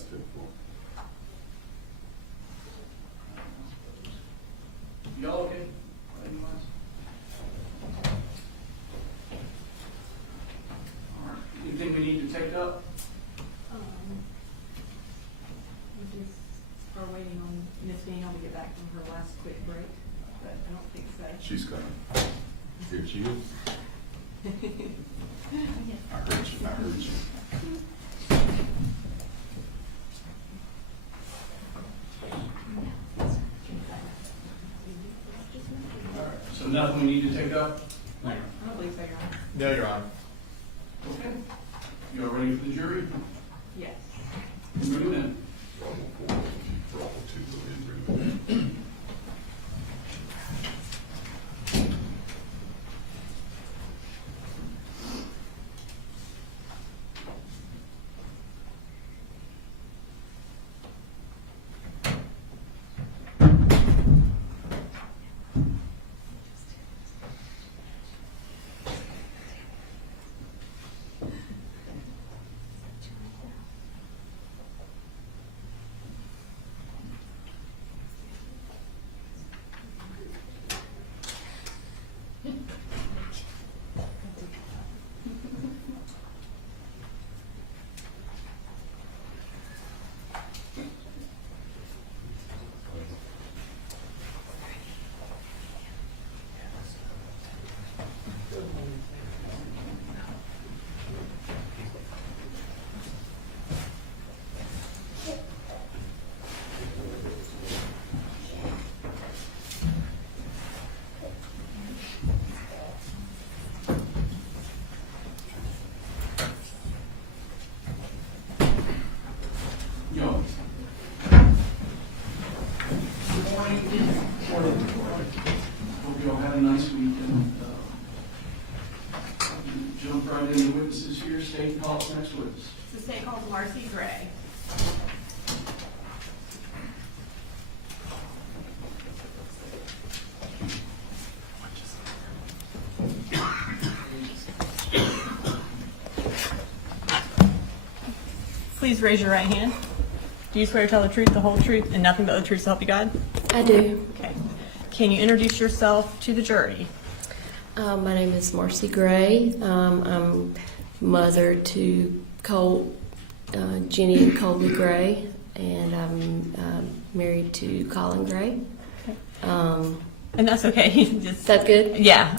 that's difficult. Y'all okay? Anyone? All right. Anything we need to take up? We just are waiting on Miss being able to get back from her last quick break, but I don't think so. She's coming. Here she is. I heard you. I heard you. All right. So nothing we need to take up? I don't believe so, Your Honor. No, Your Honor. Okay. You all ready for the jury? Yes. Bring them in. Trouble two, go ahead and bring them in. Yo. Good morning. Morning. Hope you all had a nice weekend. Jump right into witnesses here. State and call us next witness. The state calls Marcy Gray. Please raise your right hand. Do you swear to tell the truth, the whole truth, and nothing but the truth to help you God? I do. Okay. Can you introduce yourself to the jury? My name is Marcy Gray. I'm mother to Colt, Jenny and Colby Gray, and I'm married to Colin Gray. Okay. Um, And that's okay. Just, That's good? yeah.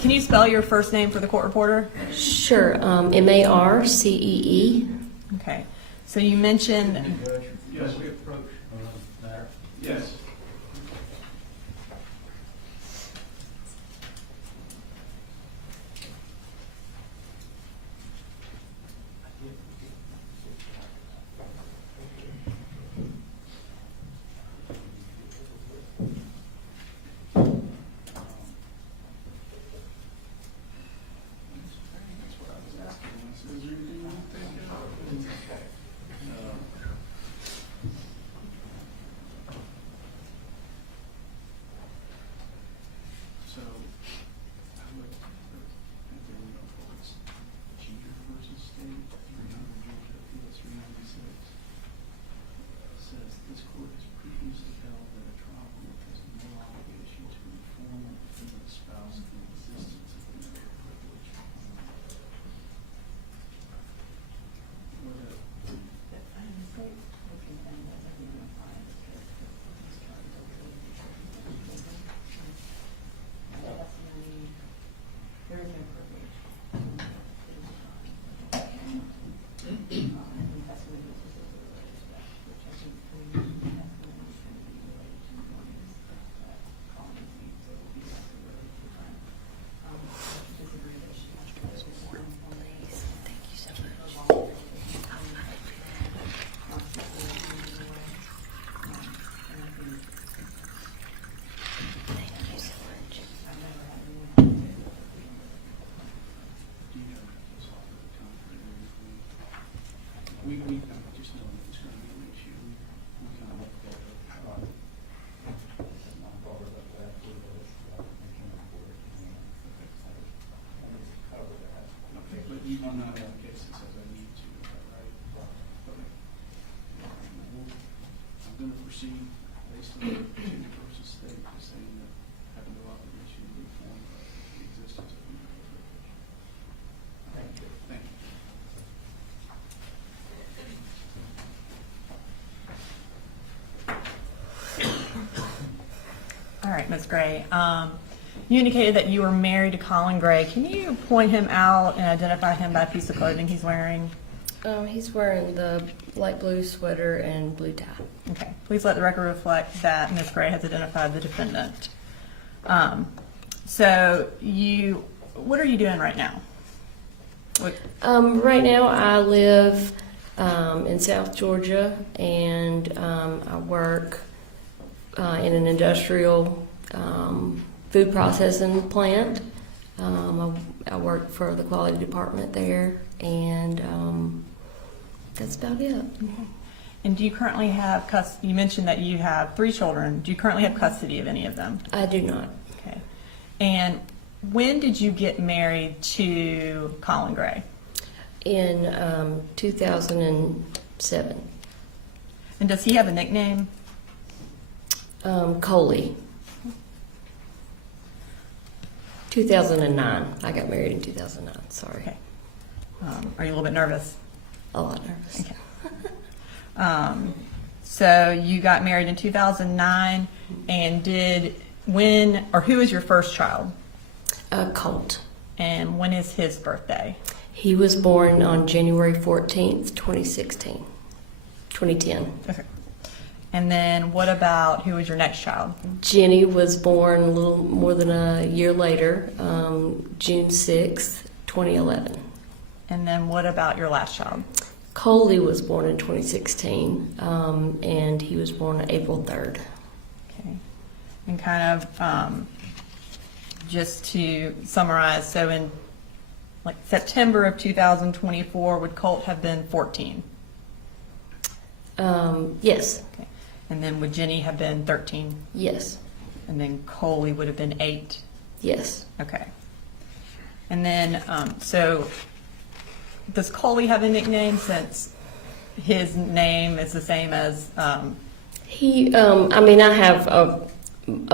Can you spell your first name for the court reporter? Sure. Marcee. Okay. So you mentioned, Yes. We approach matter. Yes. That's what I was asking. Is there anything you want to take out? So, I would, if there were no votes, Jeter versus State, 300 Georgia Appeals 396, says this court has previously held that a trial court has no obligation to inform the defendant's spouse of the existence of the medical privilege. there is no privilege. Do you have this offer of contrary or anything? We just know that it's going to be an issue. We kind of looked at it. Okay, but you do not have a case that says I need to, is that right? Okay. going to proceed based on Virginia versus state, just saying that having no obligation to inform the existence of any privilege. Thank you. Thank you. All right, Ms. Gray. You indicated that you were married to Colin Gray. Can you point him out and identify him by a piece of clothing he's wearing? He's wearing the light blue sweater and blue tie. Okay. Please let the record reflect that Ms. Gray has identified the defendant. What are you doing right now? Right now, I live in South Georgia, and I work in an industrial food processing plant. I work for the quality department there, and that's about it. And do you currently have custody? You mentioned that you have 3 children. Do you currently have custody of any of them? I do not. Okay. And when did you get married to Colin Gray? In 2007. And does he have a nickname? Coley. 2009. I got married in 2009. Sorry. Okay. Are you a little bit nervous? A lot nervous. Okay. So you got married in 2009, and who is your first child? Colt. And when is his birthday? He was born on January 14th, 2010. Okay. And then what about who was your next child? Jenny was born a little more than a year later, June 6th, 2011. And then what about your last child? Coley was born in 2016, and he was born April 3rd. Okay. And kind of just to summarize, so in September of 2024, would Colt have been 14? Yes. Okay. And then would Jenny have been 13? Yes. And then Coley would have been 8? Yes. Okay. And then, so does Coley have a nickname, since his name is the same as? He, I have a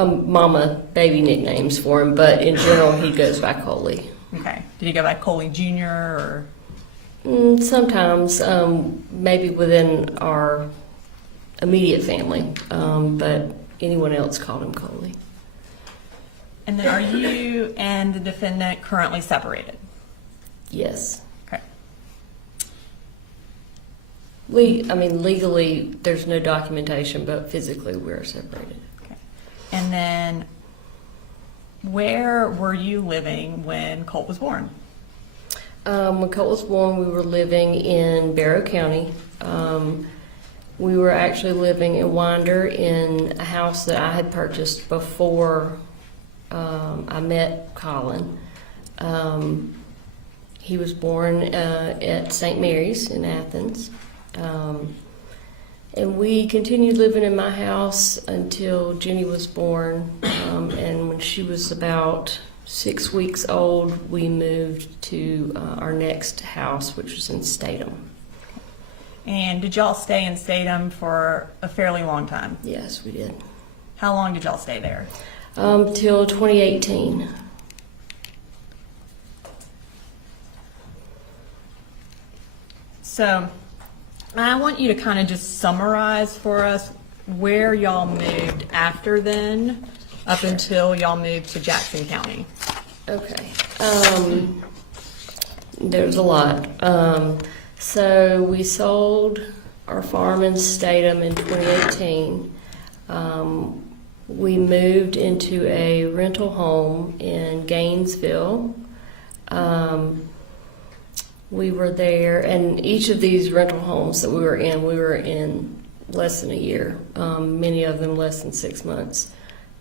mama baby nicknames for him, but in general he goes by Coley. Okay. Did he go by Coley Jr. or? Sometimes, maybe within our immediate family, but anyone else called him Coley. And then are you and the defendant currently separated? Yes. Okay. Legally, there's no documentation, but physically we're separated. Okay. And then where were you living when Colt was born? When Colt was born, we were living in Barrow County. We were actually living in Winder in a house that I had purchased before I met Colin. He was born at St. Mary's in Athens. And we continued living in my house until Jenny was born. And when she was about 6 weeks old, we moved to our next house, which was in Statham. And did y'all stay in Statham for a fairly long time? Yes, we did. How long did y'all stay there? Till 2018. So I want you to kind of just summarize for us where y'all moved after then, up until y'all moved to Jackson County. Okay. There's a lot. So we sold our farm in Statham in 2018. We moved into a rental home in Gainesville. We were there, and each of these rental homes that we were in less than a year. Many of them less than 6 months.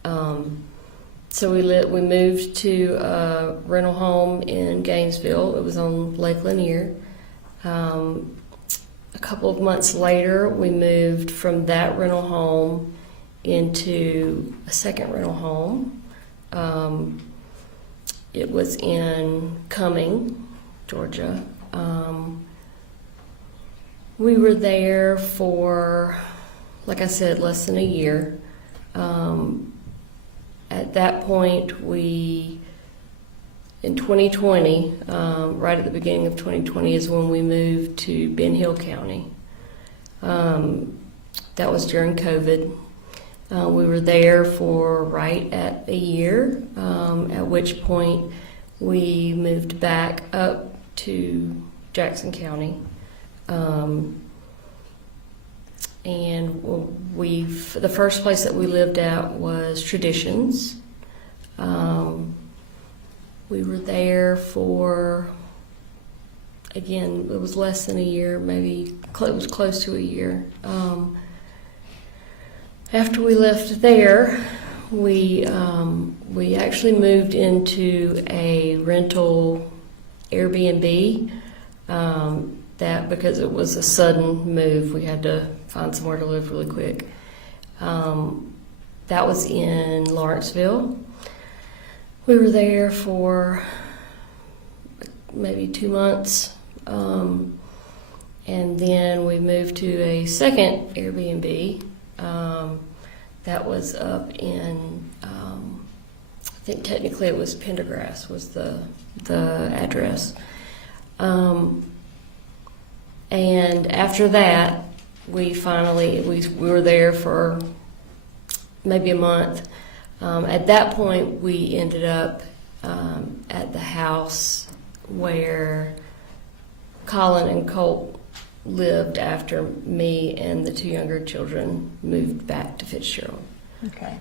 So we moved to a rental home in Gainesville. It was on Lake Lanier. A couple of months later, we moved from that rental home into a second rental home. It was in Cumming, Georgia. We were there for like I said, less than a year. At that point, in 2020, right at the beginning of 2020 is when we moved to Ben Hill County. That was during COVID. We were there for right at a year, at which point we moved back up to Jackson County. And the first place that we lived at was Traditions. We were there for, again, it was less than a year, maybe it was close to a year. After we left there, we actually moved into a rental Airbnb. That because it was a sudden move, we had to find somewhere to live really quick. That was in Lawrenceville. We were there for maybe 2 months, and then we moved to a second Airbnb that was up in, I think technically it was Pendergrass was the address. And after that, we were there for maybe a month. At that point, we ended up at the house where Colin and Colt lived after me and the 2 younger children moved back to Fitzgerald. Okay.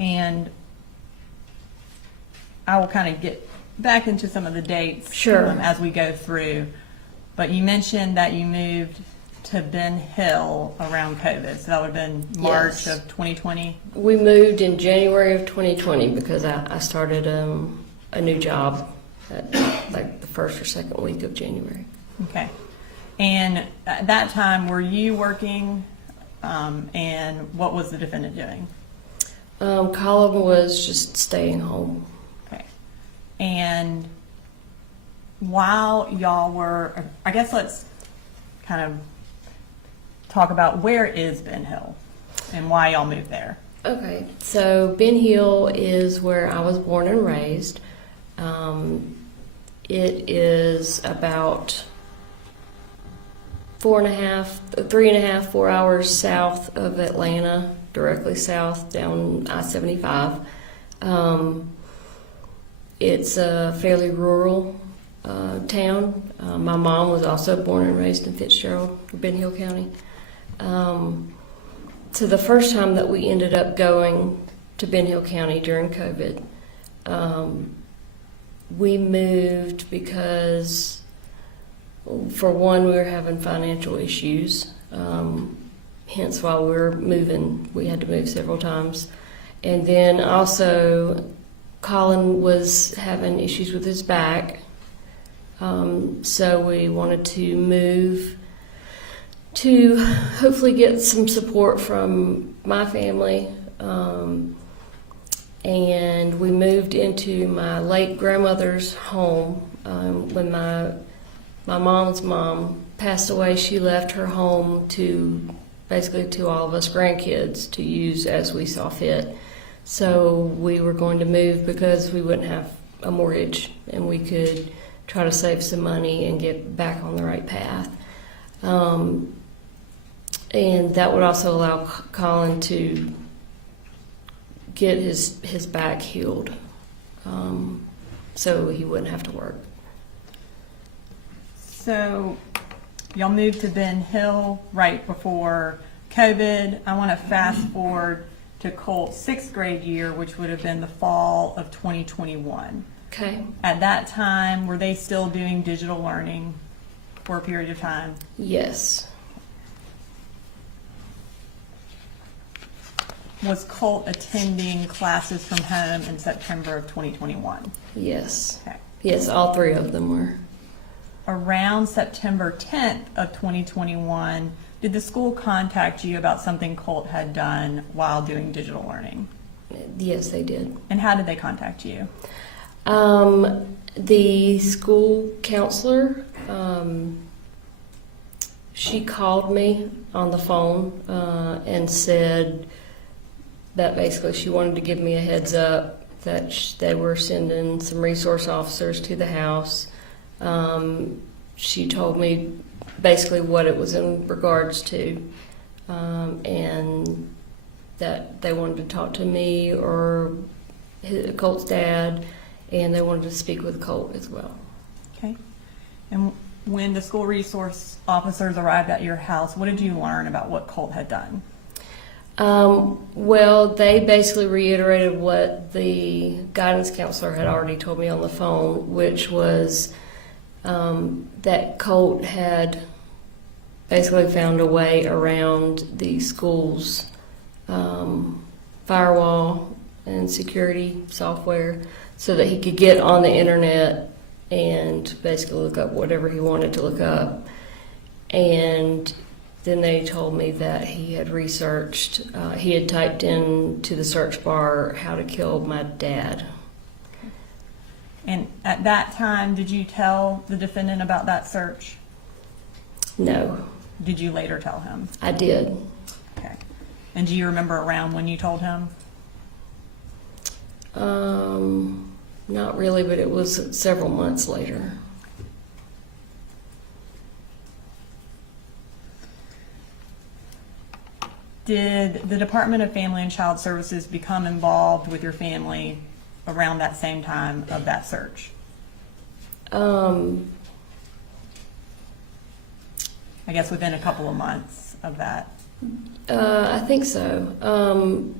And I will kind of get back into some of the dates Sure. As we go through. But you mentioned that you moved to Ben Hill around COVID, so that would have been March Yes. of 2020? We moved in January of 2020 because I started a new job at like the first or second week of January. Okay. And at that time, were you working, and what was the defendant doing? Colin was just staying home. Okay. And while y'all were, I guess let's kind of talk about where is Ben Hill and why y'all moved there. Okay, so Ben Hill is where I was born and raised. It is about 3.5, 4 hours south of Atlanta, directly south down I-75. It's a fairly rural town. My mom was also born and raised in Fitzgerald, Ben Hill County. So the first time that we ended up going to Ben Hill County during COVID, we moved because, for one, we were having financial issues. Hence, while we were moving, we had to move several times. And then also, Colin was having issues with his back. So we wanted to move to hopefully get some support from my family. And we moved into my late grandmother's home. When my mom's mom passed away, she left her home to basically to all of us grandkids to use as we saw fit. So we were going to move because we wouldn't have a mortgage and we could try to save some money and get back on the right path. And that would also allow Colin to get his back healed, so he wouldn't have to work. So y'all moved to Ben Hill right before COVID. I want to fast forward to Colt's 6th grade year, which would have been the fall of 2021. Okay. At that time, were they still doing digital learning for a period of time? Yes. Was Colt attending classes from home in September of 2021? Yes. Okay. Yes, all 3 of them were. Around September 10th of 2021, did the school contact you about something Colt had done while doing digital learning? Yes, they did. And how did they contact you? The school counselor she called me on the phone and said that basically she wanted to give me a heads up that they were sending some resource officers to the house. She told me basically what it was in regards to, and that they wanted to talk to me or Colt's dad, and they wanted to speak with Colt as well. Okay. And when the school resource officers arrived at your house, what did you learn about what Colt had done? Well, they basically reiterated what the guidance counselor had already told me on the phone, which was that Colt had basically found a way around the school's firewall and security software so that he could get on the internet and basically look up whatever he wanted to look up. And then they told me that he had researched, he had typed into the search bar how to kill my dad. And at that time, did you tell the defendant about that search? No, Did you later tell him? I did. Okay. And do you remember around when you told him? Not really, but it was several months later. Did the Department of Family and Child Services become involved with your family around that same time of that search? I guess within a couple of months of that. I think so.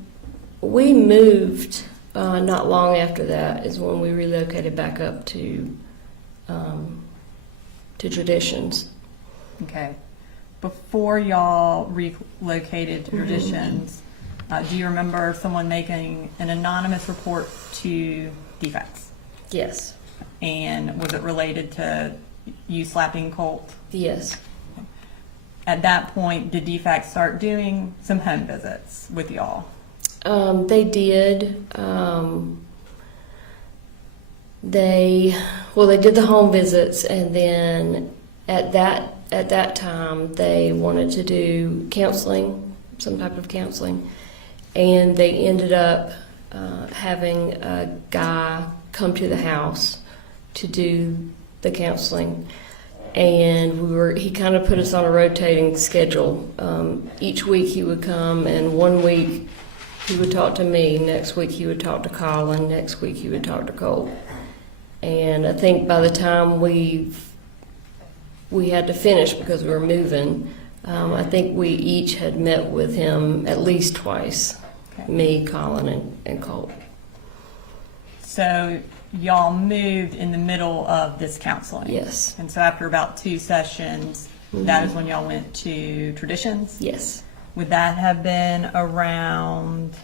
We moved not long after that is when we relocated back up to Traditions. Okay. Before y'all relocated to Traditions, do you remember someone making an anonymous report to defects? Yes. And was it related to you slapping Colt? Yes. At that point, did defects start doing some home visits with y'all? They did. They did the home visits, and then at that time they wanted to do counseling, some type of counseling, and they ended up having a guy come to the house to do the counseling. And he kind of put us on a rotating schedule. Each week he would come, and one week he would talk to me, next week he would talk to Colin, next week he would talk to Colt. And I think by the time we had to finish because we were moving, I think we each had met with him at least twice, Okay. me, Colin, and Colt. So y'all moved in the middle of this counseling? Yes. And so after about 2 sessions, that is when y'all went to Traditions? Yes. Would that have been around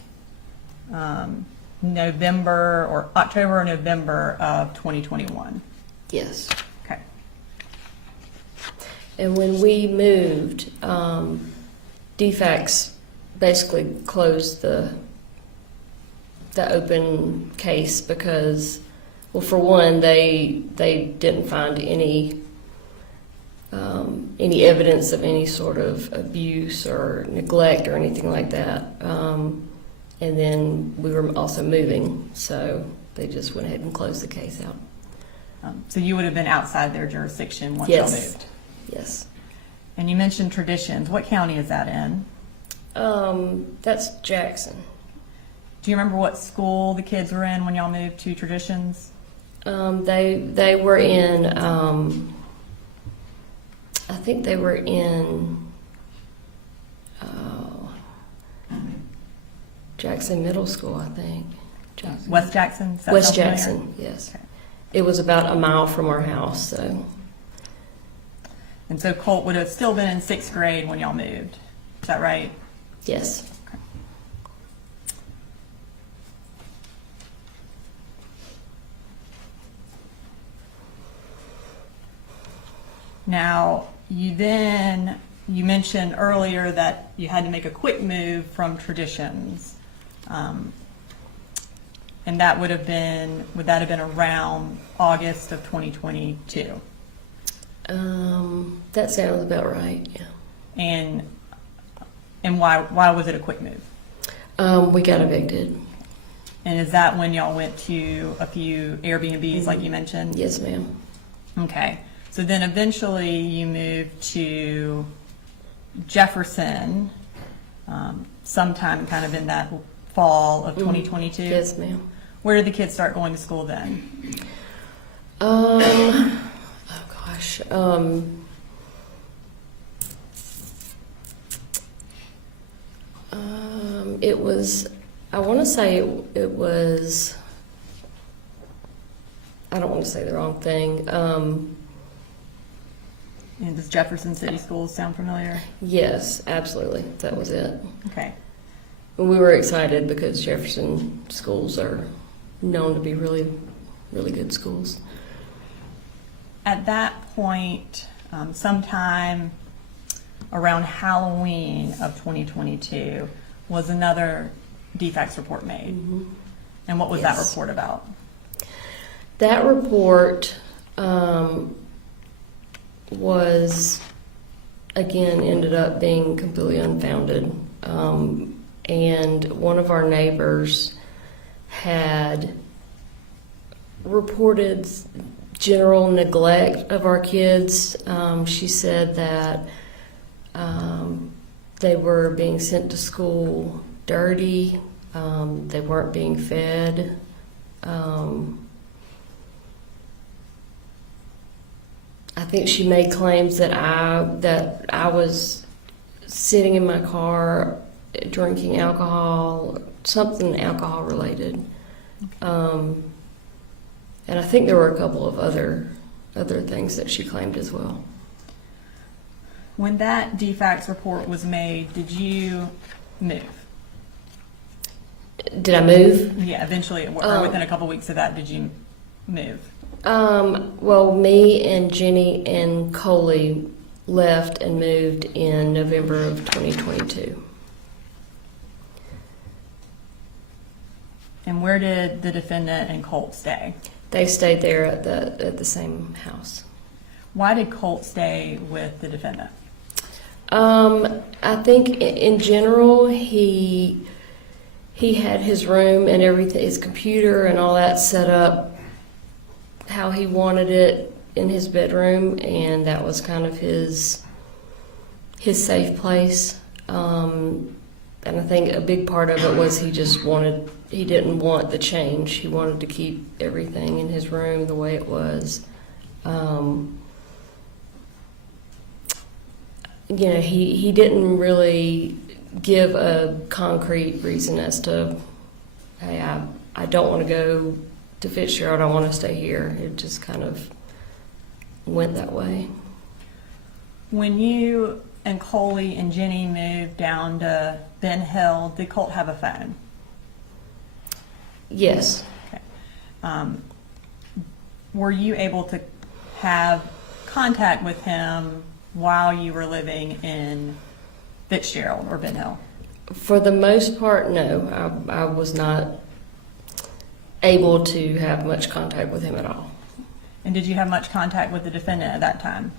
November or October or November of 2021? Yes. Okay. And when we moved, DFACS basically closed the open case because, well, for one, they didn't find any evidence of any sort of abuse or neglect or anything like that. And then we were also moving, so they just went ahead and closed the case out. So you would have been outside their jurisdiction once y'all Yes. moved? Yes. And you mentioned Traditions. What county is that in? That's Jackson. Do you remember what school the kids were in when y'all moved to Traditions? They were in, I think they were in Jackson Middle School, I think. Jackson. West Jackson? Does that West sound familiar? Jackson, yes. Okay. It was about a mile from our house, so. And so Colt would have still been in 6th grade when y'all moved. Is that right? Yes. Now, you mentioned earlier that you had to make a quick move from Traditions. And that would that have been around August of 2022? That sounds about right. Yeah. And why was it a quick move? We got evicted. And is that when y'all went to a few Airbnbs, like you mentioned? Yes, ma'am. Okay. So then eventually you moved to Jefferson, sometime kind of in that fall of 2022. Yes, ma'am. Where did the kids start going to school then? Oh gosh. It was. I want to say it was. I don't want to say the wrong thing. And does Jefferson City Schools sound familiar? Yes, absolutely. That was it. Okay. And we were excited because Jefferson schools are known to be really, really good schools. At that point, sometime around Halloween of 2022, was another defects report made. Mm-hmm. And what was that Yes. report about? That report was, again, ended up being completely unfounded. And one of our neighbors had reported general neglect of our kids. She said that they were being sent to school dirty. They weren't being fed. I think she made claims that I was sitting in my car drinking alcohol, something alcohol related. And I think there were a couple of other things that she claimed as well. When that defects report was made, did you move? Did I move? Yeah, eventually, or within a couple weeks of that, did you move? Well, me and Jenny and Coley left and moved in November of 2022. And where did the defendant and Colt stay? They stayed there at the same house. Why did Colt stay with the defendant? I think in general he had his room and everything, his computer and all that set up how he wanted it in his bedroom, and that was kind of his safe place. And I think a big part of it was he didn't want the change. He wanted to keep everything in his room the way it was. He didn't really give a concrete reason as to, hey, I don't want to go to Fitzgerald, I want to stay here. It just kind of went that way. When you and Coley and Jenny moved down to Ben Hill, did Colt have a phone? Yes. Okay. Were you able to have contact with him while you were living in Fitzgerald or Ben Hill? For the most part, no. I was not able to have much contact with him at all. And did you have much contact with the defendant at that time?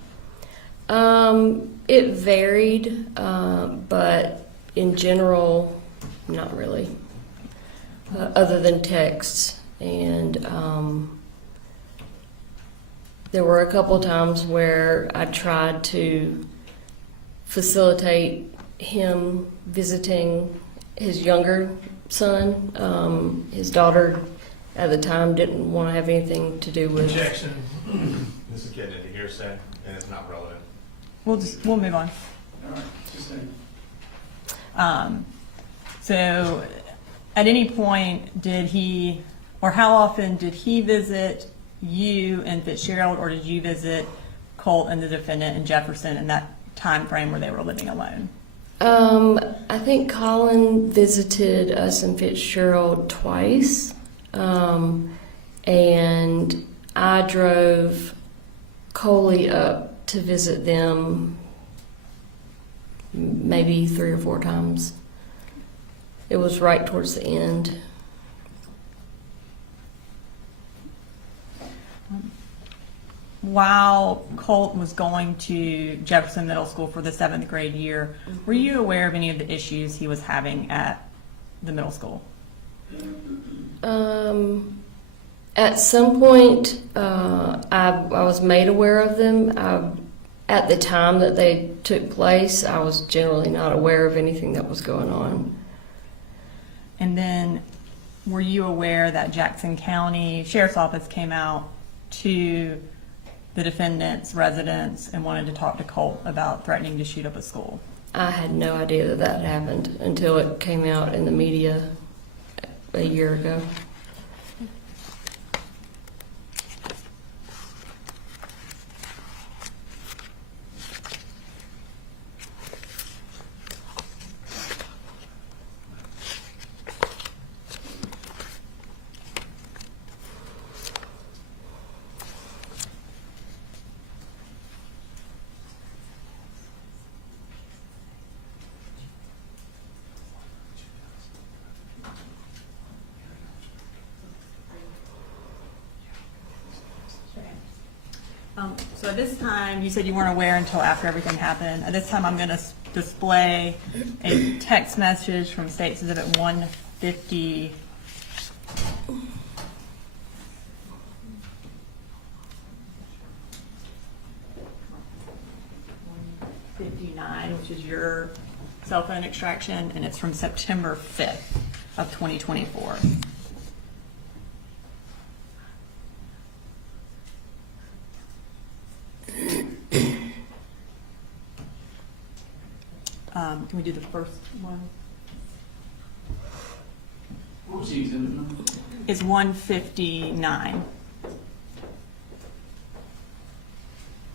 It varied, but in general, not really. Other than texts, and there were a couple times where I tried to facilitate him visiting his younger son. His daughter at the time didn't want to have anything to do with. Objection. This is getting into hearsay, and it's not relevant. We'll move on. All right, just saying. So at any point did he, or how often did he visit you in Fitzgerald, or did you visit Colt and the defendant in Jefferson in that time frame where they were living alone? I think Colin visited us in Fitzgerald twice, and I drove Coley up to visit them maybe 3 or 4 times. It was right towards the end. while Colt was going to Jefferson Middle School for the 7th grade year, were you aware of any of the issues he was having at the middle school? At some point, I was made aware of them. At the time that they took place, I was generally not aware of anything that was going on. And then were you aware that Jackson County Sheriff's Office came out to the defendant's residence and wanted to talk to Colt about threatening to shoot up a school? I had no idea that that happened until it came out in the media a year ago. So at this time, you said you weren't aware until after everything happened. At this time, I'm going to display a text message from State Exhibit 150. Which is your cell phone extraction, and it's from September 5th of 2024. Can we do the first one? What was the exhibit number? It's 159.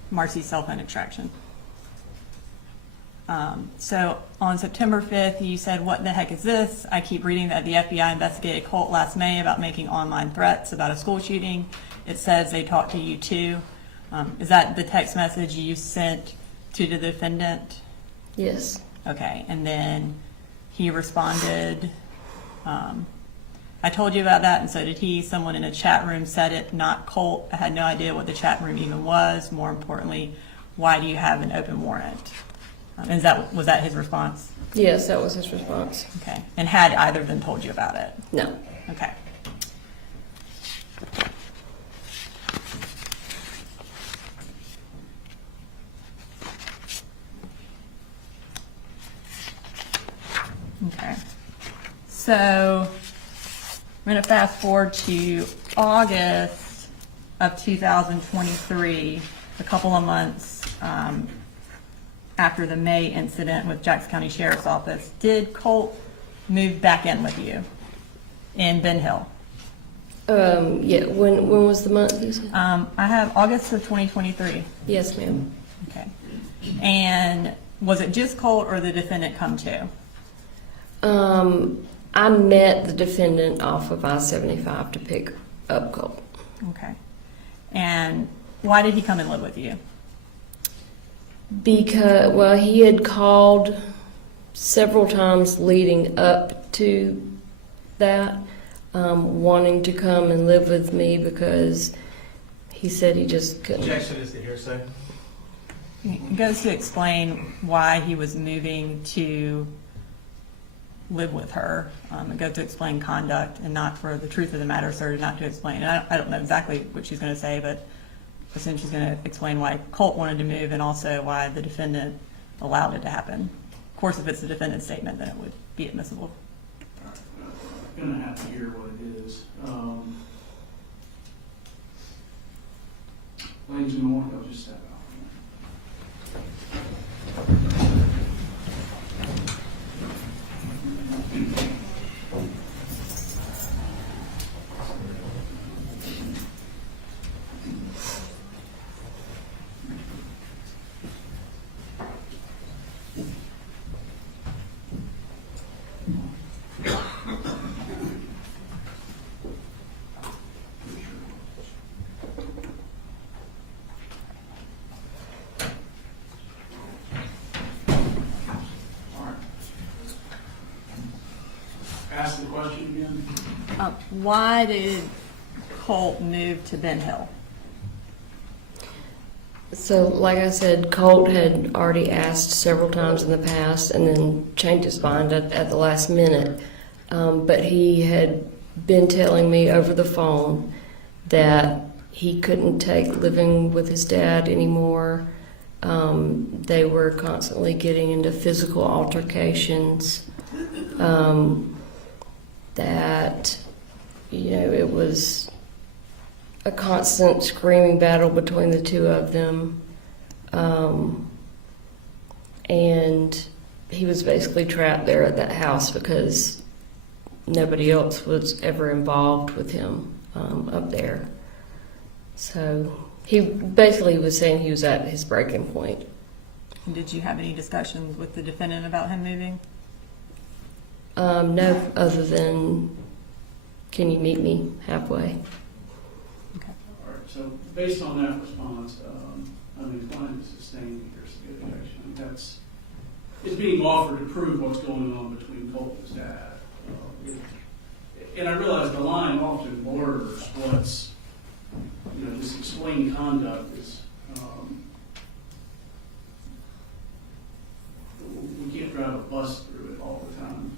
Marcy's cell phone extraction. So on September 5th, you said, "What the heck is this? I keep reading that the FBI investigated Colt last May about making online threats about a school shooting. It says they talked to you too." Is that the text message you sent to the defendant? Yes. Okay, and then he responded, "I told you about that, and so did he. Someone in a chat room said it, not Colt. I had no idea what the chat room even was. More importantly, why do you have an open warrant?" Was that his response? Yes, that was his response. Okay, and had either of them told you about it? No. Okay. Okay. So I'm going to fast forward to August of 2023, a couple of months after the May incident with Jackson County Sheriff's Office. Did Colt move back in with you in Ben Hill? Yeah. When was the month you said? I have August of 2023. Yes, ma'am. Okay. And was it just Colt or the defendant come too? I met the defendant off of I-75 to pick up Colt. Okay. And why did he come and live with you? Because, well, he had called several times leading up to that, wanting to come and live with me because he said he just couldn't. Objection is the hearsay. It goes to explain why he was moving to live with her. It goes to explain conduct and not for the truth of the matter, sir, not to explain. And I don't know exactly what she's going to say, but I assume she's going to explain why Colt wanted to move and also why the defendant allowed it to happen. Of course, if it's the defendant's statement, then it would be admissible. I'm gonna have to hear what it is. Ladies and gentlemen, I'll just step out. Ask the question again. Why did Colt move to Ben Hill? So, like I said, Colt had already asked several times in the past and then changed his mind at the last minute. But he had been telling me over the phone that he couldn't take living with his dad anymore. They were constantly getting into physical altercations. That, it was a constant screaming battle between the two of them. And he was basically trapped there at that house because nobody else was ever involved with him up there. So he basically was saying he was at his breaking point. Did you have any discussions with the defendant about him moving? No, other than, can you meet me halfway? Okay. All right, so based on that response, I'm inclined to sustain the hearsay objection. That's, it's being offered to prove what's going on between Colt and his dad. And I realize the line often blurs what's, this explained conduct is, we can't drive a bus through it all the time.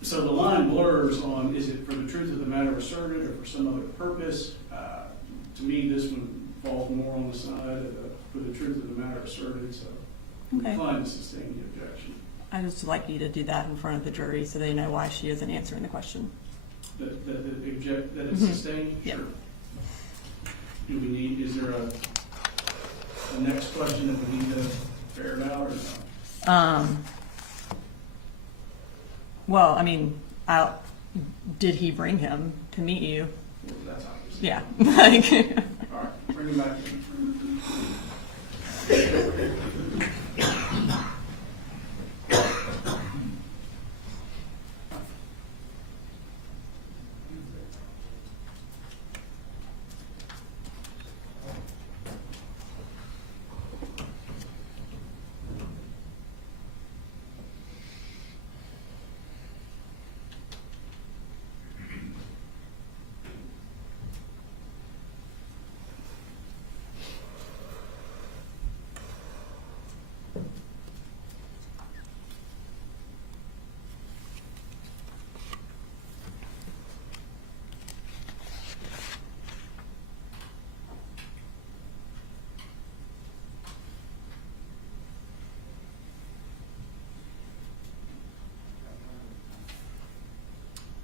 So the line blurs on, is it for the truth of the matter asserted or for some other purpose? To me, this one falls more on the side of for the truth of the matter asserted, so I'm Okay. inclined to sustain the objection. I'd just like you to do that in front of the jury so they know why she isn't answering the question. That it's sustained? Yeah. Sure. Do we need, is there a next question that we need to ferret out or no? Well, I mean, did he bring him to meet you? Well, that's obvious. Yeah. Like, All right, bring him back in.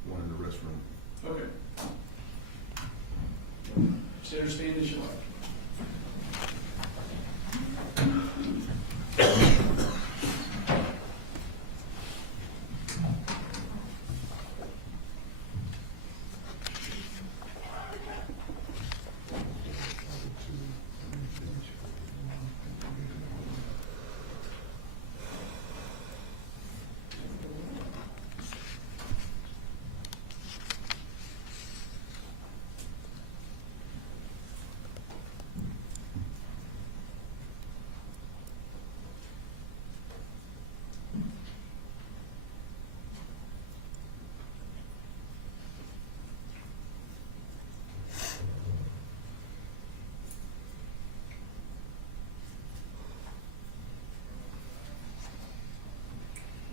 One in the restroom. Okay. Sit or stand as you like.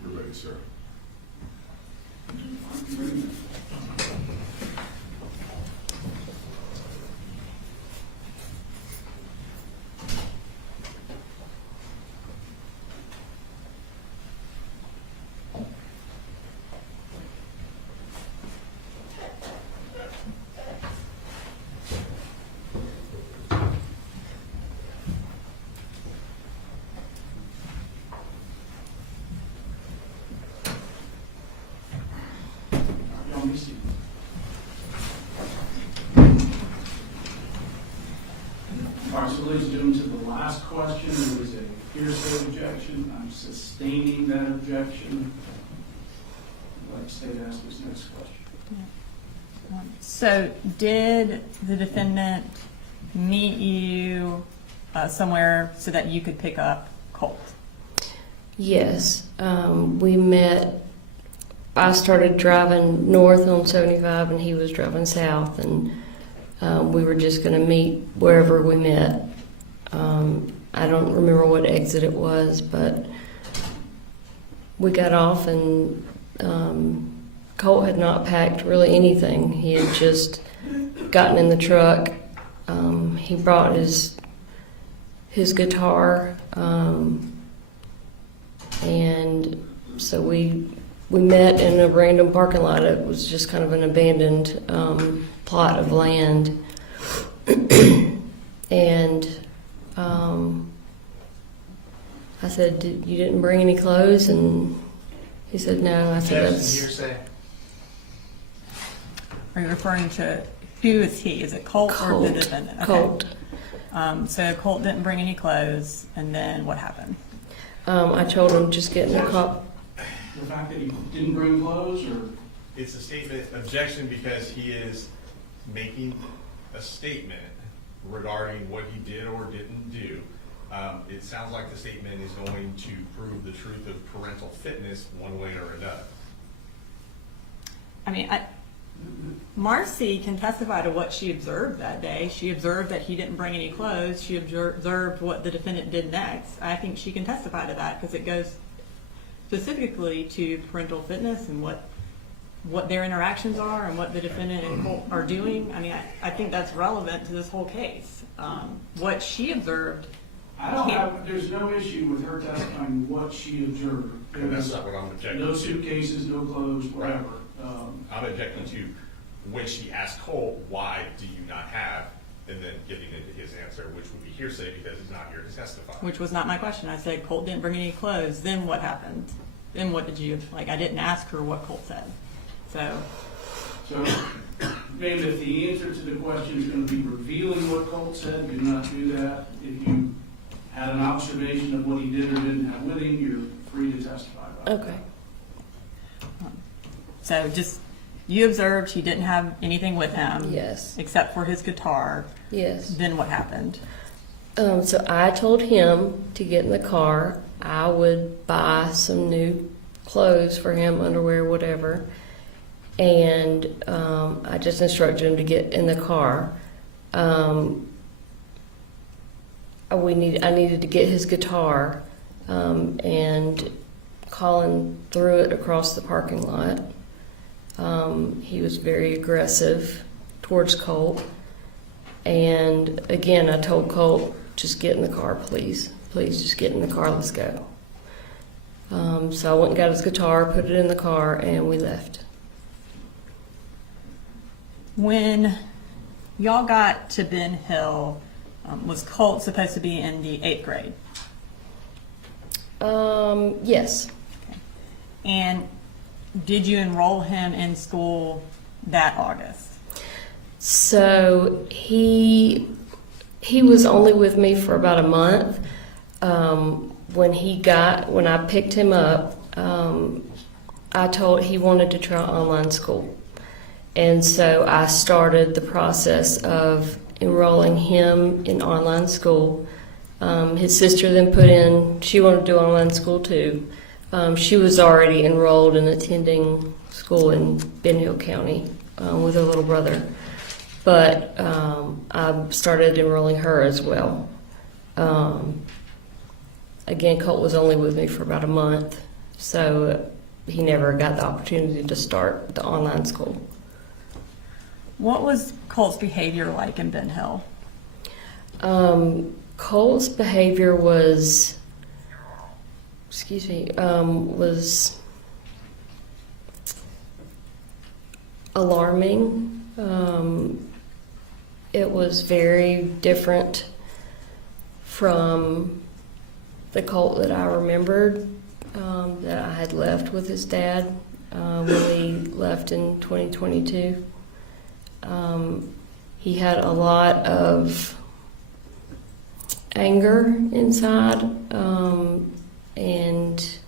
We're ready, sir. Y'all may see. All right, so ladies and gentlemen, to the last question, there was a hearsay objection. I'm sustaining that objection. I'd like to stay to ask this next question. so did the defendant meet you somewhere so that you could pick up Colt? Yes, we met. I started driving north on 75 and he was driving south, and we were just going to meet wherever we met. I don't remember what exit it was, but we got off and Colt had not packed really anything. He had just gotten in the truck. He brought his guitar, and so we met in a random parking lot. It was just kind of an abandoned plot of land, and I said, "You didn't bring any clothes?" And he said, "No." I said, Objection, "That's." hearsay. Are you referring to, who is he? Is it Colt or the Colt. defendant? Okay. Colt. So Colt didn't bring any clothes, and then what happened? I told him just get in the car. The fact that he didn't bring clothes, or? It's a statement, objection, because he is making a statement regarding what he did or didn't do. It sounds like the statement is going to prove the truth of parental fitness one way or another. I mean, Marcy can testify to what she observed that day. She observed that he didn't bring any clothes. She observed what the defendant did next. I think she can testify to that because it goes specifically to parental fitness and what their interactions are and what the defendant and Colt are doing. I mean, I think that's relevant to this whole case. What she observed. There's no issue with her testifying what she observed. And that's not what I'm objecting No to. suitcases, no clothes, whatever. I'm objecting to when she asked Colt, why do you not have, and then getting into his answer, which would be hearsay because he's not here to testify. Which was not my question. I said Colt didn't bring any clothes. Then what happened? Then what did you, like, I didn't ask her what Colt said. So, Ma'am, if the answer to the question is going to be revealing what Colt said, do not do that. If you had an observation of what he did or didn't have with him, you're free to testify about that. Okay. so just, you observed he didn't have anything with him. Yes. Except for his guitar. Yes. Then what happened? So I told him to get in the car. I would buy some new clothes for him, underwear, whatever. And I just instructed him to get in the car. I needed to get his guitar, and Colin threw it across the parking lot. He was very aggressive towards Colt. And again, I told Colt, just get in the car, please. Please, just get in the car, let's go. So I went and got his guitar, put it in the car, and we left. When y'all got to Ben Hill, was Colt supposed to be in the 8th grade? Yes. And did you enroll him in school that August? So he was only with me for about a month. When I picked him up, I told he wanted to try online school. And so I started the process of enrolling him in online school. His sister then she wanted to do online school too. She was already enrolled and attending school in Ben Hill County with her little brother. But I started enrolling her as well. Again, Colt was only with me for about a month, so he never got the opportunity to start the online school. What was Colt's behavior like in Ben Hill? Colt's behavior was alarming. It was very different from the Colt that I remembered, that I had left with his dad when we left in 2022. He had a lot of anger inside, and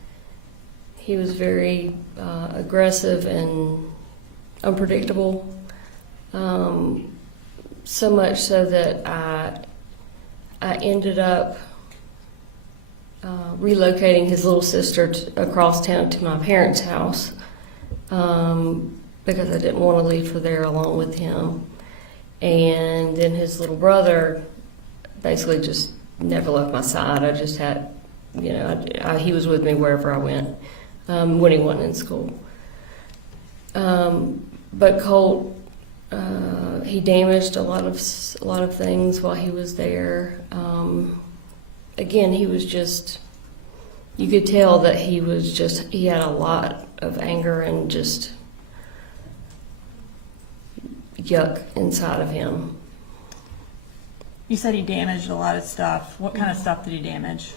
he was very aggressive and unpredictable. So much so that I ended up relocating his little sister across town to my parents' house because I didn't want to leave her there along with him. And then his little brother basically just never left my side. I just had, he was with me wherever I went when he wasn't in school. But Colt, he damaged a lot of things while he was there. Again, he was just, you could tell that he had a lot of anger and just yuck inside of him. You said he damaged a lot of stuff. What kind of stuff did he damage?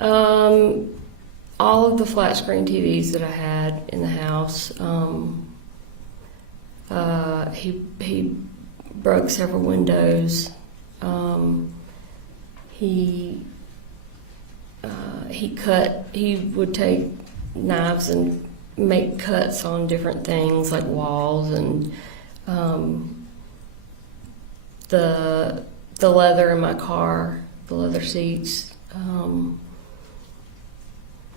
All of the flat screen TVs that I had in the house. He broke several windows. He would take knives and make cuts on different things like walls and the leather in my car, the leather seats,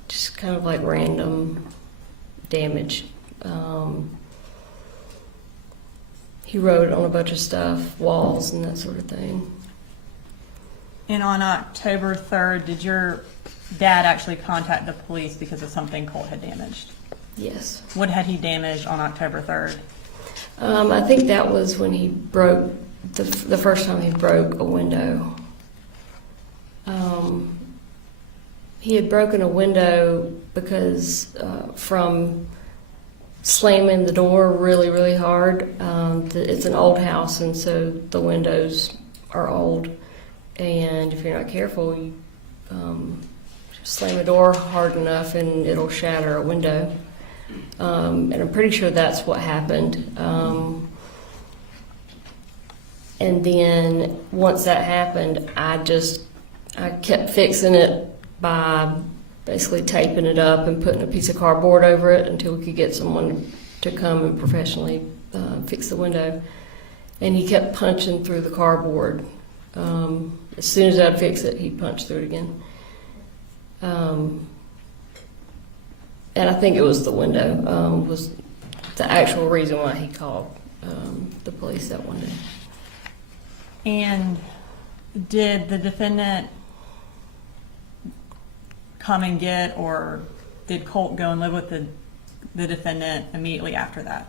just kind of like random damage. He wrote on a bunch of stuff, walls and that sort of thing. And on October 3rd, did your dad actually contact the police because of something Colt had damaged? Yes. What had he damaged on October 3rd? I think that was when he broke, the first time he broke a window. He had broken a window because from slamming the door really, really hard. It's an old house, and so the windows are old. And if you're not careful, you slam a door hard enough and it'll shatter a window. And I'm pretty sure that's what happened. And then once that happened, I kept fixing it by basically taping it up and putting a piece of cardboard over it until we could get someone to come and professionally fix the window. And he kept punching through the cardboard. As soon as I'd fix it, he'd punch through it again. And I think it was the window was the actual reason why he called the police that one day. And did the defendant come and get, or did Colt go and live with the defendant immediately after that?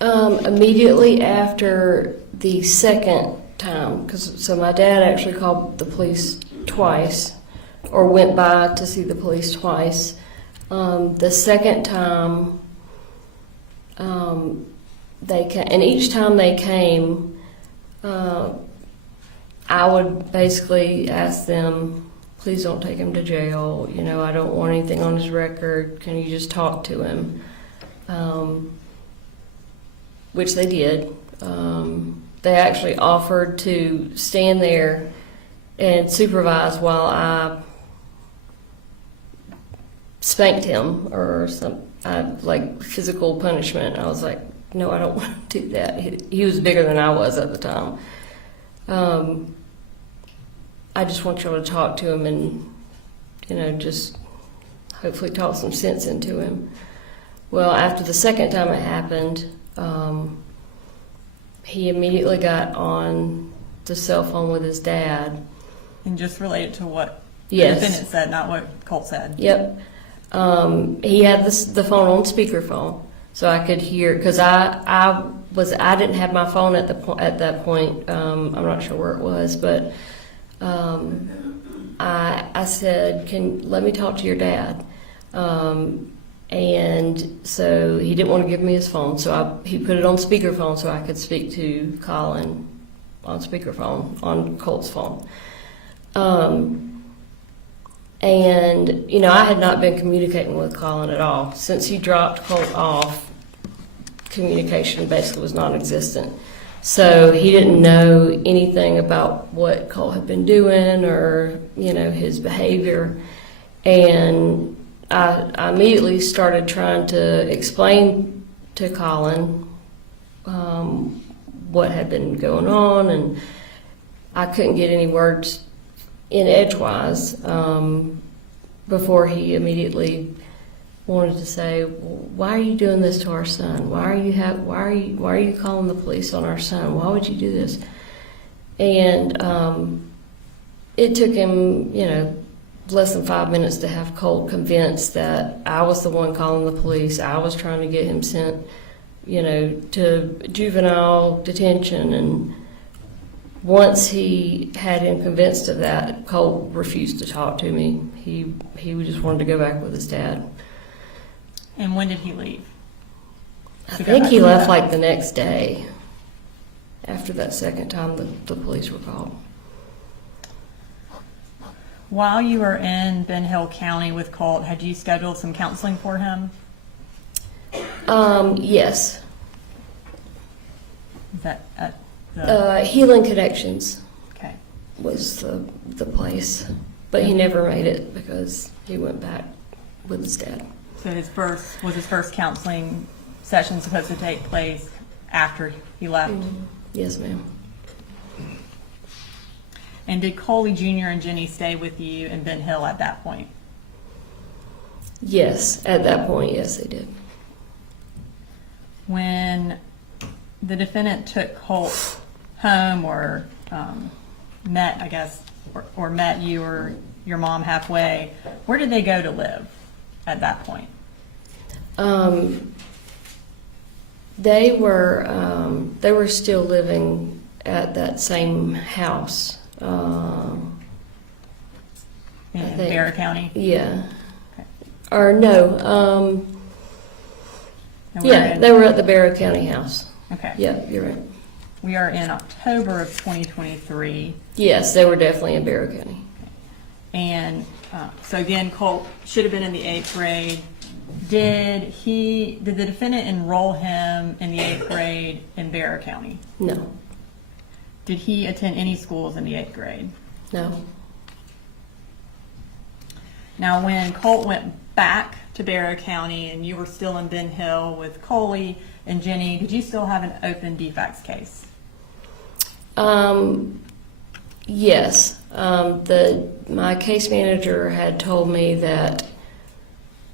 Immediately after the second time, so my dad actually called the police twice, or went by to see the police twice. The second time, they came, and each time they came, I would basically ask them, please don't take him to jail. I don't want anything on his record. Can you just talk to him? Which they did. They actually offered to stand there and supervise while I spanked him or like physical punishment. I was like, no, I don't want to do that. He was bigger than I was at the time. I just want y'all to talk to him and, just hopefully talk some sense into him. Well, after the second time it happened, he immediately got on the cell phone with his dad. And just related to what Yes. the defendant said, not what Colt said. Yep. He had the phone on speakerphone, so I could hear, because I didn't have my phone at that point. I'm not sure where it was, but I said, let me talk to your dad. And so he didn't want to give me his phone, so he put it on speakerphone so I could speak to Colin on speakerphone on Colt's phone. And I had not been communicating with Colin at all since he dropped Colt off. Communication basically was non-existent, so he didn't know anything about what Colt had been doing or his behavior. And I immediately started trying to explain to Colin what had been going on, and I couldn't get any words in edgewise before he immediately wanted to say, "Why are you doing this to our son? Why are you calling the police on our son? Why would you do this?" And it took him, less than 5 minutes to have Colt convinced that I was the one calling the police. I was trying to get him sent, to juvenile detention. And once he had him convinced of that, Colt refused to talk to me. He just wanted to go back with his dad. And when did he leave? I To go think back he to left that. like the next day after that second time the police were called. While you were in Ben Hill County with Colt, had you scheduled some counseling for him? Yes. Is that at the, Healing Connections okay. was the place, but he never made it because he went back with his dad. So his first counseling session supposed to take place after he left? Yes, ma'am. And did Coley Jr. and Jenny stay with you in Ben Hill at that point? Yes, at that point, yes, they did. When the defendant took Colt home or met, I guess, or met you or your mom halfway, where did they go to live at that point? They were still living at that same house. In I think- Bear County? Yeah. Okay. Or no. And we're Yeah, in- they were at the Barrow County house. Okay. Yeah, you're right. We are in October of 2023. Yes, they were definitely in Barrow County. And so again, Colt should have been in the 8th grade. Did the defendant enroll him in the 8th grade in Bear County? No, Did he attend any schools in the 8th grade? no. Now, when Colt went back to Barrow County and you were still in Ben Hill with Coley and Jenny, did you still have an open defects case? Yes. My case manager had told me that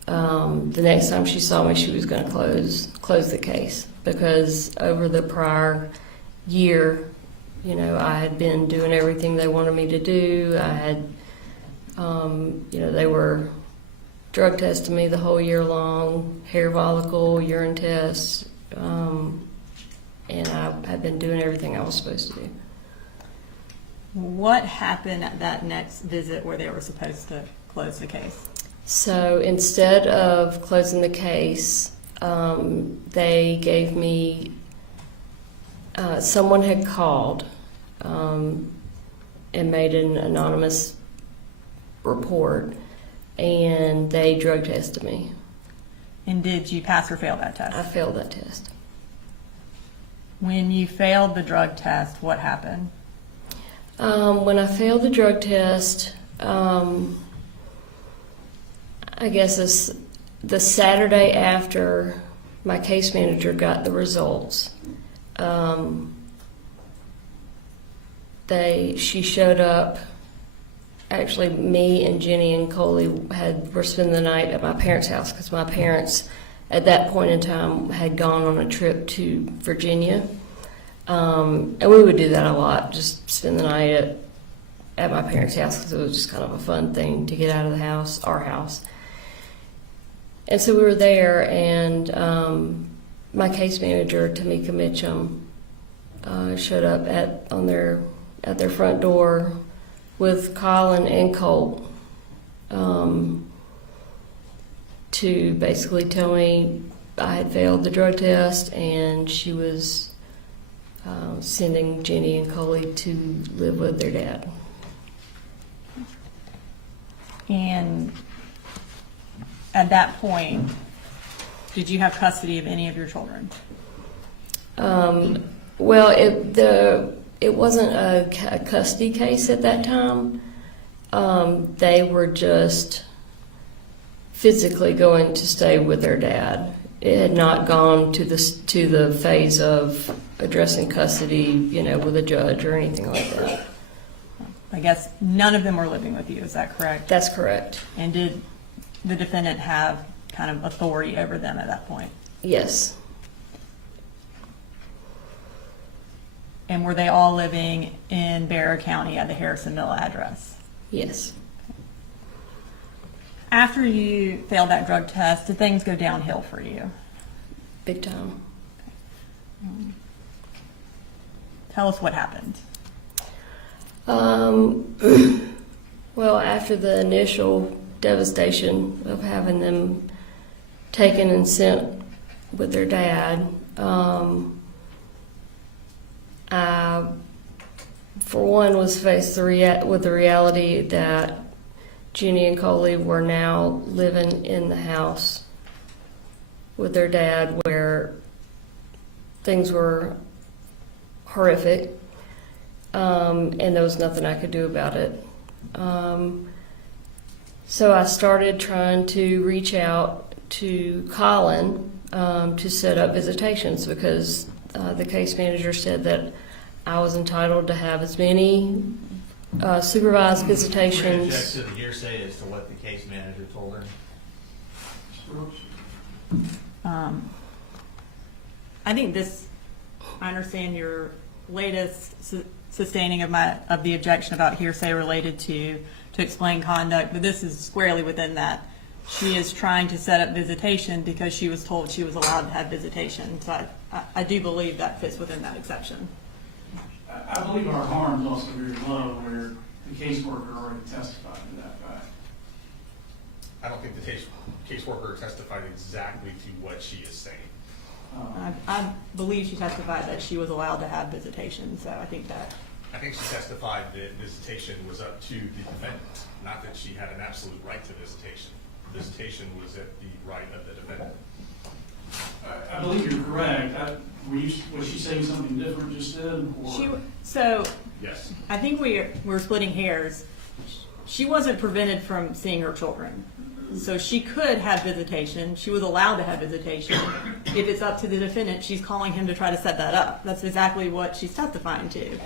the next time she saw me, she was going to close the case because over the prior year, I had been doing everything they wanted me to do. I had, they were drug testing me the whole year long, hair follicle, urine tests, and I had been doing everything I was supposed to do. What happened at that next visit where they were supposed to close the case? So instead of closing the case, they gave me, someone had called and made an anonymous report, and they drug tested me. And did you pass or fail that I test? failed that test. When you failed the drug test, what happened? When I failed the drug test, I guess it's the Saturday after my case manager got the results. She showed up. Actually, me and Jenny and Coley were spending the night at my parents' house because my parents, at that point in time, had gone on a trip to Virginia. And we would do that a lot, just spend the night at my parents' house because it was just kind of a fun thing to get out of the house, our house. And so we were there, and my case manager, Tamika Mitchum, showed up at their front door with Colin and Colt to basically tell me I had failed the drug test, and she was sending Jenny and Coley to live with their dad. And at that point, did you have custody of any of your children? Well, it wasn't a custody case at that time. They were just physically going to stay with their dad. It had not gone to the phase of addressing custody, with a judge or anything like that. I guess none of them were living with you, is that correct? That's correct. And did the defendant have kind of authority over them at that point? Yes. And were they all living in Bexar County at the Harrison Mill address? Yes. After you failed that drug test, did things go downhill for you? Big time. Tell us what happened. Well, after the initial devastation of having them taken and sent with their dad, I, for one, was faced with the reality that Jenny and Coley were now living in the house with their dad, where things were horrific, and there was nothing I could do about it. So I started trying to reach out to Colin to set up visitations, because the case manager said that I was entitled to have as many supervised Object visitations. to the hearsay as to what the case manager told her. Mr. Brooks? I think I understand your latest sustaining of the objection about hearsay related to explain conduct, but this is squarely within that. She is trying to set up visitation because she was told she was allowed to have visitation. So I do believe that fits within that exception. I believe our harm is also very low, where the caseworker already testified to that fact. I don't think the caseworker testified exactly to what she is saying. I believe she testified that she was allowed to have visitation, so I think that. I think she testified that visitation was up to the defendant, not that she had an absolute right to visitation. Visitation was at the right of the defendant. I believe you're correct. Was she saying something different just then? Or? Yes. I think we're splitting hairs. She wasn't prevented from seeing her children. So she could have visitation. She was allowed to have visitation. If it's up to the defendant, she's calling him to try to set that up. That's exactly what she's testifying to.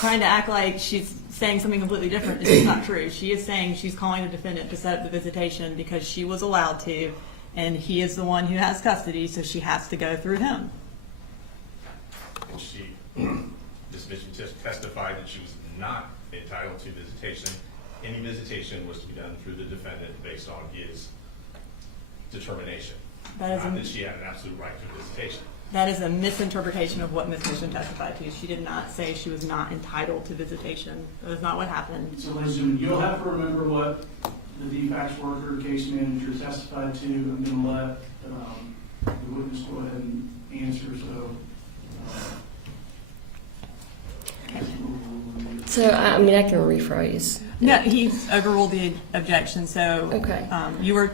Trying to act like she's saying something completely different is just not true. She is saying she's calling the defendant to set up the visitation because she was allowed to, and he is the one who has custody, so she has to go through him. And this bitch testified that she was not entitled to visitation. Any visitation was to be done through the defendant based on his determination. That is Not that she had an absolute right to visitation. That is a misinterpretation of what Ms. Mission testified to. She did not say she was not entitled to visitation. That is not what happened. So, ladies and gentlemen, you'll have to remember what the DFACS worker, case manager testified to. I'm going to let the witness go ahead and answer. So, I mean, I can rephrase. No, he's overruled the objection, so. Okay. You were,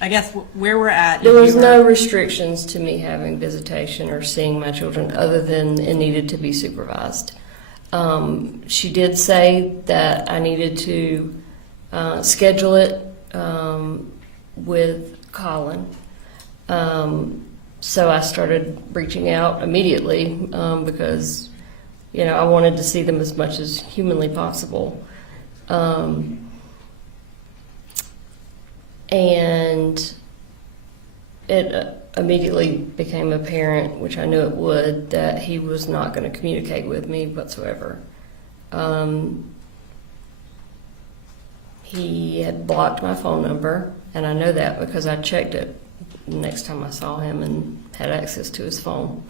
I guess, where we're at. There is was you no were- restrictions to me having visitation or seeing my children other than it needed to be supervised. She did say that I needed to schedule it with Colin. So I started reaching out immediately because, I wanted to see them as much as humanly possible. And it immediately became apparent, which I knew it would, that he was not going to communicate with me whatsoever. He had blocked my phone number, and I know that because I checked it the next time I saw him and had access to his phone.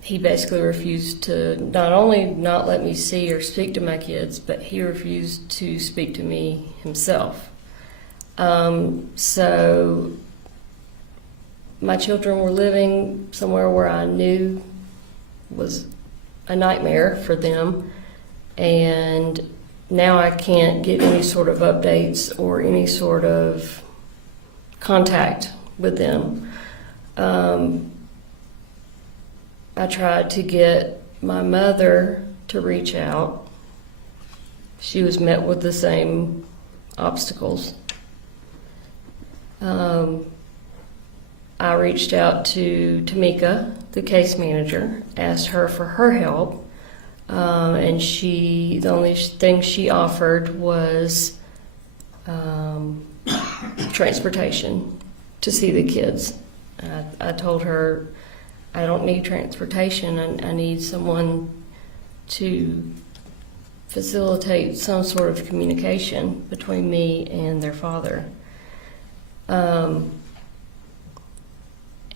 He basically refused to not only not let me see or speak to my kids, but he refused to speak to me himself. So my children were living somewhere where I knew was a nightmare for them, and now I can't get any sort of updates or any sort of contact with them. I tried to get my mother to reach out. She was met with the same obstacles. I reached out to Tamika, the case manager, asked her for her help, and the only thing she offered was transportation to see the kids. I told her, I don't need transportation. I need someone to facilitate some sort of communication between me and their father. And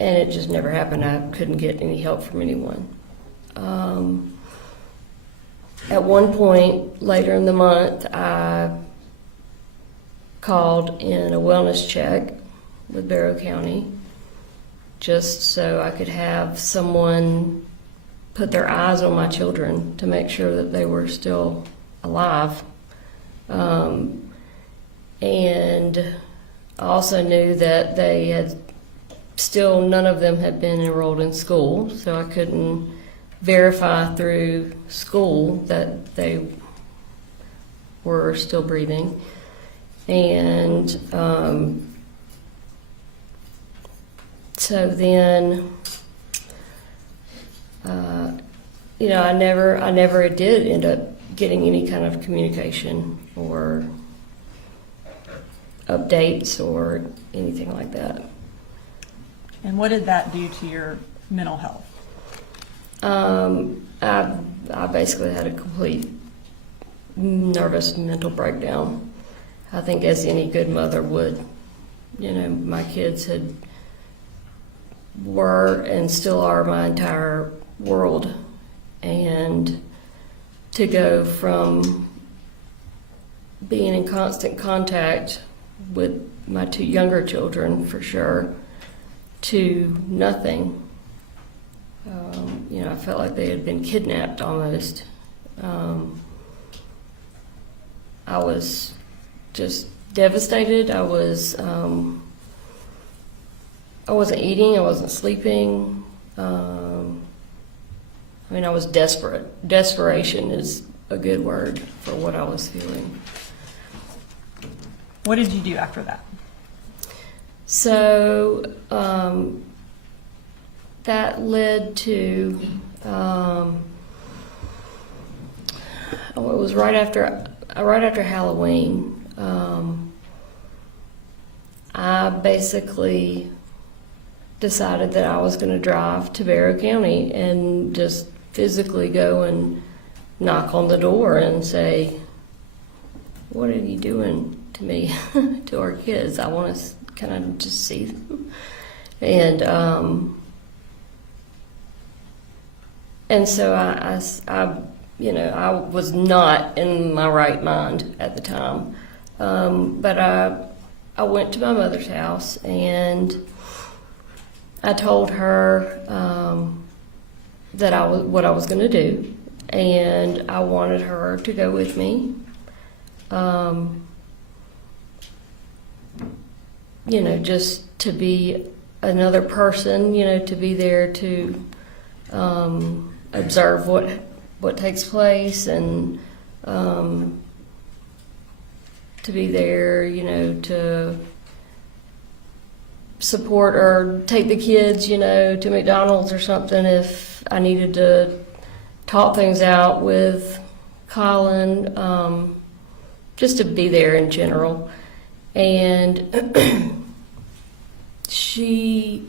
it just never happened. I couldn't get any help from anyone. At one point later in the month, I called in a wellness check with Barrow County just so I could have someone put their eyes on my children to make sure that they were still alive. And I also knew that they had still, none of them had been enrolled in school, so I couldn't verify through school that they were still breathing. And so then, I never did end up getting any kind of communication or updates or anything like that. And what did that do to your mental health? I basically had a complete nervous mental breakdown. I think as any good mother would. My kids were and still are my entire world. And to go from being in constant contact with my two younger children, for sure, to nothing. I felt like they had been kidnapped almost. I was just devastated. I wasn't eating, I wasn't sleeping. I was desperate. Desperation is a good word for what I was feeling. What did you do after that? So that led to, it was right after Halloween. I basically decided that I was going to drive to Barrow County and just physically go and knock on the door and say, "What are you doing to me, to our kids? I want to kind of just see them." And so I was not in my right mind at the time. But I went to my mother's house and I told her what I was going to do, and I wanted her to go with me. Just to be another person, to be there to observe what takes place, and to be there, to support or take the kids, to McDonald's or something if I needed to talk things out with Colin, just to be there in general. And she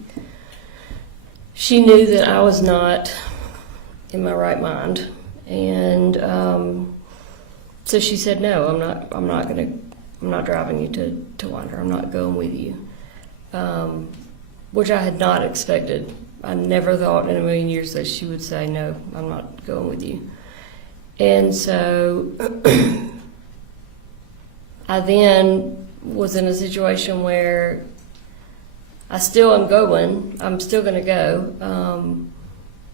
knew that I was not in my right mind, and so she said, "No, I'm not driving you to Wander. I'm not going with you," which I had not expected. I never thought in a million years that she would say, "No, I'm not going with you." And so I then was in a situation where I still am going. I'm still going to go.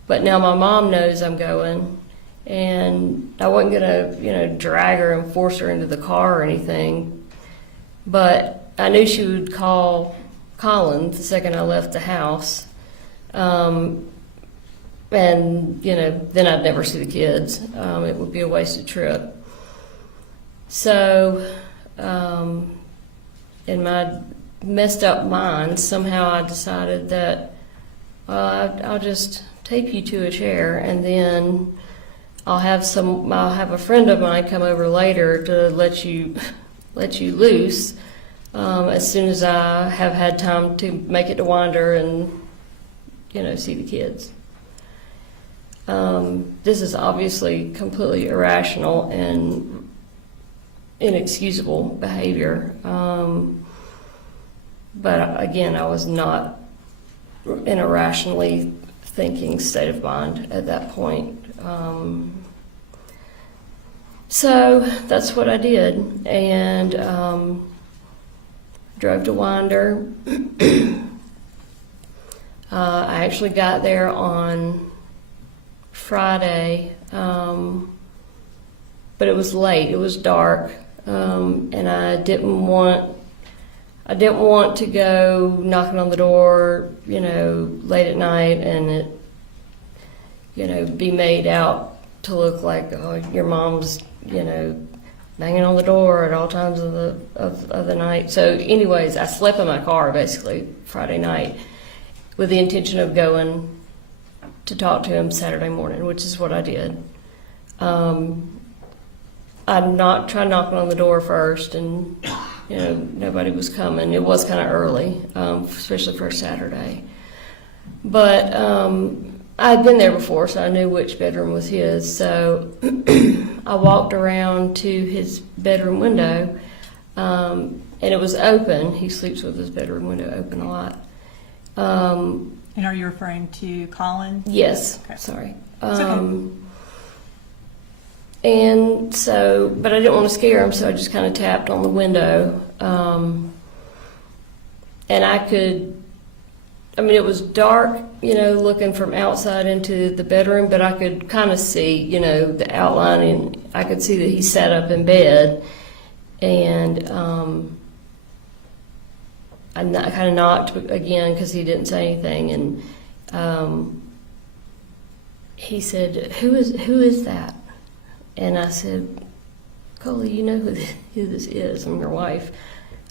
But now my mom knows I'm going, and I wasn't going to, drag her and force her into the car or anything. But I knew she would call Colin the second I left the house. And, then I'd never see the kids. It would be a wasted trip. So, in my messed up mind, somehow I decided that I'll just tape you to a chair, and then I'll have a friend of mine come over later to let you loose. as soon as I have had time to make it to Winder and, see the kids. This is obviously completely irrational and inexcusable behavior. But again, I was not in a rationally thinking state of mind at that point. So that's what I did, and drove to Winder. I actually got there on Friday, but it was late. It was dark, and I didn't want to go knocking on the door, late at night, and it, be made out to look like, oh, your mom's, banging on the door at all times of the night. So, anyways, I slept in my car basically Friday night with the intention of going to talk to him Saturday morning, which is what I did. I tried knocking on the door first, and nobody was coming. It was kind of early, especially for a Saturday. But I had been there before, so I knew which bedroom was his. So I walked around to his bedroom window, and it was open. He sleeps with his bedroom window open a lot. And are you referring to Colin? Yes, Okay. sorry. It's okay. And so, but I didn't want to scare him, so I just kind of tapped on the window. And it was dark, looking from outside into the bedroom, but I could kind of see, the outline, and I could see that he sat up in bed. And I kind of knocked again because he didn't say anything, and he said, "Who is that?" And I said, "Colin, you know who this is? I'm your wife.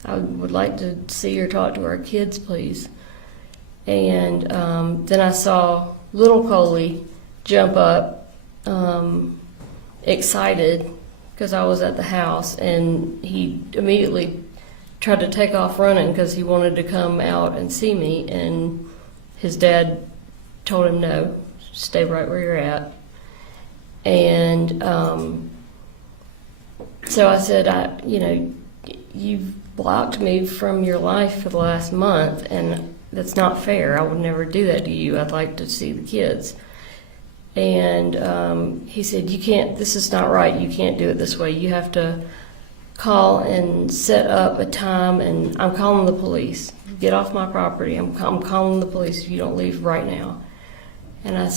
I would like to see or talk to our kids, please." And then I saw little Coley jump up, excited because I was at the house, and he immediately tried to take off running because he wanted to come out and see me, and his dad told him, "No, stay right where you're at." And so I said, "You've blocked me from your life for the last month, and that's not fair. I would never do that to you. I'd like to see the kids." And he said, "You can't, this is not right. You can't do it this way. You have to call and set up a time, and I'm calling the police. Get off my property. I'm calling the police if you don't leave right now." And I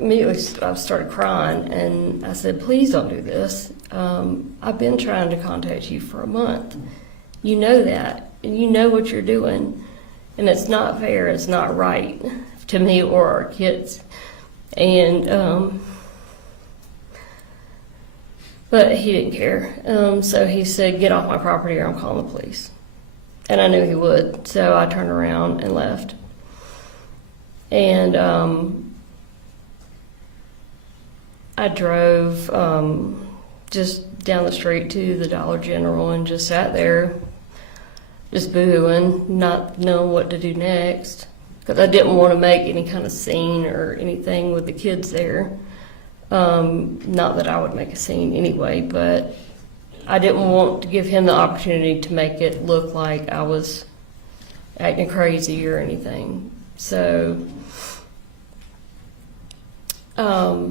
immediately started crying, and I said, "Please don't do this. I've been trying to contact you for a month. You know that, and you know what you're doing, and it's not fair. It's not right to me or our kids." And but he didn't care. So he said, "Get off my property or I'm calling the police." And I knew he would, so I turned around and left. And I drove just down the street to the Dollar General and just sat there, just boohooing, not knowing what to do next, because I didn't want to make any kind of scene or anything with the kids there. Not that I would make a scene anyway, but I didn't want to give him the opportunity to make it look like I was acting crazy or anything. So a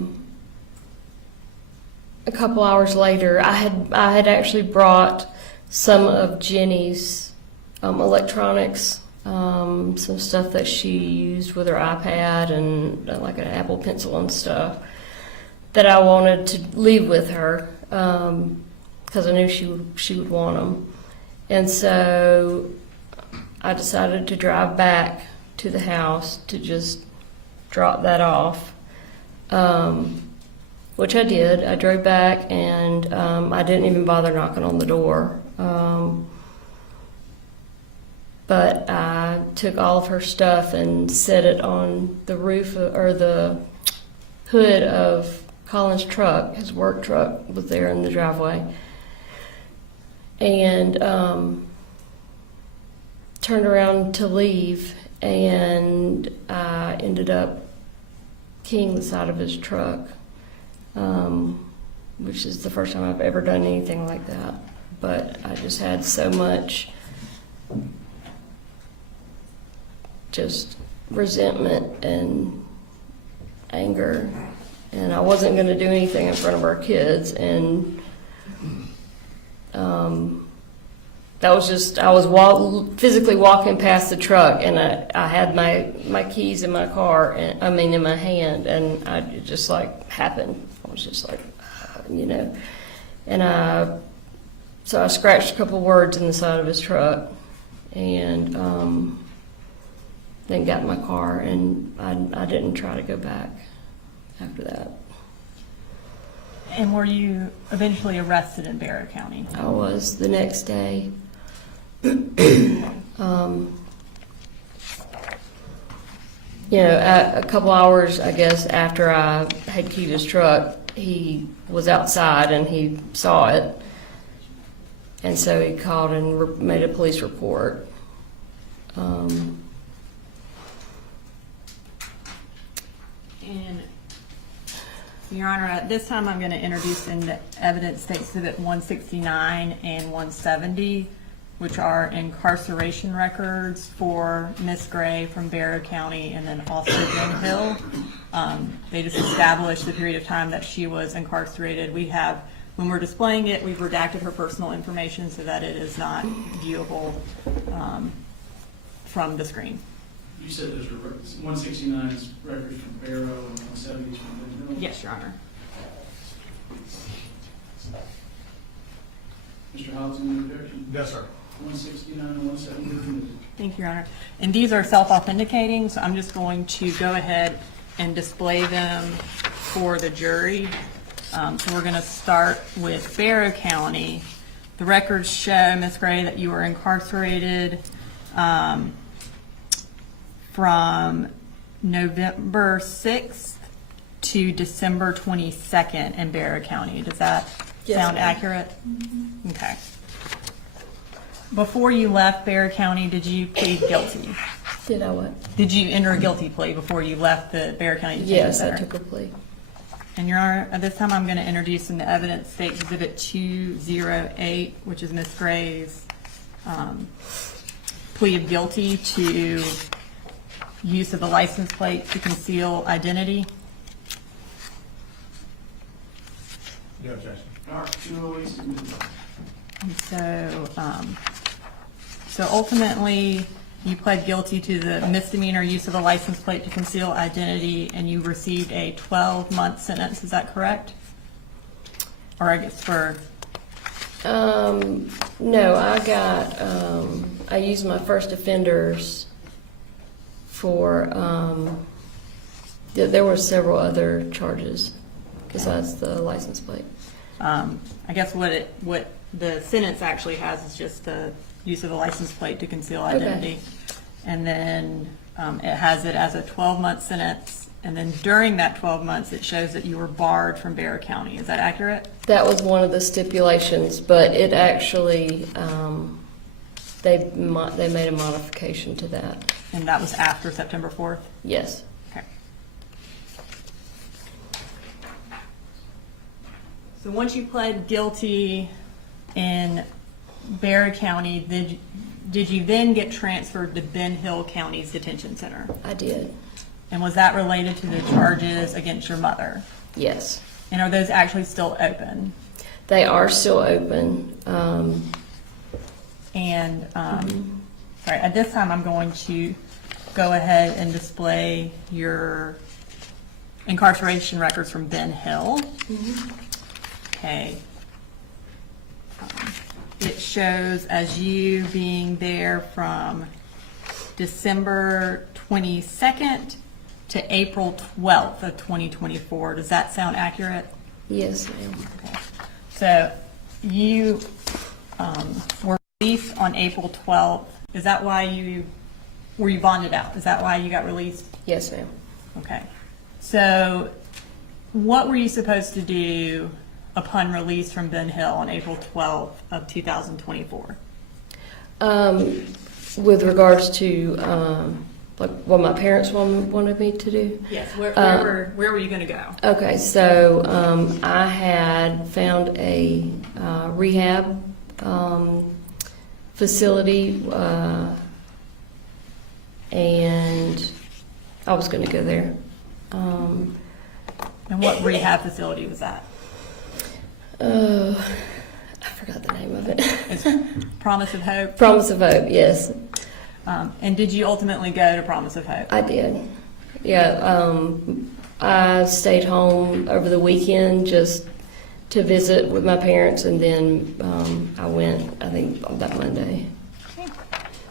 couple hours later, I had actually brought some of Jenny's electronics, some stuff that she used with her iPad and like an Apple Pencil and stuff, that I wanted to leave with her because I knew she would want them. And so I decided to drive back to the house to just drop that off, which I did. I drove back, and I didn't even bother knocking on the door. But I took all of her stuff and set it on the roof or the hood of Colin's truck. His work truck was there in the driveway. and turned around to leave, and I ended up keying the side of his truck, which is the first time I've ever done anything like that. But I just had so much just resentment and anger, and I wasn't going to do anything in front of our kids, and that was just, I was physically walking past the truck, and I had my keys in my car, and in my hand, and it just like happened. I was just like, and so I scratched a couple words in the side of his truck, and then got in my car, and I didn't try to go back after that. And were you eventually arrested in Barrow County? I was the next day. A couple hours, I guess, after I had keyed his truck, he was outside and he saw it. And so he called and made a police report. And Your Honor, at this time I'm going to introduce into evidence State Exhibit 169 and 170, which are incarceration records for Miss Gray from Barrow County and then also Ben Hill. They just established the period of time that she was incarcerated. When we're displaying it, we've redacted her personal information so that it is not viewable from the screen. You said there's 169 is records from Barrow and 170 is from Ben Hill? Yes, Your Honor. Mr. Hobbs, any objection? Yes, sir. 169 and 170 are admitted. Thank you, Your Honor. And these are self-authenticating, so I'm just going to go ahead and display them for the jury. So we're going to start with Barrow County. The records show, Ms. Gray, that you were incarcerated from November 6th to December 22nd in Barrow County. Does that sound accurate? Mm-hmm. Okay. Before you left Barrow County, did you plead guilty? Did I what? Did you enter a guilty plea before you left the Barrow County Detention Yes, Center? I took a plea. And Your Honor, at this time I'm going to introduce into evidence State Exhibit 208, which is Ms. Gray's plea of guilty to use of a license plate to conceal identity. No objection. All right, 208 is admitted. And so ultimately, you pled guilty to the misdemeanor use of a license plate to conceal identity, and you received a 12-month sentence. Is that correct? Or I guess for... No, I used my first offenders for, there were several other charges besides the license plate. I guess what the sentence actually has is just the use of a license plate to conceal identity. Okay. And then it has it as a 12-month sentence, and then during that 12 months it shows that you were barred from Barrow County. Is that accurate? That was one of the stipulations, but it actually, they made a modification to that. And that was after September 4th? Yes. Okay. So once you pled guilty in Barrow County, did you then get transferred to Ben Hill County's detention center? I did. And was that related to the charges against your mother? Yes. And are those actually still open? They are still open. Sorry, at this time I'm going to go ahead and display your incarceration records from Ben Hill. Okay. It shows as you being there from December 22nd to April 12th of 2024. Does that sound accurate? Yes, ma'am. Okay. So you were released on April 12th. Is that why were you bonded out? Is that why you got released? Yes, ma'am. Okay. So what were you supposed to do upon release from Ben Hill on April 12th of 2024? With regards to like what my parents wanted me to do. Yes. Where were you going to go? Okay, so I had found a rehab facility, and I was going to go there. And what rehab facility was that? I forgot the name of it. It's Promise of Hope. Promise of Hope, yes, And did you ultimately go to Promise of Hope? I did. Yeah, I stayed home over the weekend just to visit with my parents, and then I went, I think, on that Monday.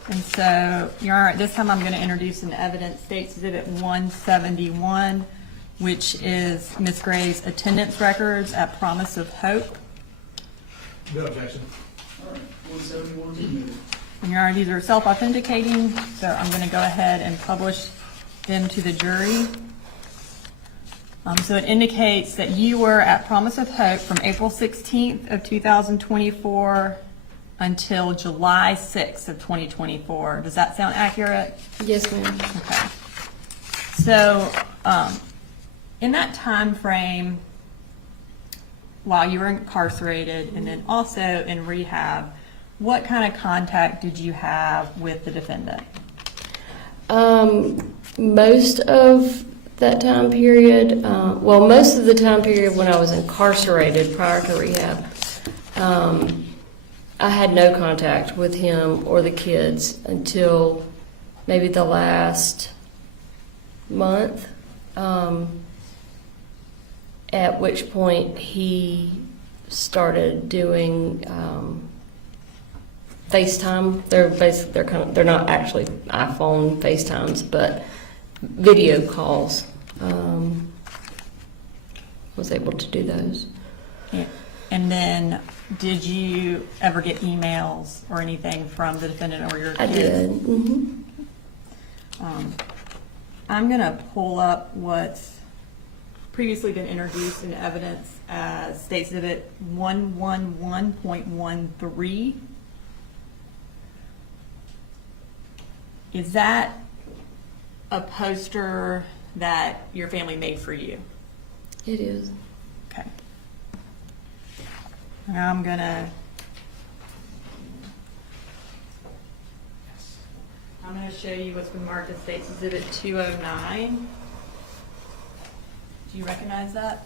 And so, Your Honor, at this time I'm going to introduce an evidence, State's Exhibit 171, which is Ms. Gray's attendance records at Promise of Hope. No objection. All right, 171 is admitted. And Your Honor, these are self-authenticating, so I'm going to go ahead and publish them to the jury. So it indicates that you were at Promise of Hope from April 16th of 2024 until July 6th of 2024. Does that sound accurate? Yes, ma'am. Okay. So, in that time frame, while you were incarcerated and then also in rehab, what kind of contact did you have with the defendant? Most of that time period, most of the time period when I was incarcerated prior to rehab, I had no contact with him or the kids until maybe the last month, at which point he started doing FaceTime. They're not actually iPhone FaceTimes, but video calls. Was able to do those. Yeah. And then, did you ever get emails or anything from the defendant or your kids? I did. Mm-hmm. I'm going to pull up what's previously been introduced in evidence as State's Exhibit 111.13. Is that a poster that your family made for you? It is. Okay. Now I'm gonna show you what's been marked as State's Exhibit 209. Do you recognize that?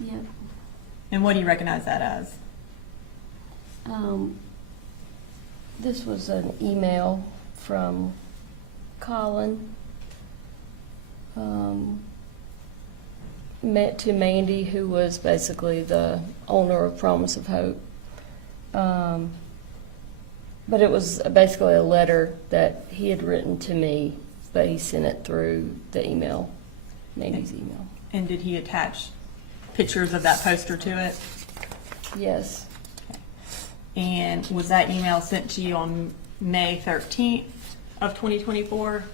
Yep. And what do you recognize that as? This was an email from Colin to Mandy, who was basically the owner of Promise of Hope. But it was basically a letter that he had written to me, but he sent it through the email, Mandy's email. And did he attach pictures of that poster to it? Yes. And was that email sent to you on May 13th of 2024?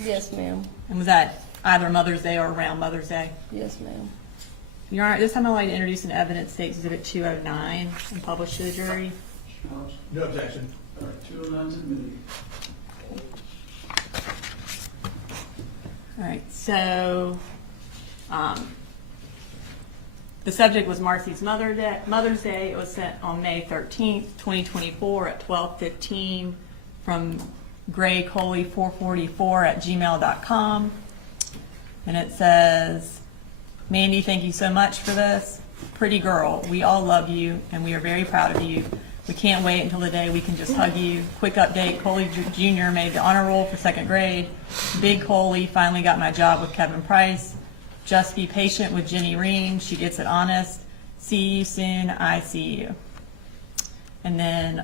Yes, ma'am. And was that either Mother's Day or around Mother's Day? Yes, ma'am. Your Honor, this time I'd like to introduce an evidence, State's Exhibit 209, and publish to the jury. House. No objection. All right, 209 is admitted. All right, so the subject was Marcy's Mother's Day. It was sent on May 13th, 2024 at 12:15 from graycoley444@gmail.com. And it says, Mandy, thank you so much for this. Pretty girl, we all love you and we are very proud of you. We can't wait until the day we can just hug you. Quick update, Coley Jr. made the honor roll for 2nd grade. Big Coley finally got my job with Kevin Price. Just be patient with Jenny Ream. She gets it honest. See you soon. I see you. And then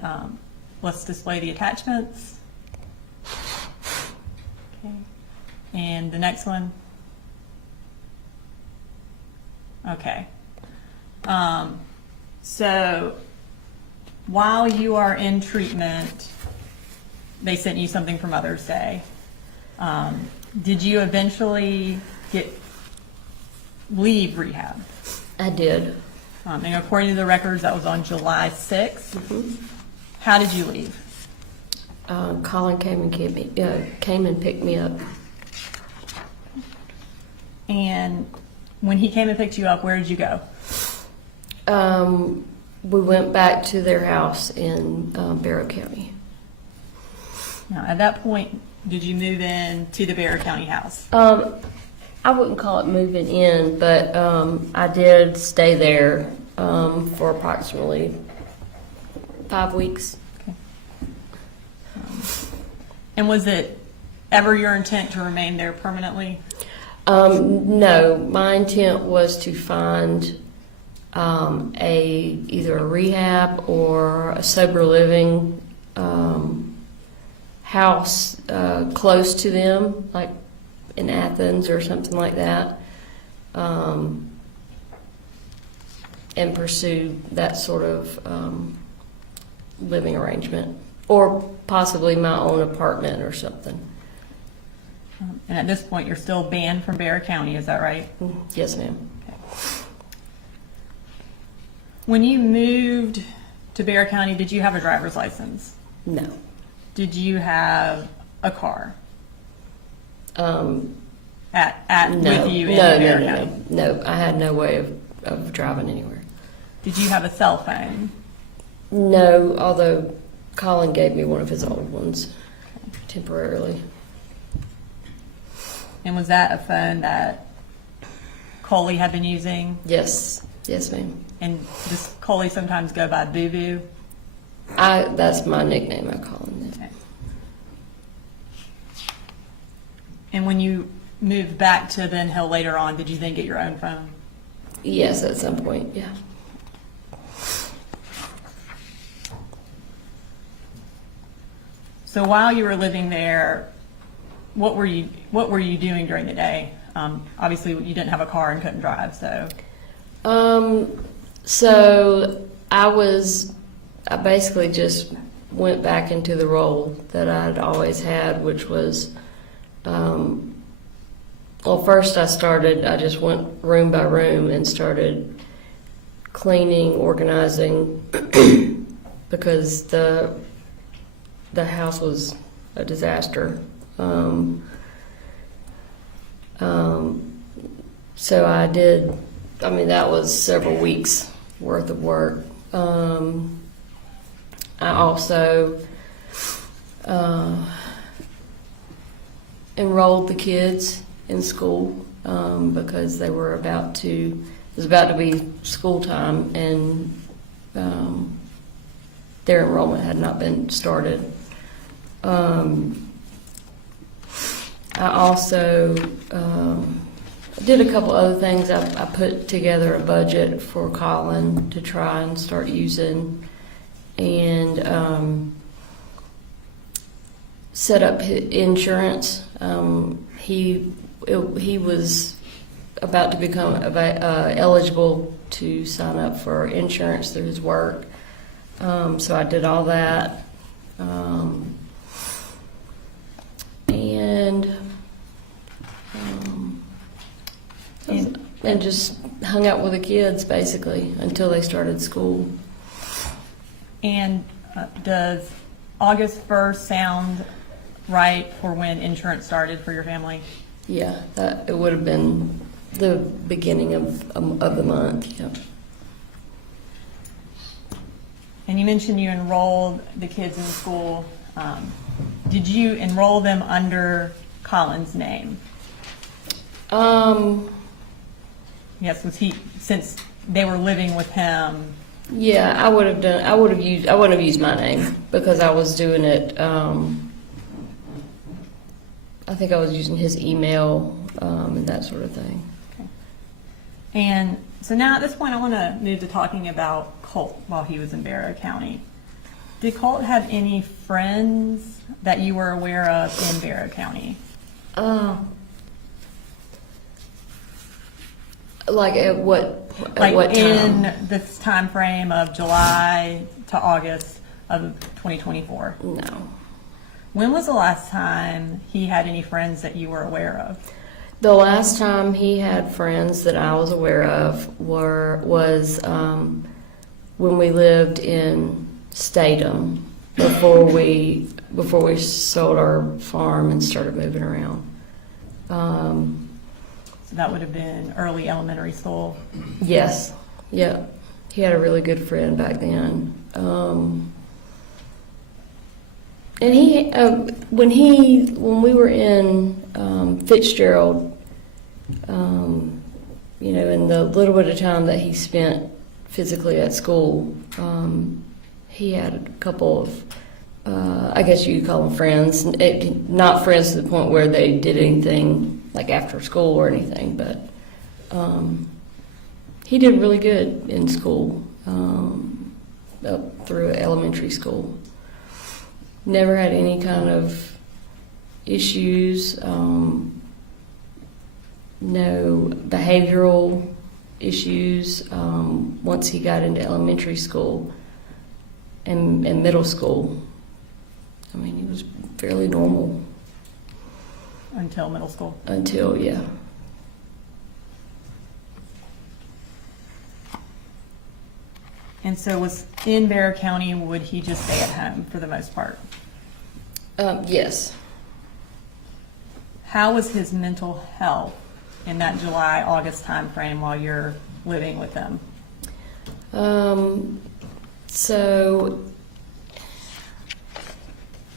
let's display the attachments. Okay. And the next one. Okay. So while you are in treatment, they sent you something for Mother's Day. Did you eventually leave rehab? I did. And according to the records, that was on July 6th. How did you leave? Colin came and picked me up. And when he came and picked you up, where did you go? We went back to their house in Barrow County. Now, at that point, did you move in to the Barrow County house? I wouldn't call it moving in, but I did stay there for approximately 5 weeks. And was it ever your intent to remain there permanently? No, my intent was to find either a rehab or a sober living house close to them, like in Athens or something like that, and pursue that sort of living arrangement, or possibly my own apartment or something. And at this point, you're still banned from Barrow County, is that right? Yes, ma'am. When you moved to Barrow County, did you have a driver's license? No. Did you have a car No. with you in no, Barrow no, County? no. I had no way of driving anywhere. Did you have a cell phone? No, although Colin gave me one of his old ones temporarily. And was that a phone that Coley had been using? Yes, ma'am. And does Coley sometimes go by Boo Boo? That's my nickname. I call him that. Okay. And when you moved back to Ben Hill later on, did you then get your own phone? Yes, at some point. Yeah. So while you were living there, what were you doing during the day? Obviously, you didn't have a car and couldn't drive, so. So I basically just went back into the role that I'd always had, which was, first I just went room by room and started cleaning, organizing, because the house was a disaster. So I did, that was several weeks worth of work. I also enrolled the kids in school because it was about to be school time, and their enrollment had not been started. I also did a couple other things. I put together a budget for Colin to try and start using, and set up his insurance. He was about to become eligible to sign up for insurance through his work, so I did all that. And just hung out with the kids basically until they started school. And does August 1st sound right for when insurance started for your family? Yeah, it would have been the beginning of the month. Yeah. And you mentioned you enrolled the kids in school. Did you enroll them under Colin's name? Yes, since they were living with him? Yeah, I wouldn't have used my name because I was doing it. I think I was using his email and that sort of thing. Okay. And so now at this point, I want to move to talking about Colt while he was in Barrow County. Did Colt have any friends that you were aware of in Barrow County? Like at what in time? this time frame of July to August of 2024? No. When was the last time he had any friends that you were aware of? The last time he had friends that I was aware of was when we lived in Statham before we sold our farm and started moving around. So that would have been early elementary school. Yes, yeah, he had a really good friend back then. And he, when we were in Fitzgerald, you know, in the little bit of time that he spent physically at school, he had a couple of, I guess you could call them friends. Not friends to the point where they did anything like after school or anything, but he did really good in school, up through elementary school. Never had any kind of issues, no behavioral issues once he got into elementary school and middle school. I mean, he was fairly normal Until middle school. until, yeah. And so was in Bear County, would he just stay at home for the most part? Yes. How was his mental health in that July, August timeframe while you're living with him? So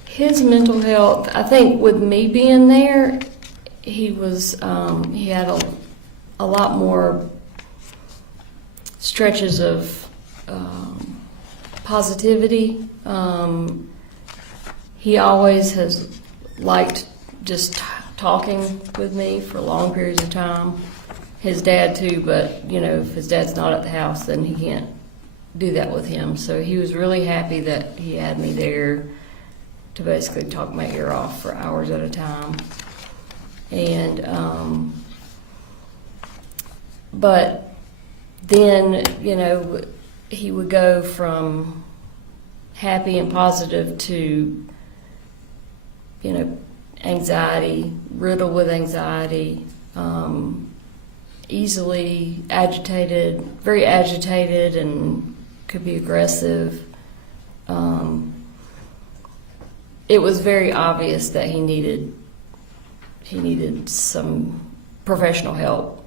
his mental health, I think with me being there, he was, he had a lot more stretches of positivity. He always has liked just talking with me for long periods of time. His dad too, but you know, if his dad's not at the house, then he can't do that with him. So he was really happy that he had me there to basically talk my ear off for hours at a time. And but then, you know, he would go from happy and positive to, you know, anxiety, riddled with anxiety, easily agitated, very agitated, and could be aggressive. It was very obvious that he needed some professional help,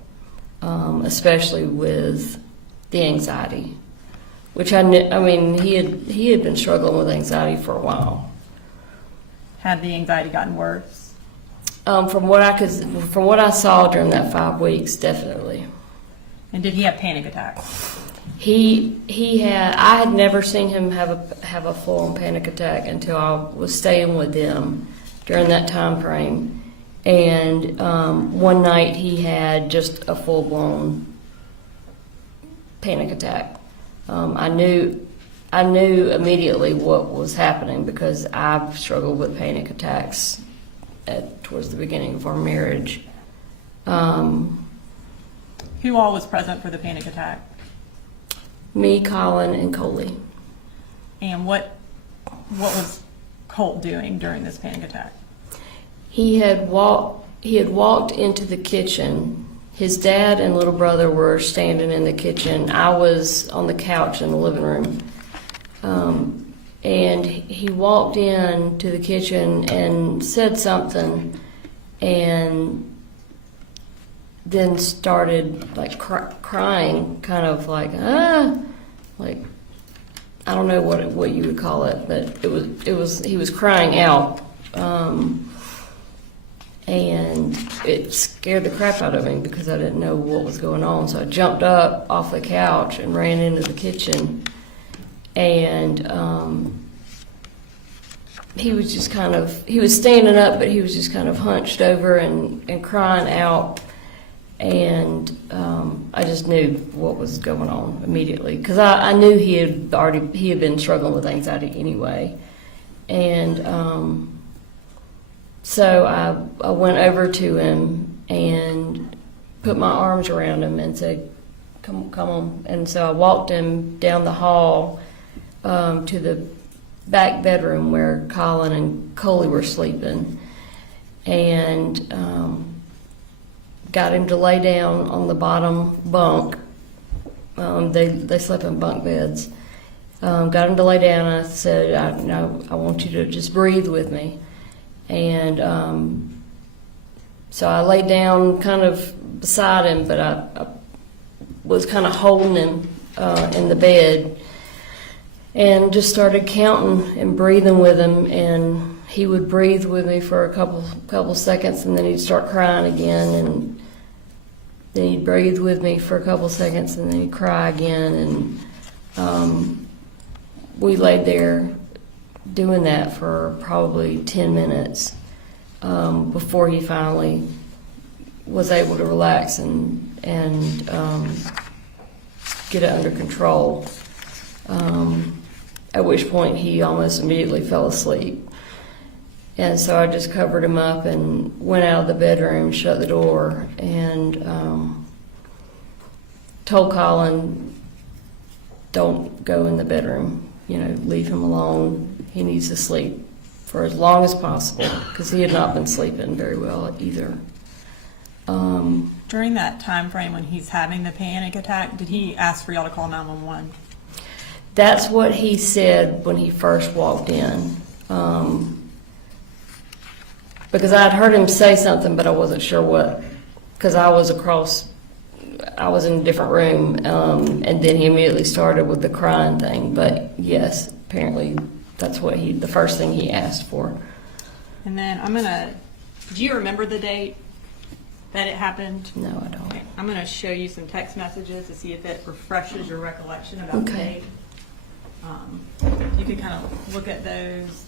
especially with the anxiety, which I knew. I mean, he had been struggling with anxiety for a while. Had the anxiety gotten worse? From what I saw during that 5 weeks, definitely. And did he have panic attacks? I had never seen him have a full-on panic attack until I was staying with them during that time frame. And one night he had just a full-blown panic attack. I knew immediately what was happening because I've struggled with panic attacks towards the beginning of our marriage. Who all was present for the panic attack? Me, Colin, and Colin. And what was Colt doing during this panic attack? He had walked into the kitchen. His dad and little brother were standing in the kitchen. I was on the couch in the living room. And he walked in to the kitchen and said something, and then started like crying, kind of like like I don't know what you would call it, but he was crying out, and it scared the crap out of me because I didn't know what was going on. So I jumped up off the couch and ran into the kitchen, and he was just he was standing up, but he was just kind of hunched over and crying out. And I just knew what was going on immediately because I knew he had been struggling with anxiety anyway. And so I went over to him and put my arms around him and said, come on. And so I walked him down the hall to the back bedroom where Colin and Colin were sleeping. And got him to lay down on the bottom bunk. They slept in bunk beds. Got him to lay down, and I said, I want you to just breathe with me. And so I laid down kind of beside him, but I was kind of holding him in the bed and just started counting and breathing with him. And he would breathe with me for a couple seconds, and then he'd start crying again. And then he'd breathe with me for a couple seconds, and then he'd cry again. And we laid there doing that for probably 10 minutes before he finally was able to relax and get it under control. At which point he almost immediately fell asleep. And so I just covered him up and went out of the bedroom, shut the door, and told Colin, don't go in the bedroom. Leave him alone. He needs to sleep for as long as possible, because he had not been sleeping very well either. During that time frame when he's having the panic attack, did he ask for y'all to call 911? That's what he said when he first walked in. Because I'd heard him say something, but I wasn't sure what, because I was in a different room, and then he immediately started with the crying thing. But yes, apparently that's what the first thing he asked for. And then do you remember the date that it happened? No, I don't. Okay, I'm going to show you some text messages to see if it refreshes your recollection about the Okay. date. You can kind of look at those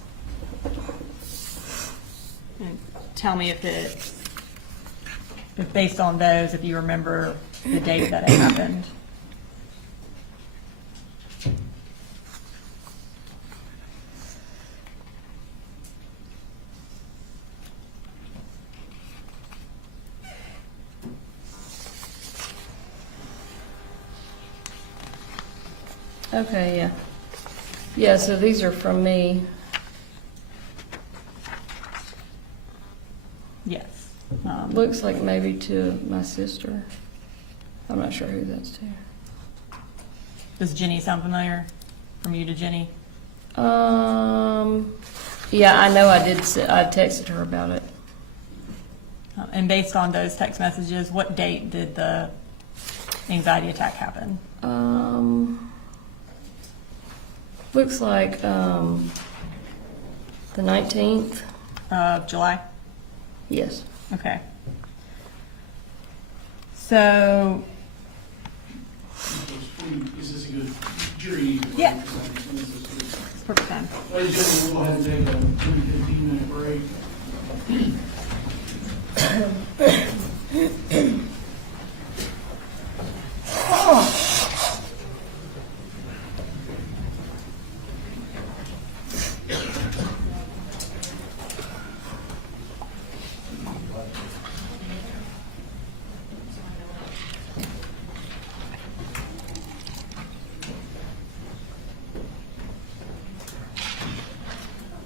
and tell me if based on those, if you remember the date that it happened. Okay, yeah. Yeah, so these are from me. Yes. Looks like maybe to my sister. I'm not sure who that's to. Does Jenny sound familiar? From you to Jenny? Yeah, I know I did. I texted her about it. And based on those text messages, what date did the anxiety attack happen? Looks like the 19th. Of July? Yes. Okay. So, Is this a good jury? Yeah. it's perfect time. Ladies and gentlemen, we'll have to take a 15-minute break.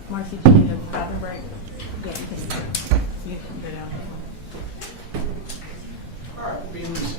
Marcy, do you need a bathroom break? Yeah, you can go down. All right, we'll be in recess.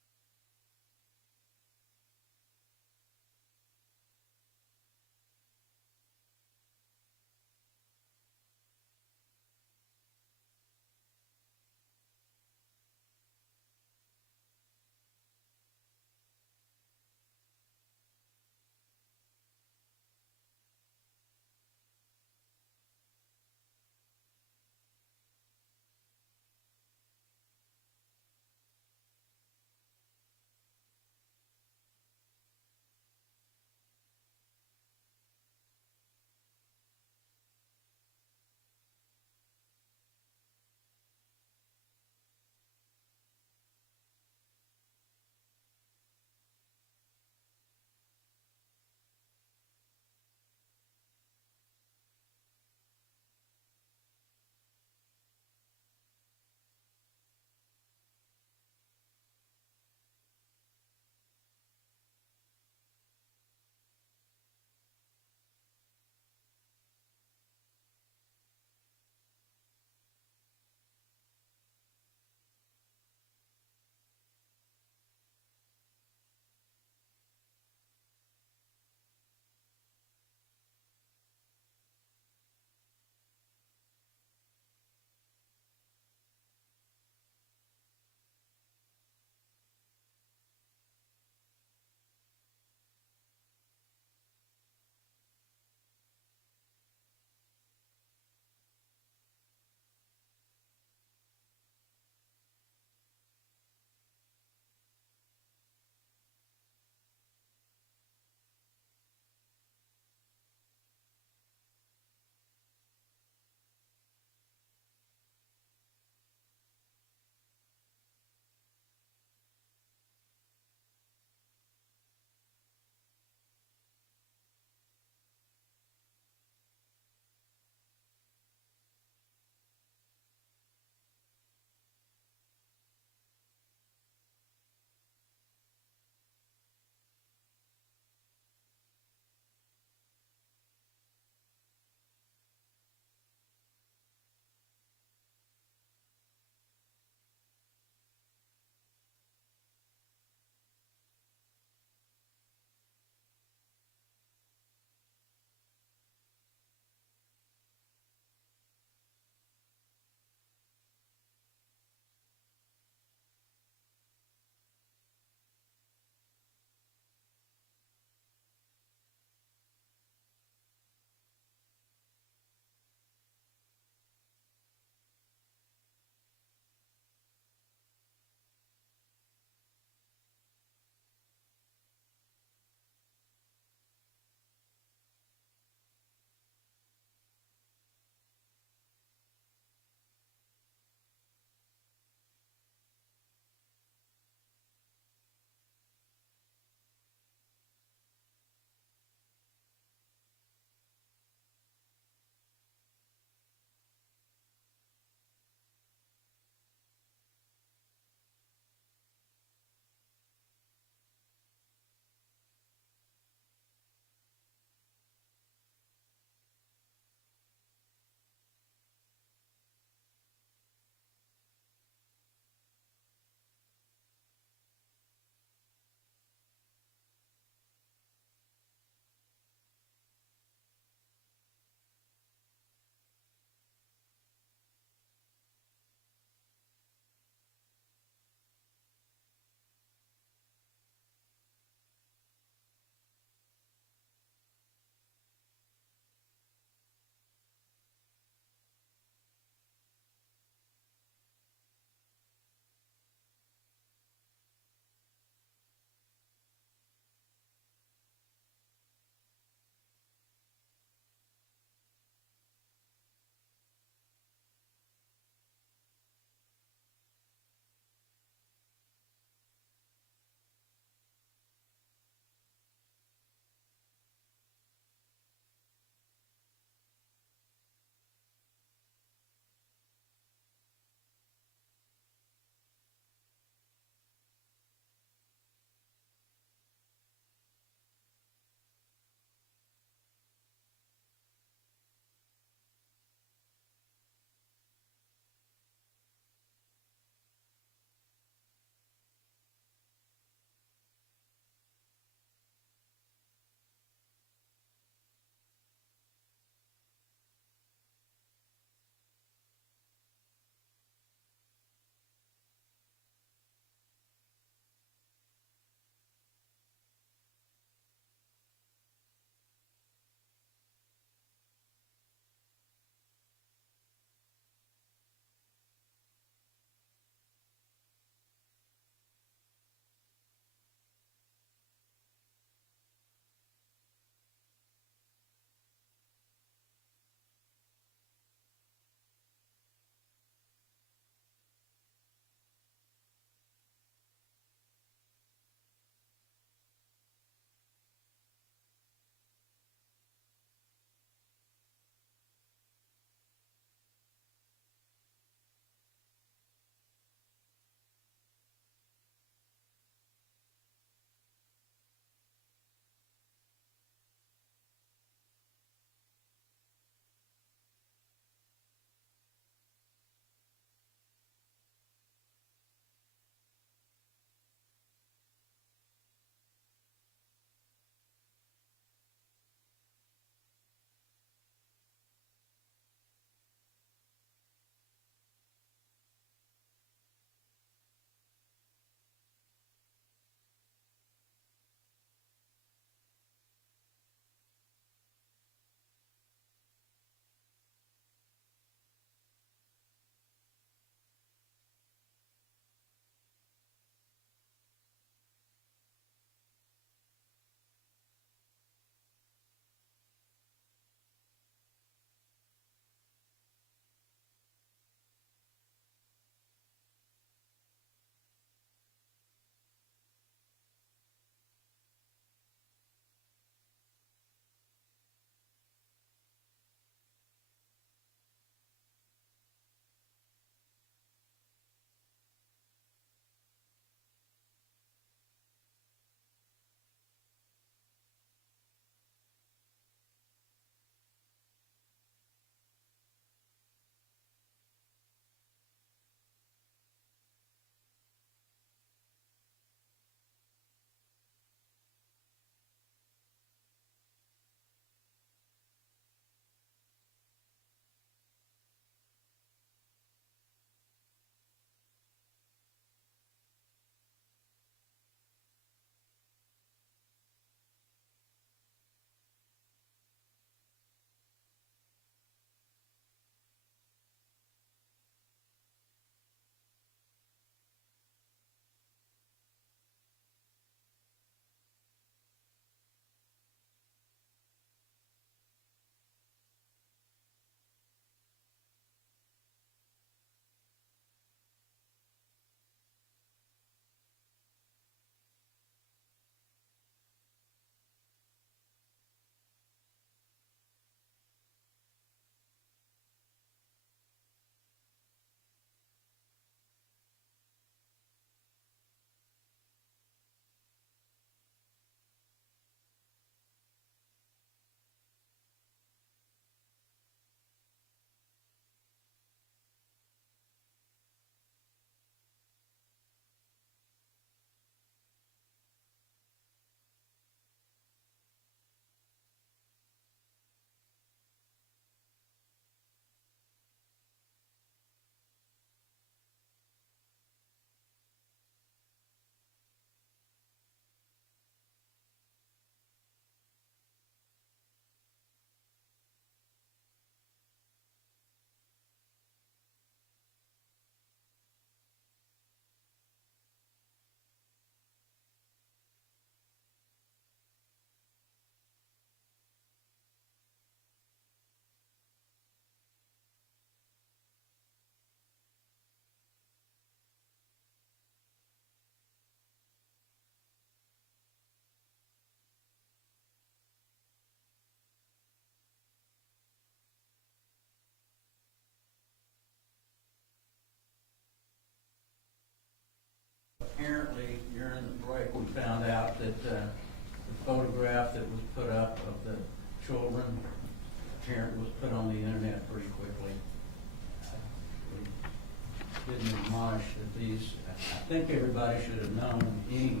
didn't admonish that these, I think everybody should have known any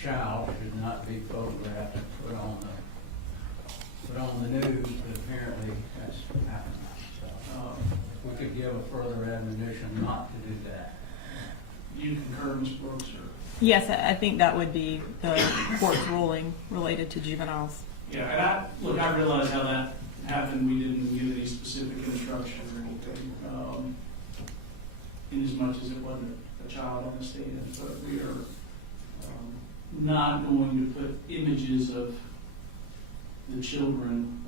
child should not be photographed and put on the news, but apparently that's happened. So, if we could give a further admonition not to do that. You concur, Ms. Brooks, or? Yes, I think that would be the court's ruling related to juveniles. Yeah, and I realize how that happened. We didn't give any specific instruction or anything, in as much as it wasn't a child on the stand. But we are not going to put images of the children.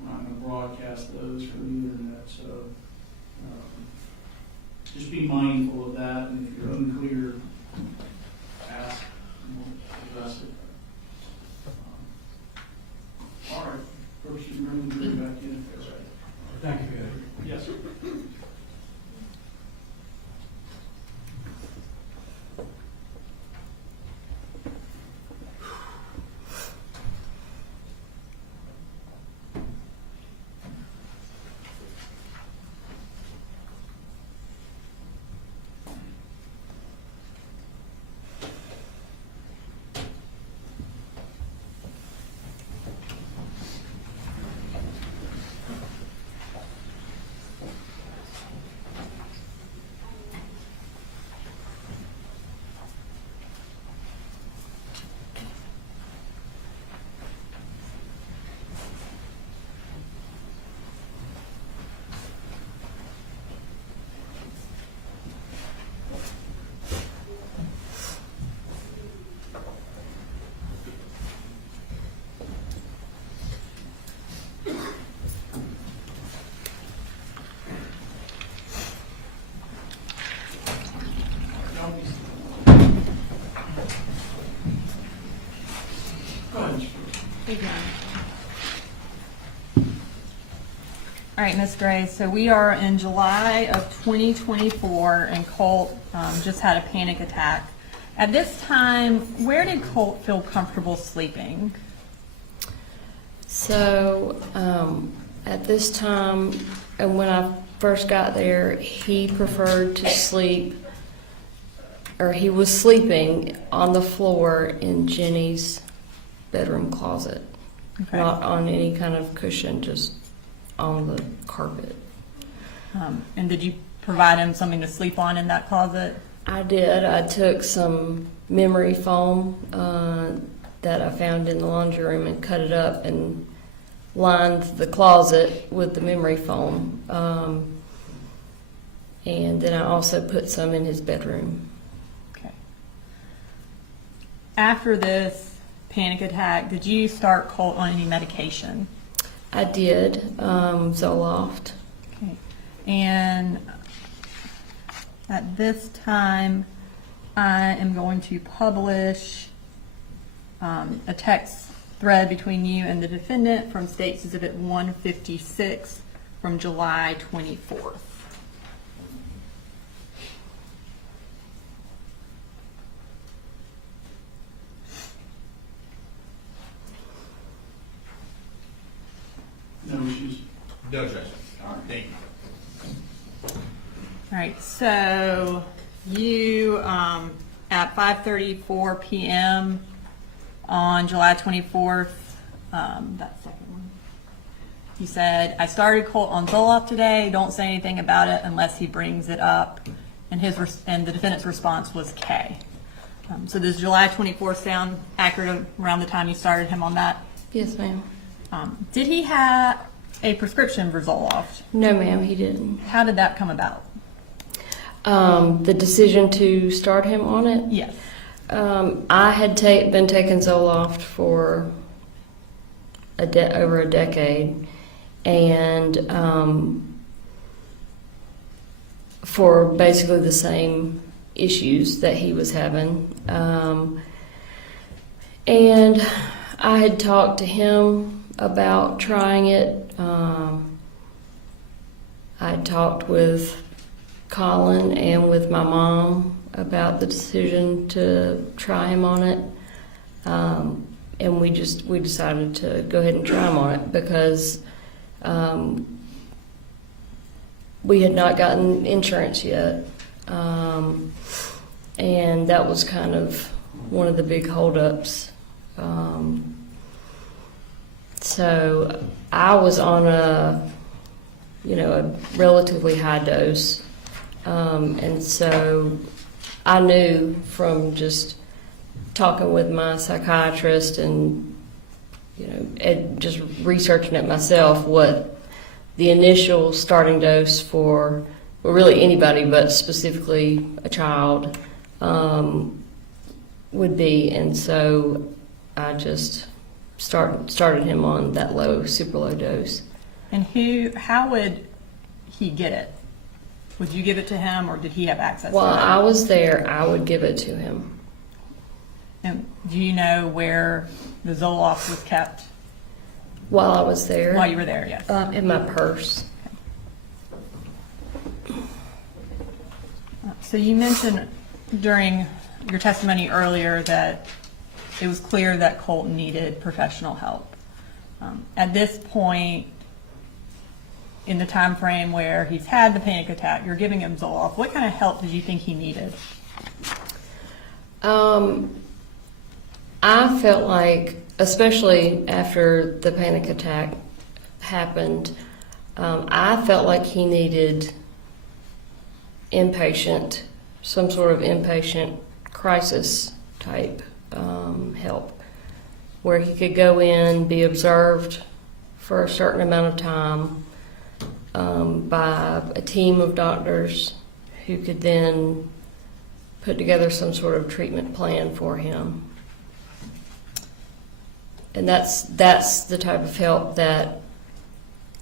We're not going to broadcast those for the internet. So just be mindful of that. And if you're unclear, ask and we'll address it. All right, Brooks, you can bring the jury back in if they're ready. Thank you, Judge. Yes, sir. Don't be Go ahead, Ms. Brooks. All right, Ms. Gray, so we are in July of 2024, and Colt just had a panic attack. At this time, where did Colt feel comfortable sleeping? So at this time, and when I first got there, he preferred to sleep, or he was sleeping on the floor in Jenny's bedroom closet, Okay. not on any kind of cushion, just on the carpet. And did you provide him something to sleep on in that closet? I did. I took some memory foam that I found in the laundry room and cut it up and lined the closet with the memory foam. And then I also put some in his bedroom. Okay. After this panic attack, did you start Colt on any medication? I did, Zoloft. Okay. And at this time, I am going to publish a text thread between you and the defendant from State's Exhibit 156 from July 24th. No issues. No objection. All right. Thank you. All right, so you, at 5:34 p.m. on July 24th, that second one, you said, I started Colt on Zoloft today, don't say anything about it unless he brings it up, and and the defendant's response was K. So does July 24th sound accurate around the time you started him on that? Yes, ma'am. Did he have a prescription for Zoloft? No, ma'am, he didn't. How did that come about? The decision to start him on it? Yes. I had been taking Zoloft for over a decade, and for basically the same issues that he was having. And I had talked to him about trying it. I had talked with Colin and with my mom about the decision to try him on it, and we decided to go ahead and try him on it because we had not gotten insurance yet, And that was kind of one of the big holdups. So I was on a relatively high dose. And so I knew from just talking with my psychiatrist and, just researching it myself, what the initial starting dose for, well, really anybody, but specifically a child, would be. And so I just started him on that super low dose. And how would he get it? Would you give it to him, or did he have access While to it? I was there, I would give it to him. And do you know where the Zoloft was kept While I was there, while you were there? Yes. in my purse. So you mentioned during your testimony earlier that it was clear that Colt needed professional help. At this point, in the time frame where he's had the panic attack, you're giving him Zoloft. What kind of help did you think he needed? I felt like, especially after the panic attack happened, I felt like he needed some sort of inpatient crisis type help, where he could go in, be observed for a certain amount of time by a team of doctors who could then put together some sort of treatment plan for him. And that's the type of help that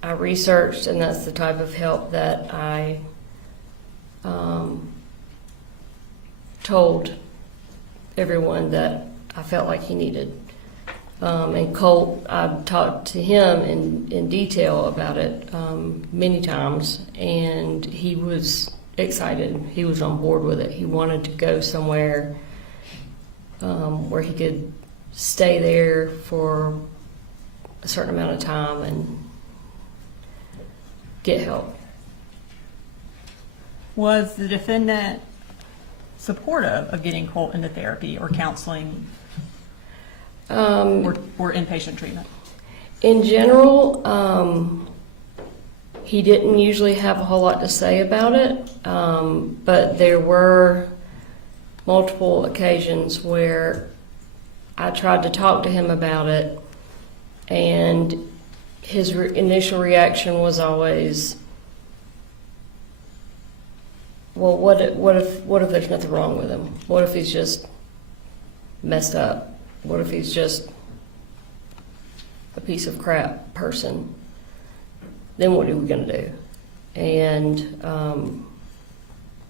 I researched, and that's the type of help that I told everyone that I felt like he needed. And Colt, I've talked to him in detail about it many times, and he was excited. He was on board with it. He wanted to go somewhere where he could stay there for a certain amount of time and get help. Was the defendant supportive of getting Colt into therapy or counseling or inpatient treatment? In general, he didn't usually have a whole lot to say about it, but there were multiple occasions where I tried to talk to him about it, and his initial reaction was always, well, what if there's nothing wrong with him? What if he's just messed up? What if he's just a piece of crap person? Then what are we going to do? And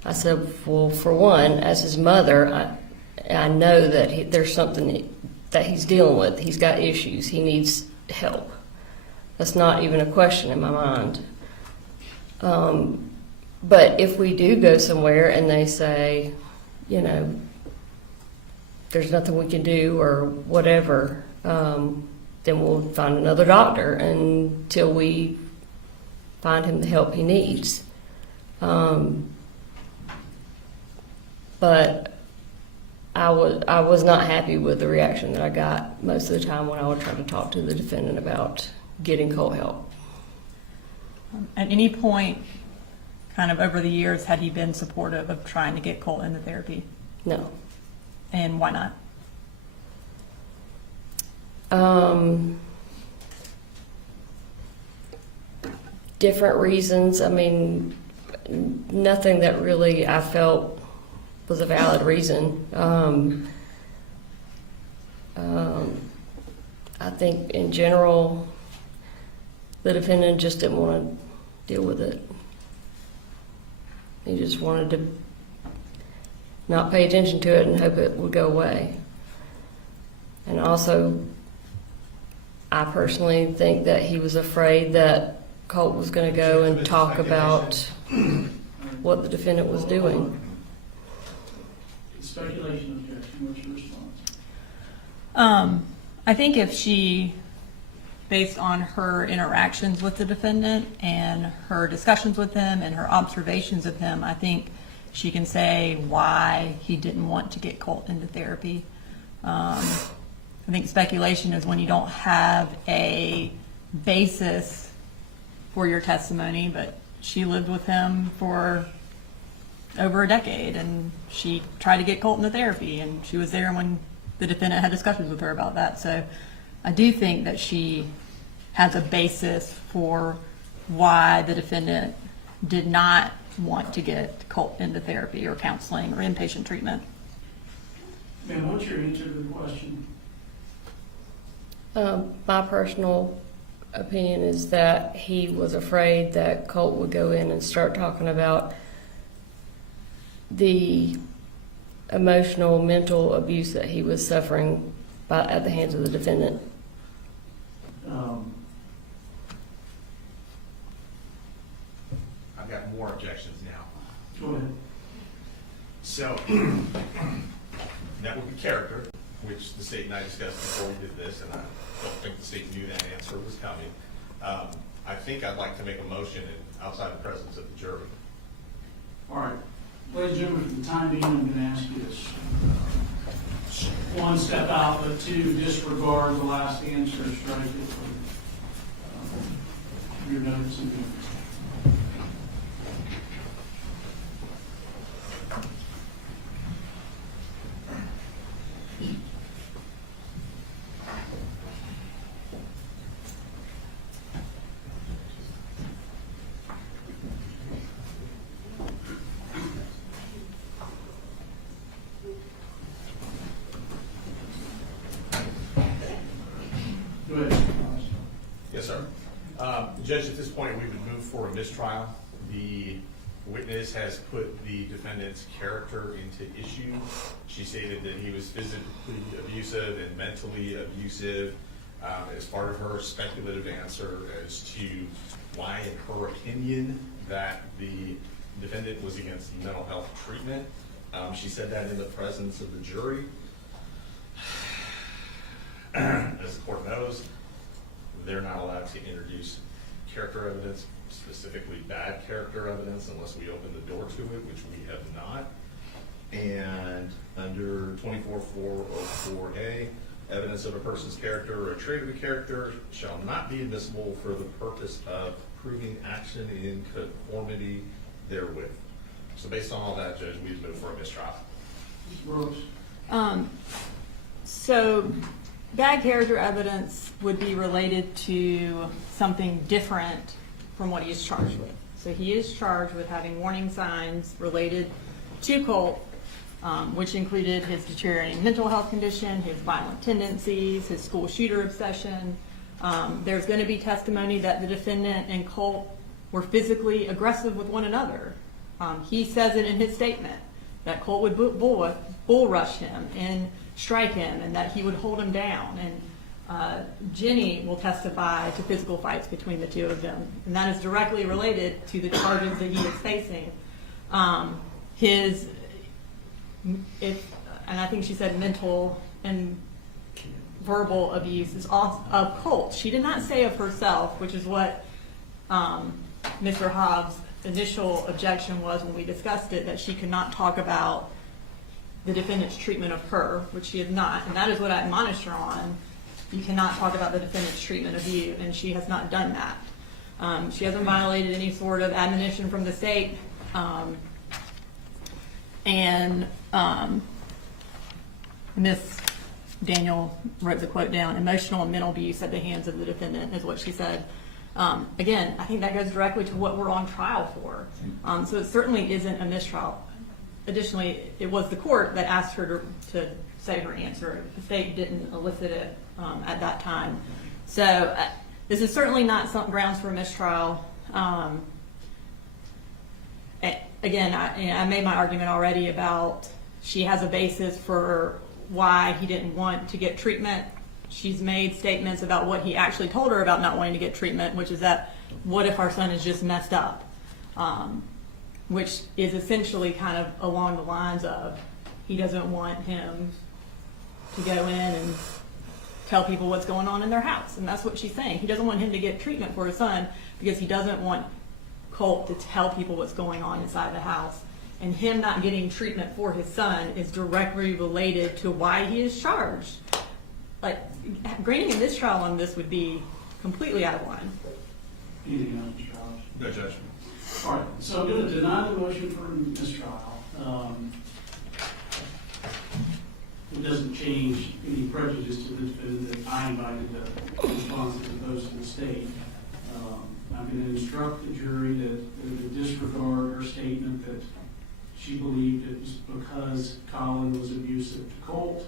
I said, well, for one, as his mother, I know that there's something that he's dealing with. He's got issues. He needs help. That's not even a question in my mind. But if we do go somewhere and they say, there's nothing we can do or whatever, then we'll find another doctor until we find him the help he needs. But I was not happy with the reaction that I got most of the time when I would try to talk to the defendant about getting Colt help. At any point, kind of over the years, had he been supportive of trying to get Colt into therapy? No. And why not? Different reasons. I mean, nothing that really I felt was a valid reason. I think in general, the defendant just didn't want to deal with it. He just wanted to not pay attention to it and hope it would go away. And also, I personally think that he was afraid that Colt was going to go and talk about what the defendant was doing. Speculation, objection, what's your response? I think if she, based on her interactions with the defendant and her discussions with him and her observations of him, I think She can say why he didn't want to get Colt into therapy. I think speculation is when you don't have a basis for your testimony, but she lived with him for over a decade, and she tried to get Colt into therapy, and she was there when the defendant had discussions with her about that. So I do think that she has a basis for why the defendant did not want to get Colt into therapy or counseling or inpatient treatment. Ma'am, what's your answer to the question? My personal opinion is that he was afraid that Colt would go in and start talking about the emotional, mental abuse that he was suffering at the hands of the defendant. I've got more objections now. Go ahead. So, that would be character, which the state and I discussed before we did this, and I don't think the state knew that answer was coming. I think I'd like to make a motion outside the presence of the jury. All right. Ladies and gentlemen, for the time being, I'm going to ask you this. One, step out, but two, disregard the last answer, strike it from your notes and views. Go ahead. Yes, sir. Judge, at this point, we would move for a mistrial. The witness has put the defendant's character into issue. She stated that he was physically abusive and mentally abusive as part of her speculative answer as to why, in her opinion, that the defendant was against mental health treatment. She said that in the presence of the jury. As the court knows, they're not allowed to introduce character evidence, specifically bad character evidence, unless we open the door to it, which we have not. And under 24404A, evidence of a person's character or a trait of a character shall not be admissible for the purpose of proving action in conformity therewith. So based on all that, Judge, we've moved for a mistrial. Brooks. So bad character evidence would be related to something different from what he is charged with. So he is charged with having warning signs related to Colt, which included his deteriorating mental health condition, his violent tendencies, his school shooter obsession. There's going to be testimony that the defendant and Colt were physically aggressive with one another. He says it in his statement that Colt would bull rush him and strike him, and that he would hold him down. And Jenny will testify to physical fights between the two of them, and that is directly related to the charges that he is facing. And I think she said mental and verbal abuse is also of Colt. She did not say of herself, which is what Mr. Hobbs' initial objection was when we discussed it, that she could not talk about the defendant's treatment of her, which she is not, and that is what I admonished her on. You cannot talk about the defendant's treatment of you, and she has not done that. She hasn't violated any sort of admonition from the state, and Miss Daniel wrote the quote down, emotional and mental abuse at the hands of the defendant is what she said. Again, I think that goes directly to what we're on trial for. So it certainly isn't a mistrial. Additionally, it was the court that asked her to say her answer. The state didn't elicit it at that time. So this is certainly not some grounds for a mistrial. Again, I made my argument already about she has a basis for why he didn't want to get treatment. She's made statements about what he actually told her about not wanting to get treatment, which is that, what if our son is just messed up? Which is essentially kind of along the lines of, he doesn't want him to go in and tell people what's going on in their house. And that's what she's saying. He doesn't want him to get treatment for his son because he doesn't want Colt to tell people what's going on inside the house. and him not getting treatment for his son is directly related to why he is charged. Like, granting a mistrial on this would be completely out of line. Anything else, Mr. Howard? No judgment. All right, so I'm going to deny the motion for mistrial. It doesn't change any prejudice to the defendant that I invited the response as opposed to the state. I'm going to instruct the jury that they disregard her statement that she believed it was because Colin was abusive to Colt.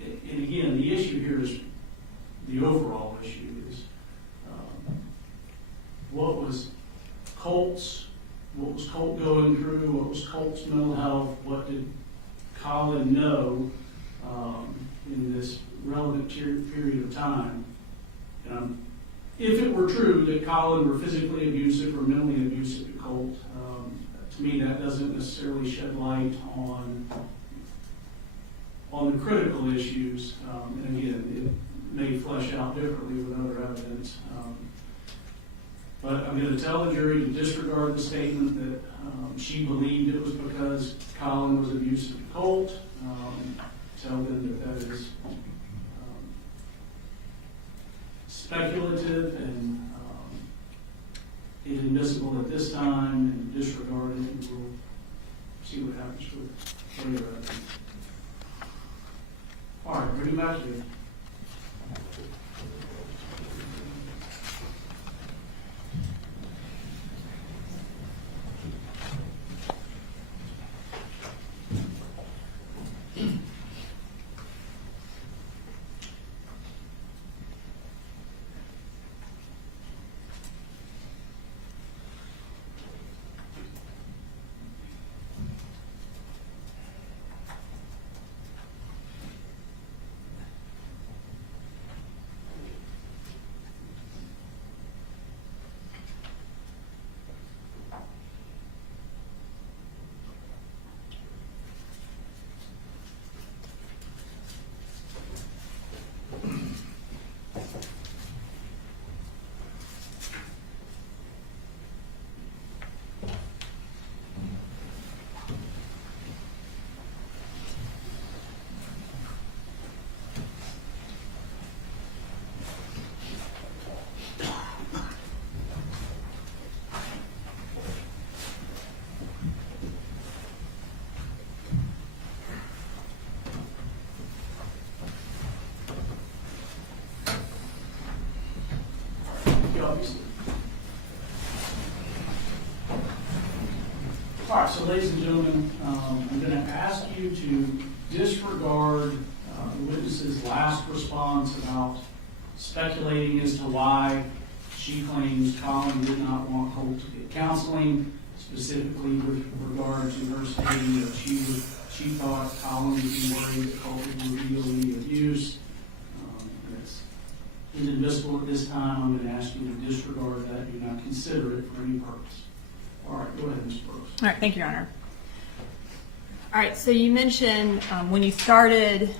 And again, the issue here is, the overall issue is, what was Colt going through? What was Colt's mental health? What did Colin know in this relevant period of time? If it were true that Colin were physically abusive or mentally abusive to Colt, to me that doesn't necessarily shed light on the critical issues. And again, it may flesh out differently with other evidence. But I'm going to tell the jury to disregard the statement that she believed it was because Colin was abusive to Colt. Tell them that is speculative and inadmissible at this time, and disregard it, and we'll see what happens with later evidence. All right, bring it back to you. All right, so ladies and gentlemen, I'm going to ask you to disregard the witness's last response about speculating as to why she claims Colin did not want Colt to get counseling, specifically with regard to her stating that she thought Colin would be worried that Colt would reveal any abuse. It's inadmissible at this time. I'm going to ask you to disregard that. Do not consider it for any purpose. All right, go ahead, Ms. Brooks. All right, thank you, Your Honor. All right, so you mentioned when you started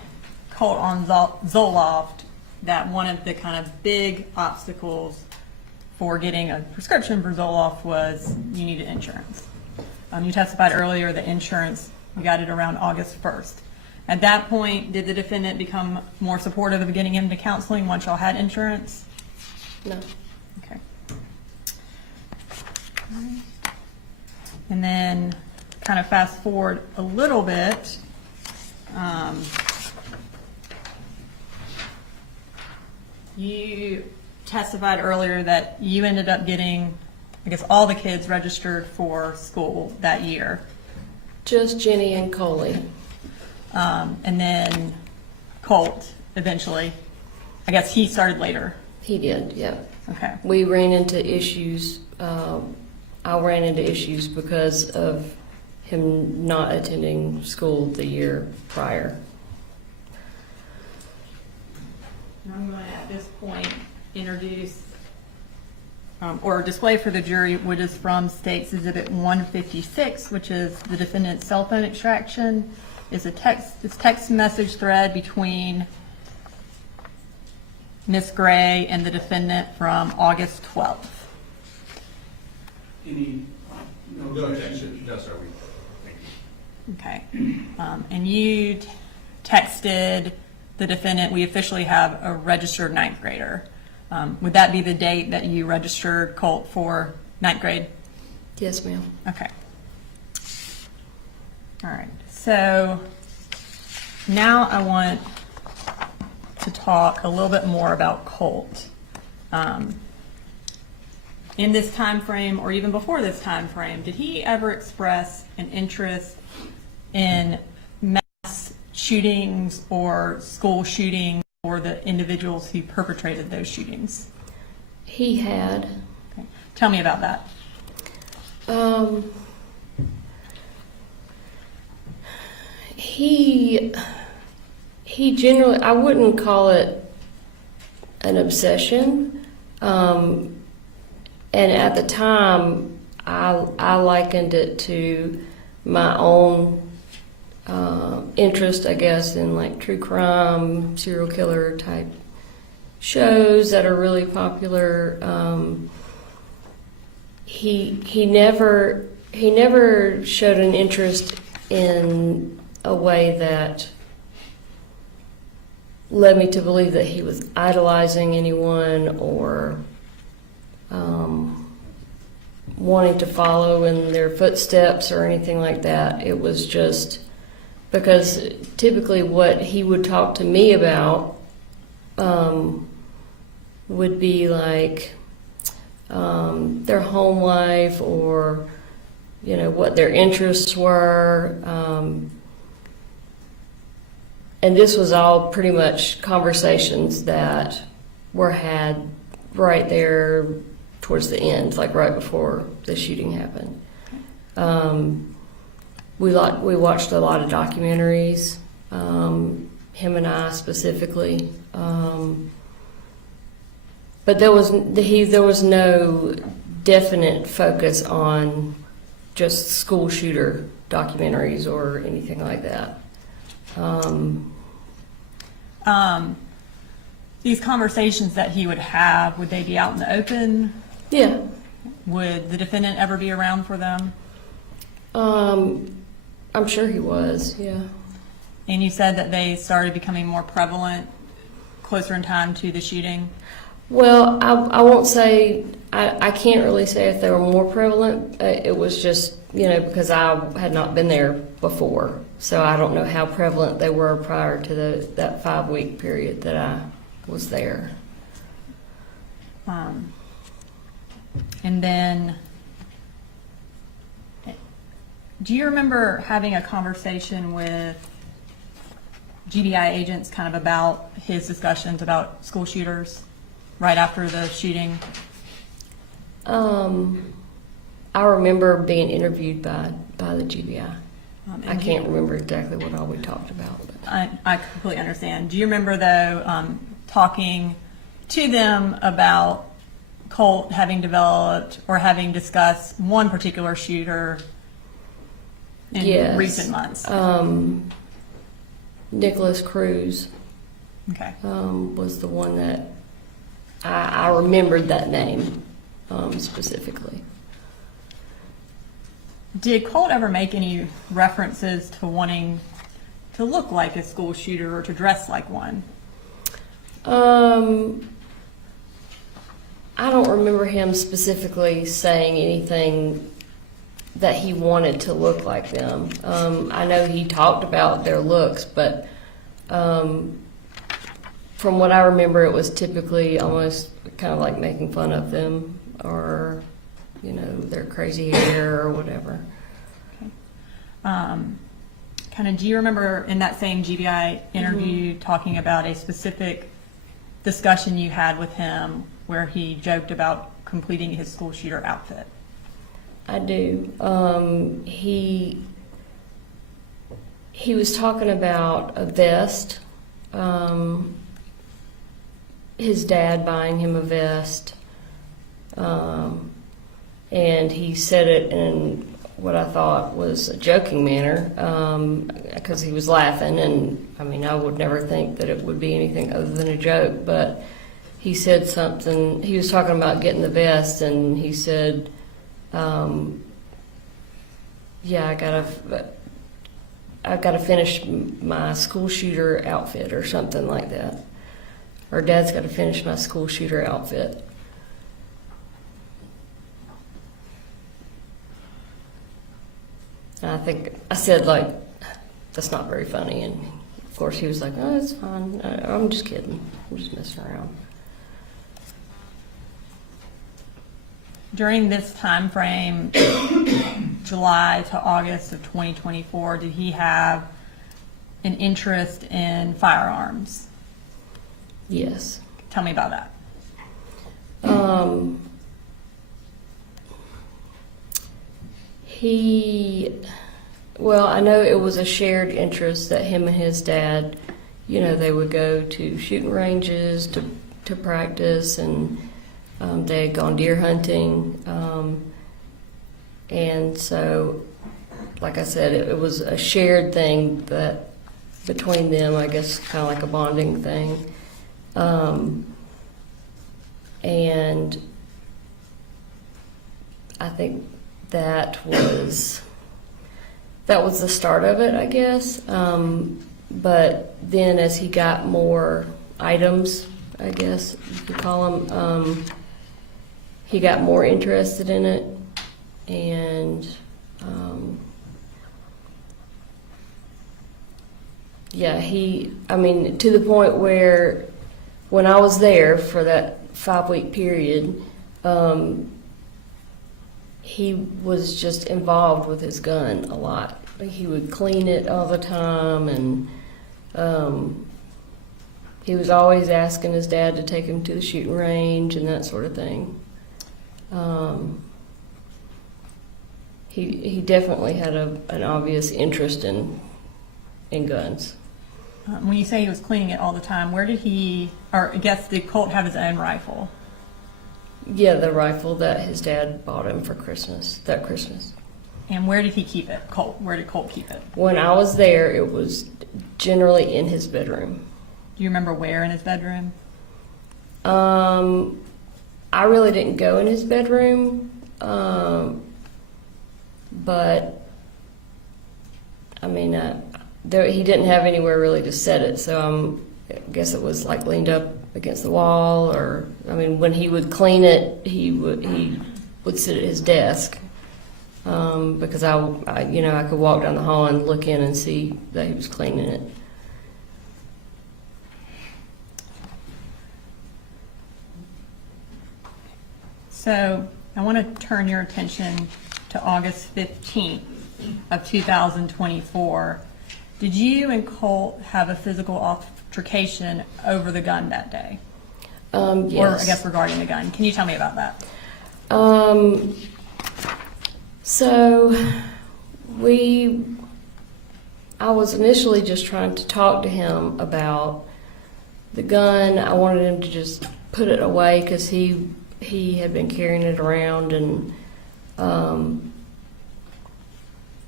Colt on Zoloft that one of the kind of big obstacles for getting a prescription for Zoloft was you needed insurance. You testified earlier that insurance, you got it around August 1st. At that point, did the defendant become more supportive of getting him to counseling once y'all had insurance? No. Okay. And then kind of fast forward a little bit. You testified earlier that you ended up getting, I guess, all the kids registered for school that year. Just Jenny and Colin. And then Colt eventually. I guess he started later. He did, yeah. Okay. We ran into issues. I ran into issues because of him not attending school the year prior. I'm going to, at this point, introduce or display for the jury what is from State's Exhibit 156, which is the defendant's cell phone extraction. It's text message thread between Ms. Gray and the defendant from August 12th. Any No objection. No, sir. Okay. And you texted the defendant, we officially have a registered ninth grader. Would that be the date that you registered Colt for ninth grade? Yes, ma'am. Okay. All right. So now I want to talk a little bit more about Colt. In this time frame, or even before this time frame, did he ever express an interest in mass shootings or school shootings or the individuals who perpetrated those shootings? He had. Okay. Tell me about that. He generally, I wouldn't call it an obsession. And at the time, I likened it to my own interest, I guess, in like true crime, serial killer type shows that are really popular. He never showed an interest in a way that led me to believe that he was idolizing anyone or wanting to follow in their footsteps or anything like that. It was just because typically what he would talk to me about would be like their home life or, you know, what their interests were. And this was all pretty much conversations that were had right there towards the end, like right before the shooting happened. We watched a lot of documentaries, him and I specifically. But there was no definite focus on just school shooter documentaries or anything like that. These conversations that he would have, would they be out in the open? Yeah. Would the defendant ever be around for them? I'm sure he was, yeah. And you said that they started becoming more prevalent closer in time to the shooting? Well, I won't say, I can't really say if they were more prevalent. It was just, you know, because I had not been there before. So I don't know how prevalent they were prior to that 5-week period that I was there. And then, do you remember having a conversation with GBI agents kind of about his discussions about school shooters right after the shooting? I remember being interviewed by the GBI. I can't remember exactly what all we talked about. But. I completely understand. Do you remember, though, talking to them about Colt having developed or having discussed one particular shooter in recent months? Nicholas Cruz Okay. was the one that I remembered that name specifically. Did Colt ever make any references to wanting to look like a school shooter or to dress like one? I don't remember him specifically saying anything that he wanted to look like them. I know he talked about their looks, but from what I remember, it was typically almost kind of like making fun of them or, you know, their crazy hair or whatever. Okay. Kind of, do you remember in that same GBI interview talking about a specific discussion you had with him where he joked about completing his school shooter outfit? I do. He was talking about a vest. His dad buying him a vest. And he said it in what I thought was a joking manner, because he was laughing, and I mean, I would never think that it would be anything other than a joke, but he said something, he was talking about getting the vest, and he said, yeah, I gotta finish my school shooter outfit or something like that. Or Dad's gotta finish my school shooter outfit. And I think I said, like, that's not very funny, and of course he was like, oh, it's fine. I'm just kidding. I'm just messing around. During this time frame, July to August of 2024, did he have an interest in firearms? Yes. Tell me about that. Well, I know it was a shared interest that him and his dad, you know, they would go to shooting ranges to practice, and they had gone deer hunting. And so, like I said, it was a shared thing that between them, I guess, kind of like a bonding thing. And I think that was the start of it, I guess. But then as he got more items, I guess you could call them, he got more interested in it. And yeah, to the point where when I was there for that 5-week period, he was just involved with his gun a lot. He would clean it all the time, and he was always asking his dad to take him to the shooting range and that sort of thing. He definitely had an obvious interest in guns. When you say he was cleaning it all the time, where did did Colt have his own rifle? Yeah, the rifle that his dad bought him for that Christmas. And where did he keep it, Colt? Where did Colt keep it? When I was there, it was generally in his bedroom. Do you remember where in his bedroom? I really didn't go in his bedroom, but I mean, he didn't have anywhere really to set it, so I guess it was like leaned up against the wall, or I mean, when he would clean it, he would sit at his desk, because I could walk down the hall and look in and see that he was cleaning it. So I want to turn your attention to August 15th of 2024. Did you and Colt have a physical altercation over the gun that day? Yes. Or I guess regarding the gun. Can you tell me about that? So I was initially just trying to talk to him about the gun. I wanted him to just put it away because he had been carrying it around, and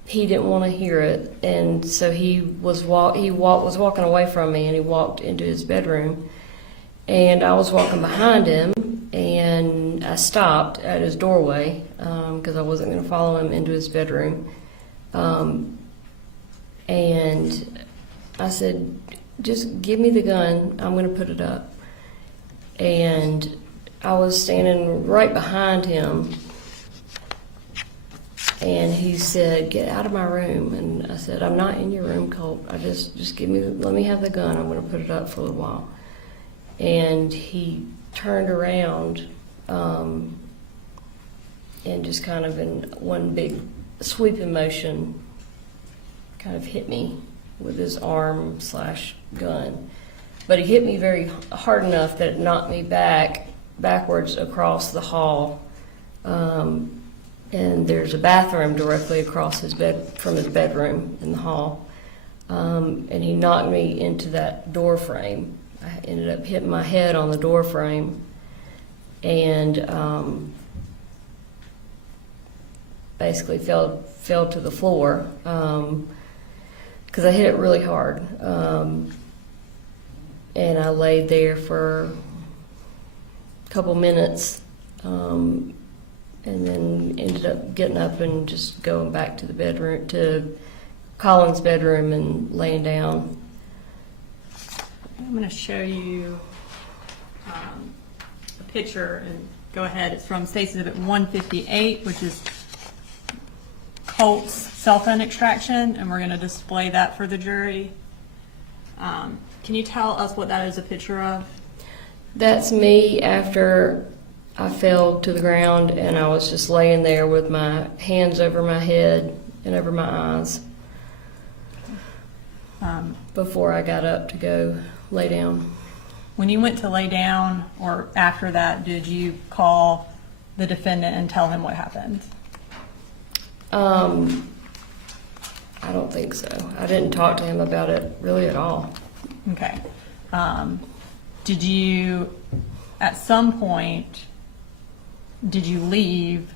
he didn't want to hear it, and so he was walking away from me, and he walked into his bedroom, and I was walking behind him, and I stopped at his doorway because I wasn't going to follow him into his bedroom, and I said, "Just give me the gun. I'm going to put it up." And I was standing right behind him, and he said, "Get out of my room." And I said, "I'm not in your room, Colt. Just let me have the gun. I'm going to put it up for a little while." And he turned around, and just kind of in one big sweeping motion, kind of hit me with his arm/gun. But he hit me very hard enough that it knocked me backwards across the hall. And there's a bathroom directly across from his bedroom in the hall. And he knocked me into that door frame. I ended up hitting my head on the door frame, and basically fell to the floor because I hit it really hard. And I laid there for a couple minutes, and then ended up getting up and just going back to the bedroom, to Colin's bedroom, and laying down. I'm going to show you a picture, and go ahead. It's from State's Exhibit 158, which is Colt's cell phone extraction, and we're going to display that for the jury. Can you tell us what that is a picture of? That's me after I fell to the ground, and I was just laying there with my hands over my head and over my eyes before I got up to go lay down. When you went to lay down, or after that, did you call the defendant and tell him what happened? I don't think so. I didn't talk to him about it really at all. Okay. Did you, at some point, did you leave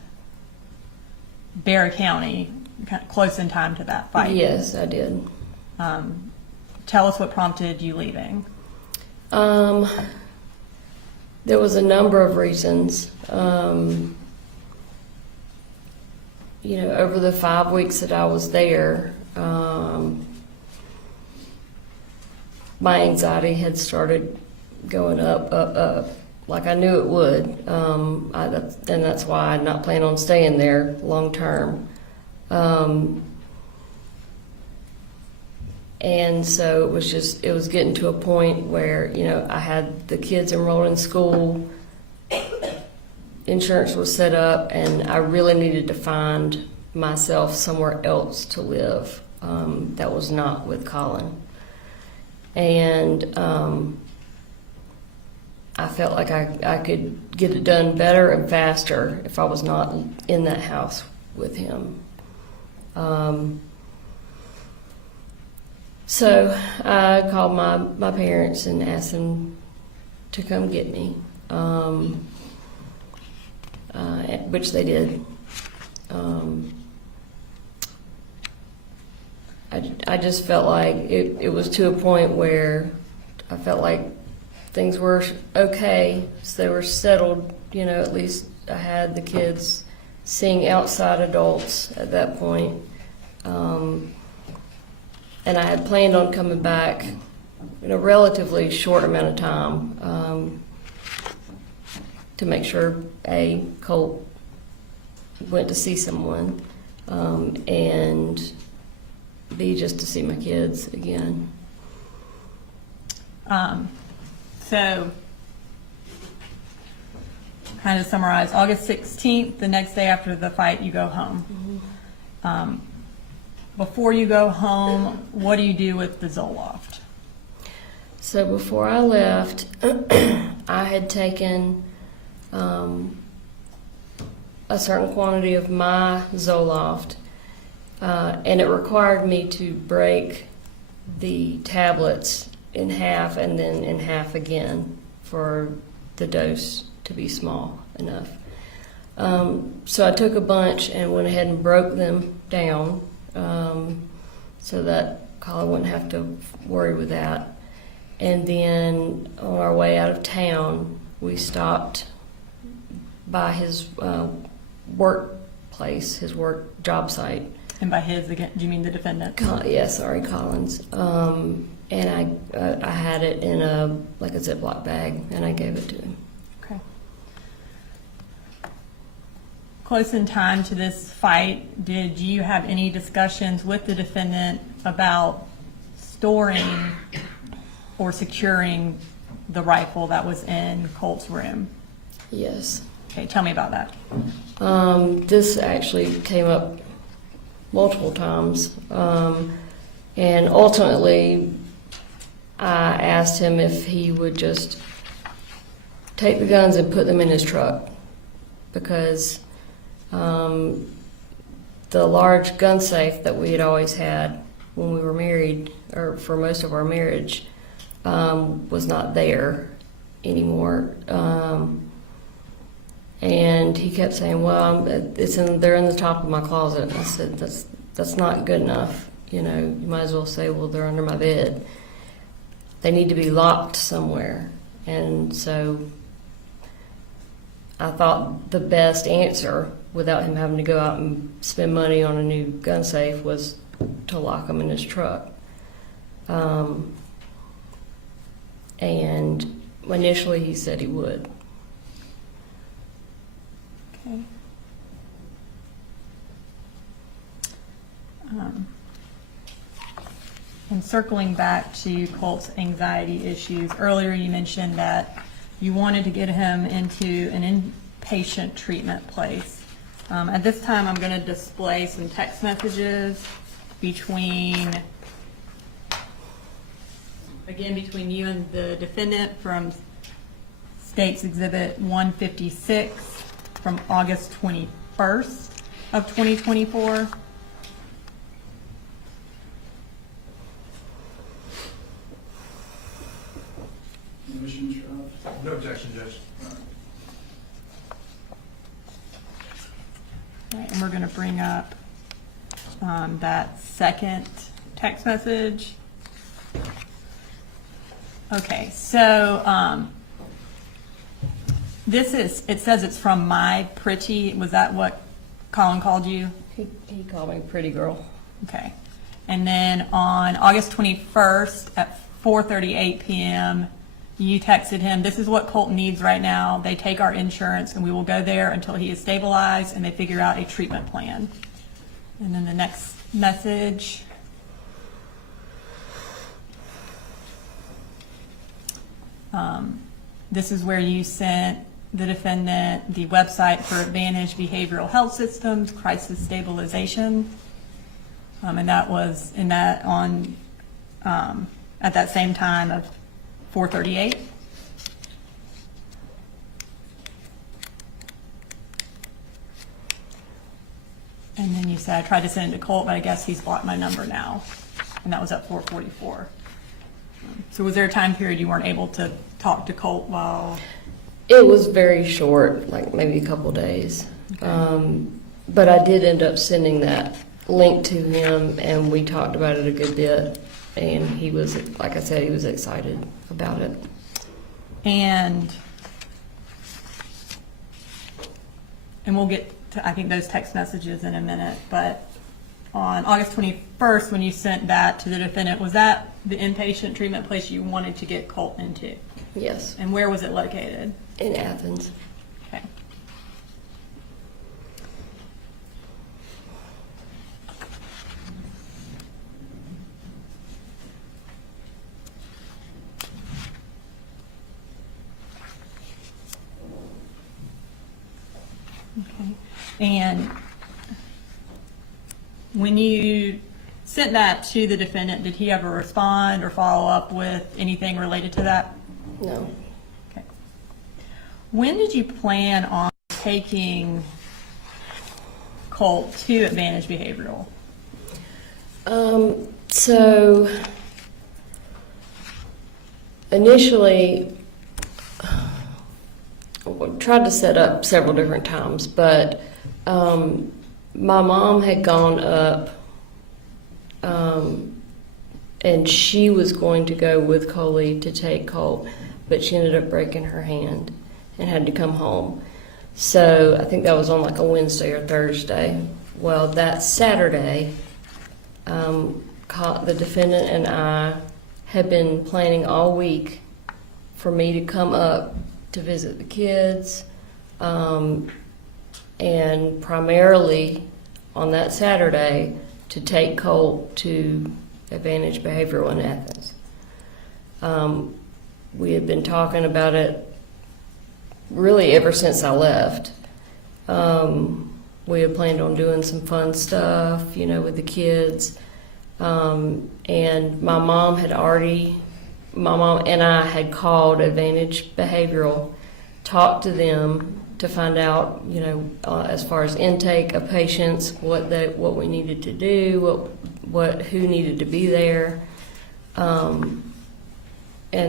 Bear County kind of close in time to that fight? Yes, I did. Tell us what prompted you leaving. There was a number of reasons. Over the 5 weeks that I was there, my anxiety had started going up, like I knew it would. And that's why I'm not planning on staying there long term. And so it was getting to a point where, I had the kids enrolled in school, insurance was set up, and I really needed to find myself somewhere else to live that was not with Colin. And I felt like I could get it done better and faster if I was not in that house with him. So I called my parents and asked them to come get me, which they did. I just felt like it was to a point where I felt like things were okay, so they were settled. At least I had the kids seeing outside adults at that point. And I had planned on coming back in a relatively short amount of time to make sure Colt went to see someone, and B, just to see my kids again. So, kind of summarize, August 16th, the next day after the fight, you go home. Mm-hmm. Before you go home, what do you do with the Zoloft? So before I left, I had taken a certain quantity of my Zoloft, and it required me to break the tablets in half and then in half again for the dose to be small enough. So I took a bunch and went ahead and broke them down so that Colin wouldn't have to worry with that. And then on our way out of town, we stopped by his workplace, his work job site. And by his, again, do you mean the defendant? Colin's. And I had it in a Ziploc bag, and I gave it to him. Okay. Close in time to this fight, did you have any discussions with the defendant about storing or securing the rifle that was in Colt's room? Yes. Okay, tell me about that. This actually came up multiple times, and ultimately I asked him if he would just take the guns and put them in his truck, because the large gun safe that we had always had when we were married, or for most of our marriage, was not there anymore. And he kept saying, "Well, they're in the top of my closet." And I said, "That's not good enough. You might as well say, well, they're under my bed. They need to be locked somewhere." And so I thought the best answer, without him having to go out and spend money on a new gun safe, was to lock him in his truck. And initially he said he would. Okay. And circling back to Colt's anxiety issues, earlier you mentioned that you wanted to get him into an inpatient treatment place. At this time, I'm going to display some text messages between you and the defendant from State's Exhibit 156 from August 21st of 2024. Motion, Sheriff. No objection, Judge. Right, and we're going to bring up that second text message. Okay, so it says it's from My Pretty. Was that what Colin called you? He called me pretty girl. Okay. And then on August 21st at 4:38 p.m., you texted him, "This is what Colt needs right now. They take our insurance and we will go there until he is stabilized and they figure out a treatment plan." And then the next message. This is where you sent the defendant the website for Advantage Behavioral Health Systems Crisis Stabilization. And that was at that same time of 4:38. And then you said, "I tried to send it to Colt, but I guess he's blocked my number now." And that was at 4:44. So was there a time period you weren't able to talk to Colt while? It was very short, like maybe a couple days. Okay. But I did end up sending that link to him, and we talked about it a good bit. And he was, like I said, he was excited about it. And we'll get to, I think, those text messages in a minute, but on August 21st, when you sent that to the defendant, was that the inpatient treatment place you wanted to get Colt into? Yes, And where was it located? in Athens. Okay. Okay. And when you sent that to the defendant, did he ever respond or follow up with anything related to that? No. Okay. When did you plan on taking Colt to Advantage Behavioral? So initially, I tried to set up several different times, but my mom had gone up and she was going to go with Coley to take Colt, but she ended up breaking her hand and had to come home. So I think that was on like a Wednesday or Thursday. Well, that Saturday, the defendant and I had been planning all week for me to come up to visit the kids, and primarily on that Saturday to take Colt to Advantage Behavioral in Athens. We had been talking about it really ever since I left. We had planned on doing some fun stuff, with the kids. And my mom and I had called Advantage Behavioral, talked to them to find out, as far as intake of patients, what we needed to do, who needed to be there. And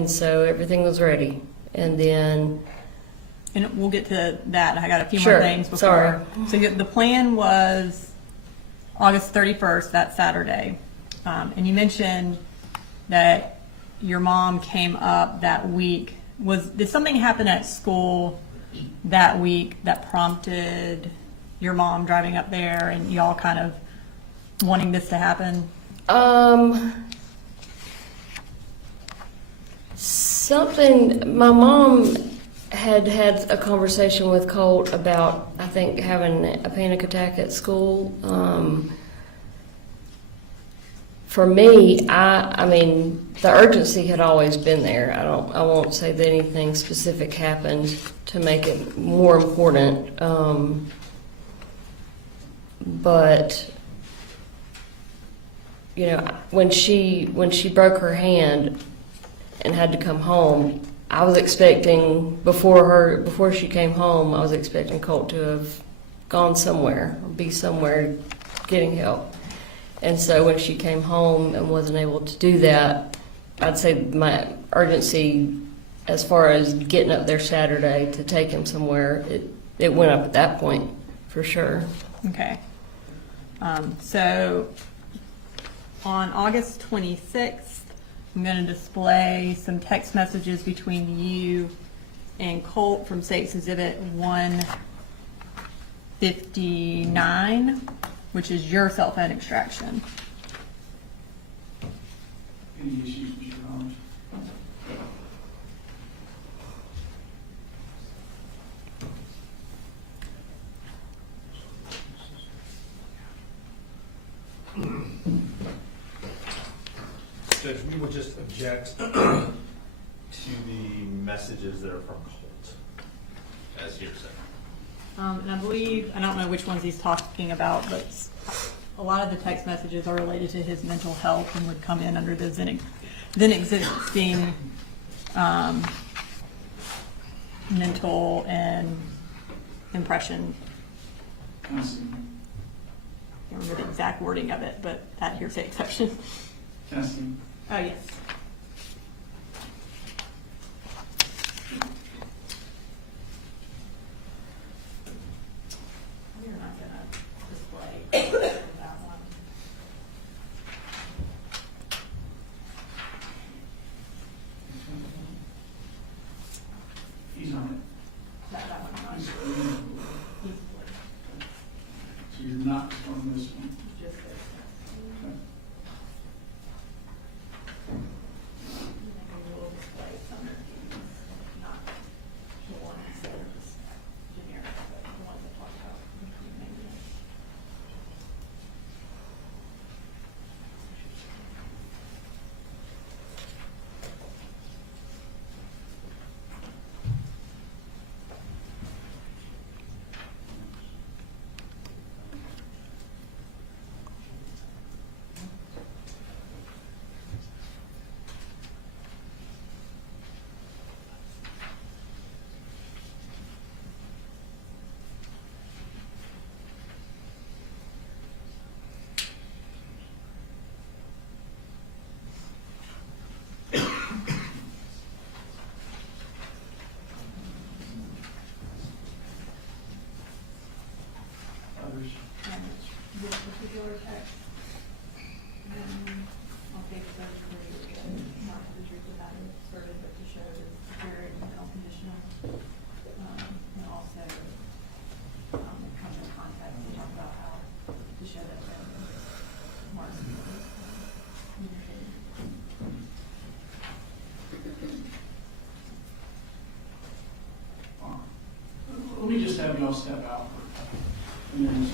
so everything was ready. And then... And we'll get to that. I got a few Sure. more things before. Sorry. So the plan was August 31st, that Saturday. And you mentioned that your mom came up that week. Did something happen at school that week that prompted your mom driving up there and y'all kind of wanting this to happen? Something, my mom had a conversation with Colt about, I think, having a panic attack at school. For me, I mean, the urgency had always been there. I won't say that anything specific happened to make it more important. But you know, when she broke her hand and had to come home, I was expecting before she came home, I was expecting Colt to have gone somewhere or be somewhere getting help. And so when she came home and wasn't able to do that, I'd say my urgency as far as getting up there Saturday to take him somewhere, it went up at that point for sure. Okay. So on August 26th, I'm going to display some text messages between you and Colt from State's Exhibit 159, which is your cell phone extraction. Any issues with your knowledge? Judge, we would just object to the messages that are from Colt as hearsay. And I believe, I don't know which ones he's talking about, but a lot of the text messages are related to his mental health and would come in under the then existing mental and impression. I see. I can't remember the exact wording of it, but that hearsay exception. Can I see? Oh, yes. We're not gonna display that one. He's on it. That one's not. He's He's So you're not on this one. just this. Okay. Maybe we'll display some of these, not the ones that are just generic, but the ones that talk about maybe. Others? And this particular text, I'll take those three, not for the truth of that asserted, but to show the spirit and mental condition. And also, come in context and talk about how, to show that Mark's communicated. Let me just have y'all step out for a minute.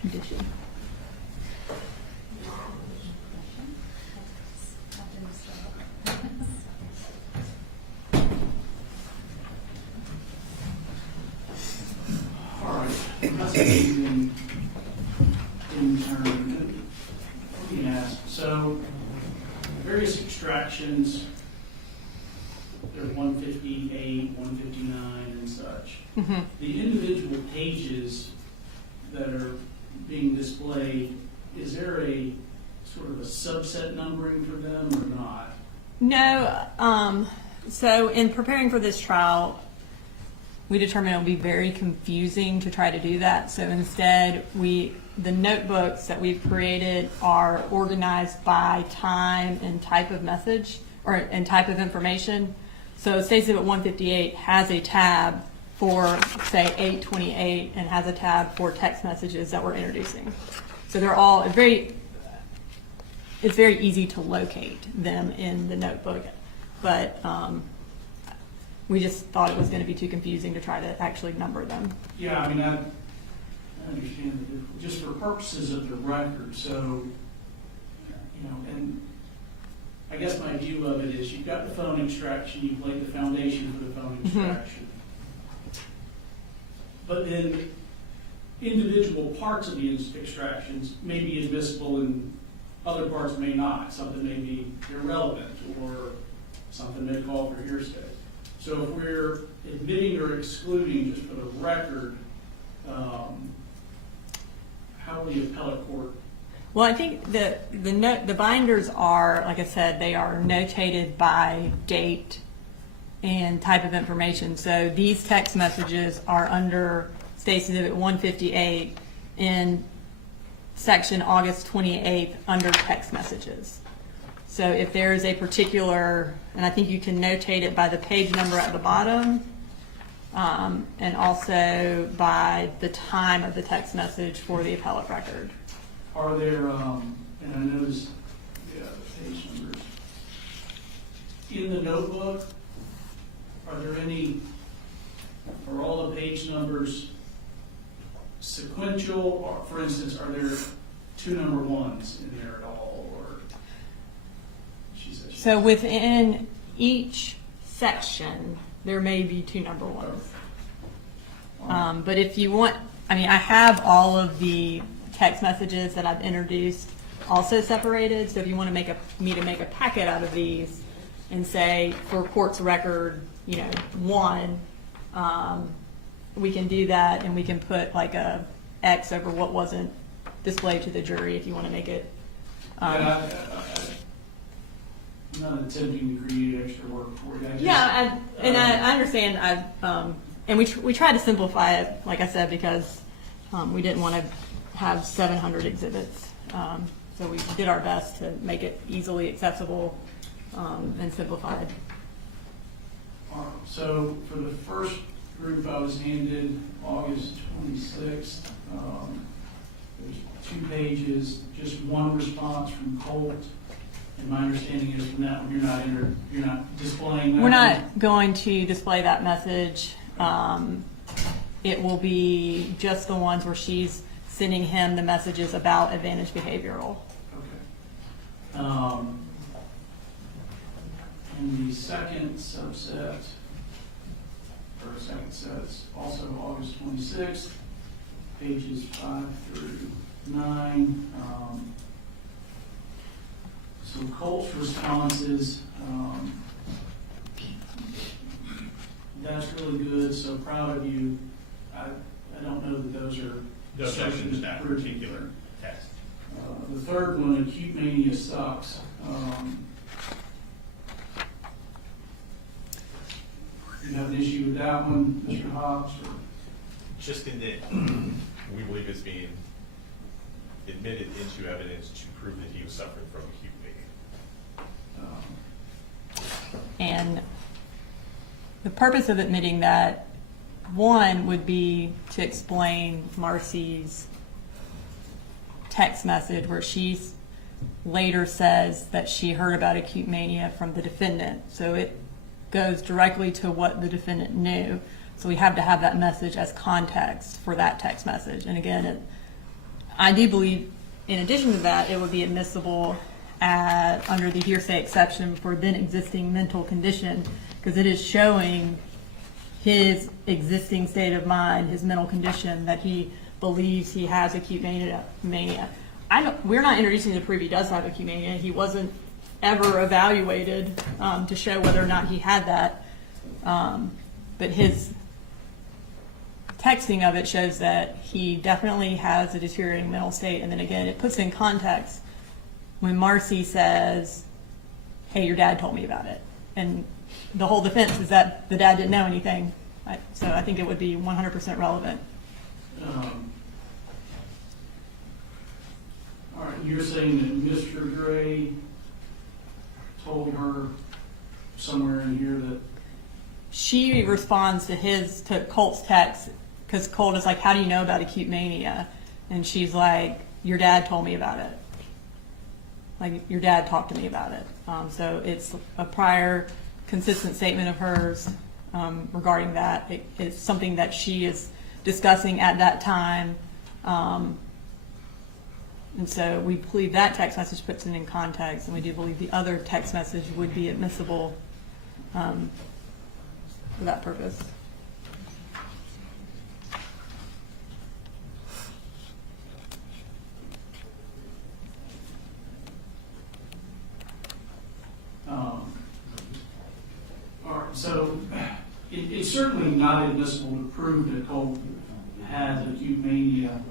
Condition. All right. That's in turn. We can ask. So, various extractions, there's 158, 159, and such. Mm-hmm. The individual pages that are being displayed, is there a sort of a subset numbering for them or not? No, so in preparing for this trial, we determined it would be very confusing to try to do that. So instead, the notebooks that we've created are organized by time and type of message and type of information. So State Exhibit 158 has a tab for, say, 828 and has a tab for text messages that we're introducing. So they're all it's very easy to locate them in the notebook, but we just thought it was going to be too confusing to try to actually number them. Yeah, I mean, I understand that just for purposes of the record, so, you know, and I guess my view of it is you've got the phone extraction, you've laid the foundation for the phone extraction. But then individual parts of the extractions may be admissible and other parts may not. Something may be irrelevant or something may call for hearsay. So if we're admitting or excluding, just for the record, how will the appellate court? Well, I think the binders are, like I said, they are notated by date and type of information. So these text messages are under State Exhibit 158 in section August 28th under text messages. So if there is a particular, and I think you can notate it by the page number at the bottom, and also by the time of the text message for the appellate record. Are there, and I noticed the page numbers, in the notebook, are there are all the page numbers sequential, or for instance, are there 2 number 1s in there at all, or? So within each section, there may be 2 number 1s. But if you want, I mean, I have all of the text messages that I've introduced also separated. So if you want to make a packet out of these and say for court's record, 1, we can do that, and we can put like a X over what wasn't displayed to the jury if you want to make it. I'm not attempting to create extra work for you. I understand. And we tried to simplify it, like I said, because we didn't want to have 700 exhibits. So we did our best to make it easily accessible and simplified. So for the first group I was handed August 26th, there's 2 pages, just 1 response from Colt. And my understanding is from that one, you're not displaying that. We're not going to display that message. It will be just the ones where she's sending him the messages about advantage behavioral. Okay. And the second subset, or second set's also August 26th, pages 5 through 9. So Colt's responses, that's really good, so proud of you. I don't know that those are Those sections, that particular test. the third one, acute mania sucks. You have an issue with that one, Mr. Hobbs? Or? Just in that we believe it's being admitted into evidence to prove that he was suffering from acute mania. And the purpose of admitting that, one, would be to explain Marcy's text message where she later says that she heard about acute mania from the defendant. So it goes directly to what the defendant knew. So we have to have that message as context for that text message. And again, I do believe, in addition to that, it would be admissible under the hearsay exception for then existing mental condition, because it is showing his existing state of mind, his mental condition, that he believes he has acute mania. We're not introducing to prove he does have acute mania. He wasn't ever evaluated to show whether or not he had that. But his texting of it shows that he definitely has a deteriorating mental state. And then again, it puts in context when Marcy says, hey, your dad told me about it. And the whole defense is that the dad didn't know anything. So I think it would be 100% relevant. All right, you're saying that Mr. Gray told her somewhere in here that, She responds to Colt's text, because Colt is like, how do you know about acute mania? And she's like, your dad told me about it. Like, your dad talked to me about it. So it's a prior consistent statement of hers regarding that. It's something that she is discussing at that time. And so we believe that text message puts it in context, and we do believe the other text message would be admissible for that purpose. all right, so it's certainly not admissible to prove that Colt has acute mania.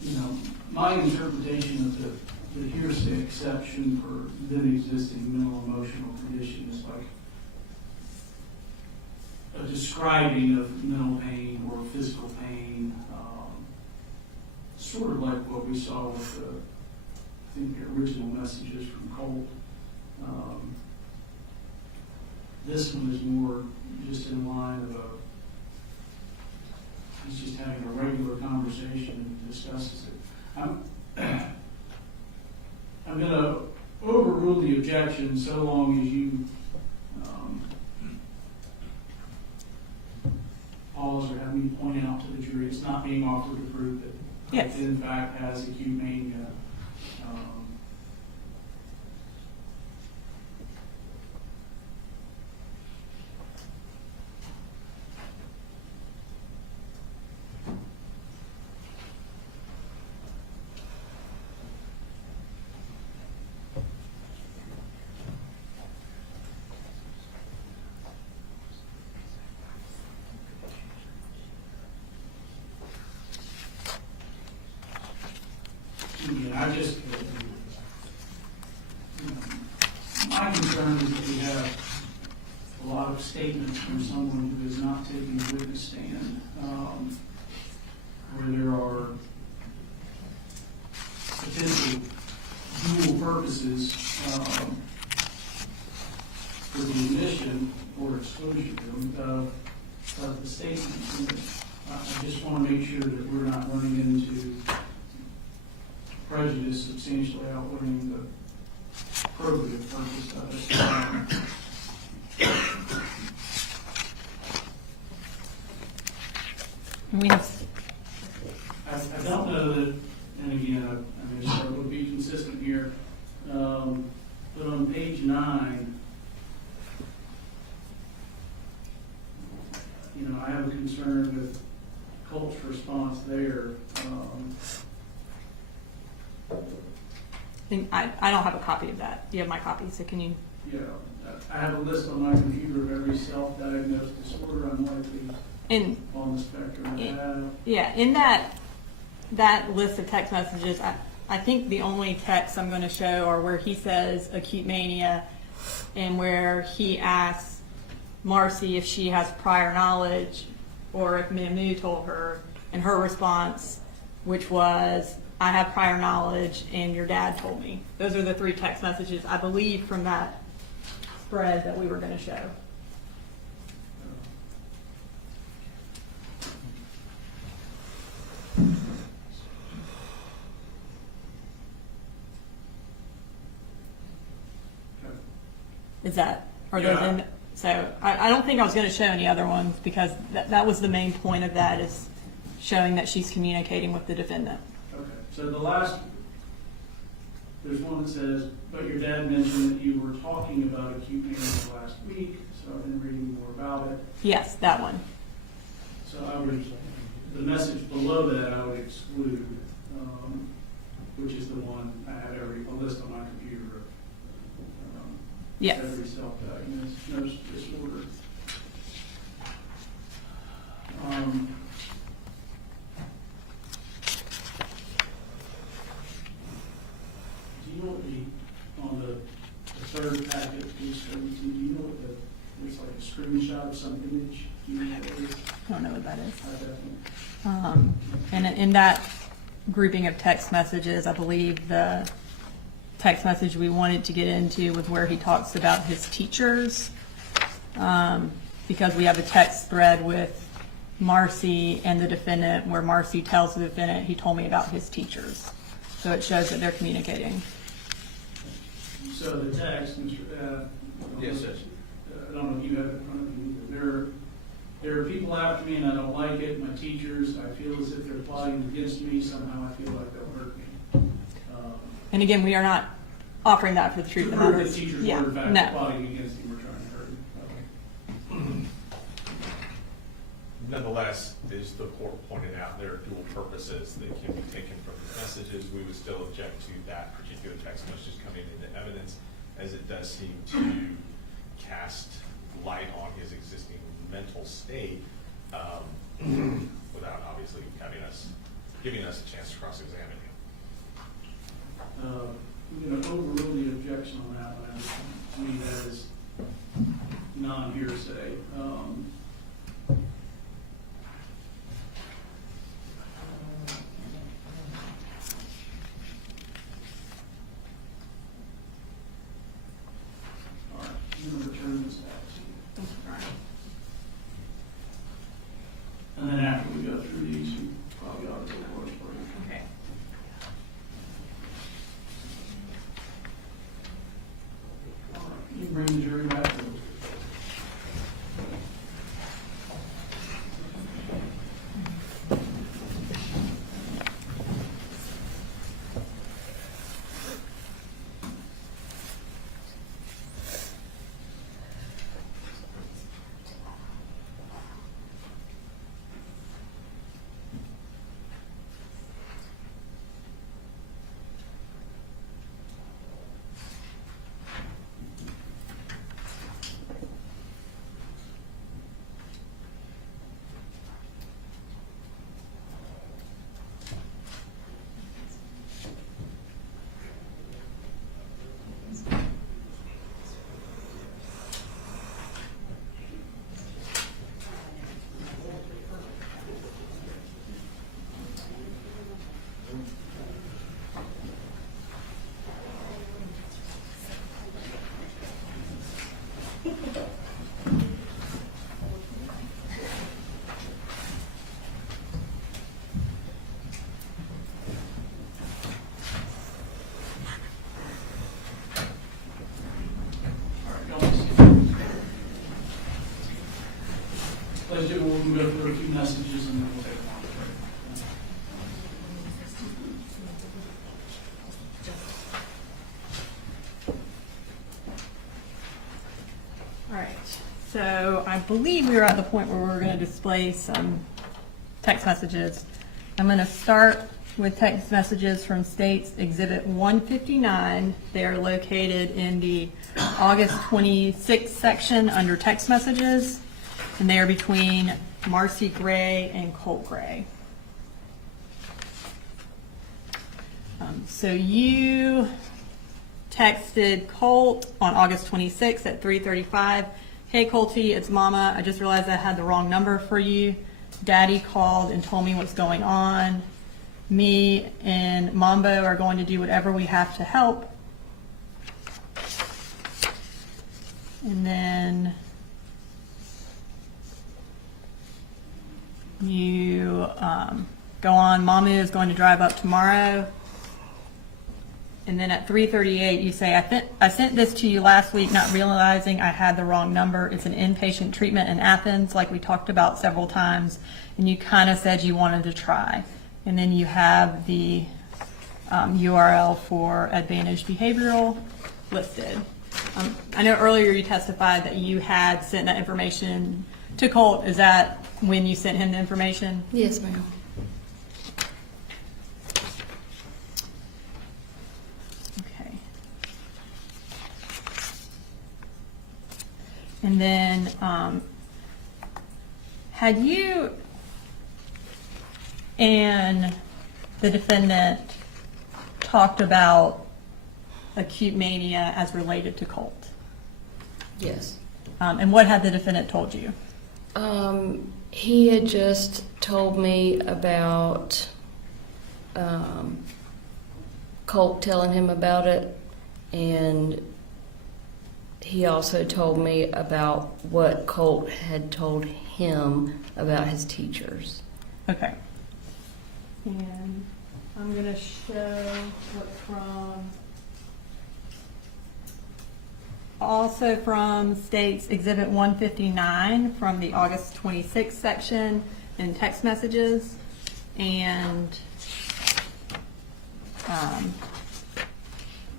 You know, my interpretation of the hearsay exception for then existing mental emotional condition is like a describing of mental pain or physical pain, sort of like what we saw with I think the original messages from Colt. This one is more just in line of he's just having a regular conversation and discusses it. I'm going to overrule the objection so long as you pause or have me point out to the jury it's not being offered to prove that Yes. it in fact has acute mania. I just, my concern is that we have a lot of statements from someone who is not taking a witness stand, where there are potential dual purposes for the admission or exclusion of the statements. And I just want to make sure that we're not running into prejudice substantially outweighing the probative purpose of it. We have, I don't know that, and again, I mean, so we'll be consistent here, but on page 9, you know, I have a concern with Colt's response there. I don't have a copy of that. You have my copy, so can you? Yeah, I have a list on my computer of every self-diagnosed disorder I'm likely on the spectrum to have. Yeah, in that list of text messages, I think the only text I'm going to show are where he says acute mania and where he asks Marcy if she has prior knowledge or if Mamu told her, and her response, which was, I have prior knowledge and your dad told me. Those are the 3 text messages, I believe, from that spread that we were going to show. Is that, are those Yeah. in? So I don't think I was going to show any other ones because that was the main point of that, is showing that she's communicating with the defendant. Okay, so there's one that says, but your dad mentioned that you were talking about acute mania last week, so I've been reading more about it. Yes, that one. So the message below that I would exclude, which is the one I have a list on my computer of Yes. every self-diagnosed disorder. Do you know what on the third packet, page 17, do you know what it's like a screenshot of some image? Do you know what it is? I don't know what that is. I definitely. And in that grouping of text messages, I believe the text message we wanted to get into was where he talks about his teachers. Because we have a text thread with Marcy and the defendant where Marcy tells the defendant he told me about his teachers. So it shows that they're communicating. So the text, Mr. Yes, sir. I don't know if you have it in front of you, but there are people after me and I don't like it. My teachers, I feel as if they're plotting against me. Somehow I feel like they'll hurt me. And again, we are not offering that for the truth of the Heard matter. that teachers Yeah, were in fact no. plotting against him or trying to hurt him. Nonetheless, as the court pointed out, there are dual purposes that can be taken from the messages. We would still object to that particular text message coming into evidence, as it does seem to cast light on his existing mental state, without obviously giving us a chance to cross-examine him. I'm going to overrule the objection on that one. To me, that is non-hearsay. All right, I'm going to return this back to you. And then after we go through these, you probably ought to take orders for you. Okay. All right, you can bring the jury back to Let's do, we'll go through a few messages and then we'll take them on. All right. So I believe we were at the point where we're going to display some text messages. I'm going to start with text messages from State's Exhibit 159. They are located in the August 26th section under text messages, and they are between Marcy Gray and Colt Gray. So you texted Colt on August 26th at 3:35. Hey Colty, it's Mama. I just realized I had the wrong number for you. Daddy called and told me what's going on. Me and Mambo are going to do whatever we have to help. And then you go on, Mamu is going to drive up tomorrow. And then at 3:38, you say, I sent this to you last week, not realizing I had the wrong number. It's an inpatient treatment in Athens, like we talked about several times. And you kind of said you wanted to try. And then you have the URL for Advantage Behavioral listed. I know earlier you testified that you had sent that information to Colt. Is that when you sent him the information? Yes, ma'am. Okay. And then, had you And the defendant talked about acute mania as related to Colt. Yes. And what had the defendant told you? He had just told me about Colt telling him about it, and he also told me about what Colt had told him about his teachers. Okay. And I'm going to show what's also from State's Exhibit 159 from the August 26th section in text messages. And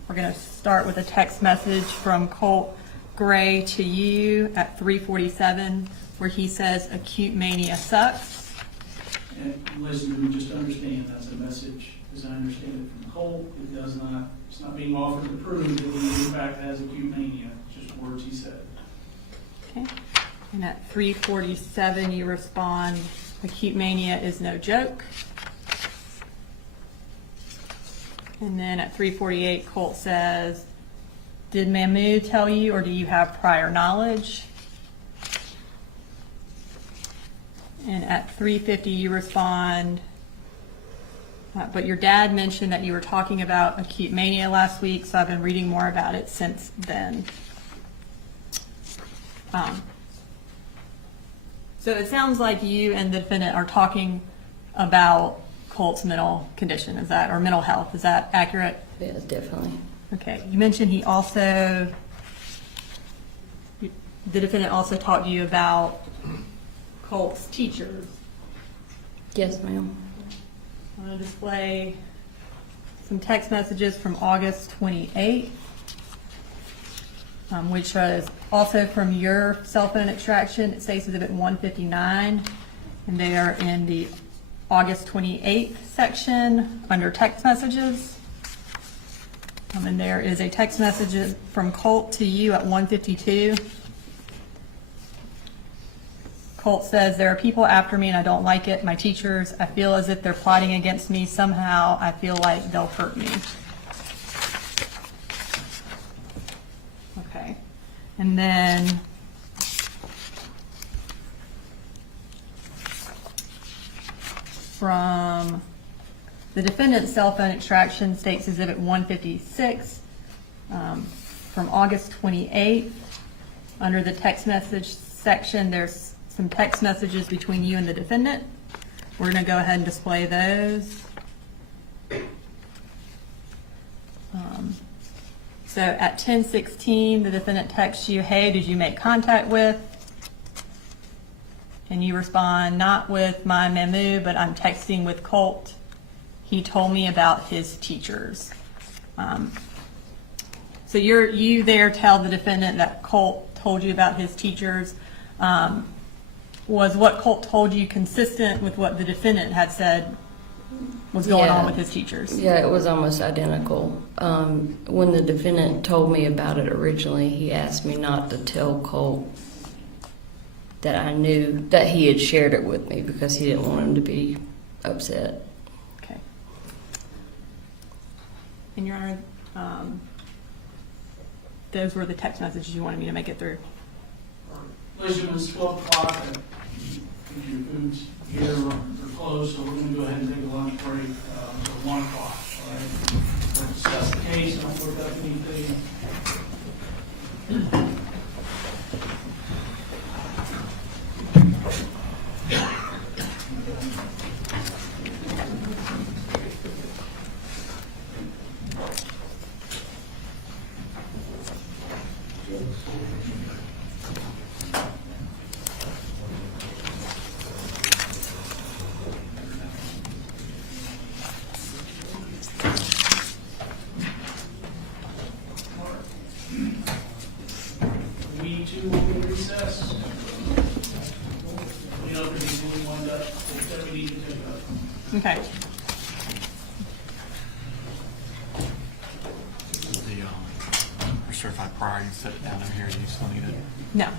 we're going to start with a text message from Colt Gray to you at 3:47 where he says acute mania sucks. And listen to me, just understand that's a message, as I understand it from Colt. It does not, it's not being offered to prove that he in fact has acute mania, it's just words he said. Okay. And at 3:47 you respond, acute mania is no joke. And then at 3:48 Colt says, did Mahmoud tell you or do you have prior knowledge? And at 3:50 you respond, but your dad mentioned that you were talking about acute mania last week, so I've been reading more about it since then. So it sounds like you and the defendant are talking about Colt's mental condition, is that, or mental health, is that accurate? Yeah, definitely. Okay, you mentioned he also, the defendant also talked to you about Colt's teachers. Yes, ma'am. I'm going to display some text messages from August 28th, which was also from your cell phone extraction. It states Exhibit 159, and they are in the August 28th section under text messages. And there is a text message from Colt to you at 1:52. Colt says, there are people after me and I don't like it. My teachers, I feel as if they're plotting against me. Somehow I feel like they'll hurt me. Okay. And then from the defendant's cell phone extraction states Exhibit 156 from August 28th. Under the text message section, there's some text messages between you and the defendant. We're going to go ahead and display those. So at 10:16, the defendant texts you, hey, did you make contact with? And you respond, not with my Mahmoud, but I'm texting with Colt. He told me about his teachers. So you there tell the defendant that Colt told you about his teachers. Was what Colt told you consistent with what the defendant had said was going on with his teachers? Yeah, it was almost identical. When the defendant told me about it originally, he asked me not to tell Colt that I knew that he had shared it with me because he didn't want him to be upset. Okay. And Your Honor, those were the text messages you wanted me to make it through. Ladies and gentlemen, it's 12 o'clock. Your food's here or closed, so we're going to go ahead and take a lunch break until 1 o'clock. All right? We'll discuss the case and I'll work up anything. We too will be in recess. We know there's only one that we need to take up. Okay. The certified prior, you set it down in here, you still need it? No.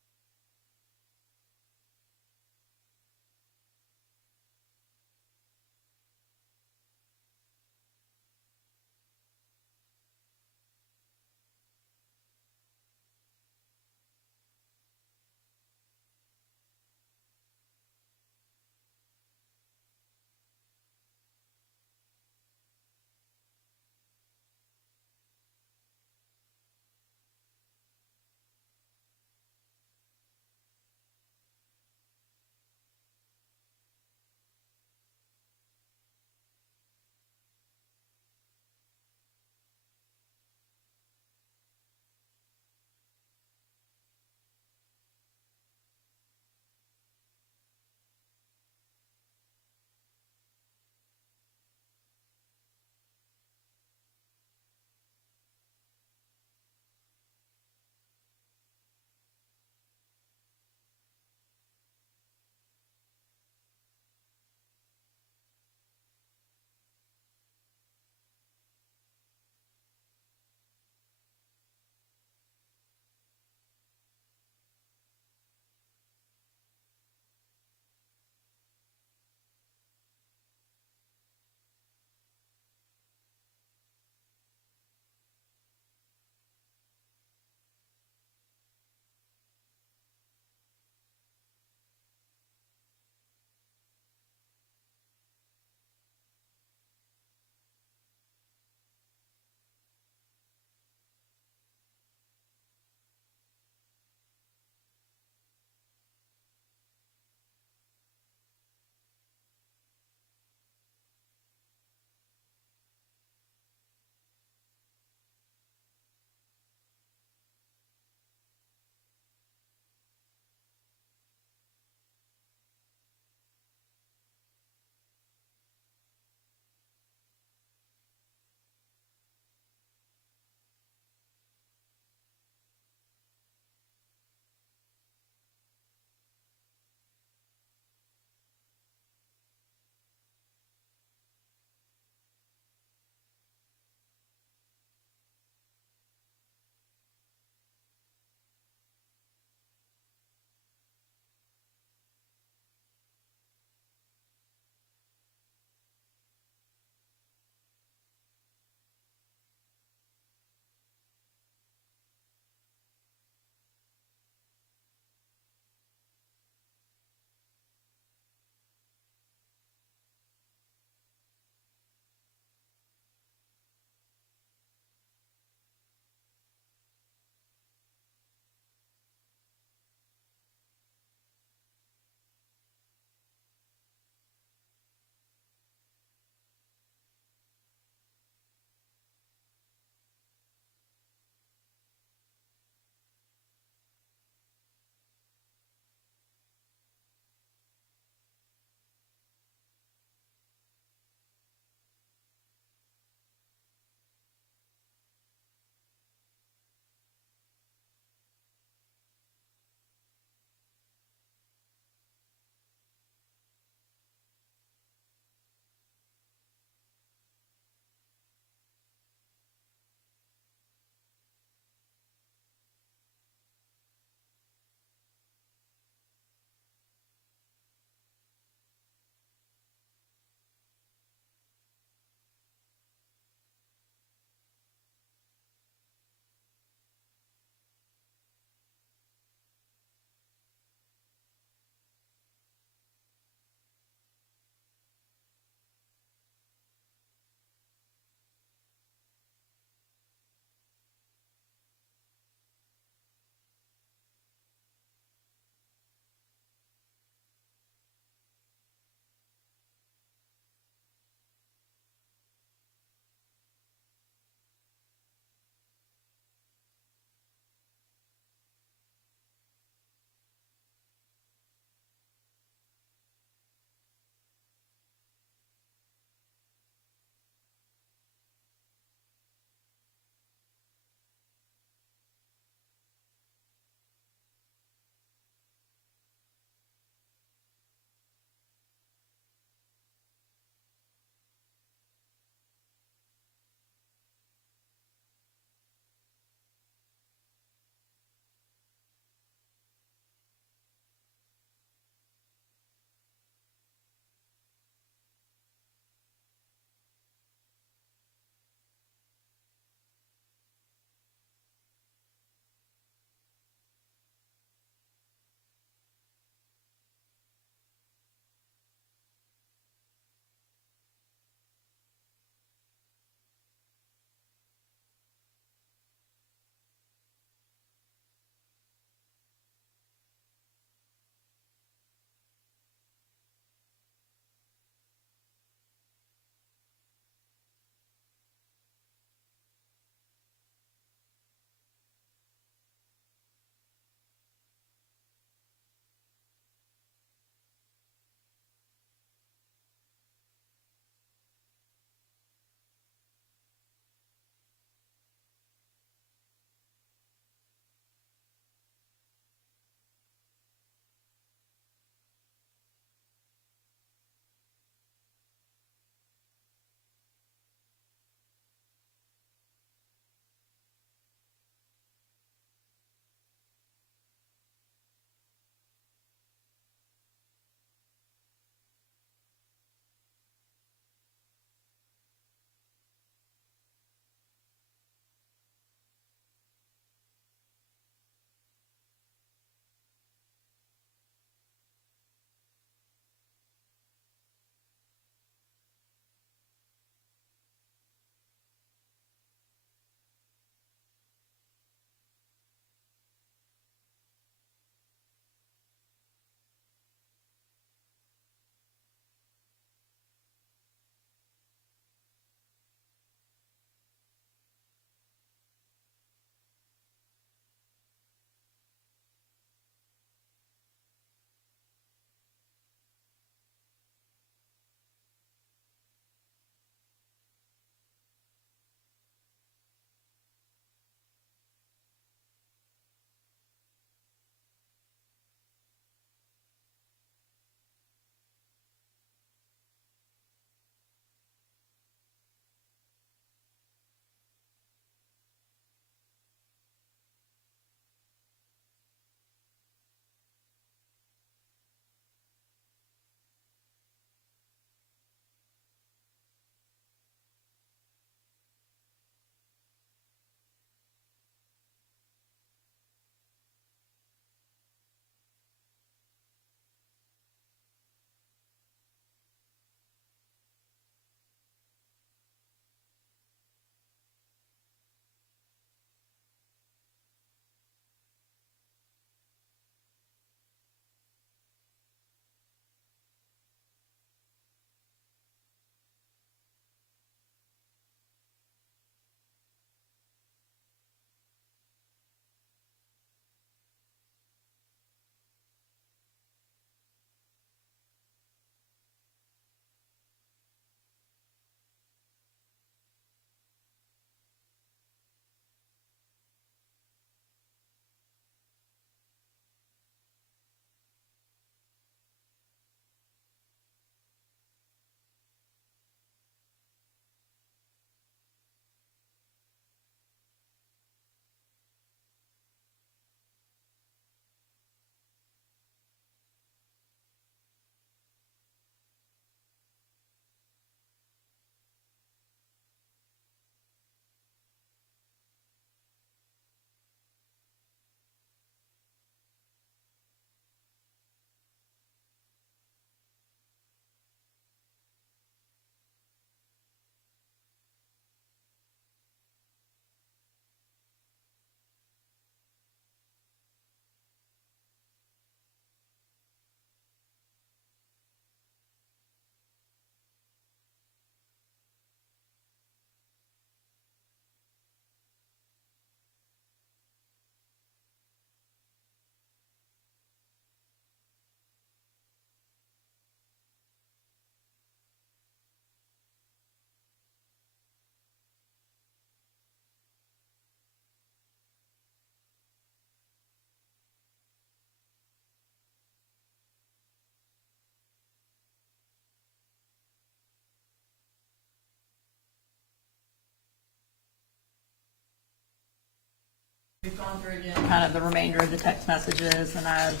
We've gone through again kind of the remainder of the text messages, and I've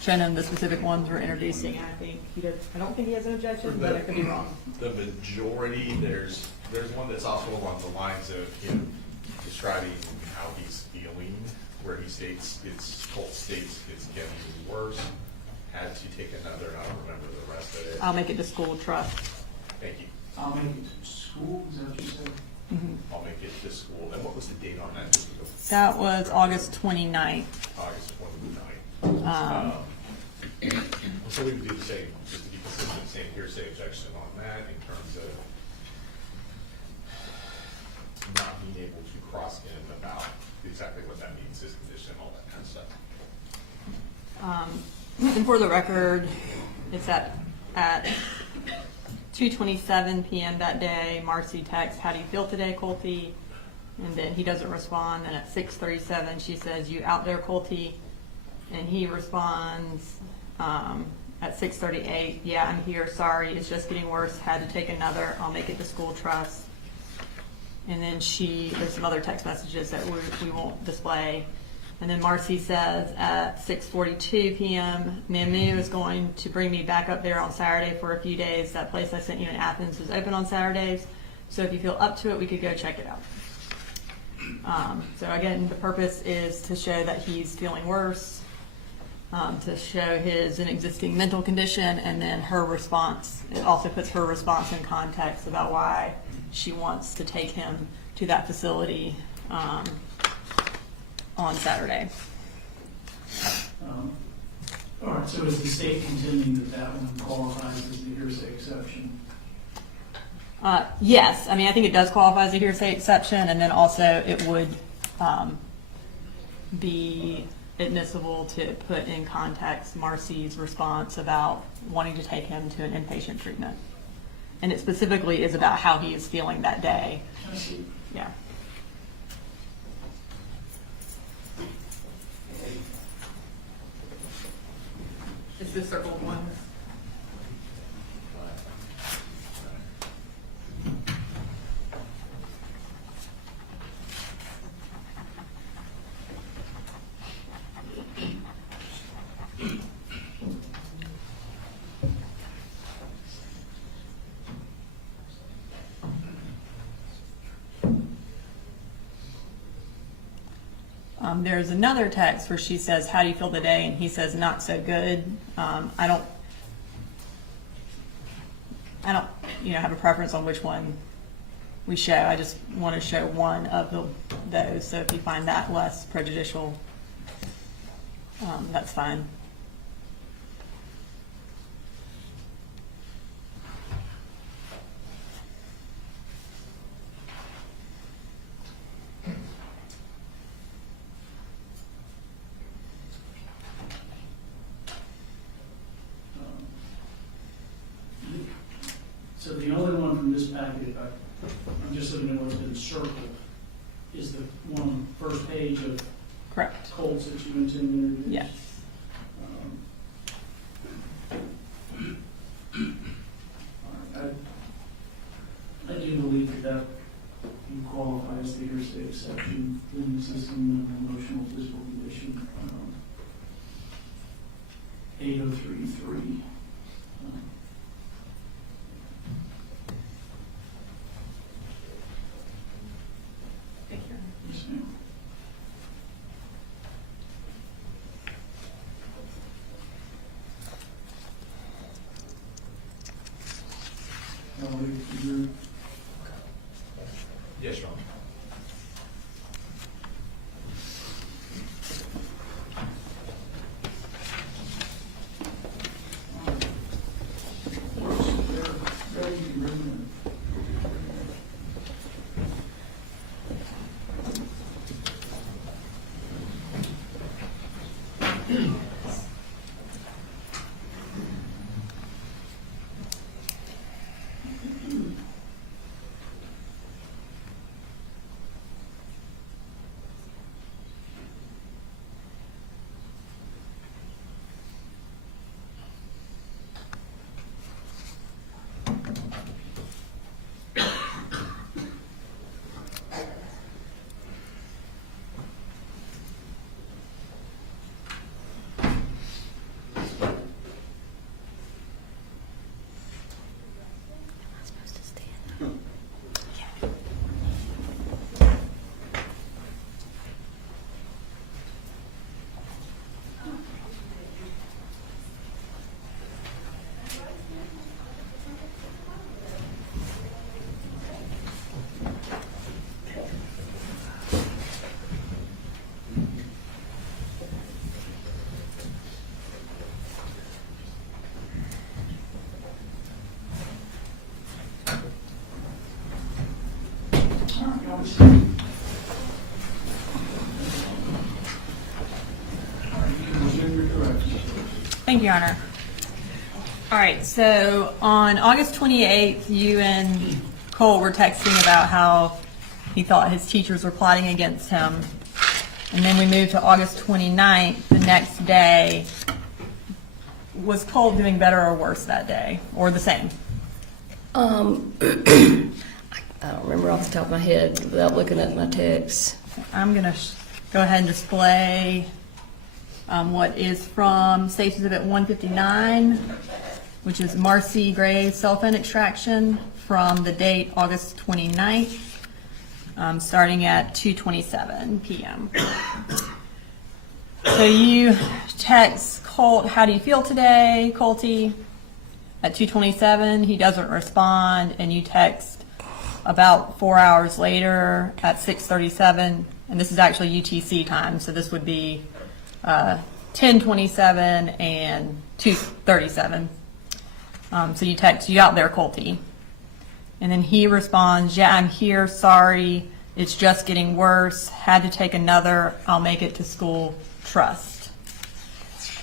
shown him the specific ones we're introducing. I don't think he has an objection, but I could be wrong. The majority, there's one that's also along the lines of him describing how he's feeling, where he states Colt states it's getting worse, had to take another, I don't remember the rest of it. I'll make it to school trust. Thank you. I'll make it to school, is that what you said? I'll make it to school. And what was the date on that? Just to go That was August 29th. August 29th. So we would do the same, just to be consistent, same hearsay objection on that in terms of not being able to cross him about exactly what that means, his condition, all that kind of stuff. And for the record, it's at 2:27 p.m. that day. Marcy texts, "How do you feel today, Colty?" And then he doesn't respond. And at 6:37, she says, "You out there, Colty?" And he responds at 6:38, "Yeah, I'm here. Sorry, it's just getting worse. Had to take another. I'll make it to school trust." And then there's some other text messages that we won't display. And then Marcy says at 6:42 p.m., "Mamu is going to bring me back up there on Saturday for a few days. That place I sent you in Athens is open on Saturdays. So if you feel up to it, we could go check it out." So again, the purpose is to show that he's feeling worse, to show an existing mental condition, and then her response. It also puts her response in context about why she wants to take him to that facility on Saturday. All right, so is the state contending that one qualifies as the hearsay exception? Yes, I mean, I think it does qualify as a hearsay exception, and then also it would be admissible to put in context Marcy's response about wanting to take him to an inpatient treatment. And it specifically is about how he is feeling that day. I see. Yeah. It's the circled one. There's another text where she says, "How do you feel today?" And he says, "Not so good." I don't, have a preference on which one we show. I just want to show one of those. So if you find that less prejudicial, that's fine. So the only one from this packet, I'm just looking at what's been circled, is the one on the first page of Correct. Colts that you intend to introduce? Yes. All right, I do believe that you qualify as the hearsay exception in the system of emotional physical condition, 8033. Yes, ma'am. Yes, Your Honor. All Thank you, Your Honor. All right, so on August 28th, you and Cole were texting about how he thought his teachers were plotting against him. And then we moved to August 29th, the next day. Was Cole doing better or worse that day, or the same? I don't remember off the top of my head without looking at my texts. I'm going to go ahead and display what is from Safe Exhibit 159, which is Marcy Gray's cell phone extraction from the date August 29th, starting at 2:27 p.m. So you text Colt, how do you feel today, Colty? At 2:27, he doesn't respond, and you text about 4 hours later at 6:37, and this is actually UTC time, so this would be 10:27 and 2:37. So you text, you out there, Colty? And then he responds, yeah, I'm here, sorry, it's just getting worse, had to take another, I'll make it to school, trust.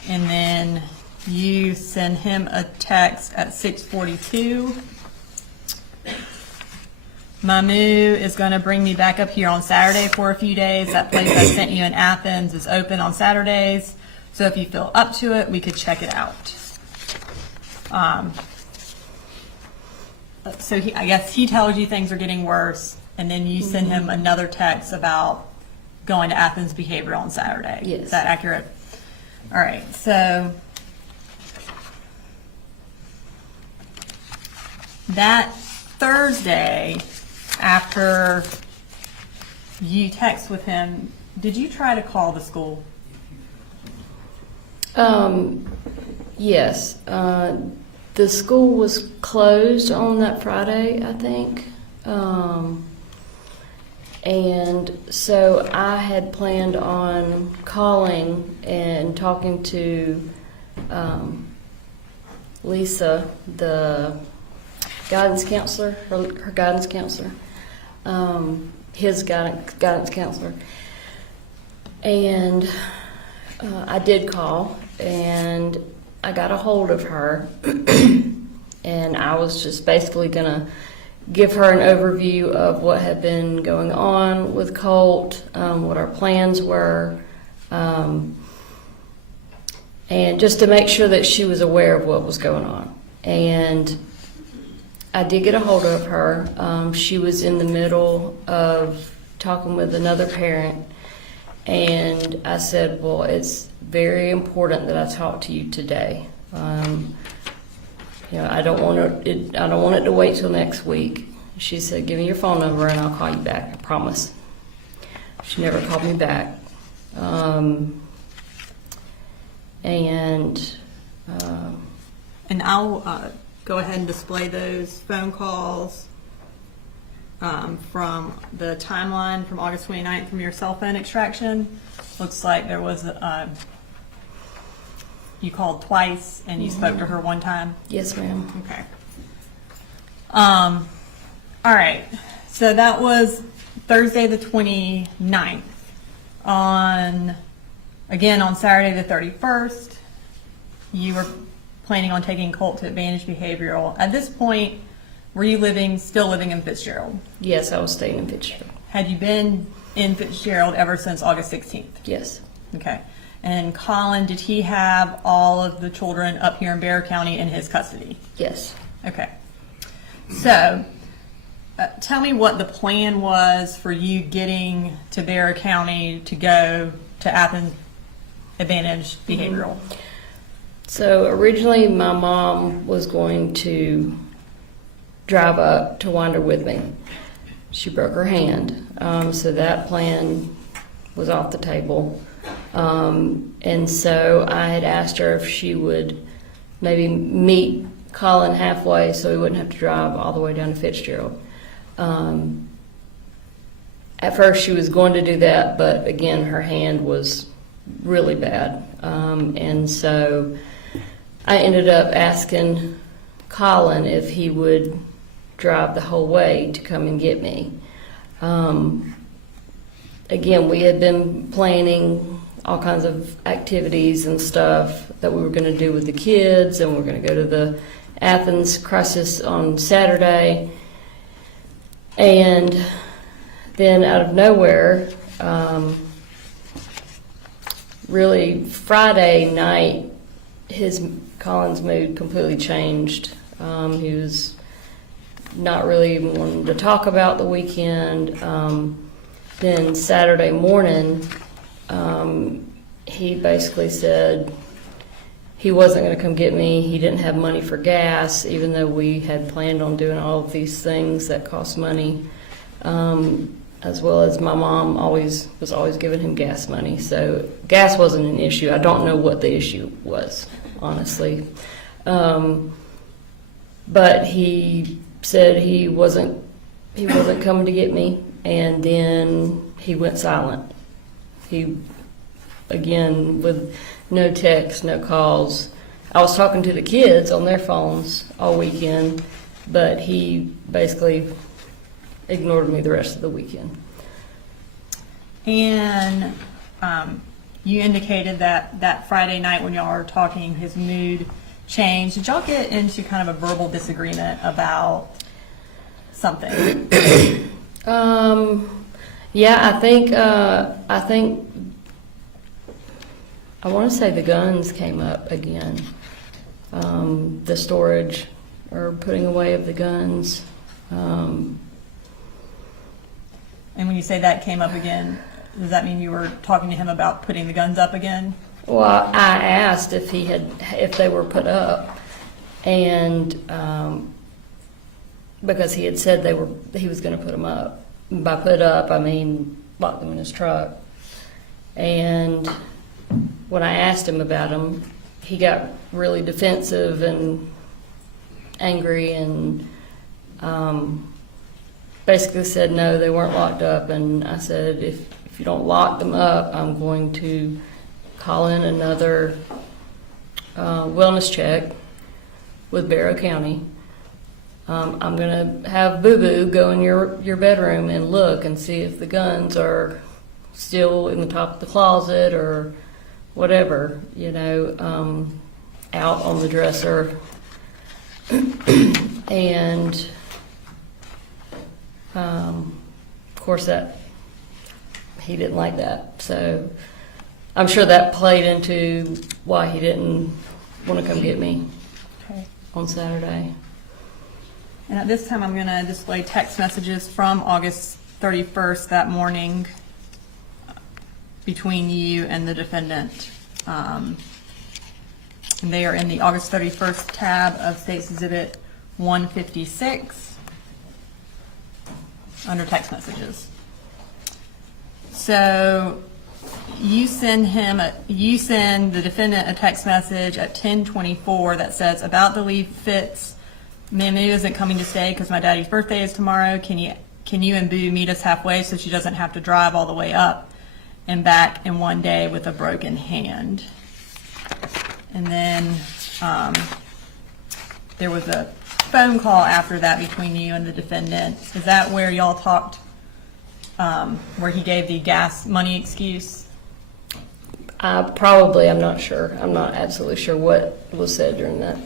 And then you send him a text at 6:42. Mamu is going to bring me back up here on Saturday for a few days. That place I sent you in Athens is open on Saturdays. So if you feel up to it, we could check it out. So I guess he tells you things are getting worse, and then you send him another text about going to Athens Behavioral on Saturday. Yes. Is that accurate? All right, so that Thursday, after you text with him, did you try to call the school? Yes. The school was closed on that Friday, I think. And so I had planned on calling and talking to Lisa, the guidance counselor, her guidance counselor, his guidance counselor. And I did call, and I got a hold of her, and I was just basically going to give her an overview of what had been going on with Colt, what our plans were, and just to make sure that she was aware of what was going on. And I did get a hold of her. She was in the middle of talking with another parent, and I said, well, it's very important that I talk to you today. I don't want it to wait till next week. She said, give me your phone number and I'll call you back, I promise. She never called me back. And I'll go ahead and display those phone calls from the timeline from August 29th from your cell phone extraction. Looks like there was you called twice and you spoke to her one time. Yes, ma'am. Okay. All right. So that was Thursday the 29th. On Saturday the 31st, you were planning on taking Colt to Advantage Behavioral. At this point, were you still living in Fitzgerald? Yes, I was staying in Fitzgerald. Had you been in Fitzgerald ever since August 16th? Yes. Okay. And Colin, did he have all of the children up here in Bexar County in his custody? Yes. Okay. So, tell me what the plan was for you getting to Bexar County to go to Athens Advantage Behavioral. So originally my mom was going to drive up to Winder with me. She broke her hand, so that plan was off the table. And so I had asked her if she would maybe meet Colin halfway so he wouldn't have to drive all the way down to Fitzgerald. At first she was going to do that, but again, her hand was really bad. And so I ended up asking Colin if he would drive the whole way to come and get me. Again, we had been planning all kinds of activities and stuff that we were going to do with the kids, and we we're going to go to the Athens Crisis on Saturday. And then out of nowhere, really Friday night, Colin's mood completely changed. He was not really even wanting to talk about the weekend. Then Saturday morning, he basically said he wasn't going to come get me. He didn't have money for gas, even though we had planned on doing all of these things that cost money. As well as my mom was always giving him gas money. So gas wasn't an issue. I don't know what the issue was, honestly. But he said he wasn't coming to get me, and then he went silent. He, again, with no texts, no calls. I was talking to the kids on their phones all weekend, but he basically ignored me the rest of the weekend. And you indicated that Friday night when y'all were talking, his mood changed. Did y'all get into kind of a verbal disagreement about something? Yeah, I think I want to say the guns came up again. The storage or putting away of the guns. And when you say that came up again, does that mean you were talking to him about putting the guns up again? Well, I asked if they were put up, and because he had said he was going to put them up. By put up, I mean lock them in his truck. And when I asked him about them, he got really defensive and angry, and basically said no, they weren't locked up. And I said, if you don't lock them up, I'm going to call in another wellness check with Barrow County. I'm going to have Boo Boo go in your bedroom and look and see if the guns are still in the top of the closet or whatever, out on the dresser. And of course that he didn't like that. So I'm sure that played into why he didn't want to come get me on Saturday. And at this time, I'm going to display text messages from August 31st that morning between you and the defendant. And they are in the August 31st tab of State's Exhibit 156 under text messages. So you send the defendant a text message at 10:24 that says, about the leave Fitz, Mamu isn't coming to stay because my daddy's birthday is tomorrow. Can you and Boo meet us halfway so she doesn't have to drive all the way up and back in one day with a broken hand? And then there was a phone call after that between you and the defendant. Is that where y'all talked, where he gave the gas money excuse? Probably, I'm not sure. I'm not absolutely sure what was said during that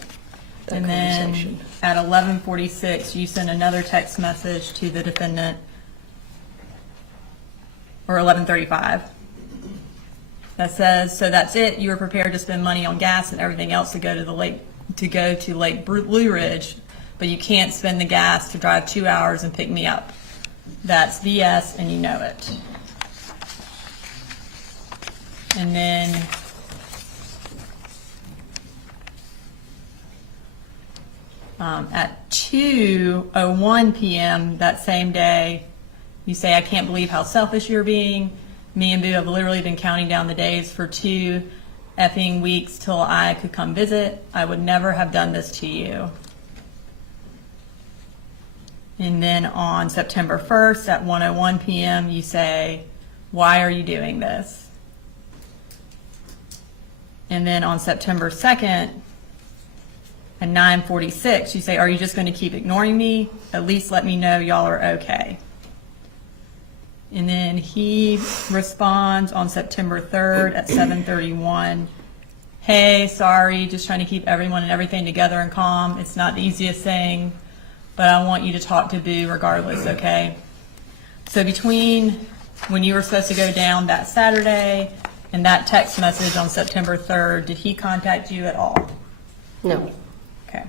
And conversation. then at 11:46, you sent another text message to the defendant, or 11:35, that says, so that's it. You were prepared to spend money on gas and everything else to go to Lake Blue Ridge, but you can't spend the gas to drive 2 hours and pick me up. That's BS, and you know it. And then at 2:01 p.m. that same day, you say, I can't believe how selfish you're being. Me and Boo have literally been counting down the days for 2 effing weeks till I could come visit. I would never have done this to you. And then on September 1st at 1:01 p.m. you say, why are you doing this? And then on September 2nd at 9:46 you say, are you just going to keep ignoring me? At least let me know y'all are okay. And then he responds on September 3rd at 7:31. Hey, sorry, just trying to keep everyone and everything together and calm. It's not the easiest thing, but I want you to talk to Boo regardless, okay? So between when you were supposed to go down that Saturday and that text message on September 3rd, did he contact you at all? No. Okay.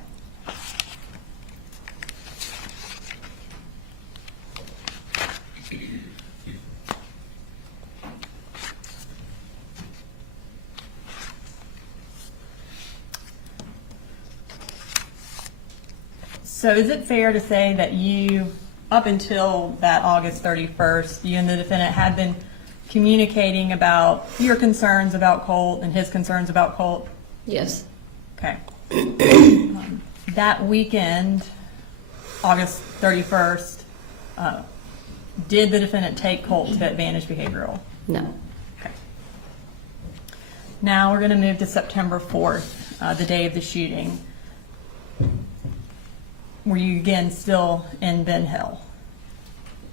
So is it fair to say that you, up until that August 31st, you and the defendant had been communicating about your concerns about Colt and his concerns about Colt? Yes. Okay. That weekend, August 31st, did the defendant take Colt to Advantage Behavioral? No. Okay. Now we're going to move to September 4th, the day of the shooting. Were you again still in Ben Hill?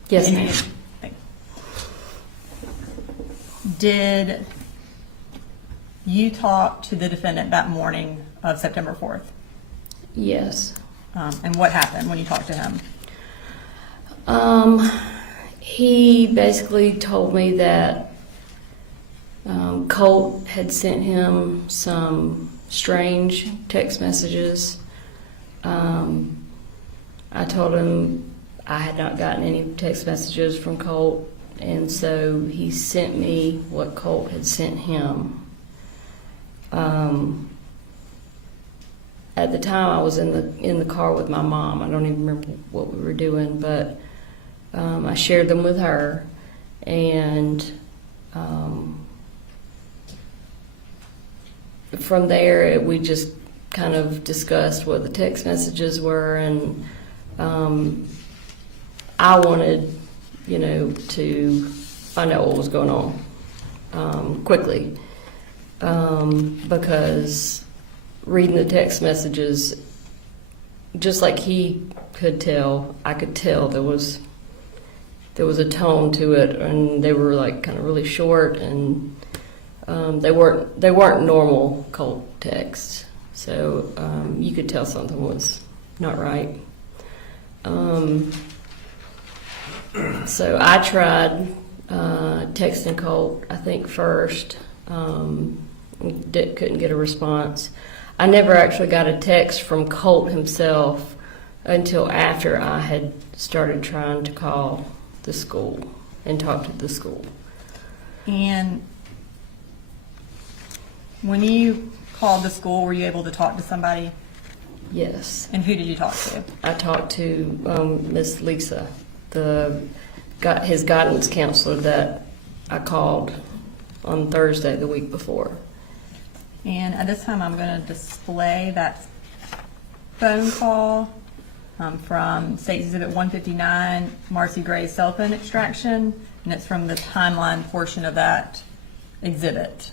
Yes, And ma'am. Did you talk to the defendant that morning of September 4th? Yes. And what happened when you talked to him? He basically told me that Colt had sent him some strange text messages. I told him I had not gotten any text messages from Colt, and so he sent me what Colt had sent him. At the time, I was in the car with my mom. I don't even remember what we were doing, but I shared them with her, and from there we just kind of discussed what the text messages were, and I wanted, to find out what was going on quickly, because reading the text messages, just like he could tell, I could tell there was a tone to it, and they were like kind of really short, and they weren't normal Colt texts, so you could tell something was not right. So I tried texting Colt, I think first, couldn't get a response. I never actually got a text from Colt himself until after I had started trying to call the school and talk to the school. And when you called the school, were you able to talk to somebody? Yes. And who did you talk to? I talked to Miss Lisa, his guidance counselor that I called on Thursday the week before. And at this time, I'm going to display that phone call from State Exhibit 159, Marcy Gray's cell phone extraction, and it's from the timeline portion of that exhibit.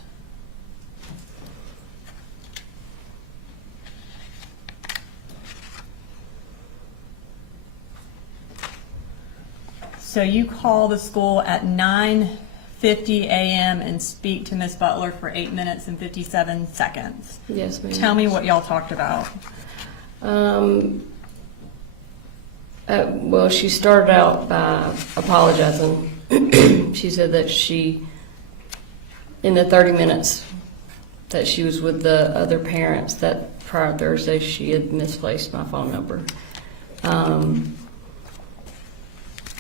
So you call the school at 9:50 a.m. and speak to Miss Butler for 8 minutes and 57 seconds. Yes, ma'am. Tell me what y'all talked about. Well, she started out by apologizing. She said that in the 30 minutes that she was with the other parents, that prior Thursday she had misplaced my phone number.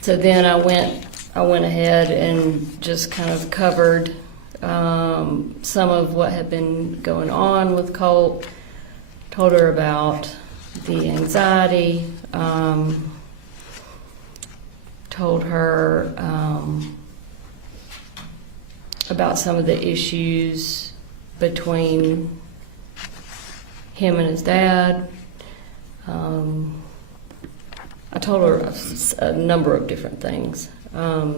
So then I went ahead and just kind of covered some of what had been going on with Colt, told her about the anxiety, told her about some of the issues between him and his dad. I told her a number of different things. I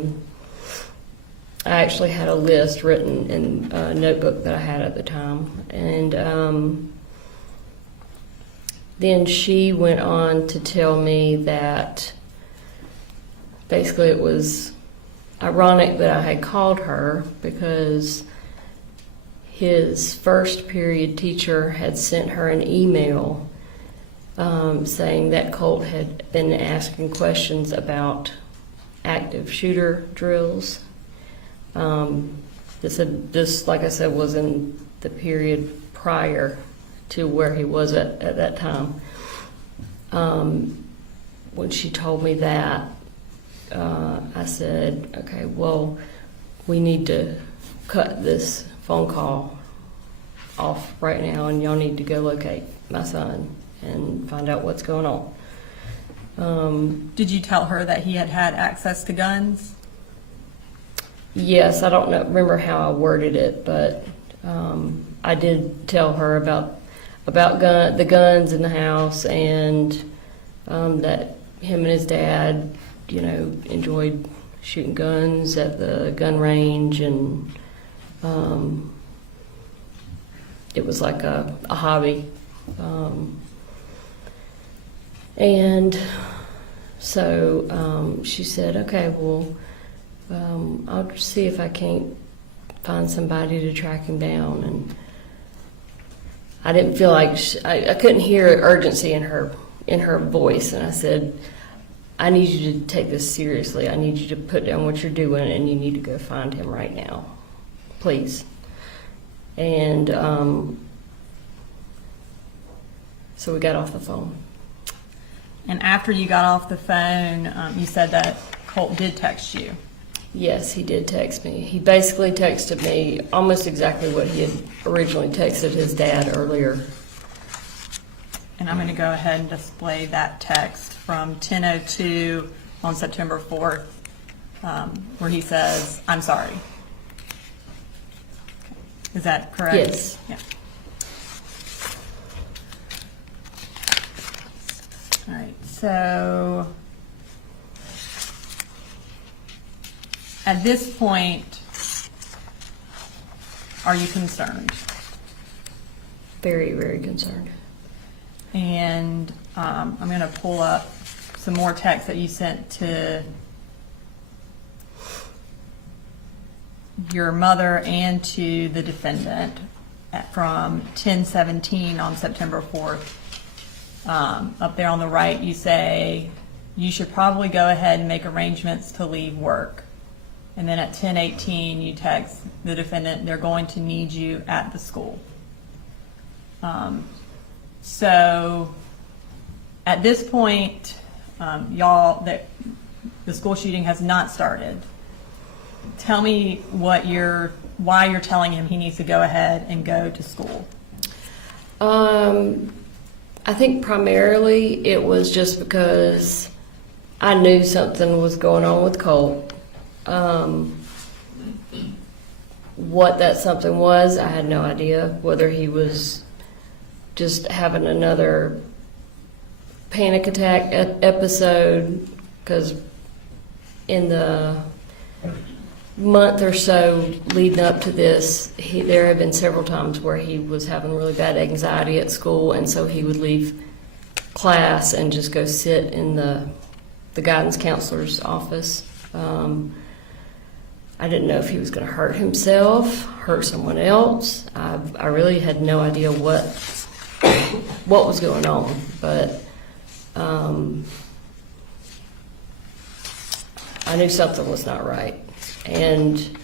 actually had a list written in a notebook that I had at the time, and then she went on to tell me that basically it was ironic that I had called her because his first period teacher had sent her an email saying that Colt had been asking questions about active shooter drills. This, like I said, was in the period prior to where he was at that time. When she told me that, I said, okay, well, we need to cut this phone call off right now, and y'all need to go locate my son and find out what's going on. Did you tell her that he had access to guns? Yes, I don't remember how I worded it, but I did tell her about the guns in the house, and that him and his dad, enjoyed shooting guns at the gun range, and it was like a hobby. And so she said, okay, well, I'll see if I can't find somebody to track him down. And I didn't feel like I couldn't hear urgency in her voice, and I said, I need you to take this seriously. I need you to put down what you're doing, and you need to go find him right now, please. And so we got off the phone. And after you got off the phone, you said that Colt did text you. Yes, he did text me. He basically texted me almost exactly what he had originally texted his dad earlier. And I'm going to go ahead and display that text from 10:02 on September 4th, where he says, I'm sorry. Is that correct? Yes. Yeah. All right, so at this point, are you concerned? Very, very concerned. And I'm going to pull up some more text that you sent to your mother and to the defendant from 10:17 on September 4th. Up there on the right, you say, you should probably go ahead and make arrangements to leave work. And then at 10:18, you text the defendant, they're going to need you at the school. So at this point, the school shooting has not started. Tell me why you're telling him he needs to go ahead and go to school. I think primarily it was just because I knew something was going on with Colt. What that something was, I had no idea. Whether he was just having another panic attack episode, because in the month or so leading up to this, there had been several times where he was having really bad anxiety at school, and so he would leave class and just go sit in the guidance counselor's office. I didn't know if he was going to hurt himself, hurt someone else. I really had no idea what was going on, but I knew something was not right. And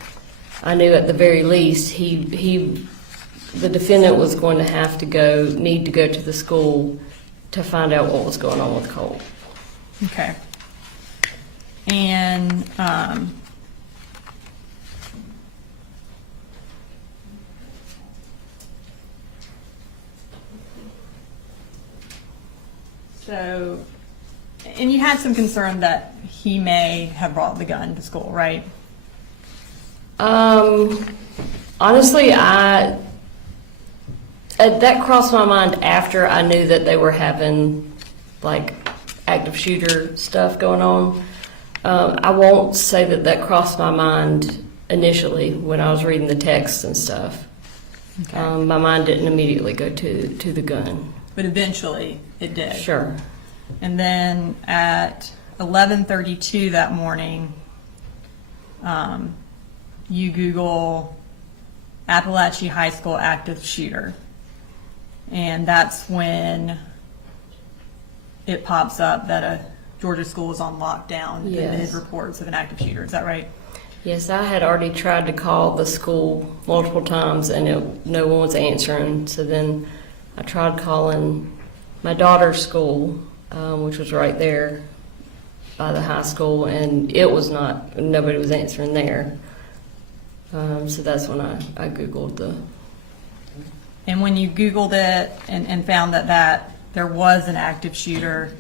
I knew at the very least the defendant was going to need to go to the school to find out what was going on with Colt. Okay. And and you had some concern that he may have brought the gun to school, right? Honestly, that crossed my mind after I knew that they were having like active shooter stuff going on. I won't say that crossed my mind initially when I was reading the text and stuff. Okay. My mind didn't immediately go to the gun. But eventually it did. Sure. And then at 11:32 that morning, you Google Apalachee High School active shooter. And that's when it pops up that a Georgia school is on lockdown. Yes. There's reports of an active shooter. Is that right? Yes, I had already tried to call the school multiple times and no one was answering. So then I tried calling my daughter's school, which was right there by the high school, and nobody was answering there. So that's when I Googled the. And when you Googled it and found that there was an active shooter,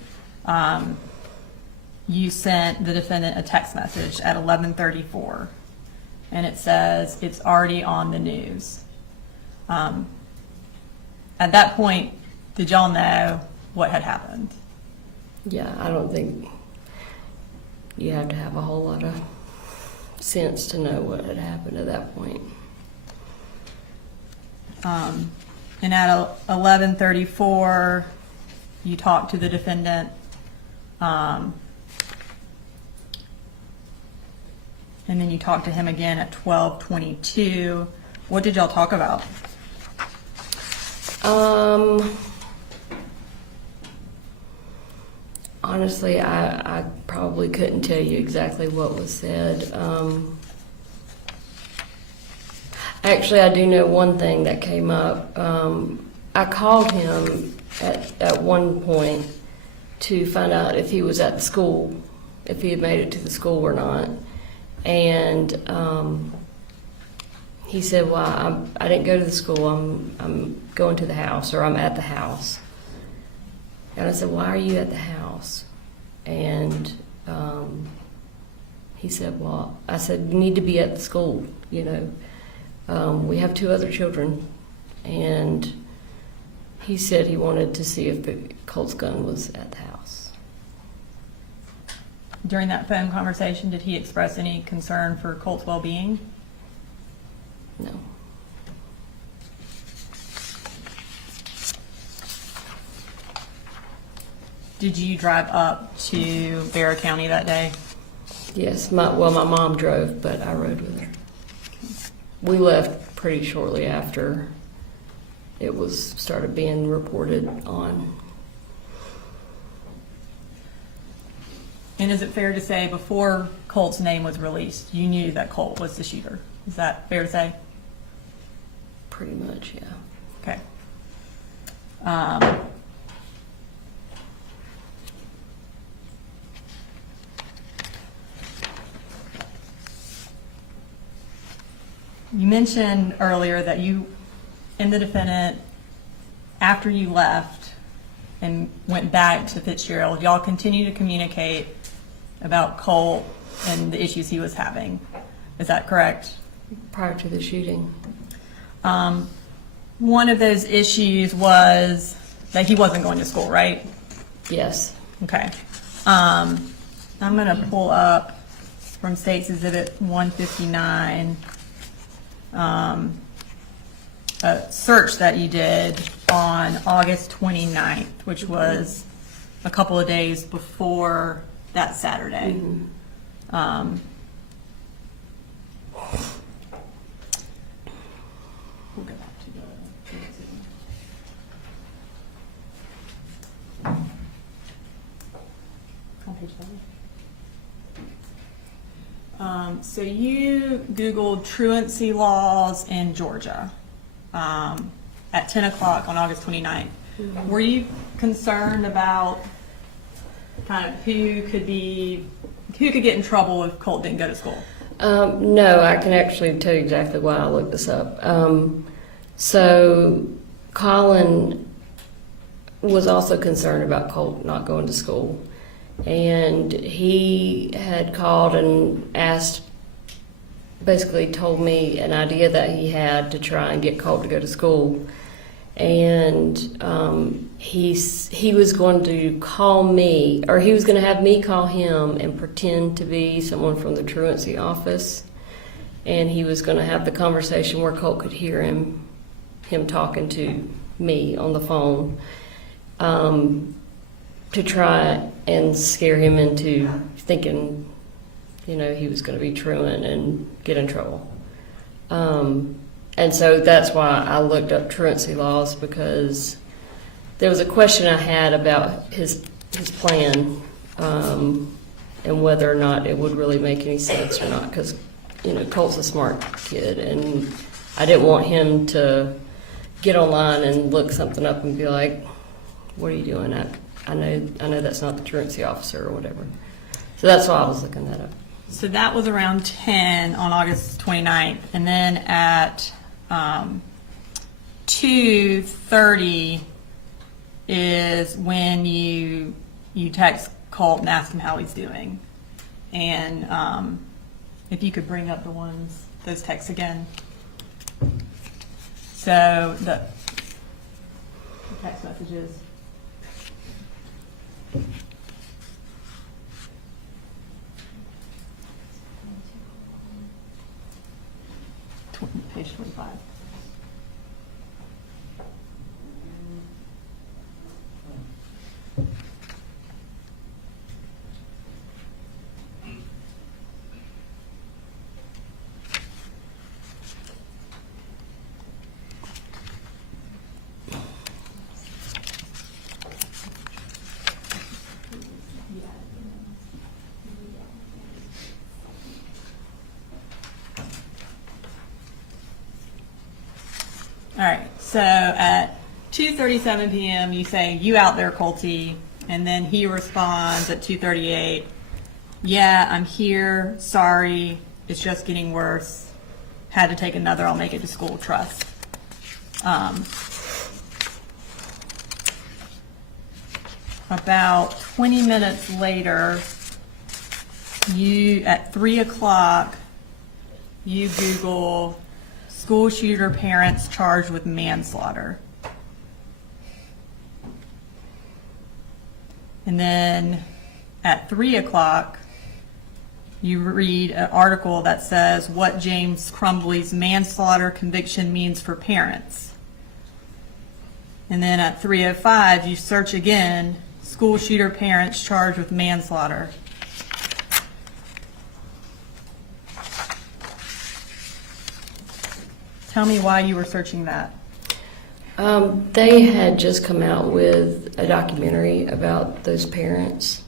you sent the defendant a text message at 11:34, and it says it's already on the news. At that point, did y'all know what had happened? Yeah, I don't think you have to have a whole lot of sense to know what had happened at that point. And at 11:34, you talked to the defendant. And then you talked to him again at 12:22. What did y'all talk about? Honestly, I probably couldn't tell you exactly what was said. Actually, I do know one thing that came up. I called him at one point to find out if he was at the school, if he had made it to the school or not. And he said, well, I didn't go to the school. I'm going to the house, or I'm at the house. And I said, why are you at the house? And he said, well, I said, you need to be at the school, you know. We have 2 other children. And he said he wanted to see if the Colt's gun was at the house. During that phone conversation, did he express any concern for Colt's well-being? No. Did you drive up to Bear County that day? Yes, my mom drove, but I rode with her. We left pretty shortly after it started being reported on. And is it fair to say before Colt's name was released, you knew that Colt was the shooter? Is that fair to say? Pretty much, yeah. Okay. You mentioned earlier that you and the defendant, after you left and went back to Fitzgerald, y'all continued to communicate about Colt and the issues he was having. Is that correct? Prior to the shooting. One of those issues was that he wasn't going to school, right? Yes. Okay. I'm going to pull up from State's Exhibit 159 a search that you did on August 29th, which was a couple of days before that Saturday. Mm-hmm. We'll go back to the on page 7. So you Googled truancy laws in Georgia at 10 o'clock on August 29th. Mm-hmm. Were you concerned about kind of who could get in trouble if Colt didn't go to school? No, I can actually tell you exactly why I looked this up. So Colin was also concerned about Colt not going to school. And he had called and basically told me an idea that he had to try and get Colt to go to school. And he was going to call me, or he was going to have me call him and pretend to be someone from the truancy office. And he was going to have the conversation where Colt could hear him talking to me on the phone, to try and scare him into thinking he was going to be truant and get in trouble. And so that's why I looked up truancy laws, because there was a question I had about his plan, and whether or not it would really make any sense or not, because Colt's a smart kid, and I didn't want him to get online and look something up and be like, "What are you doing?" I know that's not the truancy officer or whatever. So that's why I was looking that up. So that was around 10 on August 29th. And then at 2:30 is when you text Colt and ask him how he's doing. And if you could bring up those texts again. So the text messages. Page 25. All right, so at 2:37 p.m. you say, "You out there, Colty?" And then he responds at 2:38, "Yeah, I'm here. Sorry, it's just getting worse. Had to take another. I'll make it to school. Trust." About 20 minutes later, at 3 o'clock, you Google school shooter parents charged with manslaughter. And then at 3 o'clock, you read an article that says what James Crumbly's manslaughter conviction means for parents. And then at 3:05, you search again, school shooter parents charged with manslaughter. Tell me why you were searching that. They had just come out with a documentary about those parents,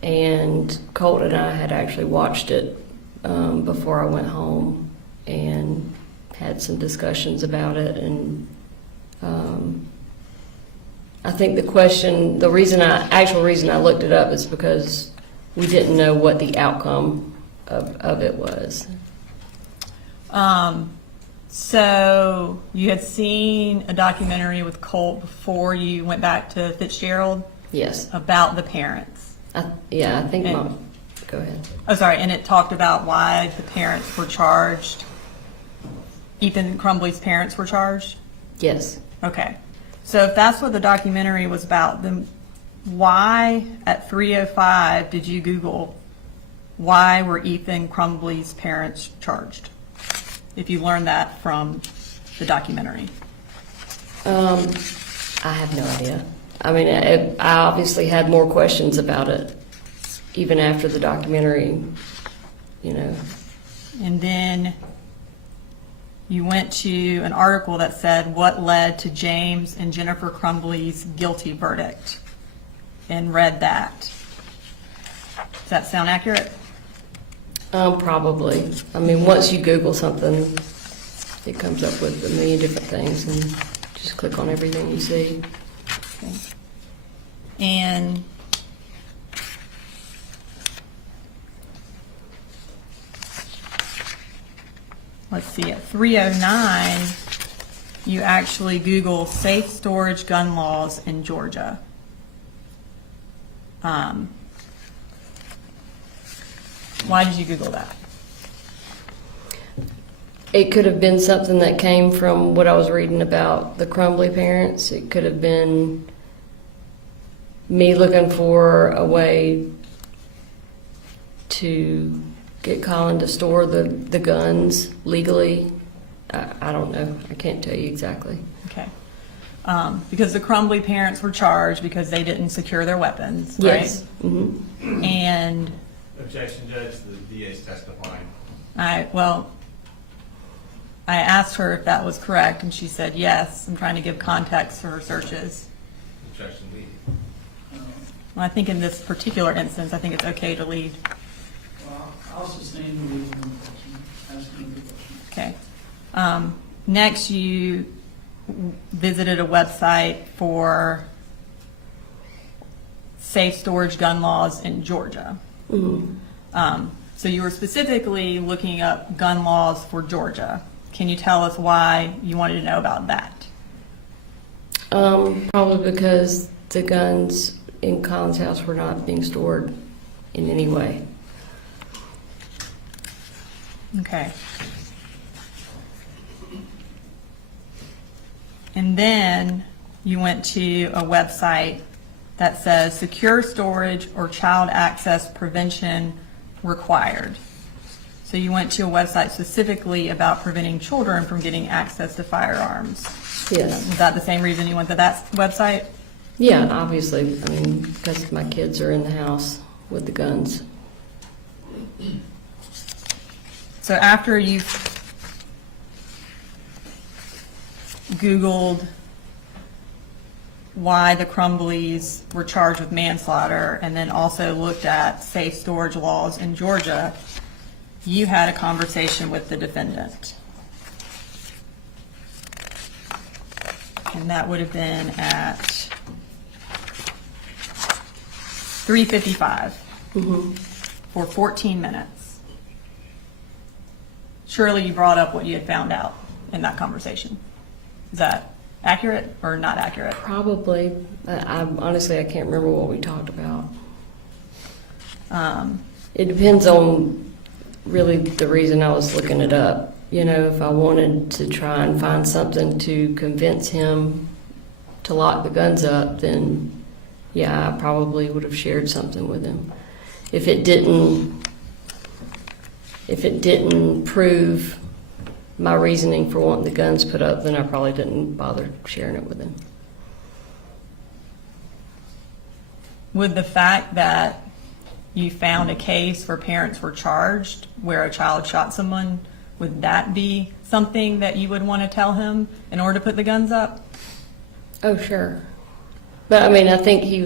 and Colt and I had actually watched it before I went home and had some discussions about it. And I think the actual reason I looked it up is because we didn't know what the outcome of it was. So you had seen a documentary with Colt before you went back to Fitzgerald? Yes. About the parents? I think Mom. Go ahead. Oh, sorry, and it talked about why the parents were charged? Ethan Crumbly's parents were charged? Yes. Okay. So if that's what the documentary was about, then why at 3:05 did you Google why were Ethan Crumbly's parents charged? If you learned that from the documentary. I have no idea. I mean, I obviously had more questions about it, even after the documentary, And then you went to an article that said what led to James and Jennifer Crumbly's guilty verdict, and read that. Does that sound accurate? Probably. I mean, once you Google something, it comes up with a million different things, and just click on everything you see. Okay. And let's see, at 3:09, you actually Google safe storage gun laws in Georgia. Why did you Google that? It could have been something that came from what I was reading about the Crumbly parents. It could have been me looking for a way to get Colin to store the guns legally. I don't know. I can't tell you exactly. Okay. Because the Crumbly parents were charged because they didn't secure their weapons, right? Yes. Mm-hmm. And Objection, Judge, the DA is testifying. Well, I asked her if that was correct, and she said yes. I'm trying to give context for her searches. Objection, lead. Well, I think in this particular instance, I think it's okay to lead. Well, I'll sustain the lead on the question, asking the question. Okay. Next, you visited a website for safe storage gun laws in Georgia. So you were specifically looking up gun laws for Georgia. Can you tell us why you wanted to know about that? Probably because the guns in Colin's house were not being stored in any way. Okay. And then you went to a website that says secure storage or child access prevention required. So you went to a website specifically about preventing children from getting access to firearms. Yes. Is that the same reason you went to that website? Yeah, obviously. I mean, because my kids are in the house with the guns. So after you Googled why the Crumbleys were charged with manslaughter and then also looked at safe storage laws in Georgia, you had a conversation with the defendant. And that would have been at 3:55 for 14 minutes. Surely you brought up what you had found out in that conversation. Is that accurate or not accurate? Probably. Honestly, I can't remember what we talked about. It depends on really the reason I was looking it up. You know, if I wanted to try and find something to convince him to lock the guns up, then yeah, I probably would have shared something with him. If it didn't prove my reasoning for wanting the guns put up, then I probably didn't bother sharing it with him. Would the fact that you found a case where parents were charged where a child shot someone, would that be something that you would want to tell him in order to put the guns up? Oh, sure. But I mean, I think he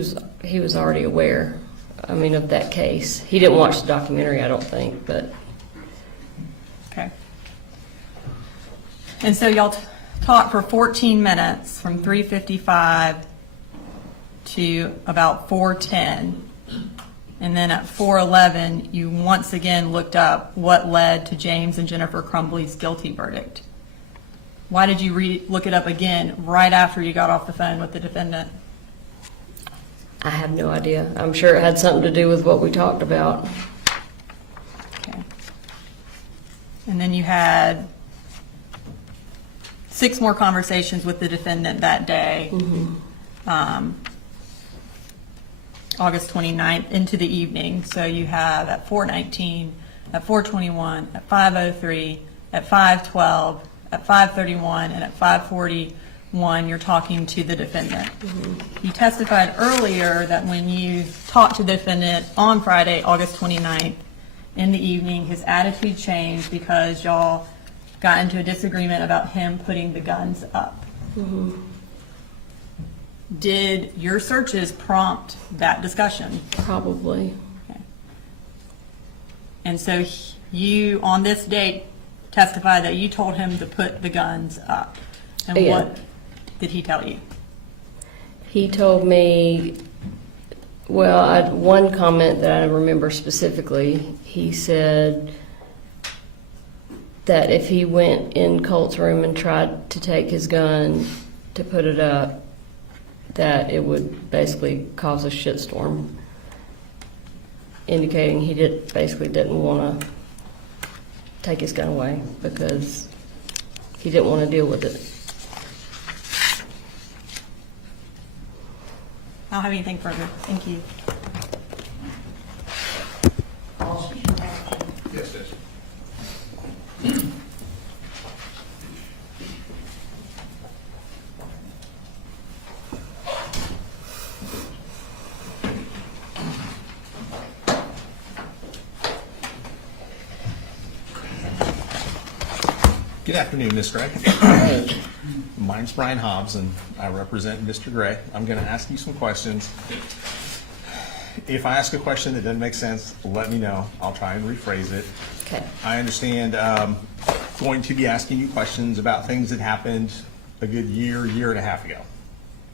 was already aware, I mean, of that case. He didn't watch the documentary, I don't think, but. Okay. And so y'all talked for 14 minutes from 3:55 to about 4:10. And then at 4:11, you once again looked up what led to James and Jennifer Crumbly's guilty verdict. Why did you look it up again right after you got off the phone with the defendant? I have no idea. I'm sure it had something to do with what we talked about. Okay. And then you had 6 more conversations with the defendant that day, August 29th into the evening. So you have at 4:19, at 4:21, at 5:03, at 5:12, at 5:31, and at 5:41, you're talking to the defendant. You testified earlier that when you talked to the defendant on Friday, August 29th, in the evening, his attitude changed because y'all got into a disagreement about him putting the guns up. Did your searches prompt that discussion? Probably. Okay. And so you, on this date, testified that you told him to put the guns up. And Yeah. what did he tell you? He told me, well, I had one comment that I remember specifically. He said that if he went in Colt's room and tried to take his gun to put it up, that it would basically cause a shitstorm, indicating he basically didn't want to take his gun away because he didn't want to deal with it. I don't have anything further. Thank you. Yes, Judge. Good afternoon, Ms. Gray. My name's Brian Hobbs, and I represent Mr. Gray. I'm going to ask you some questions. If I ask a question that doesn't make sense, let me know. I'll try and rephrase it. Okay. I understand going to be asking you questions about things that happened a good year and a half ago.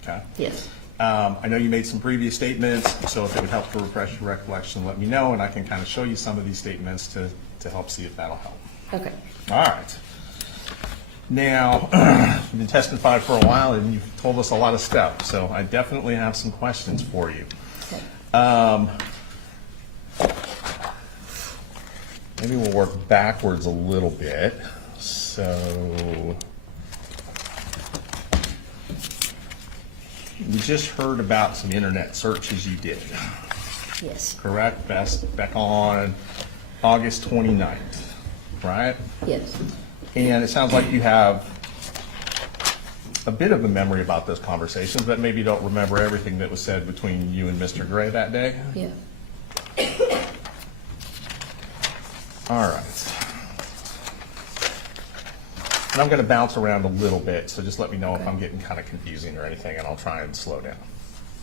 Okay? Yes. I know you made some previous statements, so if it would help to refresh your recollection, let me know, and I can kind of show you some of these statements to help see if that'll help. Okay. All right. Now, you've been testifying for a while, and you've told us a lot of stuff, so I definitely have some questions for you. Okay. Maybe we'll work backwards a little bit. So, we just heard about some internet searches you did, Yes. correct? Back on August 29th, right? Yes. And it sounds like you have a bit of a memory about those conversations, but maybe you don't remember everything that was said between you and Mr. Gray that day? Yeah. All right. And I'm going to bounce around a little bit, so just let me know if I'm getting kind of confusing or anything, and I'll try and slow down.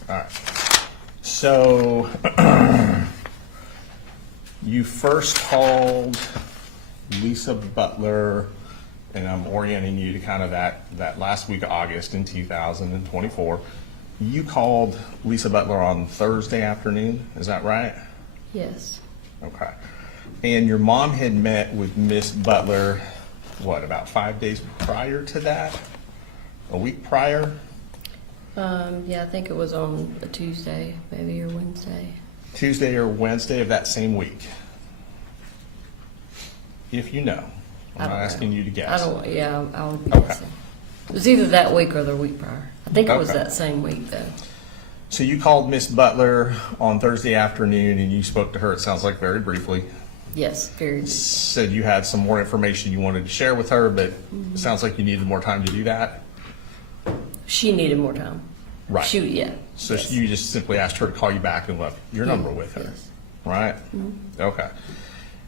All right. So, you first called Lisa Butler, and I'm orienting you to kind of that last week of August in 2024. You called Lisa Butler on Thursday afternoon, is that right? Yes. Okay. And your mom had met with Miss Butler, what, about 5 days prior to that? A week prior? Yeah, I think it was on a Tuesday, maybe, or Wednesday. Tuesday or Wednesday of that same week? If you know. I I'm not don't asking know. you to guess. I would be Okay. guessing. It was either that week or the week prior. I think it was Okay. that same week, though. So you called Miss Butler on Thursday afternoon and you spoke to her, it sounds like very briefly. Yes, very. Said you had some more information you wanted to share with her, but it sounds like you needed more time to do that. She needed more time. Right. Yeah. So yes. you just simply asked her to call you back and left your number with her, Yes. right? Okay.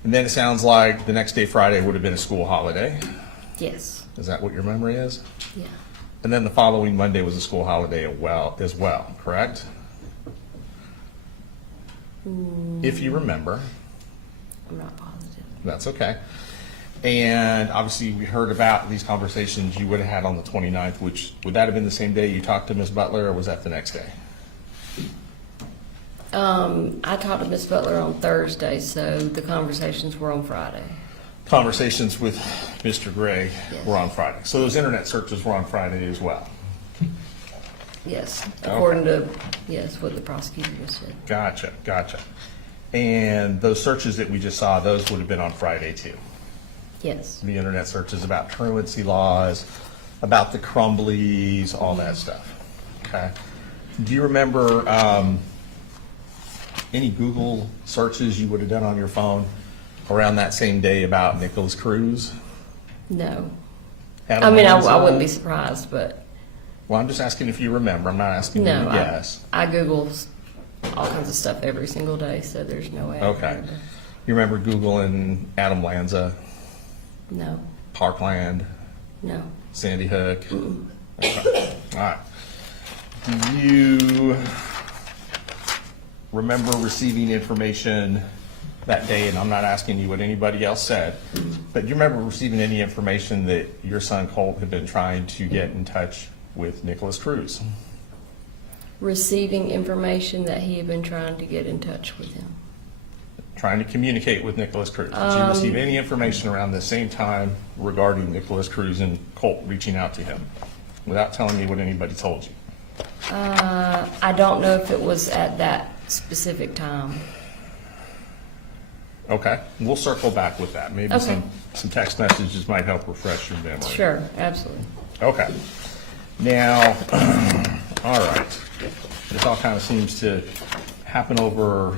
And then it sounds like the next day, Friday, would have been a school holiday. Yes. Is that what your memory is? Yeah. And then the following Monday was a school holiday as well, correct? If you remember. I'm not positive. That's okay. And obviously, we heard about these conversations you would have had on the 29th, which, would that have been the same day you talked to Ms. Butler, or was that the next day? I talked to Miss Butler on Thursday, so the conversations were on Friday. Conversations with Mr. Gray Yes. were on Friday. So those internet searches were on Friday as well. Yes, according to, yes, what the prosecutor just said. Gotcha. And those searches that we just saw, those would have been on Friday too. Yes. The internet searches about truancy laws, about the Crumbleys, all that stuff. Okay. Do you remember any Google searches you would have done on your phone around that same day about Nicholas Cruz? No. Adam I mean, I Lanza? wouldn't be surprised, but Well, I'm just asking if you remember. I'm not asking you no. to guess. I Google all kinds of stuff every single day, so there's no way. I Okay. remember. You remember Googling Adam Lanza, No. Parkland, No. Sandy Hook? Okay. All right. Do you remember receiving information that day, and I'm not asking you what anybody else said, but do you remember receiving any information that your son Colt had been trying to get in touch with Nicholas Cruz? Receiving information that he had been trying to get in touch with him. Trying to communicate with Nicholas Cruz? Did you receive any information around the same time regarding Nicholas Cruz and Colt reaching out to him, without telling me what anybody told you? I don't know if it was at that specific time. Okay, we'll circle back with that. Maybe Okay. some text messages might help refresh your memory. Sure, absolutely. Okay. Now, all right. This all kind of seems to happen over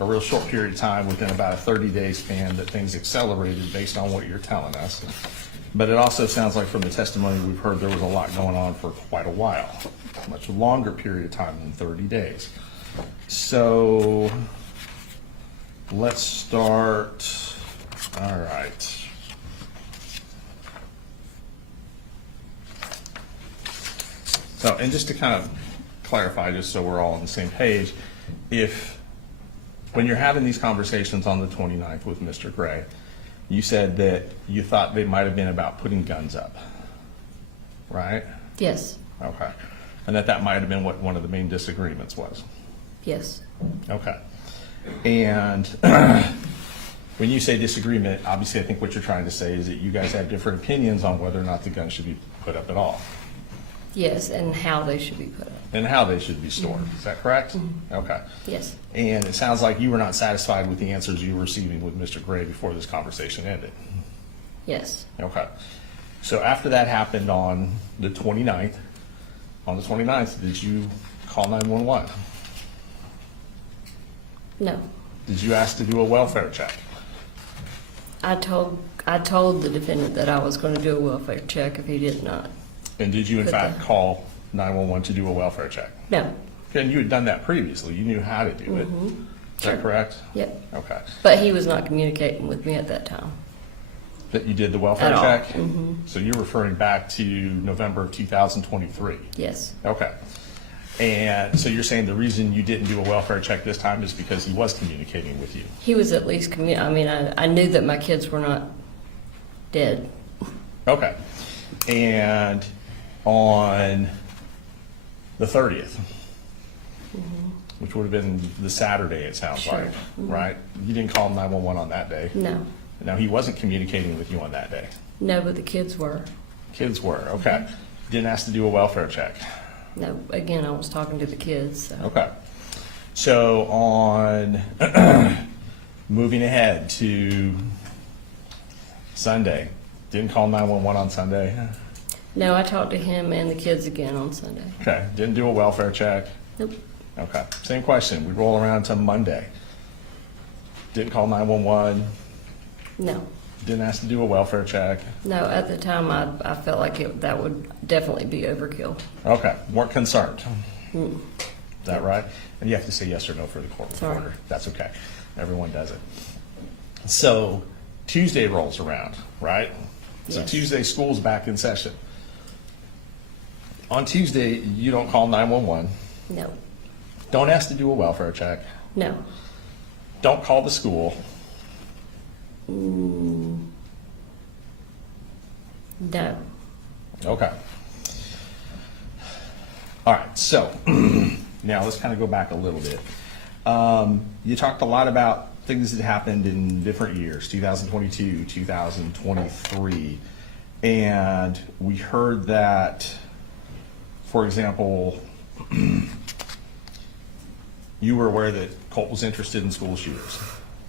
a real short period of time, within about a 30-day span, that things accelerated based on what you're telling us. But it also sounds like from the testimony we've heard, there was a lot going on for quite a while, a much longer period of time than 30 days. So let's start, all right. So, and just to kind of clarify, just so we're all on the same page, when you're having these conversations on the 29th with Mr. Gray, you said that you thought they might have been about putting guns up, right? Yes, Okay. And that might have been what one of the main disagreements was. yes, Okay. And when you say disagreement, obviously I think what you're trying to say is that you guys have different opinions on whether or not the gun should be put up at all yes, and how they should be put up. and how they should be stored. Is that correct? Okay. Yes, And it sounds like you were not satisfied with the answers you were receiving with Mr. Gray before this conversation ended. yes. Okay. So after that happened on the 29th, did you call 911? No. Did you ask to do a welfare check? I told the defendant that I was going to do a welfare check if he did not. And did you in But fact the- call 911 to do a welfare check? No. And you had done that previously. You knew how to do it. Is that correct? Yep. Okay. But he was not communicating with me at that time. That you did the welfare At all. check? So you're referring back to November of 2023? Yes. Okay. And so you're saying the reason you didn't do a welfare check this time is because he was communicating with you? He was at least I knew that my kids were not dead. Okay. And on the 30th, which would have been the Saturday, it sounds Sure. like, right? You didn't call 911 on that day? No. Now, he wasn't communicating with you on that day? No, but the kids were. Kids were, okay. Didn't ask to do a welfare check? No, again, I was talking to the kids, so. Okay. So on, moving ahead to Sunday, didn't call 911 on Sunday? No, I talked to him and the kids again on Sunday. Okay, didn't do a welfare check? Nope. Okay, same question. We roll around to Monday. Didn't call 911, No. didn't ask to do a welfare check. No, at the time, I felt like that would definitely be overkill. Okay, weren't concerned. Is that right? And you have to say yes or no for the court Sorry. reporter. That's okay. Everyone does it. So Tuesday rolls around, right? So Yes. Tuesday, school's back in session. On Tuesday, you don't call 911, No. don't ask to do a welfare check, No. don't call the school. No. Okay. All right, so now let's kind of go back a little bit. You talked a lot about things that happened in different years, 2022, 2023, and we heard that, for example, you were aware that Colt was interested in school shooters.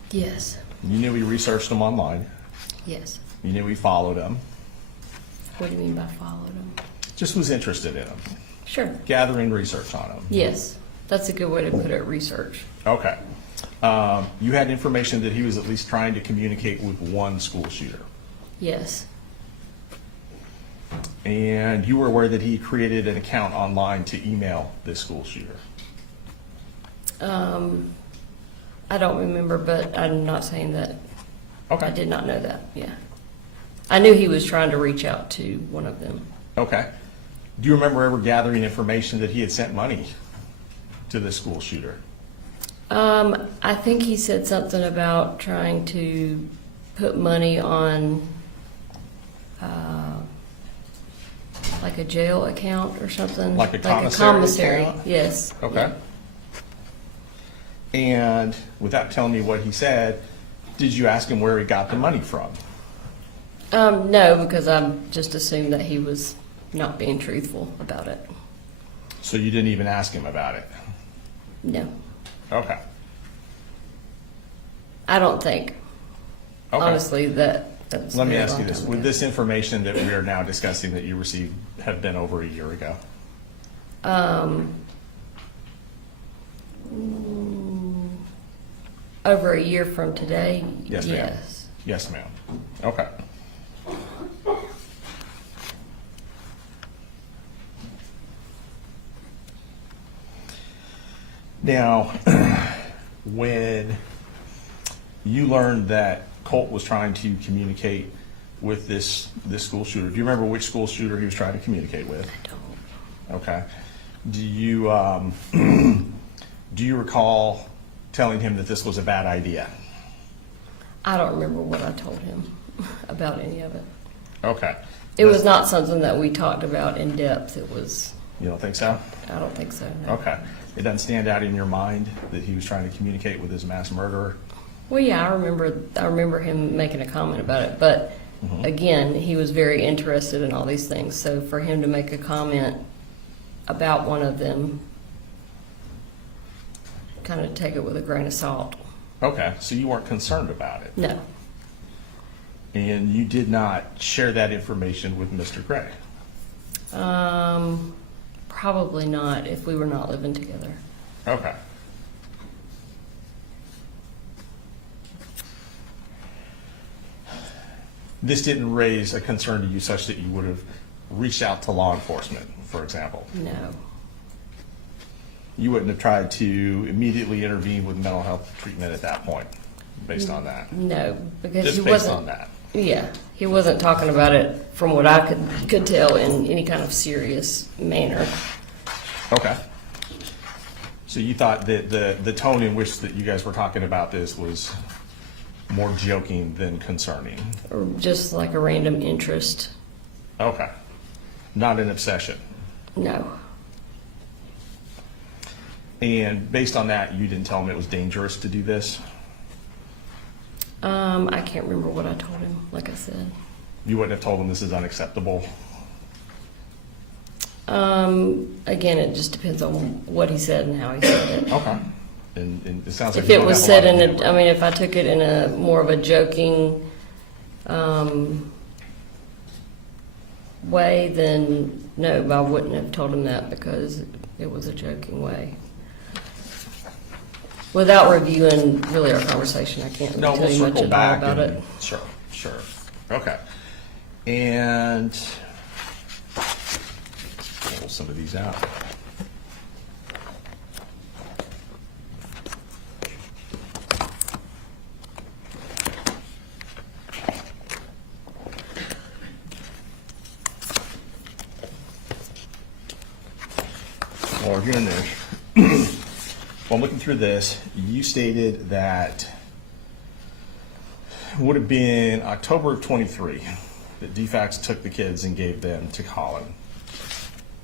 Yes. You knew he researched them online. Yes. You knew he followed them. What do you mean by followed them? Just was interested in them, Sure. gathering research on them. Yes. That's a good way to put it, research. Okay. You had information that he was at least trying to communicate with one school shooter. Yes. And you were aware that he created an account online to email this school shooter. I don't remember, but I'm not saying that. Okay. I did not know that, yeah. I knew he was trying to reach out to one of them. Okay. Do you remember ever gathering information that he had sent money to this school shooter? I think he said something about trying to put money on, like a jail account or something. Like a commissary account? Yes. Okay. And without telling me what he said, did you ask him where he got the money from? No, because I just assumed that he was not being truthful about it. So you didn't even ask him about it? No, Okay. I don't think. Okay. Honestly, that's. Let me very ask you long this. time Would ago. this information that we are now discussing that you received have been over a year ago? Over a year from today? Yes, ma'am. Yes. Yes, ma'am. Okay. Now, when you learned that Colt was trying to communicate with this school shooter, do you remember which school shooter he was trying to communicate with? I don't. Okay. Do you, do you recall telling him that this was a bad idea? I don't remember what I told him about any of it. Okay. It was not something that we talked about in depth. It was, You don't think so? I don't think so. No. Okay. It doesn't stand out in your mind that he was trying to communicate with his mass murderer? Well, yeah, I remember him making a comment about it, but again, he was very interested in all these things. So for him to make a comment about one of them, kind of take it with a grain of salt. Okay, so you weren't concerned about it? No, And you did not share that information with Mr. Gray? probably not if we were not living together. Okay. This didn't raise a concern to you such that you would have reached out to law enforcement, for example? No, You wouldn't have tried to immediately intervene with mental health treatment at that point, based on that? no, because Just he based wasn't. on that? Yeah, he wasn't talking about it from what I could tell in any kind of serious manner. Okay. So you thought that the tone in which that you guys were talking about this was more joking than concerning? Or just like a random interest. Okay. Not an obsession? No, And based on that, you didn't tell him it was dangerous to do this? I can't remember what I told him, like I said. You wouldn't have told him this is unacceptable? Again, it just depends on what he said and how he said it. Okay. And it sounds like If you it don't was have said lot in of a, I mean, if I took it in a more of a joking, way, then no, I wouldn't have told him that because it was a joking way. Without reviewing really our conversation, I can't No, really tell we'll you much circle at all back. about and- it. Sure, sure. Okay. And pull some of these out. While we're doing this, while I'm looking through this, you stated that it would have been October of 23 that DFAX took the kids and gave them to Colin.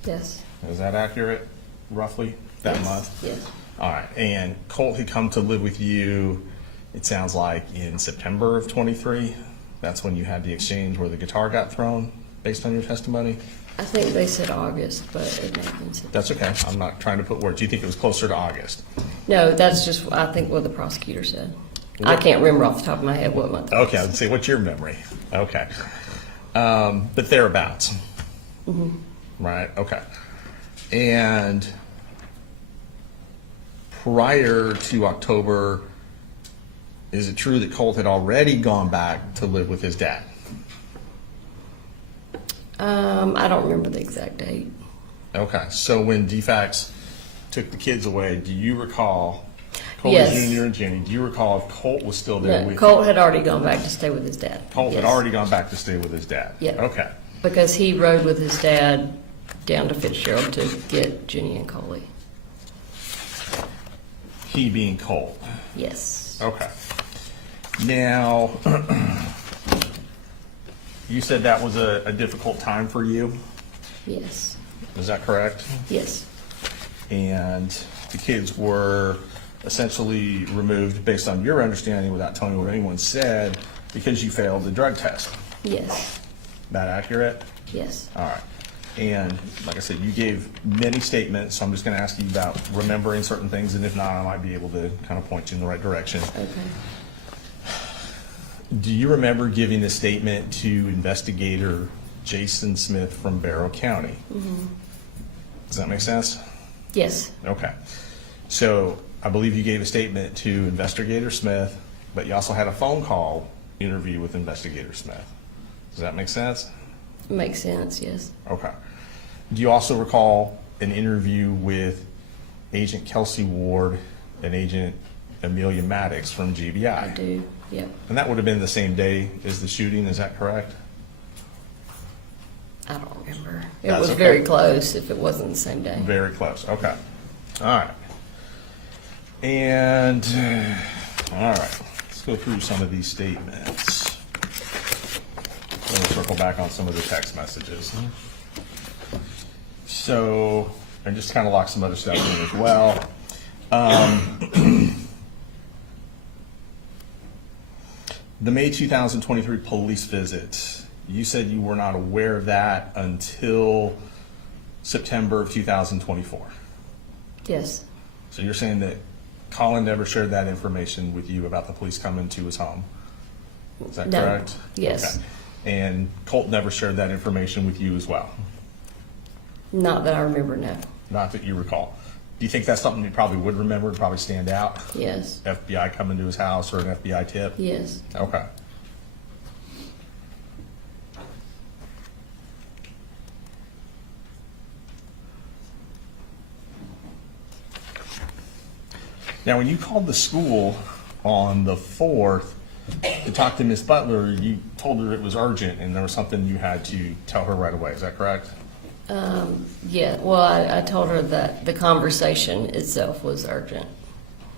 Yes, Is that accurate, roughly, that Yes. month? yes, All right, and Colt had come to live with you, it sounds like, in September of 23? That's when you had the exchange where the guitar got thrown, based on your testimony? I think they said August, but it may have been September. That's okay, I'm not trying to put words. Do you think it was closer to August? No, that's just, I think, what the prosecutor said. I can't remember off the top of my head what month. it Okay, was. let's see, what's your memory? Okay. But thereabouts? Right, okay. And prior to October, is it true that Colt had already gone back to live with his dad? I don't remember the exact date. Okay, so when DFAX took the kids away, do you recall, Colin Yes. Jr. and Jenny, do you recall if Colt was still there No, with Colt had already gone back to stay with his dad. Colt had Yes. already gone back to stay with his dad? Yeah. Okay, Because he rode with his dad down to Fitzgerald to get Jenny and Coley. he being Colt. Yes. Okay. Now, you said that was a difficult time for you, Yes. is that correct? Yes. And the kids were essentially removed, based on your understanding, without telling me what anyone said, because you failed the drug test. Yes. That accurate? Yes. All right. And like I said, you gave many statements, so I'm just going to ask you about remembering certain things, and if not, I might be able to kind of point you in the right direction. Okay. Do you remember giving a statement to investigator Jason Smith from Barrow County? Does that make sense? Yes. Okay. So I believe you gave a statement to investigator Smith, but you also had a phone call interview with investigator Smith. Does that make sense? Makes sense. Yes. Okay. Do you also recall an interview with Agent Kelsey Ward and Agent Amelia Maddox from GBI? I do. Yep. And that would have been the same day as the shooting, is that correct? I don't remember. It That's was okay. very close if it wasn't the same day. Very close, okay. All right. And, all right, let's go through some of these statements. We'll circle back on some of the text messages. So, and just kind of lock some other stuff in as well. The May 2023 police visit, you said you were not aware of that until September of 2024. Yes, So you're saying that Colin never shared that information with you about the police coming to his home? Is that No. correct? Yes. Okay. And Colt never shared that information with you as well? not that I remember, no. Not that you recall. Do you think that's something you probably would remember, probably stand out? Yes, FBI coming to his house or an FBI tip? yes. Okay. Now, when you called the school on the 4th to talk to Miss Butler, you told her it was urgent and there was something you had to tell her right away. Is that correct? Yeah, well, I told her that the conversation itself was urgent.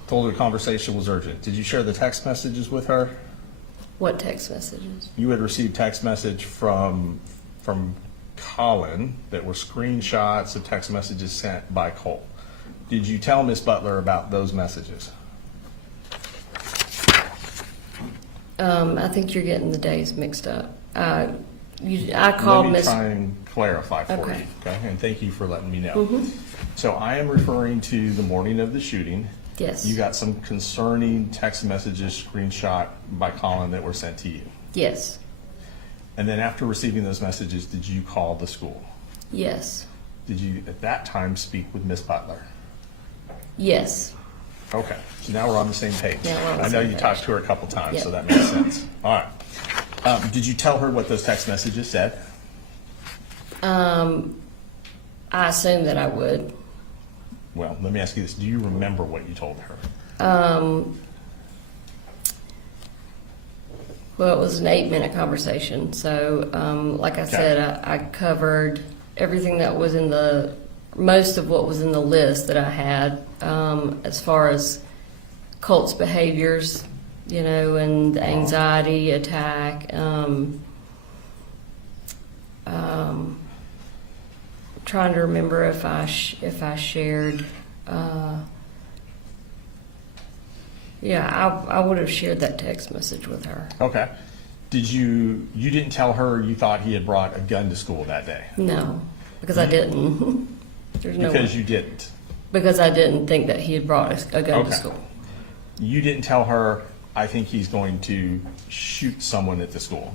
Told her the conversation was urgent. Did you share the text messages with her? What text messages? You had received text message from Colin that were screenshots of text messages sent by Colt. Did you tell Miss Butler about those messages? I think you're getting the days mixed up. I called Let me Miss. try and clarify for Okay. you, okay? And thank you for letting me know. So I am referring to the morning of the shooting. Yes. You got some concerning text messages screenshot by Colin that were sent to you. Yes, And then after receiving those messages, did you call the school? yes, Did you at that time speak with Miss Butler? yes. Okay, so now we're on the same page. Now we're on the I know same you page. talked to her a couple times, so Yep. that makes sense. All right. Did you tell her what those text messages said? I assumed that I would. Well, let me ask you this. Do you remember what you told her? Well, it was an 8-minute conversation. So, like I said, I covered everything that was in most of what was in the list that I had, as far as Colt's behaviors, and the anxiety attack. Trying to remember if I shared. Yeah, I would have shared that text message with her. Okay. You didn't tell her you thought he had brought a gun to school that day? No, because I didn't. There's no Because way. you didn't. Because I didn't think that he had brought a gun to Okay. school. You didn't tell her, I think he's going to shoot someone at the school.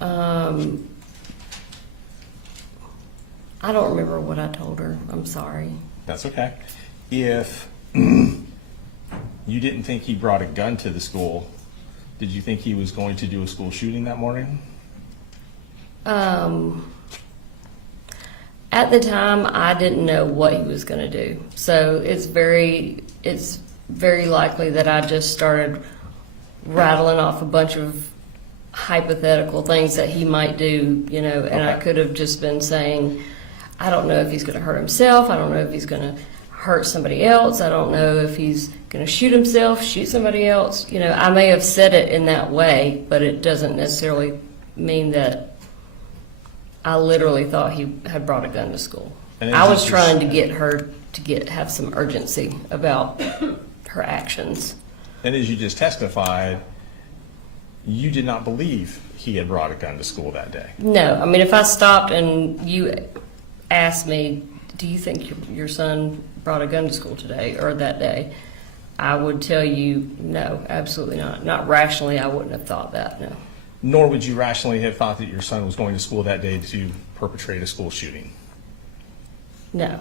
I don't remember what I told her. I'm sorry. That's okay. If you didn't think he brought a gun to the school, did you think he was going to do a school shooting that morning? At the time, I didn't know what he was going to do. So it's very likely that I just started rattling off a bunch of hypothetical things that he might do, and I Okay. could have just been saying, I don't know if he's going to hurt himself. I don't know if he's going to hurt somebody else. I don't know if he's going to shoot himself, shoot somebody else. I may have said it in that way, but it doesn't necessarily mean that I literally thought he had brought a gun to school. And I was it's trying just- to get her to have some urgency about her actions. And as you just testified, you did not believe he had brought a gun to school that day. No, I mean, if I stopped and you asked me, do you think your son brought a gun to school today or that day? I would tell you, no, absolutely not. Not rationally, I wouldn't have thought that, no. Nor would you rationally have thought that your son was going to school that day to perpetrate a school shooting. No.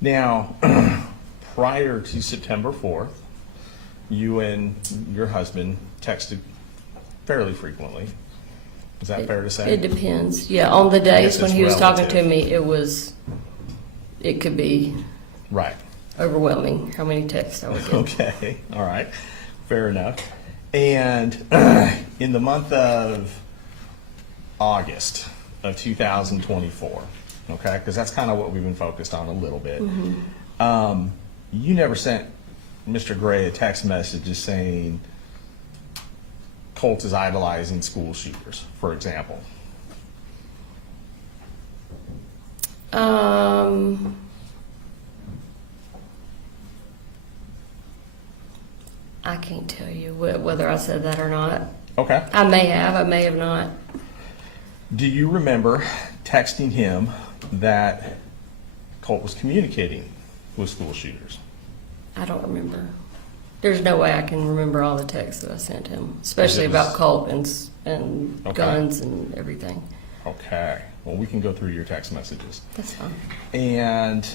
Now, prior to September 4th, you and your husband texted fairly frequently. Is that fair to say? It depends. Yeah, on the guess days when it's he was talking to relative. me, it could be Right. overwhelming how many texts I would get. Okay, all right. Fair enough. And in the month of August of 2024, okay, because that's kind of what we've been focused on a little bit. You never sent Mr. Gray a text message just saying Colt is idolizing school shooters, for example. I can't tell you whether I said that or not. Okay. I may have not. Do you remember texting him that Colt was communicating with school shooters? I don't remember. There's no way I can remember all the texts that I sent him, especially It was- about Colt and Okay. guns and everything. Okay. Well, we can go through your text messages. That's fine. And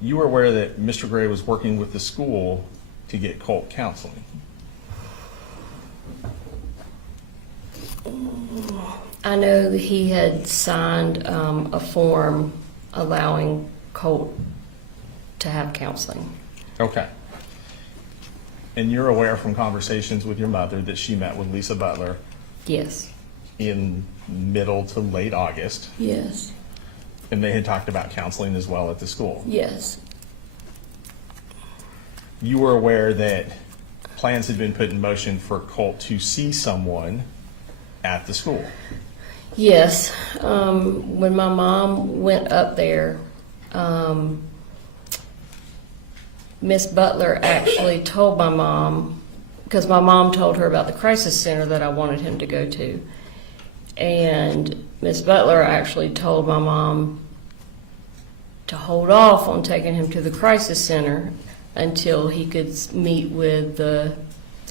you were aware that Mr. Gray was working with the school to get Colt counseling. I know that he had signed a form allowing Colt to have counseling. Okay. And you're aware from conversations with your mother that she met with Lisa Butler Yes. in middle to late August, Yes. and they had talked about counseling as well at the school. Yes. You were aware that plans had been put in motion for Colt to see someone at the school. Yes. When my mom went up there, Miss Butler actually told my mom, because my mom told her about the crisis center that I wanted him to go to. And Miss Butler actually told my mom to hold off on taking him to the crisis center until he could meet with the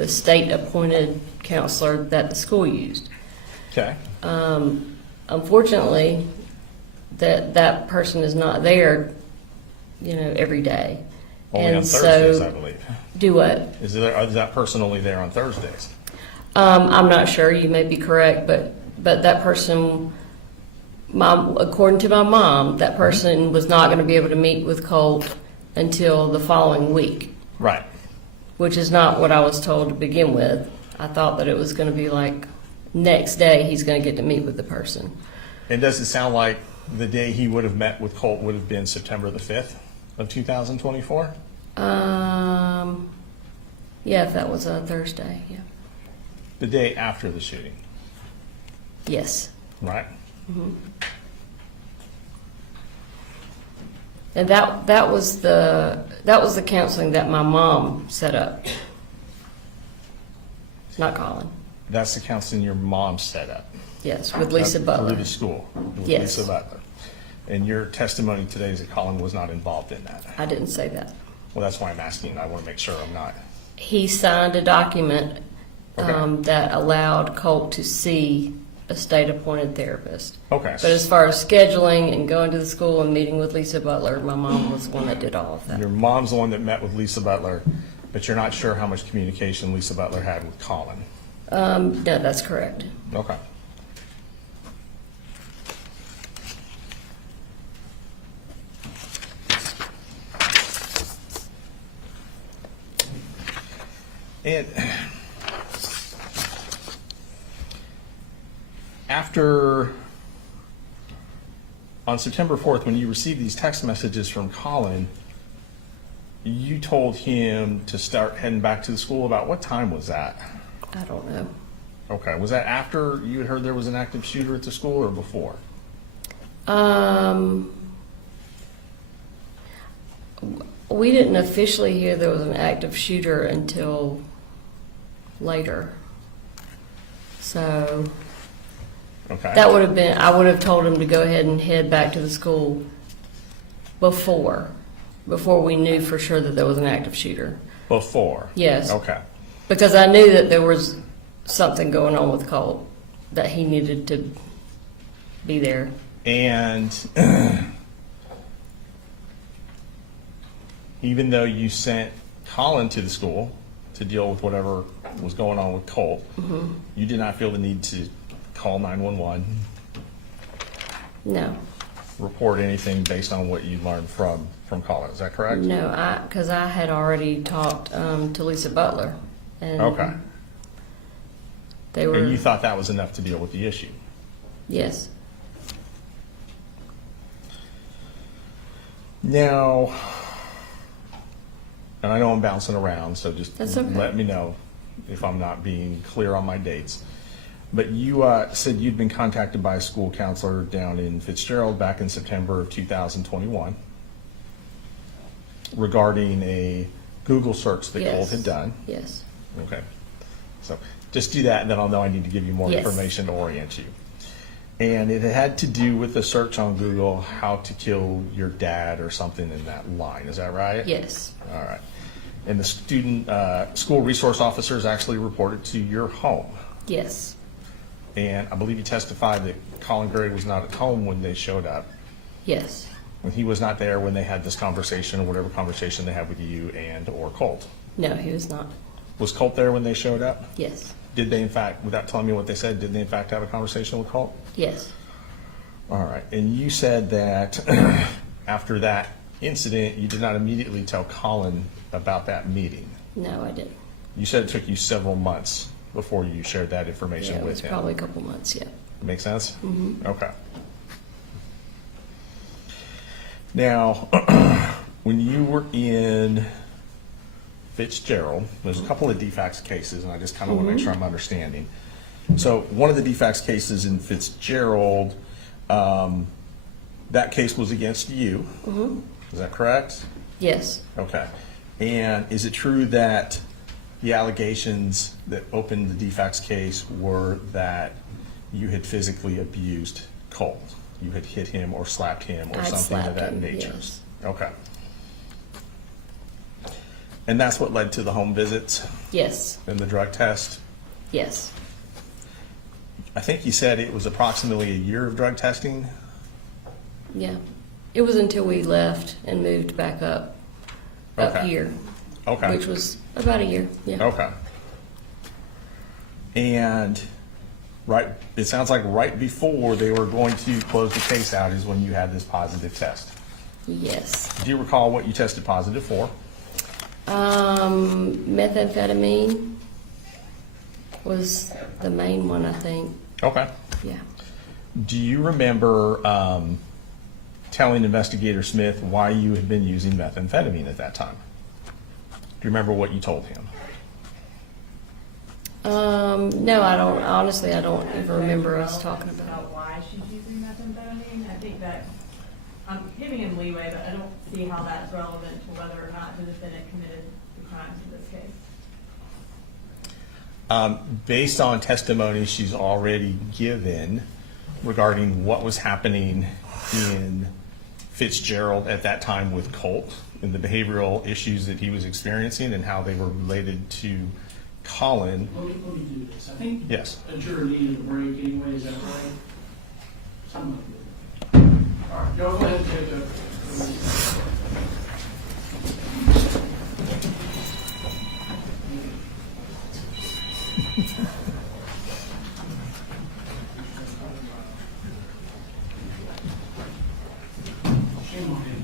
state-appointed counselor that the school used. Okay. Unfortunately, that person is not there, every day. Only on And Thursdays, so- I believe. Do what? Is that person only there on Thursdays? I'm not sure. You may be correct, but that person, according to my mom, that person was not going to be able to meet with Colt until the following week, Right. which is not what I was told to begin with. I thought that it was going to be like next day he's going to get to meet with the person. And does it sound like the day he would have met with Colt would have been September the 5th of 2024? Yeah, if that was a Thursday, yeah. The day after the shooting, Yes. right? And that was the counseling that my mom set up. Not Colin. That's the counseling your mom set up. Yes, with Lisa Through Butler. the school. With Yes. Lisa Butler. And your testimony today is that Colin was not involved in that. I didn't say that. Well, that's why I'm asking. I want to make sure I'm not. He signed a document Okay. that allowed Colt to see a state-appointed therapist. Okay. But as far as scheduling and going to the school and meeting with Lisa Butler, my mom was the one that did all of that. Your mom's the one that met with Lisa Butler, but you're not sure how much communication Lisa Butler had with Colin. No, that's correct. Okay. And on September 4th, when you received these text messages from Colin, you told him to start heading back to the school. About what time was that? I don't know. Okay, was that after you had heard there was an active shooter at the school or before? We didn't officially hear there was an active shooter until later. So Okay. that would have been, I would have told him to go ahead and head back to the school before we knew for sure that there was an active shooter. Before? Yes. Okay. Because I knew that there was something going on with Colt, that he needed to be there. And even though you sent Colin to the school to deal with whatever was going on with Colt, you did not feel the need to call 911 No, report anything based on what you learned from Colin. Is that correct? no, because I had already talked to Lisa Butler, and Okay. they were. And you thought that was enough to deal with the issue? Yes. Now, and I know I'm bouncing around, so just That's okay. let me know if I'm not being clear on my dates. But you said you'd been contacted by a school counselor down in Fitzgerald back in September of 2021 regarding a Google search that Yes. Colt had done. Yes. Okay. So just do that, and then I'll know I need to give you more Yes. information to orient you. And it had to do with a search on Google, how to kill your dad or something in that line. Is that right? Yes. All right. And the school resource officers actually reported to your home. Yes. And I believe you testified that Colin Gray was not at home when they showed up. Yes. And he was not there when they had this conversation, or whatever conversation they had with you and or Colt. No, he was not. Was Colt there when they showed up? Yes. Did they in fact, without telling me what they said, did they in fact have a conversation with Colt? Yes. All right. And you said that after that incident, you did not immediately tell Colin about that meeting. No, I didn't. You said it took you several months before you shared that information Yeah, it with was him. probably a couple months. Yeah. Make sense? Mm-hmm. Okay. Now, when you were in Fitzgerald, there's a couple of defects cases, and I just kind of want to make sure I'm understanding. So one of the defects cases in Fitzgerald, that case was against you. Mm-hmm. Is that correct? Yes. Okay. And is it true that the allegations that opened the defects case were that you had physically abused Colt? You had hit him or slapped him or I'd something of slapped that him, nature? yes. Okay. And that's what led to the home visits Yes. and the drug test? Yes. I think you said it was approximately a year of drug testing? Yeah. It was until we left and moved back up Okay. here, Okay. which was about a year. Yeah. Okay. And it sounds like right before they were going to close the case out is when you had this positive test. Yes. Do you recall what you tested positive for? Methamphetamine was the main one, I think. Okay. Yeah. Do you remember telling Investigator Smith why you had been using methamphetamine at that time? Do you remember what you told him? No, I don't. Honestly, I don't even remember us talking about why she's using methamphetamine. I think that I'm giving him leeway, but I don't see how that's relevant to whether or not the defendant committed the crimes in this case. Based on testimony she's already given regarding what was happening in Fitzgerald at that time with Colt and the behavioral issues that he was experiencing and how they were related to Colin. Let me do this. I think Yes. a jury needed a break anyway, is that right? Something like that. All right, go ahead and take a. Shame on him.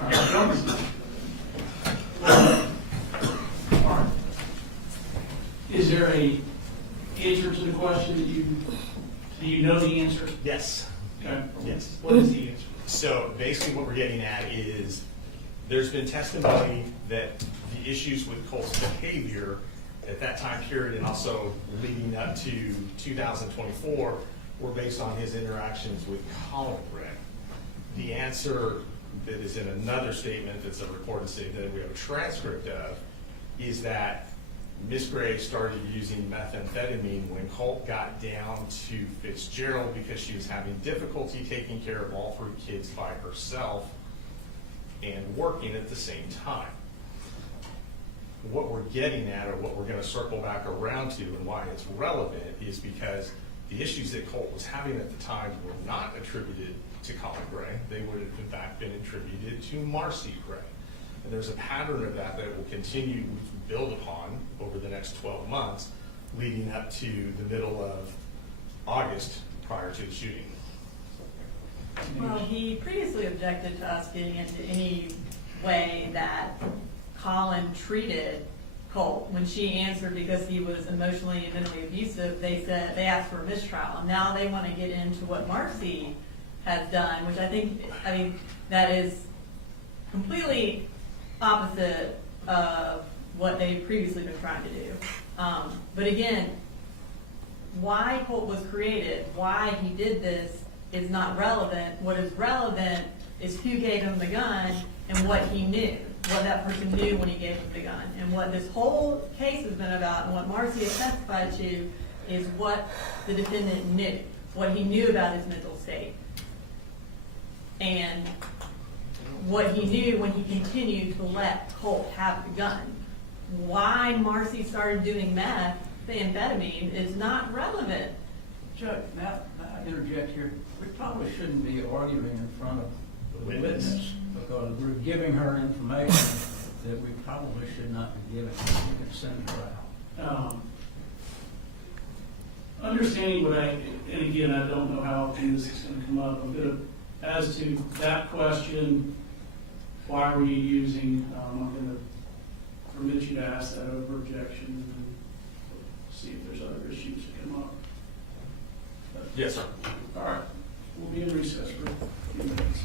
All right, Jones. All right. Is there a answer to the question that do you know the answer? Yes. Okay. Yes. What is the answer? So basically what we're getting at is there's been testimony that the issues with Colt's behavior at that time period and also leading up to 2024 were based on his interactions with Colin Gray. The answer that is in another statement that's a recorded statement that we have a transcript of is that Miss Gray started using methamphetamine when Colt got down to Fitzgerald because she was having difficulty taking care of all three kids by herself and working at the same time. What we're getting at, or what we're going to circle back around to and why it's relevant, is because the issues that Colt was having at the time were not attributed to Colin Gray. They would have in fact been attributed to Marcy Gray. And there's a pattern of that will continue to build upon over the next 12 months, leading up to the middle of August prior to the shooting. Well, he previously objected to us getting into any way that Colin treated Colt. When she answered because he was emotionally and mentally abusive, they asked for a mistrial. Now they want to get into what Marcy has done, which I mean, that is completely opposite of what they've previously been trying to do. But again, why Colt was created, why he did this is not relevant. What is relevant is who gave him the gun and what he knew, what that person knew when he gave him the gun. And what this whole case has been about and what Marcy has testified to is what the defendant knew, what he knew about his mental state. And what he knew when he continued to let Colt have the gun. Why Marcy started doing meth, amphetamine, is not relevant. Chuck, now I interject here. We probably shouldn't be arguing in front of the witness because we're giving her information that we probably should not be giving. We can send her out. Understanding and again, I don't know how often this is going to come up, as to that question, why were you using, I'm going to permit you to ask that over objection and see if there's other issues that come up. Yes, sir. All right, we'll be in recess for a few minutes.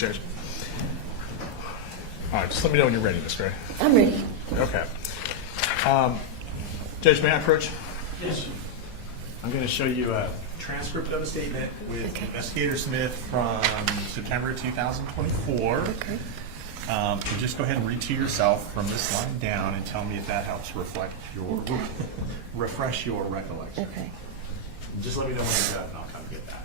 Judge. All right, just let me know when you're ready, Ms. Gray. I'm ready. Okay. Judge, may I approach? Yes, sir. I'm going to show you a transcript of a statement with Okay. Investigator Smith from September 2024. Okay. And just go ahead and read to yourself from this line down and tell me if that helps refresh your recollection. Okay. Just let me know when you're done and I'll come get that.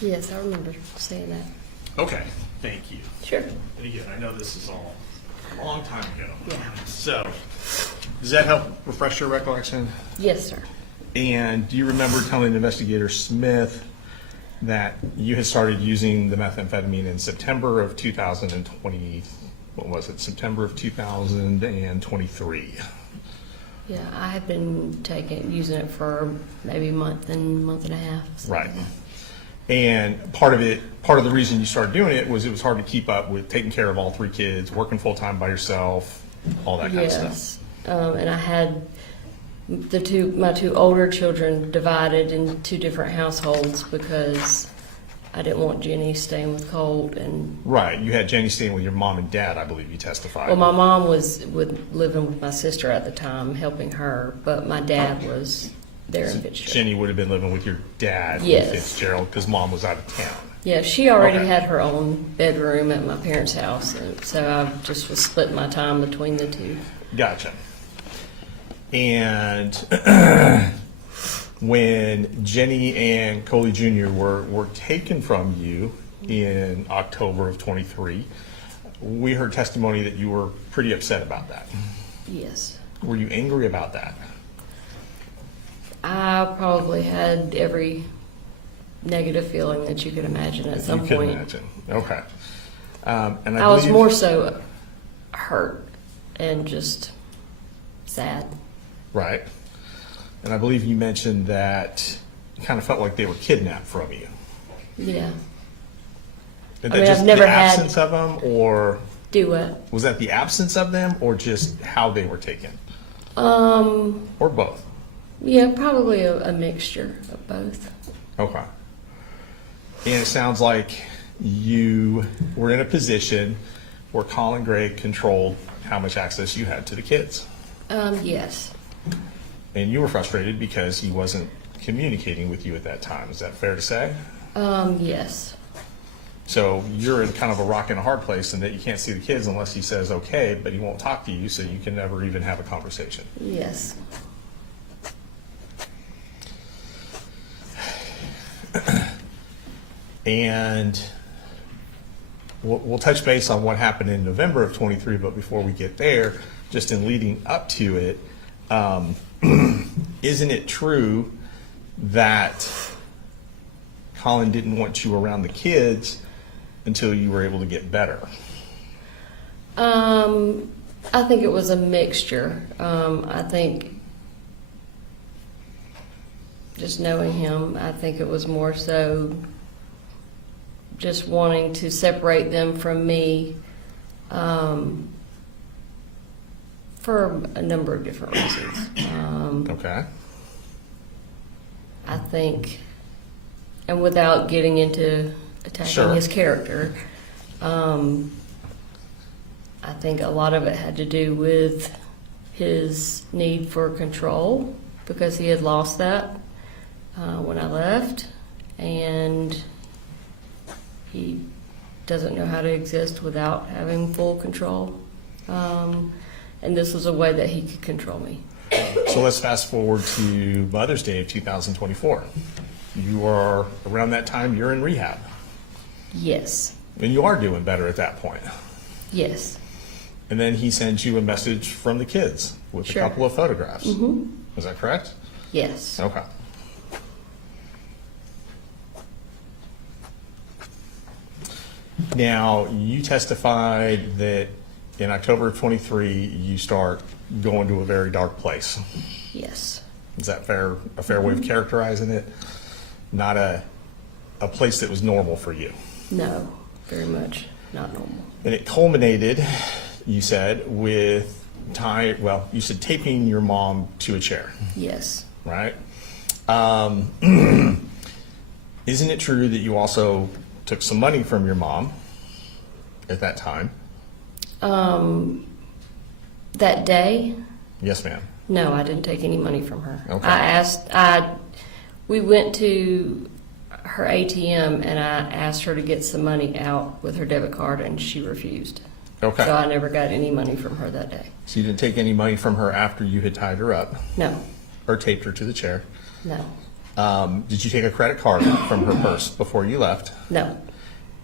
Yes, I remember saying that. Okay, thank you. Sure. And again, I know this is all a long time ago. Yeah. So, does that help refresh your recollection? Yes, sir. And do you remember telling Investigator Smith that you had started using the methamphetamine in September of 2020, what was it, September of 2023? Yeah, I had been using it for maybe a month and a half. something Right. like that. And part of the reason you started doing it was it was hard to keep up with taking care of all three kids, working full-time by yourself, all that kind of stuff. Yes, and I had my two older children divided in two different households because I didn't want Jenny staying with Colt, and Right, you had Jenny staying with your mom and dad, I believe you testified. well, my mom was living with my sister at the time, helping her, but my dad was there in Fitzgerald. Jenny would have been living with your dad in Yes. Fitzgerald because mom was out of town. Yeah, she already Okay. had her own bedroom at my parents' house, and so I just was splitting my time between the two. Gotcha. And when Jenny and Coley Jr. were taken from you in October of 23, we heard testimony that you were pretty upset about that. Yes. Were you angry about that? I probably had every negative feeling that you could imagine at some You could point. imagine. Okay. And I was believe- more so hurt and just sad. Right. And I believe you mentioned that you kind of felt like they were kidnapped from you. Yeah. Is I that mean, just I've never the had- absence of them, or Do what? was that the absence of them, or just how they were taken, Um, or both? yeah, probably a mixture of both. Okay. And it sounds like you were in a position where Colin Gray controlled how much access you had to the kids. Yes. And you were frustrated because he wasn't communicating with you at that time. Is that fair to say? Yes. So you're in kind of a rock and a hard place in that you can't see the kids unless he says okay, but he won't talk to you, so you can never even have a conversation. Yes. And we'll touch base on what happened in November of 23, but before we get there, just in leading up to it, isn't it true that Colin didn't want you around the kids until you were able to get better? I think it was a mixture. I think just knowing him, I think it was more so just wanting to separate them from me for a number of different reasons. Okay. I think, and without getting into attacking Sure. his character, I think a lot of it had to do with his need for control because he had lost that when I left, and he doesn't know how to exist without having full control. And this was a way that he could control me. So let's fast forward to Mother's Day of 2024. You are, around that time, you're in rehab. Yes. And you are doing better at that point. Yes. And then he sends you a message from the kids with Sure. a couple of photographs. Mm-hmm. Is that correct? Yes. Okay. Now, you testified that in October of 23, you start going to a very dark place. Yes. Is that a fair way of characterizing it? Not a place that was normal for you. No, very much not normal. And it culminated, you said, with you said taping your mom to a chair, Yes. right? Isn't it true that you also took some money from your mom at that time? That day, Yes, ma'am. no, I didn't take any money from her. Okay. We went to her ATM and I asked her to get some money out with her debit card and she refused. Okay. So I never got any money from her that day. So you didn't take any money from her after you had tied her up No, or taped her to the chair. no, Did you take a credit card from her purse before you left? no.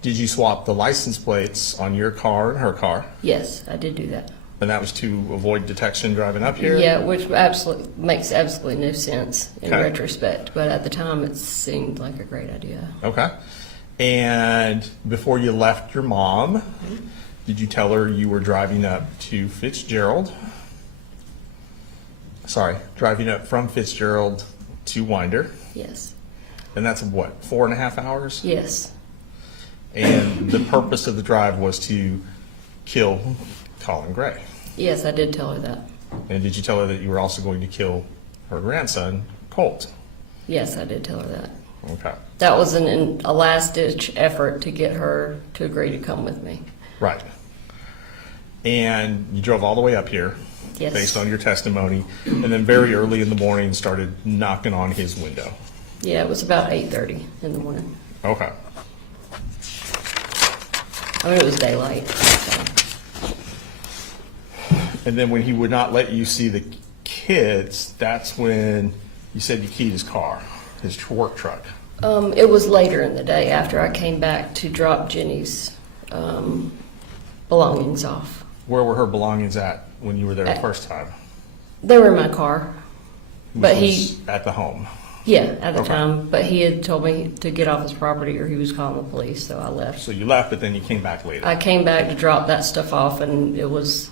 Did you swap the license plates on your car and her car? Yes, I did do that. And that was to avoid detection driving up here? Yeah, which makes absolutely no sense in Okay. retrospect, but at the time it seemed like a great idea. Okay. And before you left your mom, did you tell her you were driving up to Fitzgerald? Sorry, driving up from Fitzgerald to Winder. Yes, And that's what, 4.5 hours? yes, And the purpose of the drive was to kill Colin Gray. yes, I did tell her that. And did you tell her that you were also going to kill her grandson, Colt? Yes, I did tell her that. Okay. That was a last-ditch effort to get her to agree to come with me. Right. And you drove all the way up here, Yes. based on your testimony, and then very early in the morning started knocking on his window. Yeah, it was about 8:30 in the morning. Okay. I mean, it was daylight. So. And then when he would not let you see the kids, that's when you said you keyed his car, his work truck. It was later in the day after I came back to drop Jenny's belongings off. Where were her belongings at when you were there the At- first time? They were in my car, but Which he, was at the home. yeah, at the Okay. time, but he had told me to get off his property or he was calling the police, so I left. So you left, but then you came back later. I came back to drop that stuff off, and it was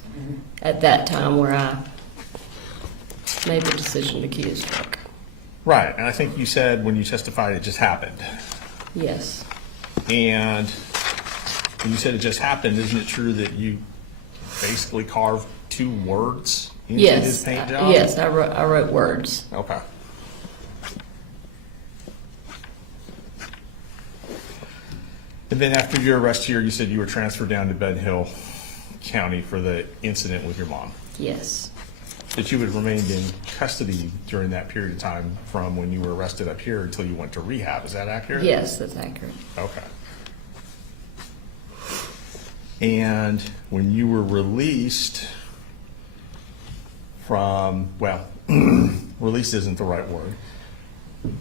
at that time where I made the decision to key his truck. Right, and I think you said when you testified it just happened. Yes, And when you said it just happened, isn't it true that you basically carved 2 words into yes, his paint job? yes, I wrote words. Okay. And then after your arrest here, you said you were transferred down to Ben Hill County for the incident with your mom. Yes, That you had remained in custody during that period of time from when you were arrested up here until you went to rehab. Is that accurate? yes, that's accurate. Okay. And when you were released from, well, released isn't the right word.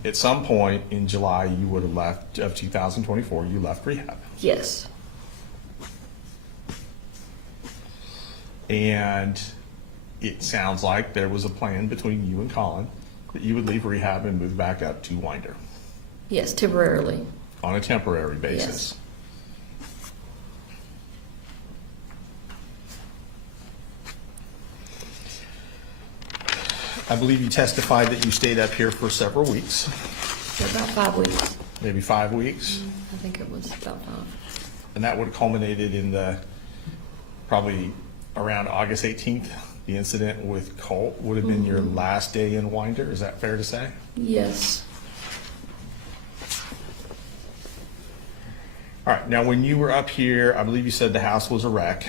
At some point in July, you would have left, of 2024, you left rehab. Yes, And it sounds like there was a plan between you and Colin that you would leave rehab and move back up to Winder yes, temporarily. on a temporary basis. I believe you testified that you stayed up here for several weeks, For about 5 weeks. maybe 5 weeks, I think it was about 5. and that would have culminated in the, probably around August 18th, the incident with Colt would have been your last day in Winder. Is that fair to say? Yes, All right, now when you were up here, I believe you said the house was a wreck.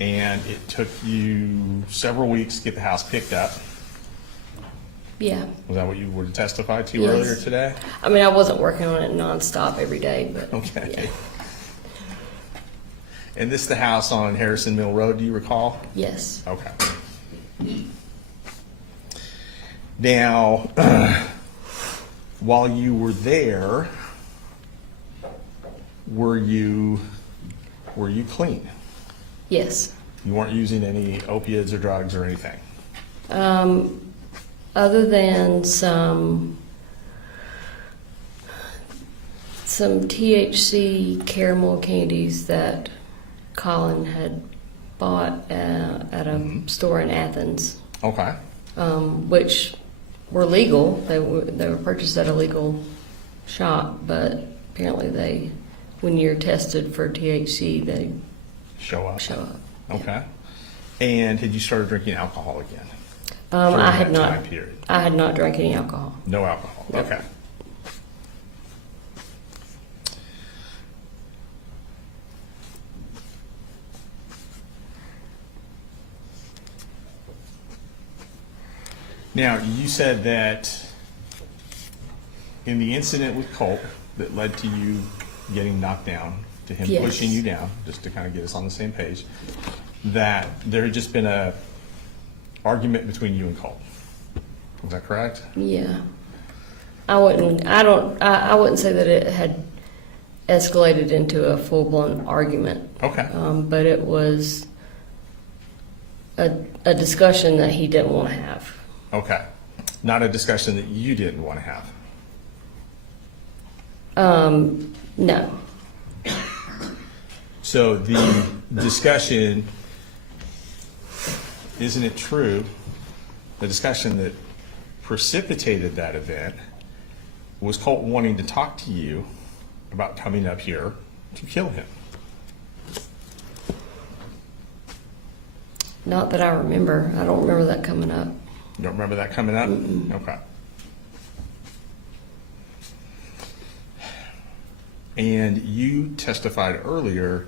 And it took you several weeks to get the house picked up. yeah. Was that what you were testified to Yes. earlier today? I mean, I wasn't working on it nonstop every day, but Okay. yeah. And this is the house on Harrison Mill Road, do you recall? Yes, Okay. Now, while you were there, were you clean? yes. You weren't using any opiates or drugs or anything? Other than some THC caramel candies that Colin had bought at a store in Athens, Okay. which were legal. They were purchased at a legal shop, but apparently when you're tested for THC, they Show up. show up. Okay. And had you started drinking alcohol again? I During had that not. time period? I had not drank any alcohol. No alcohol. Nope. Okay. Now, you said that in the incident with Colt that led to you getting knocked down, to him Yes. pushing you down, just to kind of get us on the same page, that there had just been a argument between you and Colt. Is that correct? Yeah. I wouldn't say that it had escalated into a full-blown argument. Okay. But it was a discussion that he didn't want to have. Okay. Not a discussion that you didn't want to have. No. So the discussion, isn't it true, the discussion that precipitated that event was Colt wanting to talk to you about coming up here to kill him? Not that I remember. I don't remember that coming up. You don't remember that coming up? Okay. And you testified earlier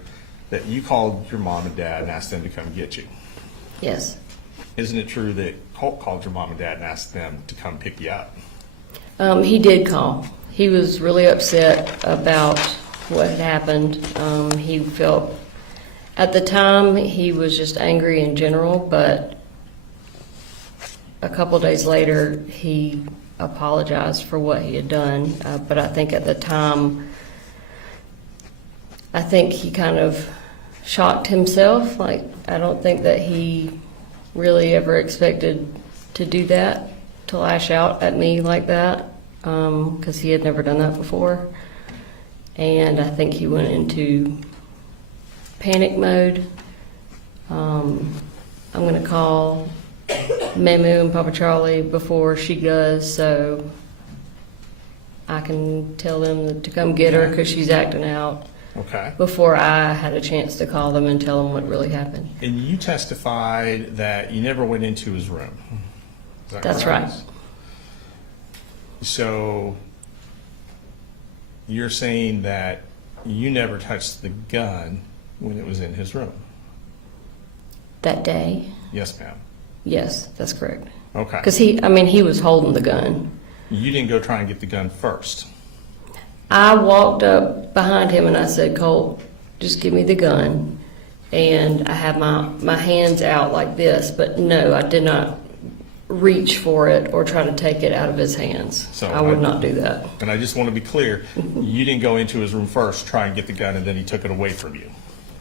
that you called your mom and dad and asked them to come get you. Yes. Isn't it true that Colt called your mom and dad and asked them to come pick you up? He did call. He was really upset about what had happened. He felt, at the time, he was just angry in general, but a couple days later, he apologized for what he had done. But I think at the time, I think he kind of shocked himself. Like, I don't think that he really ever expected to do that, to lash out at me like that, because he had never done that before. And I think he went into panic mode. I'm going to call Memu and Papa Charlie before she goes, so I can tell them to come get her because she's acting out, Okay. before I had a chance to call them and tell them what really happened. And you testified that you never went into his room. Is that That's correct? right. So you're saying that you never touched the gun when it was in his room? That day? Yes, ma'am. Yes, that's correct. Okay. Because he was holding the gun. You didn't go try and get the gun first? I walked up behind him and I said, Colt, just give me the gun. And I had my hands out like this, but no, I did not reach for it or try to take it out of his hands. So I would not do that. And I just want to be clear, you didn't go into his room first, try and get the gun, and then he took it away from you?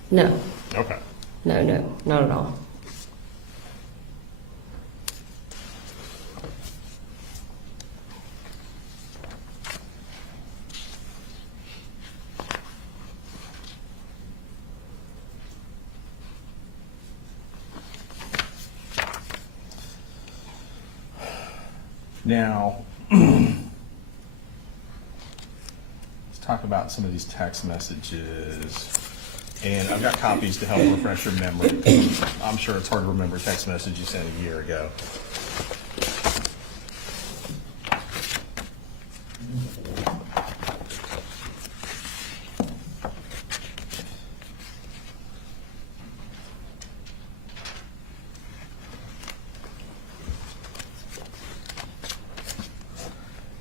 No, Okay. no, not at all. Now, let's talk about some of these text messages. And I've got copies to help refresh your memory. I'm sure it's hard to remember a text message you sent a year ago.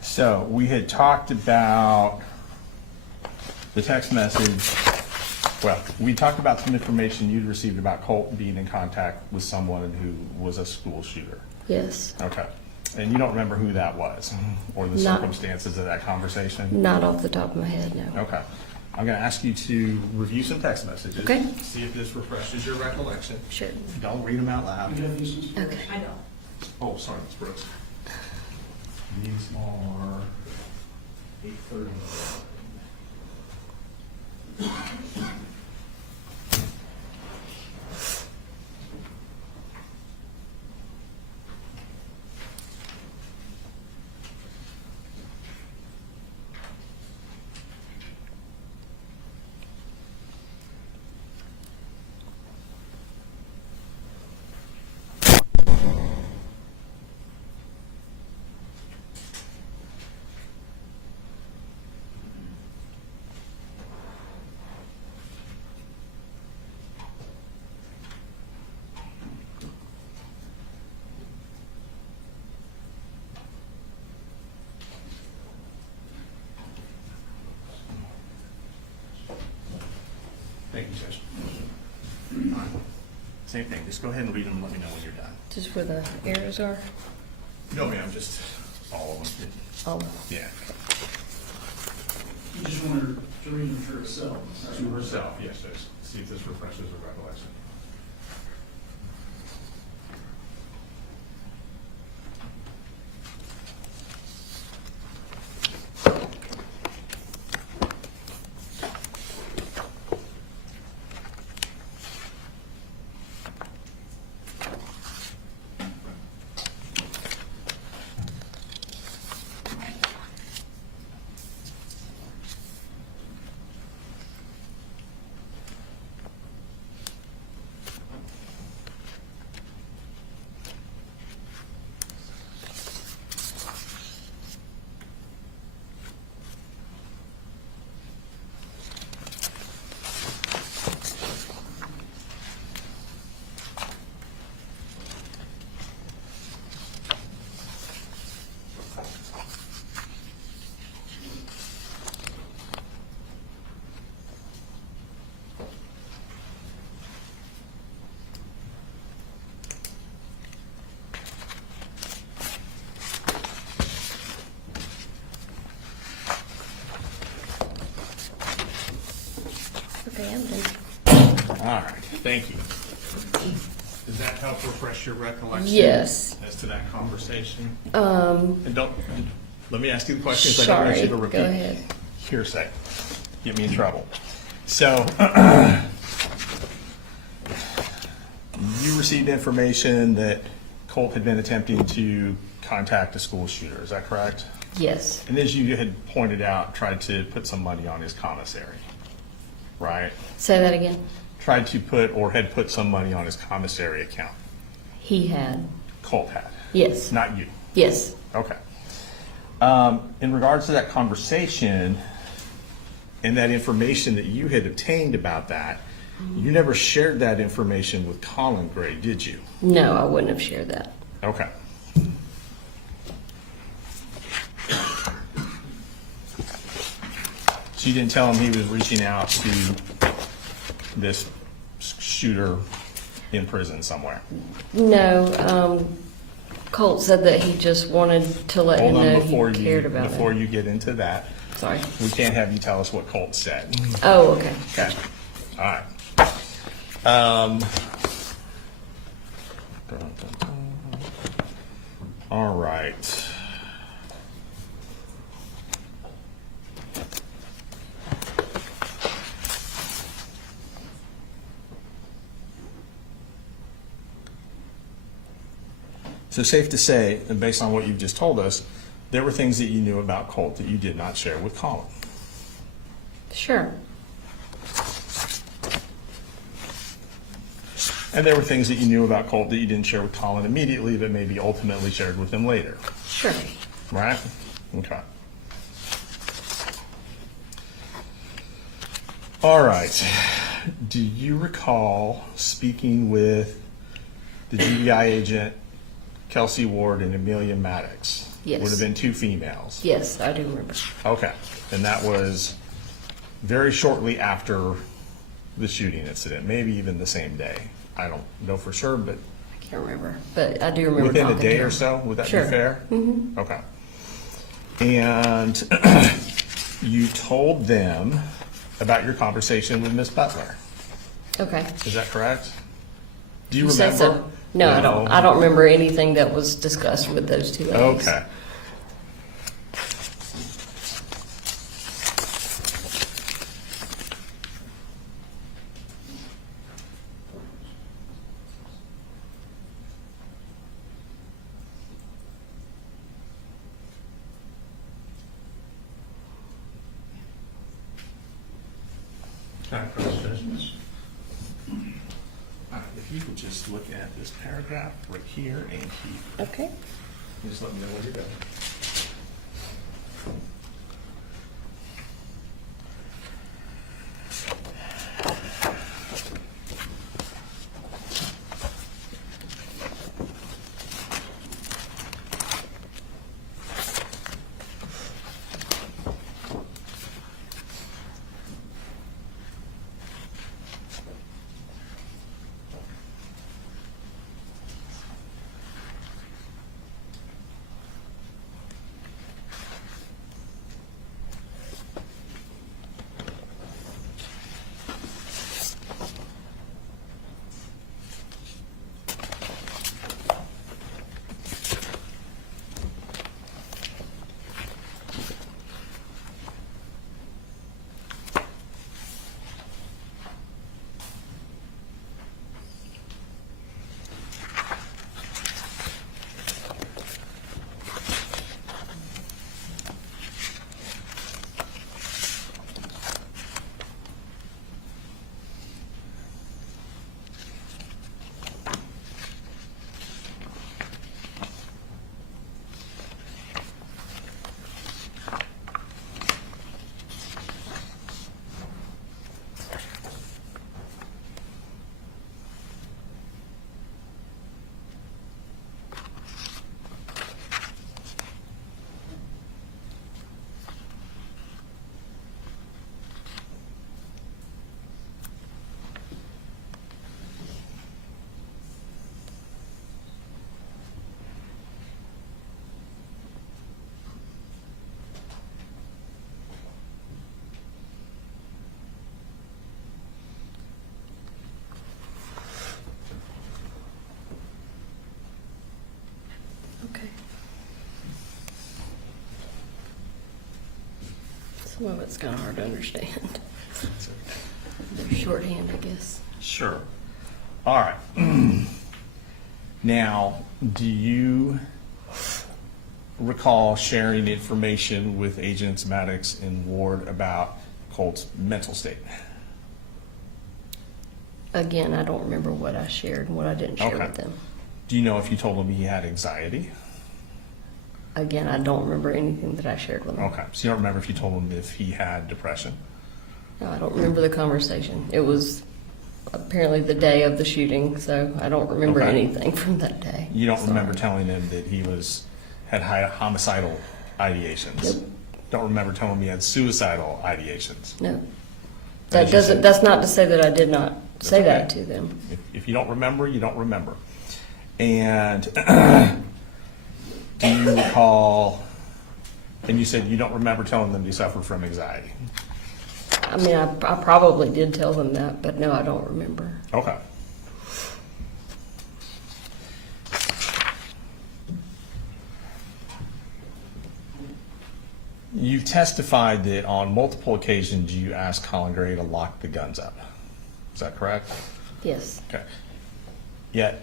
So we had talked about the text message. Well, we talked about some information you'd received about Colt being in contact with someone who was a school shooter. Yes, Okay. And you don't remember who that was or the Not- circumstances of that conversation? not off the top of my head, no. Okay. I'm going to ask you to review some text messages. Okay. See if this refreshes your recollection. Sure. Don't read them out loud. You have these ones? Okay. I don't. Oh, sorry, Ms. Brooks. These are 8:30. Same thing, just go ahead and read them and let me know when you're done. Just where the arrows are? No, ma'am, just all of them. Oh, Yeah. You just want her to read them for herself. To herself, yes, just see if this refreshes her recollection. okay, I'm done. All right, thank you. Does that help refresh your recollection? Yes. As to that conversation? Um, And don't, let me ask you the questions. I don't want you sorry, to go repeat. ahead. Hearsay. Get me in trouble. So, you received information that Colt had been attempting to contact a school shooter, is that correct? Yes, And as you had pointed out, tried to put some money on his commissary, right? say that again. Tried to put, or had put some money on his commissary account. He had, Colt had, yes, not you. yes. Okay. In regards to that conversation and that information that you had obtained about that, you never shared that information with Colin Gray, did you? No, I wouldn't have shared that. Okay. So you didn't tell him he was reaching out to this shooter in prison somewhere? No, Colt said that he just wanted to let him Hold on know before he you, cared about before it. you get into that. Sorry. We can't have you tell us what Colt said. Oh, okay. Okay, all right. Dun, dun, dun. All right. So safe to say, and based on what you've just told us, there were things that you knew about Colt that you did not share with Colin. Sure. And there were things that you knew about Colt that you didn't share with Colin immediately, but maybe ultimately shared with him later, Sure. right? Okay. All right. Do you recall speaking with the GBI agent, Kelsey Ward and Amelia Maddox? Yes. Would have been two females. Yes, I do remember. Okay. And that was very shortly after the shooting incident, maybe even the same day. I don't know for sure, but I can't remember, but I do remember within a talking to day him. or so, would that Sure. be fair? Mm-hmm. Okay. And you told them about your conversation with Miss Butler. Okay. Is that correct? Do you You remember? said so. No, I don't. I don't remember anything that was discussed with those two ladies. Okay. If you could just look at this paragraph right here and keep, Okay. you just let me know where you're going. Well, it's kind of hard to understand. They're shorthand, I guess. Sure. All right. Now, do you recall sharing information with Agents Maddox and Ward about Colt's mental state? Again, I don't remember what I shared and what I didn't share Okay. with them. Do you know if you told him he had anxiety? Again, I don't remember anything that I shared with them. Okay, so you don't remember if you told him if he had depression? No, I don't remember the conversation. It was apparently the day of the shooting, so I don't remember Okay. anything from that day. You don't Sorry. remember telling him that he had homicidal ideations? Nope. Don't remember telling him he had suicidal ideations? No. As you said. That's not to say that I did not say okay. that to them. If you don't remember, you don't remember. And do you recall, and you said you don't remember telling them you suffer from anxiety? I mean, I probably did tell them that, but no, I don't remember. Okay. You've testified that on multiple occasions you asked Colin Gray to lock the guns up. Is that correct? Yes. Okay. Yet,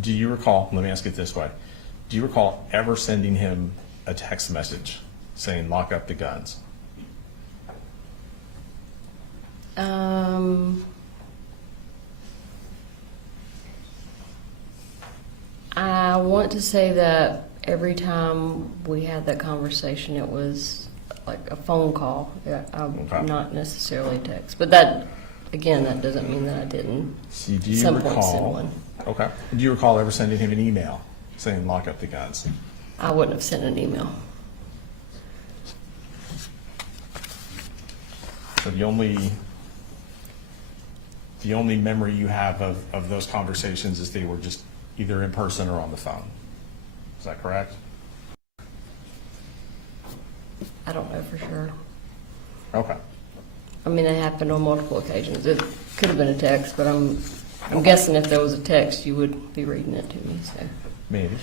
do you recall, let me ask it this way, do you recall ever sending him a text message saying lock up the guns? I want to say that every time we had that conversation, it was like a phone call, Okay. not necessarily a text. But that, again, that doesn't mean that I didn't. See, do you Some point send recall? one. Okay. Do you recall ever sending him an email saying lock up the guns? I wouldn't have sent an email. So the only memory you have of those conversations is they were just either in person or on the phone. Is that correct? I don't know for sure. Okay. I mean, it happened on multiple occasions. It could have been a text, but I'm guessing if there was a text, you would be reading it to me. So Maybe.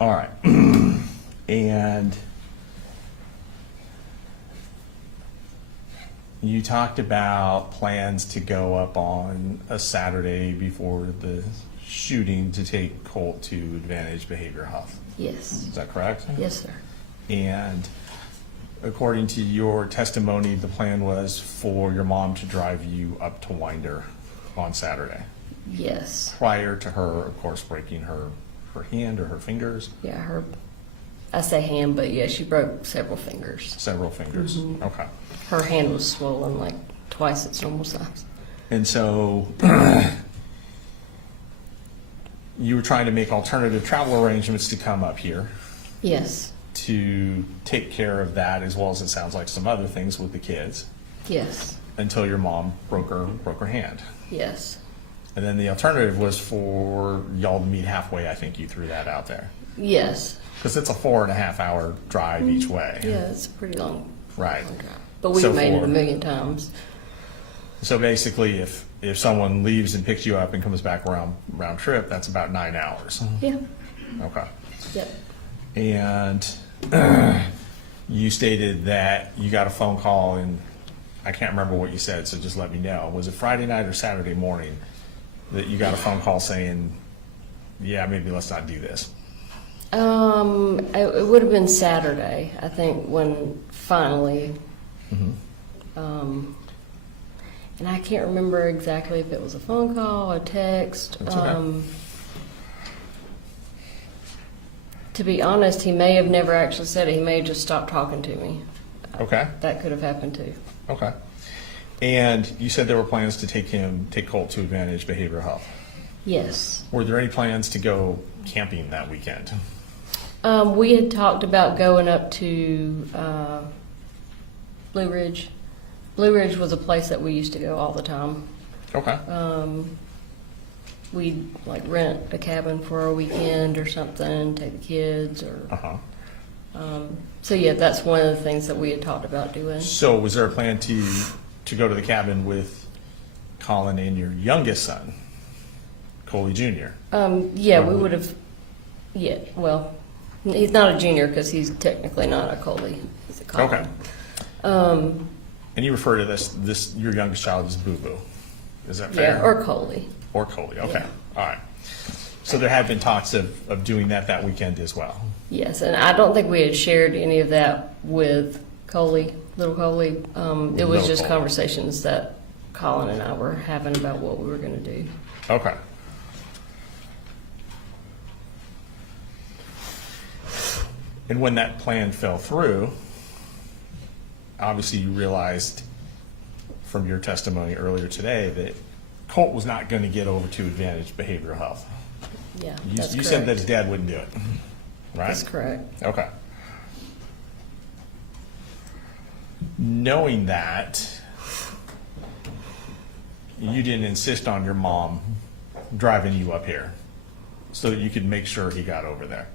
All right. And you talked about plans to go up on a Saturday before the shooting to take Colt to Advantage Behavioral Health. yes, Is that correct? yes, sir. And according to your testimony, the plan was for your mom to drive you up to Winder on Saturday, Yes. prior to her, of course, breaking her hand or her fingers, Yeah, I say hand, but yeah, she broke several fingers. several fingers. Okay. Her hand was swollen like twice its normal size. And so you were trying to make alternative travel arrangements to come up here Yes, to take care of that, as well as it sounds like some other things with the kids, yes, until your mom broke her hand. yes, And then the alternative was for y'all to meet halfway. I think you threw that out there. yes. Because it's a 4.5 hour drive each way. Yeah, it's a pretty long, Right. long drive. But we've So made it for- a million times. So basically, if someone leaves and picks you up and comes back round trip, that's about 9 hours. Yeah, Okay. yep. And you stated that you got a phone call, and I can't remember what you said, so just let me know. Was it Friday night or Saturday morning that you got a phone call saying, yeah, maybe let's not do this? It would have been Saturday, I think, when finally, and I can't remember exactly if it was a phone call, a text. That's okay. To be honest, he may have never actually said it. He may have just stopped talking to me. Okay. That could have happened too. Okay. And you said there were plans to take Colt to Advantage Behavioral Health. Yes. Were there any plans to go camping that weekend? We had talked about going up to Blue Ridge. Blue Ridge was a place that we used to go all the time. Okay. We'd like rent a cabin for a weekend or something, take the kids, or Uh-huh. so yeah, that's one of the things that we had talked about doing. So was there a plan to go to the cabin with Colin and your youngest son, Coley Jr.? Yeah, we would have. Yeah, well, He's not a junior because he's technically not a Coley. He's a Colin. Okay. And you refer to this your youngest child as Boo Boo. Is that fair? Yeah, or Coley. Or Coley. Okay. Yeah. All right. So there have been talks of doing that weekend as well. Yes, and I don't think we had shared any of that with Coley, little Coley. It was Little just Coley. conversations that Colin and I were having about what we were going to do. Okay. And when that plan fell through, obviously you realized from your testimony earlier today that Colt was not going to get over to Advantage Behavioral Health. Yeah, You, that's you correct. said that his dad wouldn't do it, right? That's correct. Okay. Knowing that, you didn't insist on your mom driving you up here so that you could make sure he got over there.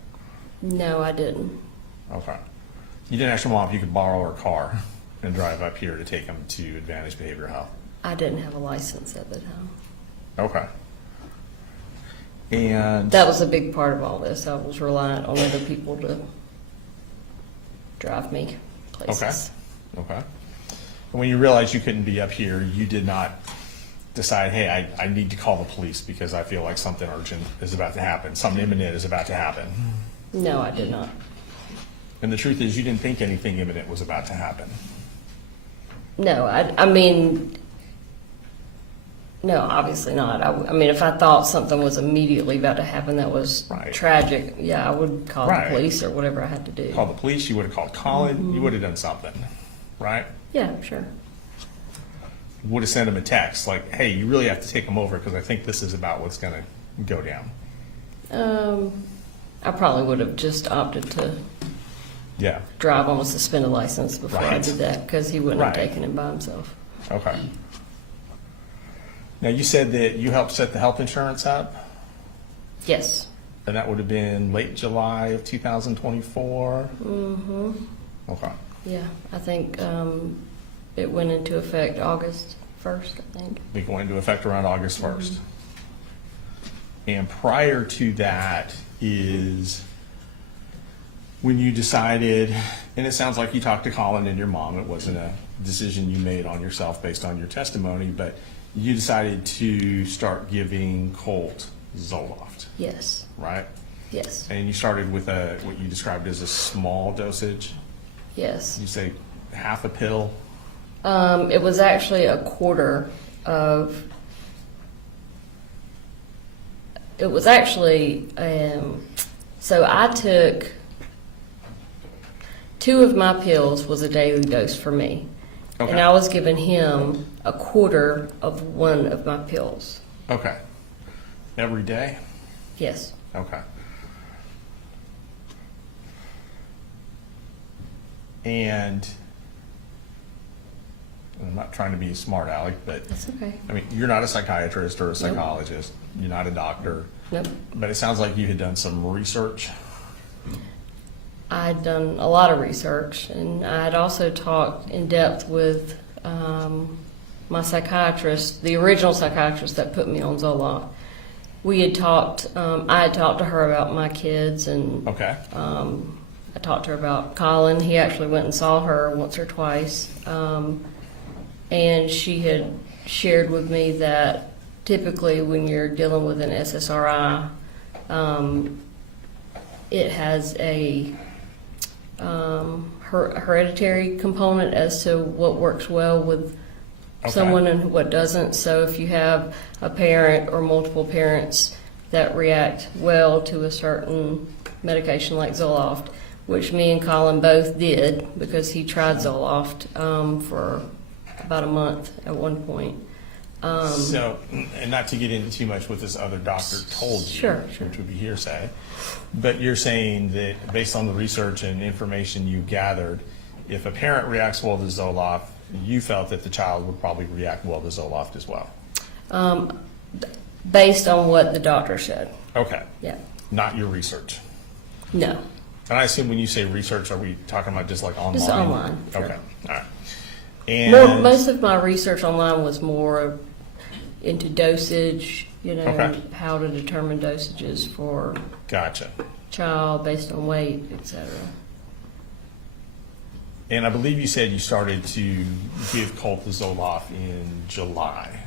No, I didn't. Okay. You didn't ask your mom if you could borrow her car and drive up here to take him to Advantage Behavioral Health. I didn't have a license at the time. Okay. And That was a big part of all this. I was reliant on other people to drive me places. Okay. And when you realized you couldn't be up here, you did not decide, hey, I need to call the police because I feel like something urgent is about to happen, something imminent is about to happen. No, I did not. And the truth is, you didn't think anything imminent was about to happen. No, I mean, no, obviously not. I mean, if I thought something was immediately about to happen that was Right. tragic, yeah, I would call Right. the police or whatever I had to do. Call the police, you would have called Colin, you would have done something, right? Yeah, sure. Would have sent him a text like, hey, you really have to take him over because I think this is about what's going to go down. I probably would have just opted to Yeah. drive on a suspended license before I Right. did that because he wouldn't Right. have taken him by himself. Okay. Now, you said that you helped set the health insurance up, Yes. and that would have been late July of 2024? Mm-hmm. Okay. Yeah, I think it went into effect August 1st, I think. Be going into effect around August 1st. And prior to that is when you decided, and it sounds like you talked to Colin and your mom, it wasn't a decision you made on yourself based on your testimony, but you decided to start giving Colt Zoloft, Yes. right? Yes. And you started with what you described as a small dosage. Yes. You say half a pill. It was actually a quarter of. It was actually. So I took 2 of my pills was a daily dose for me, Okay. and I was giving him a quarter of one of my pills. Okay. Every day? Yes. Okay. And I'm not trying to be a smart aleck, but That's okay. I mean, you're not a psychiatrist or a psychologist. You're not a doctor. Nope. But it sounds like you had done some research. I'd done a lot of research, and I'd also talked in depth with my psychiatrist, the original psychiatrist that put me on Zoloft. We had talked, I had talked to her about my kids, and Okay. I talked to her about Colin. He actually went and saw her once or twice. And she had shared with me that typically when you're dealing with an SSRI, it has a hereditary component as to what works well with Okay. someone and what doesn't. So if you have a parent or multiple parents that react well to a certain medication like Zoloft, which me and Colin both did because he tried Zoloft for about a month at one point. So, and not to get into too much what this other doctor told you, Sure. which would be hearsay, but you're saying that based on the research and information you gathered, if a parent reacts well to Zoloft, you felt that the child would probably react well to Zoloft as well. Based on what the doctor said. Okay. Yeah. Not your research. No. And I assume when you say research, are we talking about just like online? Just online, sure. Okay, all right. And Most of my research online was more into dosage, Okay. how to determine dosages for. gotcha. child based on weight, etc. And I believe you said you started to give Colt the Zoloft in July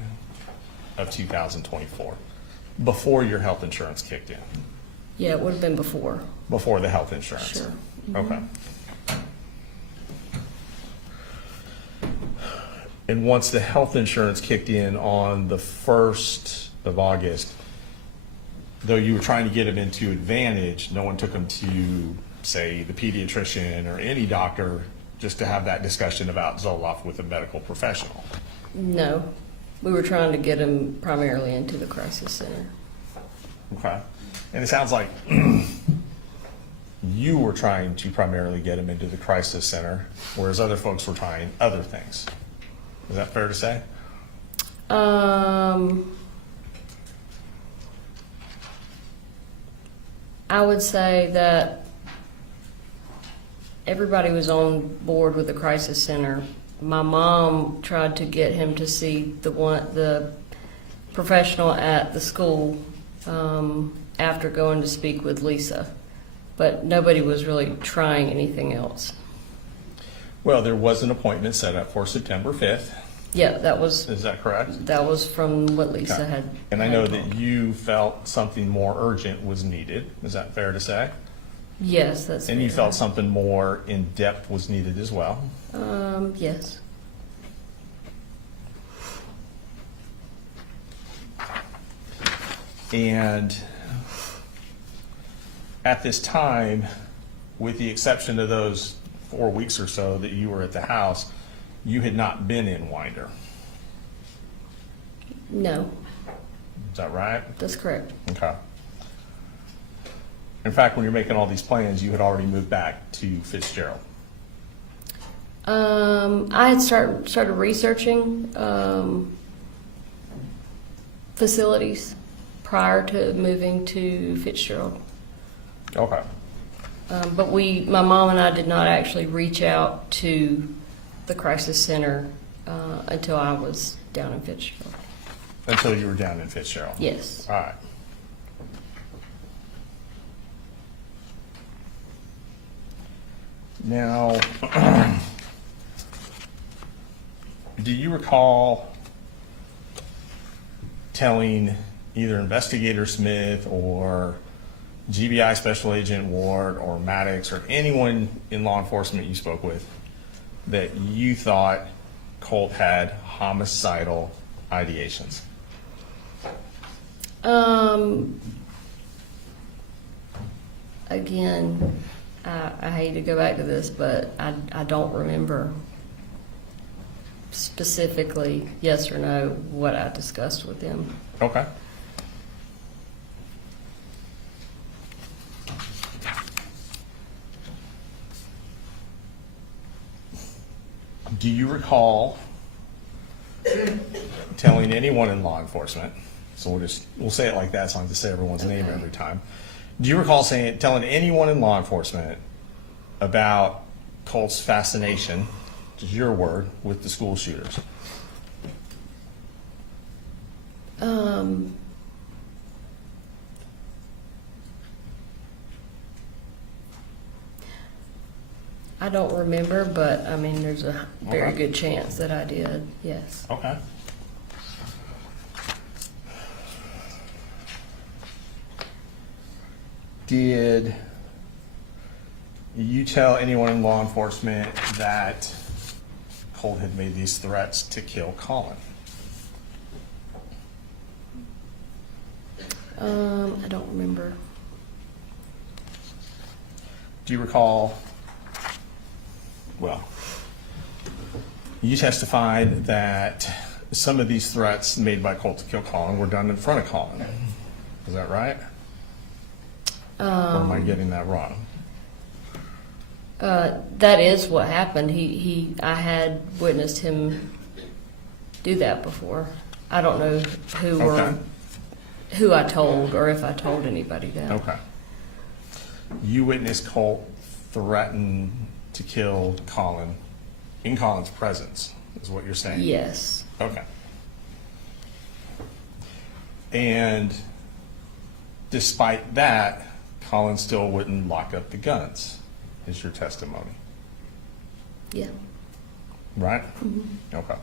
of 2024, before your health insurance kicked in, Yeah, it would have been before. before the health insurance. Sure. Okay. And once the health insurance kicked in on the 1st of August, though you were trying to get him into Advantage, no one took him to, say, the pediatrician or any doctor just to have that discussion about Zoloft with a medical professional. No, we were trying to get him primarily into the crisis center. Okay. And it sounds like you were trying to primarily get him into the crisis center, whereas other folks were trying other things. Is that fair to say? I would say that everybody was on board with the crisis center. My mom tried to get him to see the professional at the school after going to speak with Lisa, but nobody was really trying anything else. Well, there was an appointment set up for September 5th. Yeah, that was Is that correct? from what Lisa Okay. had. And I know had that told. you felt something more urgent was needed. Is that fair to say? Yes, that's. And you fair. felt something more in depth was needed as well. Yes. And at this time, with the exception of those 4 weeks or so that you were at the house, you had not been in Winder. No, Is that right? that's correct. Okay. In fact, when you're making all these plans, you had already moved back to Fitzgerald. I had started researching facilities prior to moving to Fitzgerald. Okay. But my mom and I did not actually reach out to the crisis center until I was down in Fitzgerald. Until you were down in Fitzgerald. Yes. All right. Now, do you recall telling either Investigator Smith or GBI Special Agent Ward or Maddox or anyone in law enforcement you spoke with that you thought Colt had homicidal ideations? Again, I hate to go back to this, but I don't remember specifically, yes or no, what I discussed with him. Okay. Do you recall telling anyone in law enforcement, so we'll say it like that, so I don't have to say everyone's name Okay. every time. Do you recall telling anyone in law enforcement about Colt's fascination, which is your word, with the school shooters? I don't remember, but I mean, there's a very Okay. good chance that I did, yes. Okay. Did you tell anyone in law enforcement that Colt had made these threats to kill Colin? I don't remember. Do you recall, well, you testified that some of these threats made by Colt to kill Colin were done in front of Colin. Is that right? Or am I getting that wrong? That is what happened. I had witnessed him do that before. I don't know Okay. who I told or if I told anybody that. Okay. You witnessed Colt threaten to kill Colin in Colin's presence, is what you're saying? Yes. Okay. And despite that, Colin still wouldn't lock up the guns, is your testimony, Yeah. right? Okay.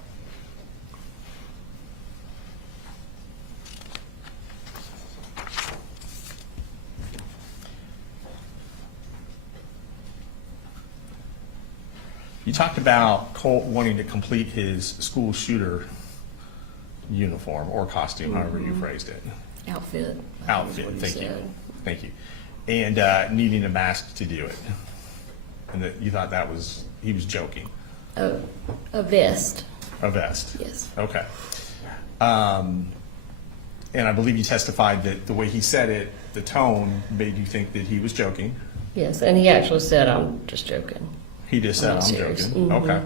You talked about Colt wanting to complete his school shooter uniform or costume, however you phrased it. Outfit. Outfit, That's what he thank you. said. Thank you. And needing a mask to do it. And that you thought that was, he was joking. A vest. A vest. Yes. Okay. And I believe you testified that the way he said it, the tone made you think that he was joking. Yes, and he actually said, "I'm just joking." He just said, I'm I'm serious. joking. Mhm. Okay.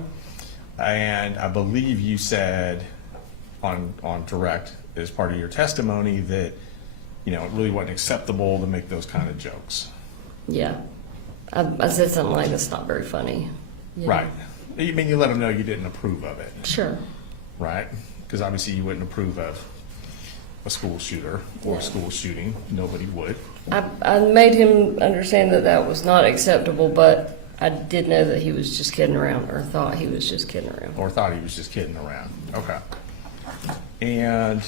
And I believe you said on direct, as part of your testimony, that, you know, it really wasn't acceptable to make those kind of jokes. Yeah. I said something like, "That's not very funny." You know? Right. You mean, you let him know you didn't approve of it, Sure. right? Because obviously you wouldn't approve of a school shooter or a school shooting. Nobody would. I made him understand that that was not acceptable, but I did know that he was just kidding around, or thought he was just kidding around. Or thought he was just kidding around. Okay. And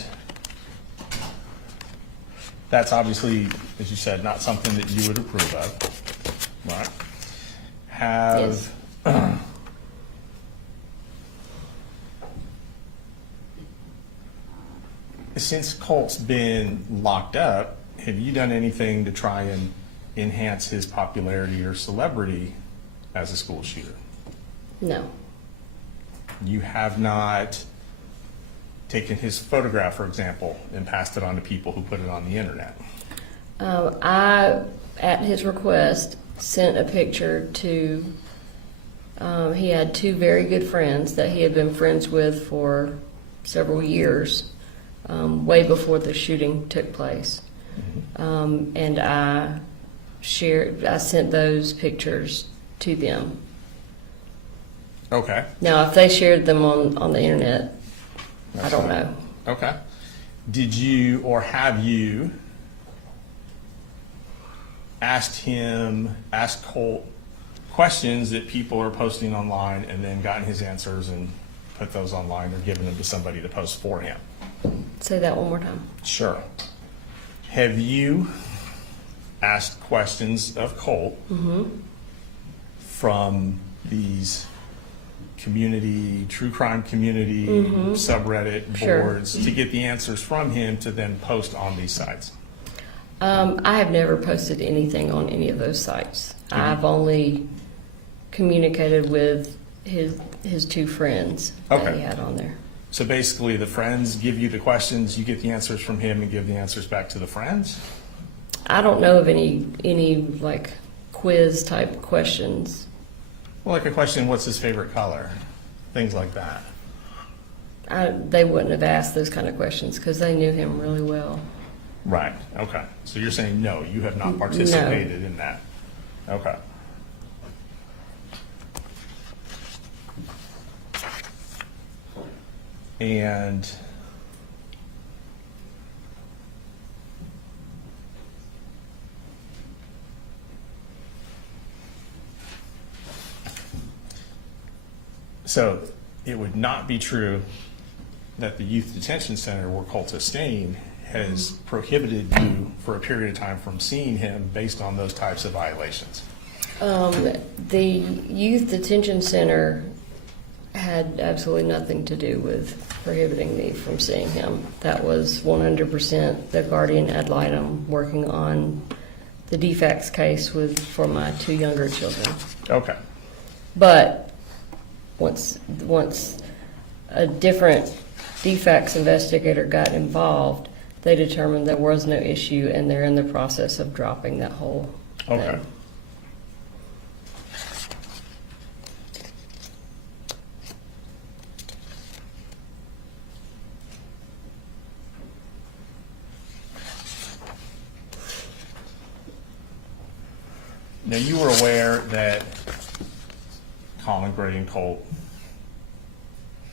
that's obviously, as you said, not something that you would approve of, right? Have, since Colt's been locked up, have you done anything to try and enhance his popularity or celebrity as a school shooter? No. You have not taken his photograph, for example, and passed it on to people who put it on the internet. I, at his request, sent a picture to, he had two very good friends that he had been friends with for several years, way before the shooting took place. And I sent those pictures to them. Okay. Now, if they shared them on the internet, I don't fine. know. Okay. Did you or have you asked Colt questions that people are posting online and then gotten his answers and put those online or given them to somebody to post for him? Say that one more time. Sure. Have you asked questions of Colt from these true crime community subreddit Sure. boards to get the answers from him to then post on these sites? I have never posted anything on any of those sites. I've only communicated with his two friends that Okay. he had on there. So basically, the friends give you the questions, you get the answers from him and give the answers back to the friends? I don't know of any like quiz type questions. Well, like a question, what's his favorite color? Things like that. They wouldn't have asked those kind of questions because they knew him really well. Right, okay. So you're saying no, you have not participated in that? Okay. And so it would not be true that the youth detention center where Colt is staying has prohibited you for a period of time from seeing him based on those types of violations. The youth detention center had absolutely nothing to do with prohibiting me from seeing him. That was 100% the guardian ad litem working on the defects case for my two younger children. Okay. But once a different defects investigator got involved, they determined there was no issue, and they're in the process of dropping that whole thing. Okay. Now, you were aware that Colin, Gray, and Colt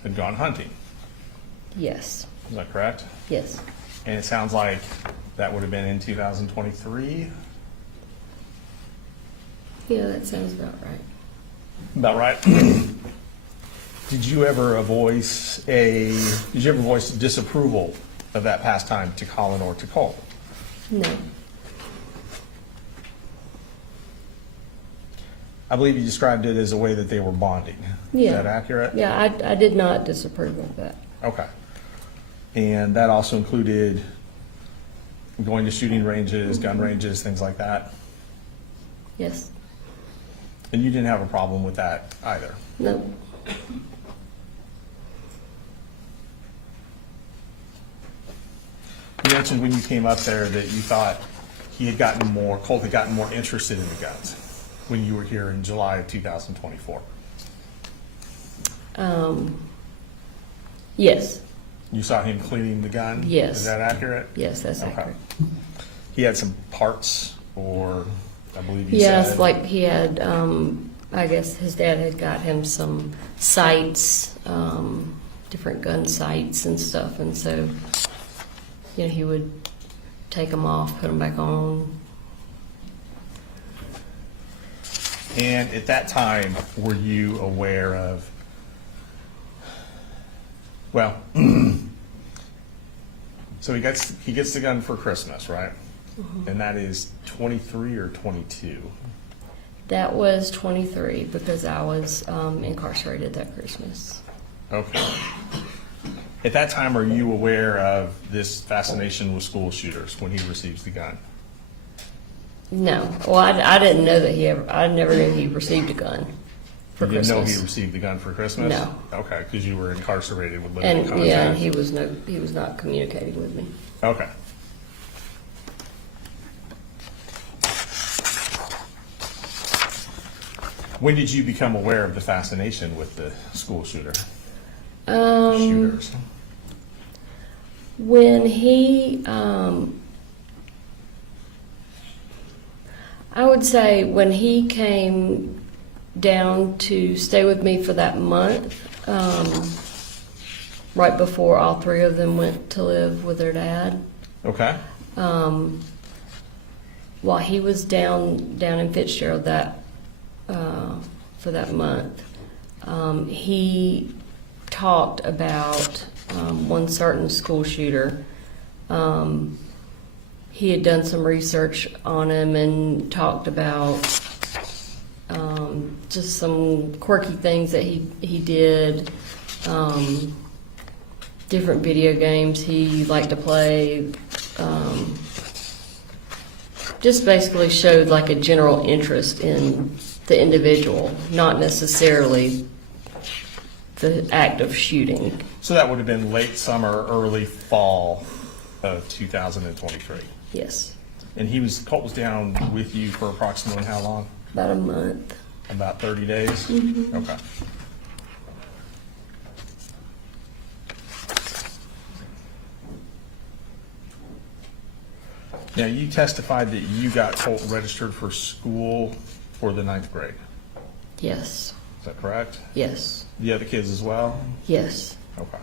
had gone hunting. Yes, Is that correct? yes. And it sounds like that would have been in 2023? Yeah, that sounds about right. About right. Did you ever voice disapproval of that pastime to Colin or to Colt? No. I believe you described it as a way that they were bonding. Yeah. Is that accurate? Yeah, I did not disapprove of that. Okay. And that also included going to shooting ranges, gun ranges, things like that? Yes. And you didn't have a problem with that either? No. You mentioned when you came up there that you thought Colt had gotten more interested in the guns when you were here in July of 2024. Yes. You saw him cleaning the gun? Yes. Is that accurate? Yes, that's Okay. accurate. He had some parts, or I believe you Yes, said. like he had, I guess his dad had got him some sights, different gun sights and stuff, and so, you know, he would take them off, put them back on. And at that time, were you aware of, well, so he gets the gun for Christmas, right? And that is 23 or 22? That was 23 because I was incarcerated that Christmas. Okay. At that time, are you aware of this fascination with school shooters when he receives the gun? No, well, I didn't know that I never knew he received a gun for You didn't Christmas. know he received the gun for Christmas? No. Okay, because you were incarcerated with limited And contact? yeah, he was not communicating with me. Okay. When did you become aware of the fascination with the school shooter? Shooters? When he, I would say when he came down to stay with me for that month, right before all three of them went to live with their dad, Okay. while he was down in Fitzgerald for that month, he talked about one certain school shooter. He had done some research on him and talked about just some quirky things that he did, different video games he liked to play. Just basically showed like a general interest in the individual, not necessarily the act of shooting. So that would have been late summer, early fall of 2023. Yes, And Colt was down with you for approximately how long? about a month. About 30 days? Mm-hmm. Okay. Now, you testified that you got Colt registered for school for the 9th grade. Yes, Is that correct? yes, The other kids as well? yes, Okay.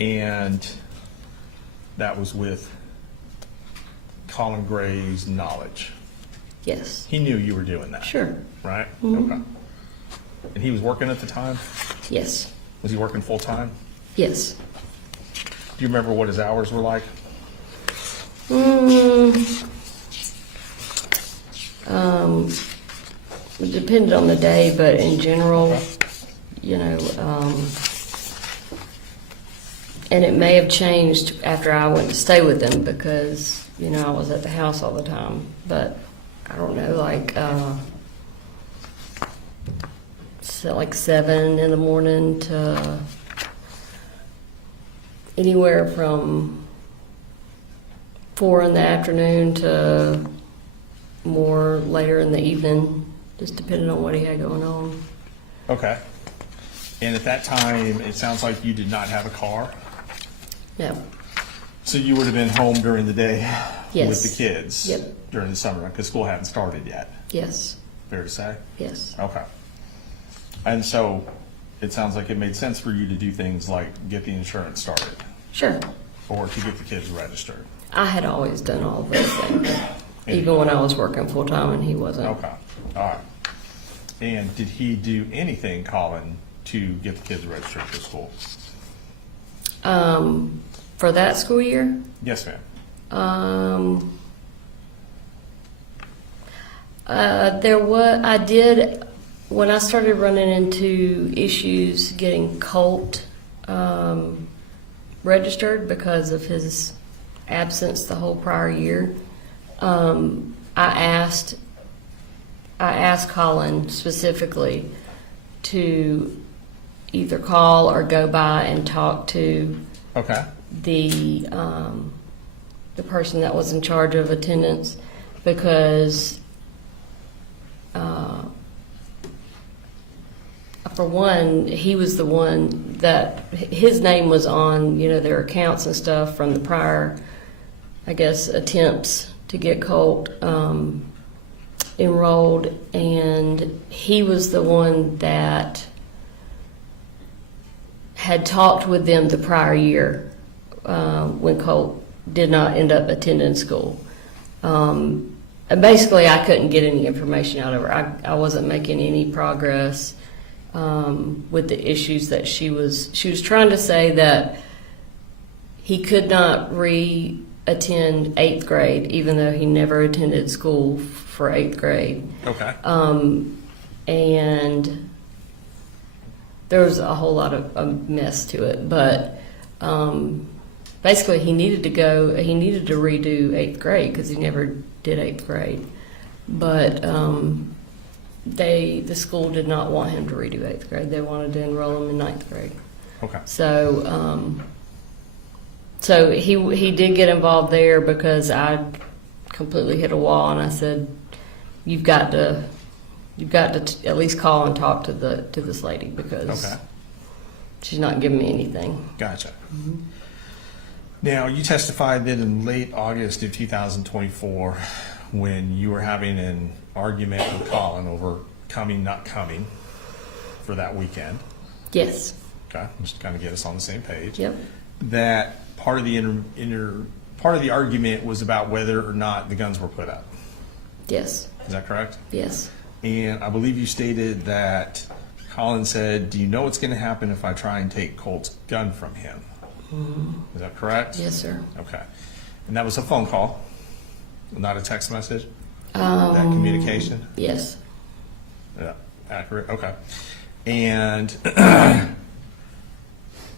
And that was with Colin Gray's knowledge. yes. He knew you were doing that. Sure. Right? Mhm. Okay. And he was working at the time? Yes, Was he working full-time? yes. Do you remember what his hours were like? It depended on the day, but in general, you know, and it may have changed after I went to stay with them because, you know, I was at the house all the time. But I don't know, like 7 in the morning to anywhere from 4 in the afternoon to more later in the evening, just depending on what he had going on. Okay. And at that time, it sounds like you did not have a car? No. So you would have been home during the day Yes. with the kids? Yep. During the summer, because school hadn't started yet, Yes. fair to say? Yes. Okay. And so it sounds like it made sense for you to do things like get the insurance started Sure. or to get the kids registered. I had always done all of those things. even when I was working full-time and he wasn't. Okay, all right. And did he do anything, Colin, to get the kids registered for school? For that school year, Yes, ma'am. I did, when I started running into issues getting Colt registered because of his absence the whole prior year, I asked Colin specifically to either call or go by and talk to Okay, the person that was in charge of attendance, because for one, he was the one that his name was on, their accounts and stuff from the prior, I guess, attempts to get Colt enrolled, and he was the one that had talked with them the prior year when Colt did not end up attending school. And basically, I couldn't get any information out of her. I wasn't making any progress with the issues that she was trying to say that he could not re-attend 8th grade, even though he never attended school for 8th grade. okay. And there was a whole lot of a mess to it, but basically he needed to redo 8th grade because he never did 8th grade. But the school did not want him to redo 8th grade. They wanted to enroll him in 9th grade. Okay. So so he did get involved there because I completely hit a wall, and I said, you've got to at least call and talk to this lady because Okay. she's not giving me anything. Gotcha. Now, you testified that in late August of 2024, when you were having an argument with Colin over coming, not coming for that weekend, Yes. okay, just to kind of get us on the same page, Yep. that part of the part of the argument was about whether or not the guns were put up. Yes. Is that correct? Yes. And I believe you stated that Colin said, "Do you know what's going to happen if I try and take Colt's gun from him?" Is that correct? Yes, sir. Okay. And that was a phone call, not a text message? That communication? Yes. Yeah, accurate, okay. And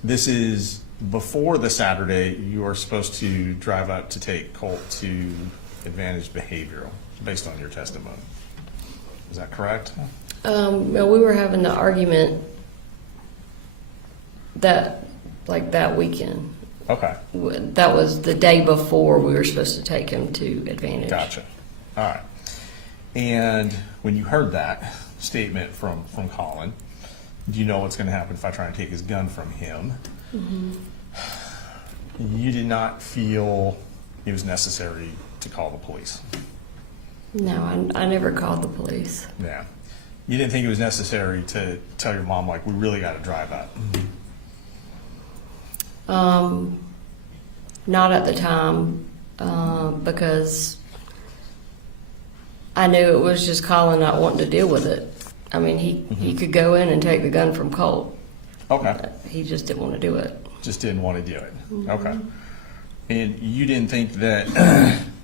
this is before the Saturday you are supposed to drive up to take Colt to Advantage Behavioral, based on your testimony. Is that correct? Well, we were having the argument that weekend. Okay, That was the day before we were supposed to take him to Advantage. gotcha. All right. And when you heard that statement from Colin, do you know what's going to happen if I try and take his gun from him? You did not feel it was necessary to call the police? No, I never called the police. Yeah. You didn't think it was necessary to tell your mom, like, we really got to drive up? Not at the time, because I knew it was just Colin not wanting to deal with it. I mean, he could go in and take the gun from Colt. Okay. He just didn't want to do it. Just didn't want to do it. Okay. And you didn't think that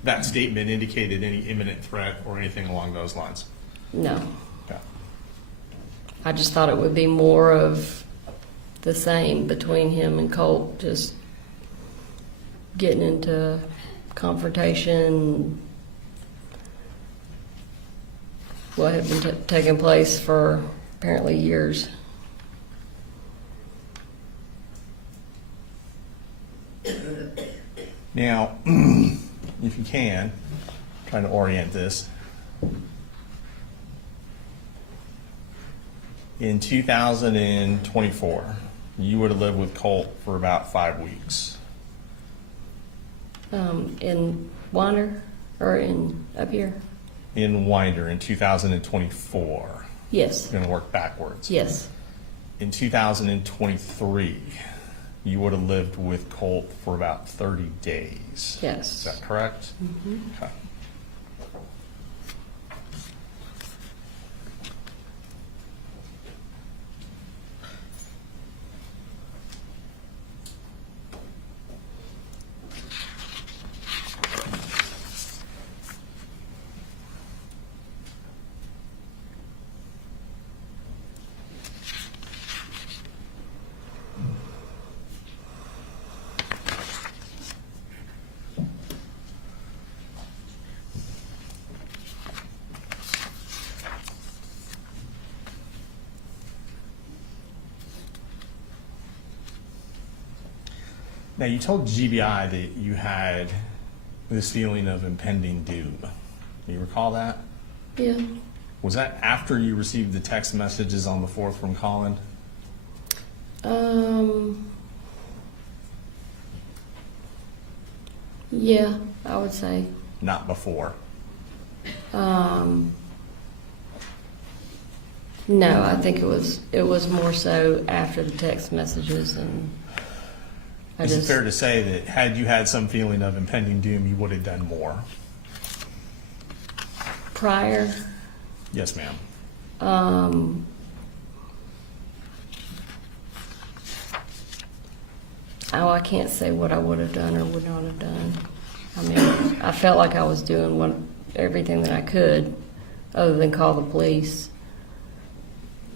that statement indicated any imminent threat or anything along those lines? No. Okay. I just thought it would be more of the same between him and Colt, just getting into confrontation, what had been taking place for apparently years. Now, if you can, trying to orient this. In 2024, you would have lived with Colt for about 5 weeks. In Winder or in up here? In Winder in 2024. Yes. Going to work backwards. Yes. In 2023, you would have lived with Colt for about 30 days. Yes. Is that correct? Okay. Now, you told GBI that you had this feeling of impending doom. Do you recall that? Yeah. Was that after you received the text messages on the 4th from Colin? Yeah, I would say. Not before. No, I think it was more so after the text messages, and I Is it just fair to say that had you had some feeling of impending doom, you would have done more? prior. Yes, ma'am. Oh, I can't say what I would have done or would not have done. I mean, I felt like I was doing everything that I could, other than call the police.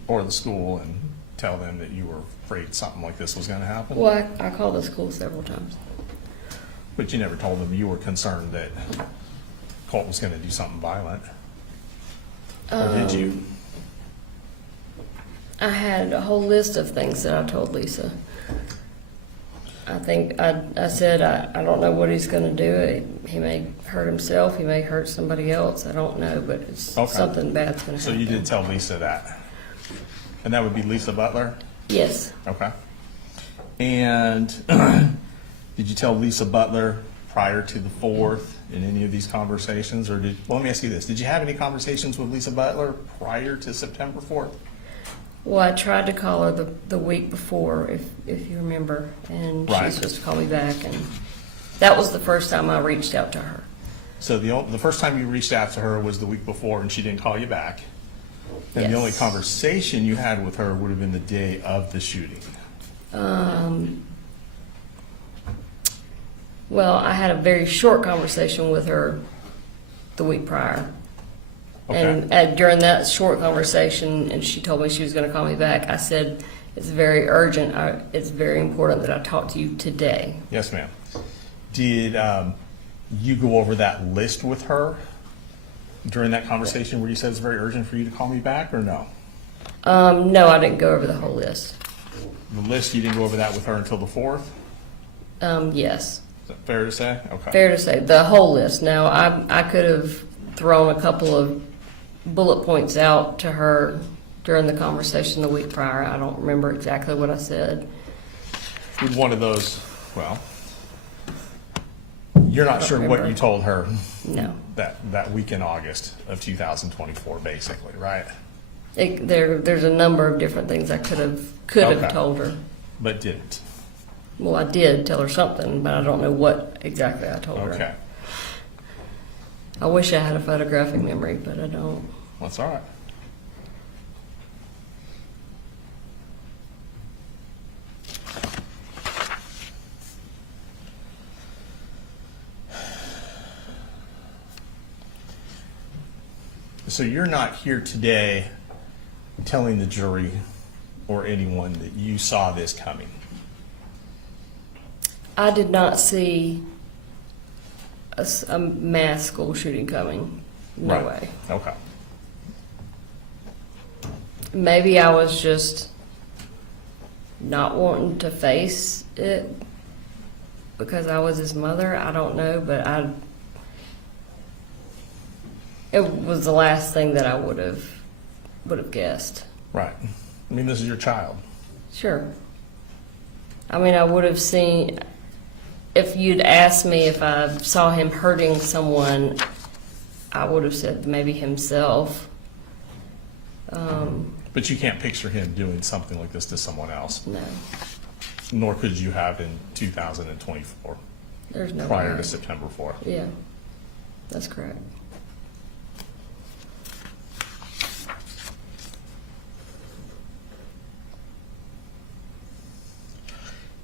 Or the school and tell them that you were afraid something like this was going to happen? Well, I called the school several times. But you never told them you were concerned that Colt was going to do something violent? Or did you? I had a whole list of things that I told Lisa. I think I said, I don't know what he's going to do. He may hurt himself. He may hurt somebody else. I don't know, but it's Okay. something bad's going to So happen. you did tell Lisa that? And that would be Lisa Butler? Yes. Okay. And did you tell Lisa Butler prior to the 4th in any of these conversations? Or well, let me ask you this. Did you have any conversations with Lisa Butler prior to September 4th? Well, I tried to call her the week before, if you remember, and she Right. was supposed to call me back, and that was the first time I reached out to her. So the first time you reached out to her was the week before and she didn't call you back? And the only Yes. conversation you had with her would have been the day of the shooting? Well, I had a very short conversation with her the week prior. Okay. And during that short conversation, and she told me she was going to call me back, I said, it's very urgent. It's very important that I talk to you today. Yes, ma'am. Did you go over that list with her during that conversation where you said it's very urgent for you to call me back, or no? No, I didn't go over the whole list. The list, you didn't go over that with her until the 4th? Yes. Is that fair to say? Okay. Fair to say, the whole list. Now, I could have thrown a couple of bullet points out to her during the conversation the week prior. I don't remember exactly what I said. With one of those, well, you're not sure what remember. you told her No. that week in August of 2024, basically, right? There's a number of different things I could have Okay. told her. But didn't. Well, I did tell her something, but I don't know what exactly I told her. Okay. I wish I had a photographic memory, but I don't. That's all right. So you're not here today telling the jury or anyone that you saw this coming? I did not see a mass school shooting coming. No Right. way. Okay. Maybe I was just not wanting to face it because I was his mother. I don't know, but it was the last thing that I would have guessed. Right. I mean, this is your child. Sure. I mean, I would have seen, if you'd asked me if I saw him hurting someone, I would have said maybe himself. But you can't picture him doing something like this to someone else, No, nor could you have in 2024, there's no prior way. to September 4th. Yeah, that's correct.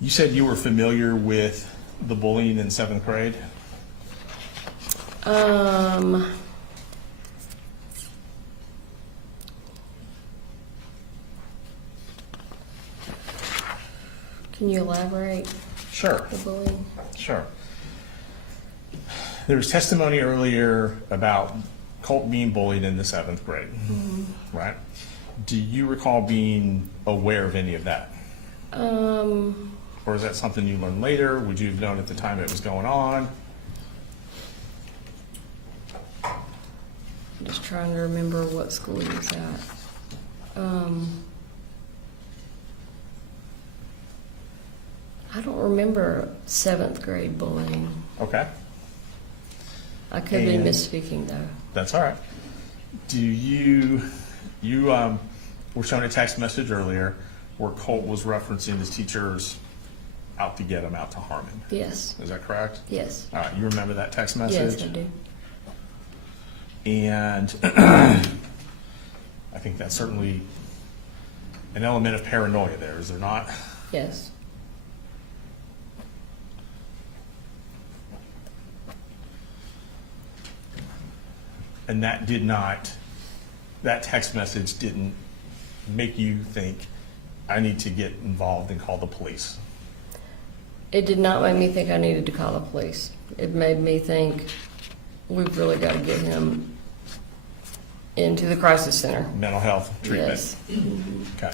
You said you were familiar with the bullying in 7th grade? Can you elaborate Sure. the bullying? Sure. There was testimony earlier about Colt being bullied in the 7th grade, right? Do you recall being aware of any of that? Or is that something you learned later? Would you have known at the time it was going on? I'm just trying to remember what school he was at. I don't remember 7th grade bullying. Okay, I could be And- misspeaking though. that's all right. Do you were shown a text message earlier where Colt was referencing his teachers out to get him, out to harm him. Yes, Is that correct? yes, All right, you remember that text message? yes, I do. And I think that's certainly an element of paranoia there, is there not? Yes, And that did not, that text message didn't make you think, I need to get involved and call the police. it did not make me think I needed to call the police. It made me think we've really got to get him into the crisis center. Mental health treatment. Yes, Okay.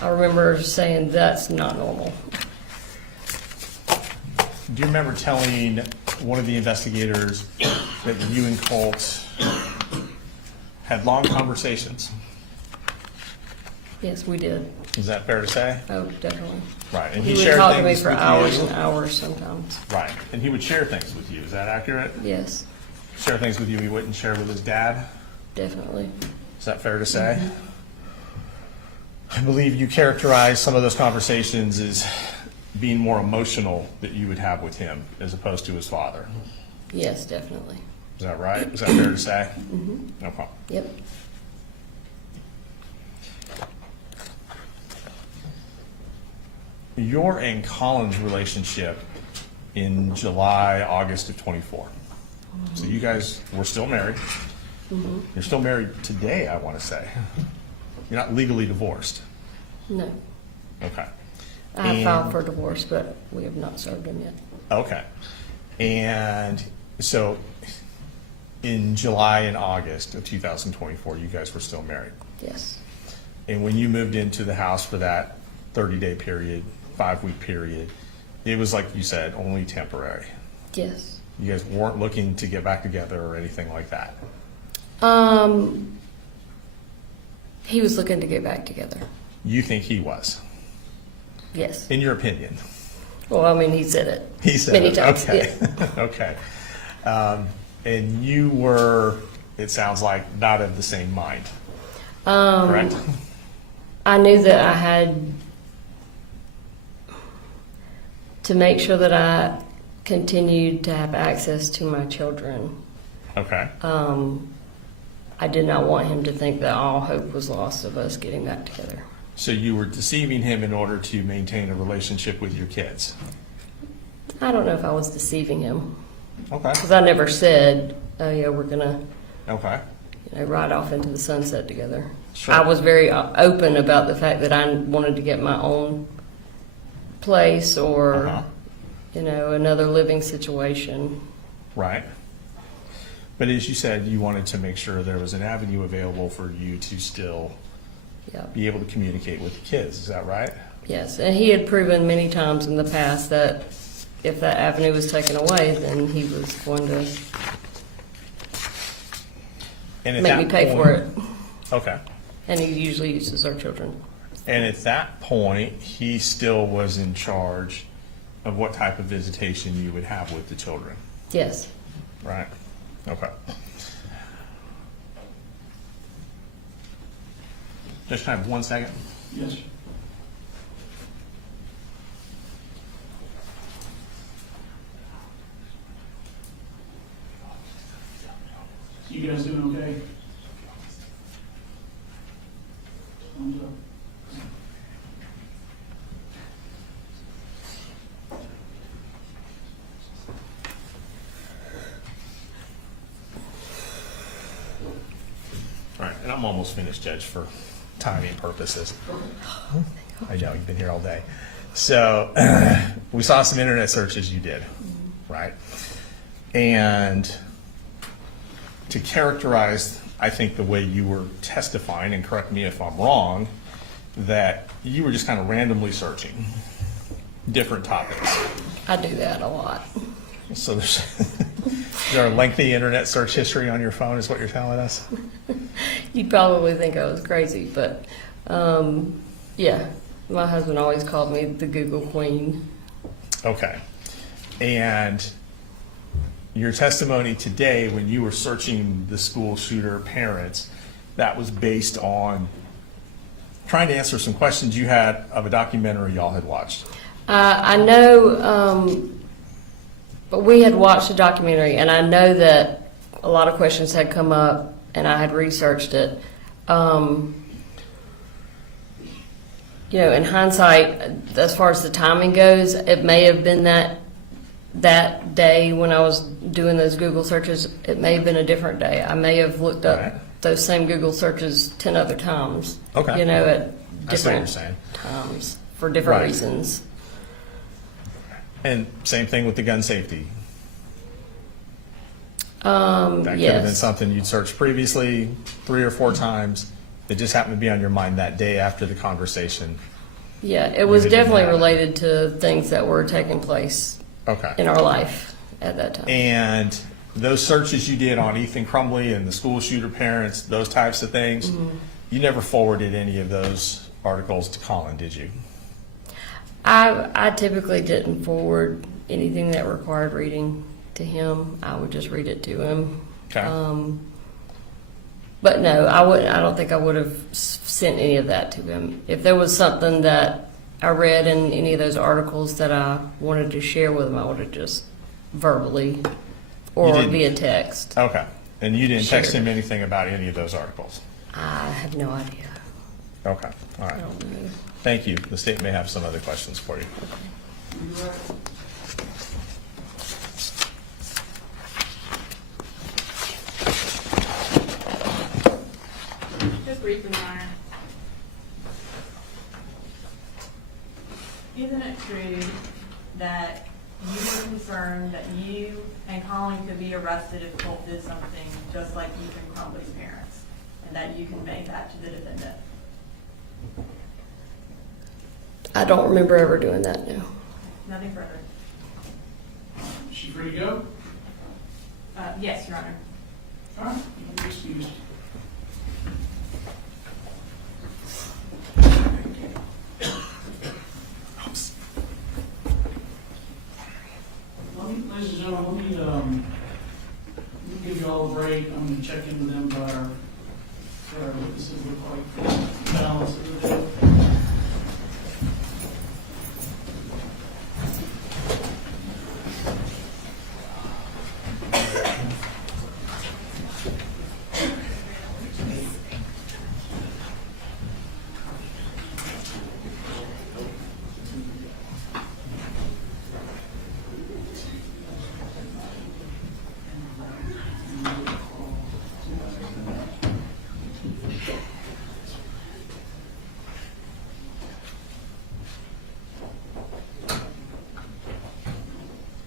I remember saying that's not normal. Do you remember telling one of the investigators that you and Colt had long conversations? Yes, we did. Is that fair to say? Oh, definitely. Right. And He he would shared talk to me things for with hours you. and hours sometimes. Right. And he would share things with you. Is that accurate? Yes, Share things with you he wouldn't share with his dad? definitely. Is that fair to say? I believe you characterized some of those conversations as being more emotional that you would have with him as opposed to his father. Yes, definitely. Is that right? Is that fair to say? Okay. Yep. Your and Colin's relationship in July, August of 24. So you guys were still married. You're still married today, I want to say. You're not legally divorced. No. Okay. I have And- filed for divorce, but we have not served him yet. Okay. And so in July and August of 2024, you guys were still married. Yes. And when you moved into the house for that 30-day period, 5-week period, it was like you said, only temporary. Yes. You guys weren't looking to get back together or anything like that. He was looking to get back together. You think he was, Yes. in your opinion. Well, I mean, he said it. He said many it. times. Okay. Yeah. Okay. And you were, it sounds like, not of the same mind, correct? I knew that I had to make sure that I continued to have access to my children. Okay. I did not want him to think that all hope was lost of us getting back together. So you were deceiving him in order to maintain a relationship with your kids? I don't know if I was deceiving him Okay. because I never said, "Oh yeah, we're gonna Okay. ride off into the sunset together." Sure. I was very open about the fact that I wanted to get my own place or Uh-huh. another living situation. Right. But as you said, you wanted to make sure there was an avenue available for you to still Yeah. be able to communicate with the kids. Is that right? Yes, and he had proven many times in the past that if that avenue was taken away, then he was going to And at make that me pay point- for it. Okay. And he usually uses our children. And at that point, he still was in charge of what type of visitation you would have with the children, Yes. right? Okay. Just have 1 second. Yes. You guys doing okay? Thumbs up. All right, and I'm almost finished, Judge, for timing purposes. I know, you've been here all day. So, we saw some internet searches you did, right? And to characterize, I think, the way you were testifying, and correct me if I'm wrong, that you were just kind of randomly searching, different topics. I do that a lot. So there's, is there a lengthy internet search history on your phone is what you're telling us? You'd probably think I was crazy, but yeah, my husband always called me the Google Queen. Okay. And your testimony today, when you were searching the school shooter parents, that was based on trying to answer some questions you had of a documentary y'all had watched. I know, but we had watched a documentary, and I know that a lot of questions had come up, and I had researched it. You know, in hindsight, as far as the timing goes, it may have been that day when I was doing those Google searches. It may have been a different day. I may have looked up Right. those same Google searches 10 other times. Okay. You know, at I see what you're different saying. times for different Right. reasons. And same thing with the gun safety. That could have been Yes. something you'd searched previously 3 or 4 times. It just happened to be on your mind that day after the conversation. Yeah, it was You didn't definitely have it. related to things that were taking place Okay. in our life at that time. And those searches you did on Ethan Crumbley and the school shooter parents, those types of things, you never forwarded any of those articles to Colin, did you? I typically didn't forward anything that required reading to him. I would just read it to him. Okay. But no, I wouldn't. I don't think I would have sent any of that to him. If there was something that I read in any of those articles that I wanted to share with him, I would have just verbally or didn't? via text. Okay. And you didn't text Sure. him anything about any of those articles? I have no idea. Okay. All I right. don't know. Thank you. The state may have some other questions for you. Just briefly, Your Honor. Isn't it true that you were concerned that you and Colin could be arrested if Colt did something just like Ethan Crumbley's parents, and that you conveyed that to the defendant? I don't remember ever doing that. No. Nothing further. Is she free to go? Yes, Your Honor. All right, you're excused. Ladies and gentlemen, let me give you all a break. I'm gonna check in with them by our witnesses look like balance of the day.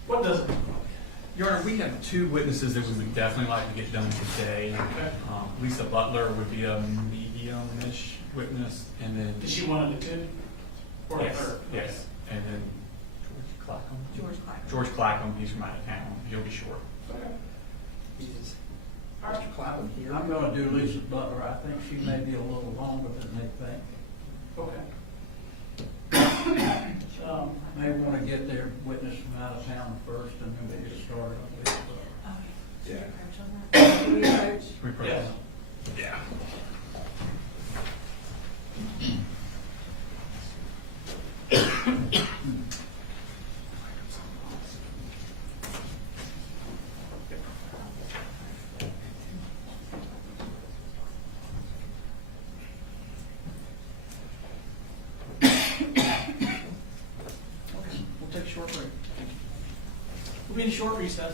What does it? Your Honor, we have 2 witnesses that we would definitely like to get done today. Okay. Lisa Butler would be a medium-ish witness, and then. Did she want it to? Or a Yes, third? yes, and then George Clackham? George Clackham. George Clackham, he's from out of town, he'll be short. Okay. Mr. Clapham here. I'm gonna do Lisa Butler. I think she may be a little longer than they think. Okay. May want to get their witness from out of town first, and then we get started on this. Yeah. We approach. We approach. Yes. Yeah. Okay, we'll take a short break. We'll be in a short recess.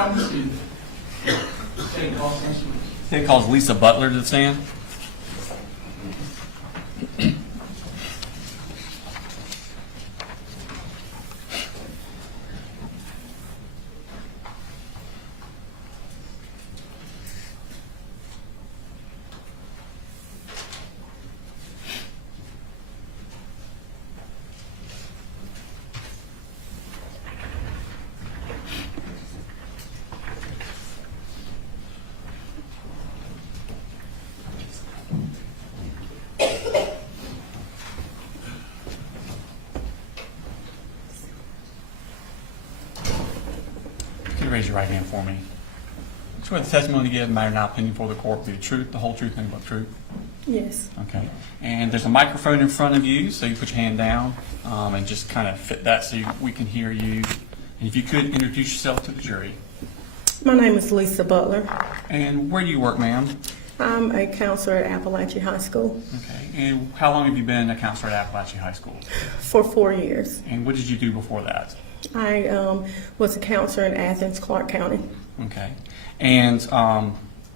talking to state law enforcement. State calls Lisa Butler to the stand. Can you raise your right hand for me? Swear the testimony you give, matter not opinion for the court, be the truth, the whole truth, and but the truth. Yes. Okay. And there's a microphone in front of you, so you put your hand down and just kind of fit that so we can hear you. And if you could introduce yourself to the jury. My name is Lisa Butler. And where do you work, ma'am? I'm a counselor at Apalachee High School Okay. And how long have you been a counselor at Apalachee High School? for 4 years. And what did you do before that? I was a counselor in Athens, Clark County. Okay. And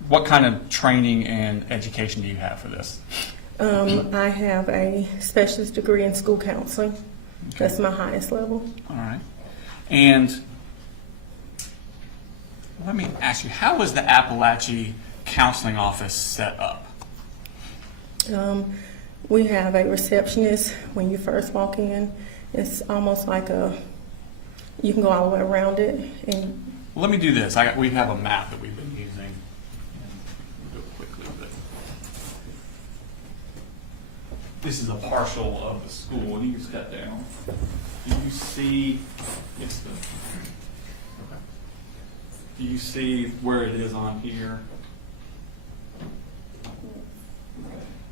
what kind of training and education do you have for this? I have a specialist degree in school counseling. That's my highest level. All right. And let me ask you, how was the Apalachee Counseling Office set up? We have a receptionist when you first walk in. It's almost like you can go all the way around it. And Well, let me do this. We have a map that we've been using. We'll go quickly, but this is a partial of the school, and you can step down. Do you see? Yes. Okay. Do you see where it is on here?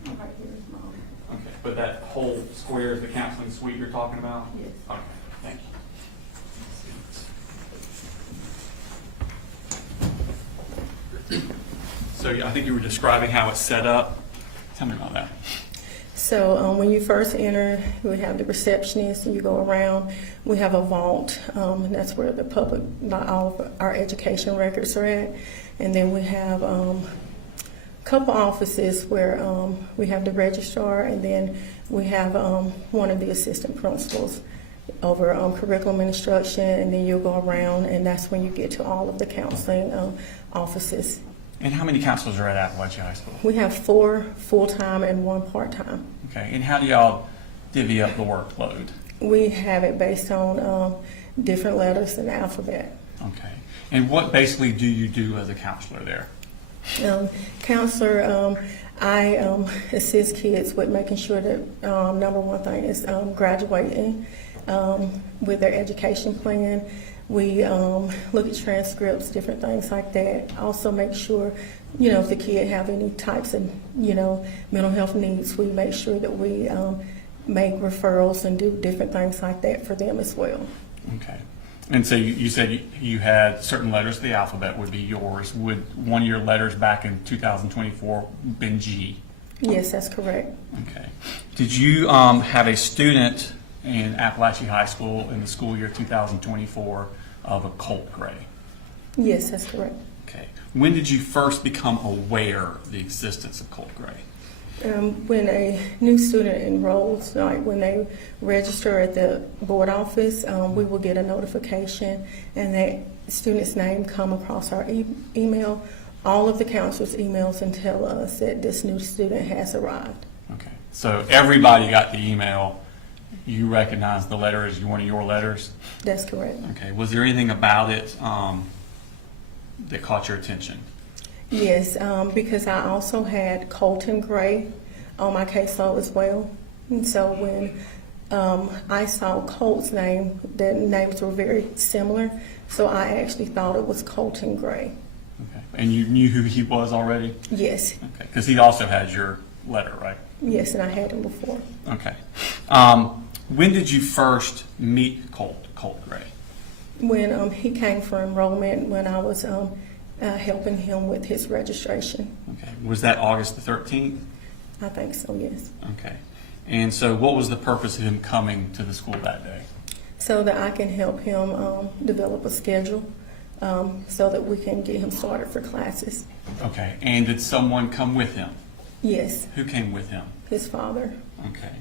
right here is mine. Okay, but that whole square is the counseling suite you're talking about? Yes. Okay, thank you. So I think you were describing how it's set up. Tell me about that. So when you first enter, we have the receptionist, and you go around. We have a vault, and that's where the public, not all of our education records are at. And then we have a couple offices where we have the registrar, and then we have one of the assistant principals over curriculum and instruction, and then you'll go around, and that's when you get to all of the counseling offices. And how many counselors are at Apalachee High School? We have 4 full-time and 1 part-time. Okay, and how do y'all divvy up the workload? We have it based on different letters in the alphabet. Okay, and what basically do you do as a counselor there? Counselor, I assist kids with making sure that number one thing is graduating with their education plan. We look at transcripts, different things like that. Also make sure, if the kid have any types of, mental health needs, we make sure that we make referrals and do different things like that for them as well. Okay. And so you said you had certain letters of the alphabet would be yours. Would one of your letters back in 2024 been G? Yes, that's correct. Okay. Did you have a student in Apalachee High School in the school year 2024 of a Colt Gray? Yes, that's correct. Okay. When did you first become aware of the existence of Colt Gray? When a new student enrolls, like when they register at the board office, we will get a notification, and that student's name come across our email. All of the counselors emails and tell us that this new student has arrived. Okay. So everybody got the email. You recognize the letter as one of your letters? That's correct. Okay. Was there anything about it that caught your attention? Yes, because I also had Colton Gray on my caseload as well. And so when I saw Colt's name, the names were very similar, so I actually thought it was Colton Gray. Okay. And you knew who he was already? Yes, Okay. Because he also had your letter, right? yes, and I had him before. Okay. When did you first meet Colt Gray? When he came for enrollment, when I was helping him with his registration. Okay. Was that August the 13th? I think so, yes. Okay. And so what was the purpose of him coming to the school that day? So that I can help him develop a schedule so that we can get him started for classes. Okay, and did someone come with him? Yes, Who came with him? his father. Okay,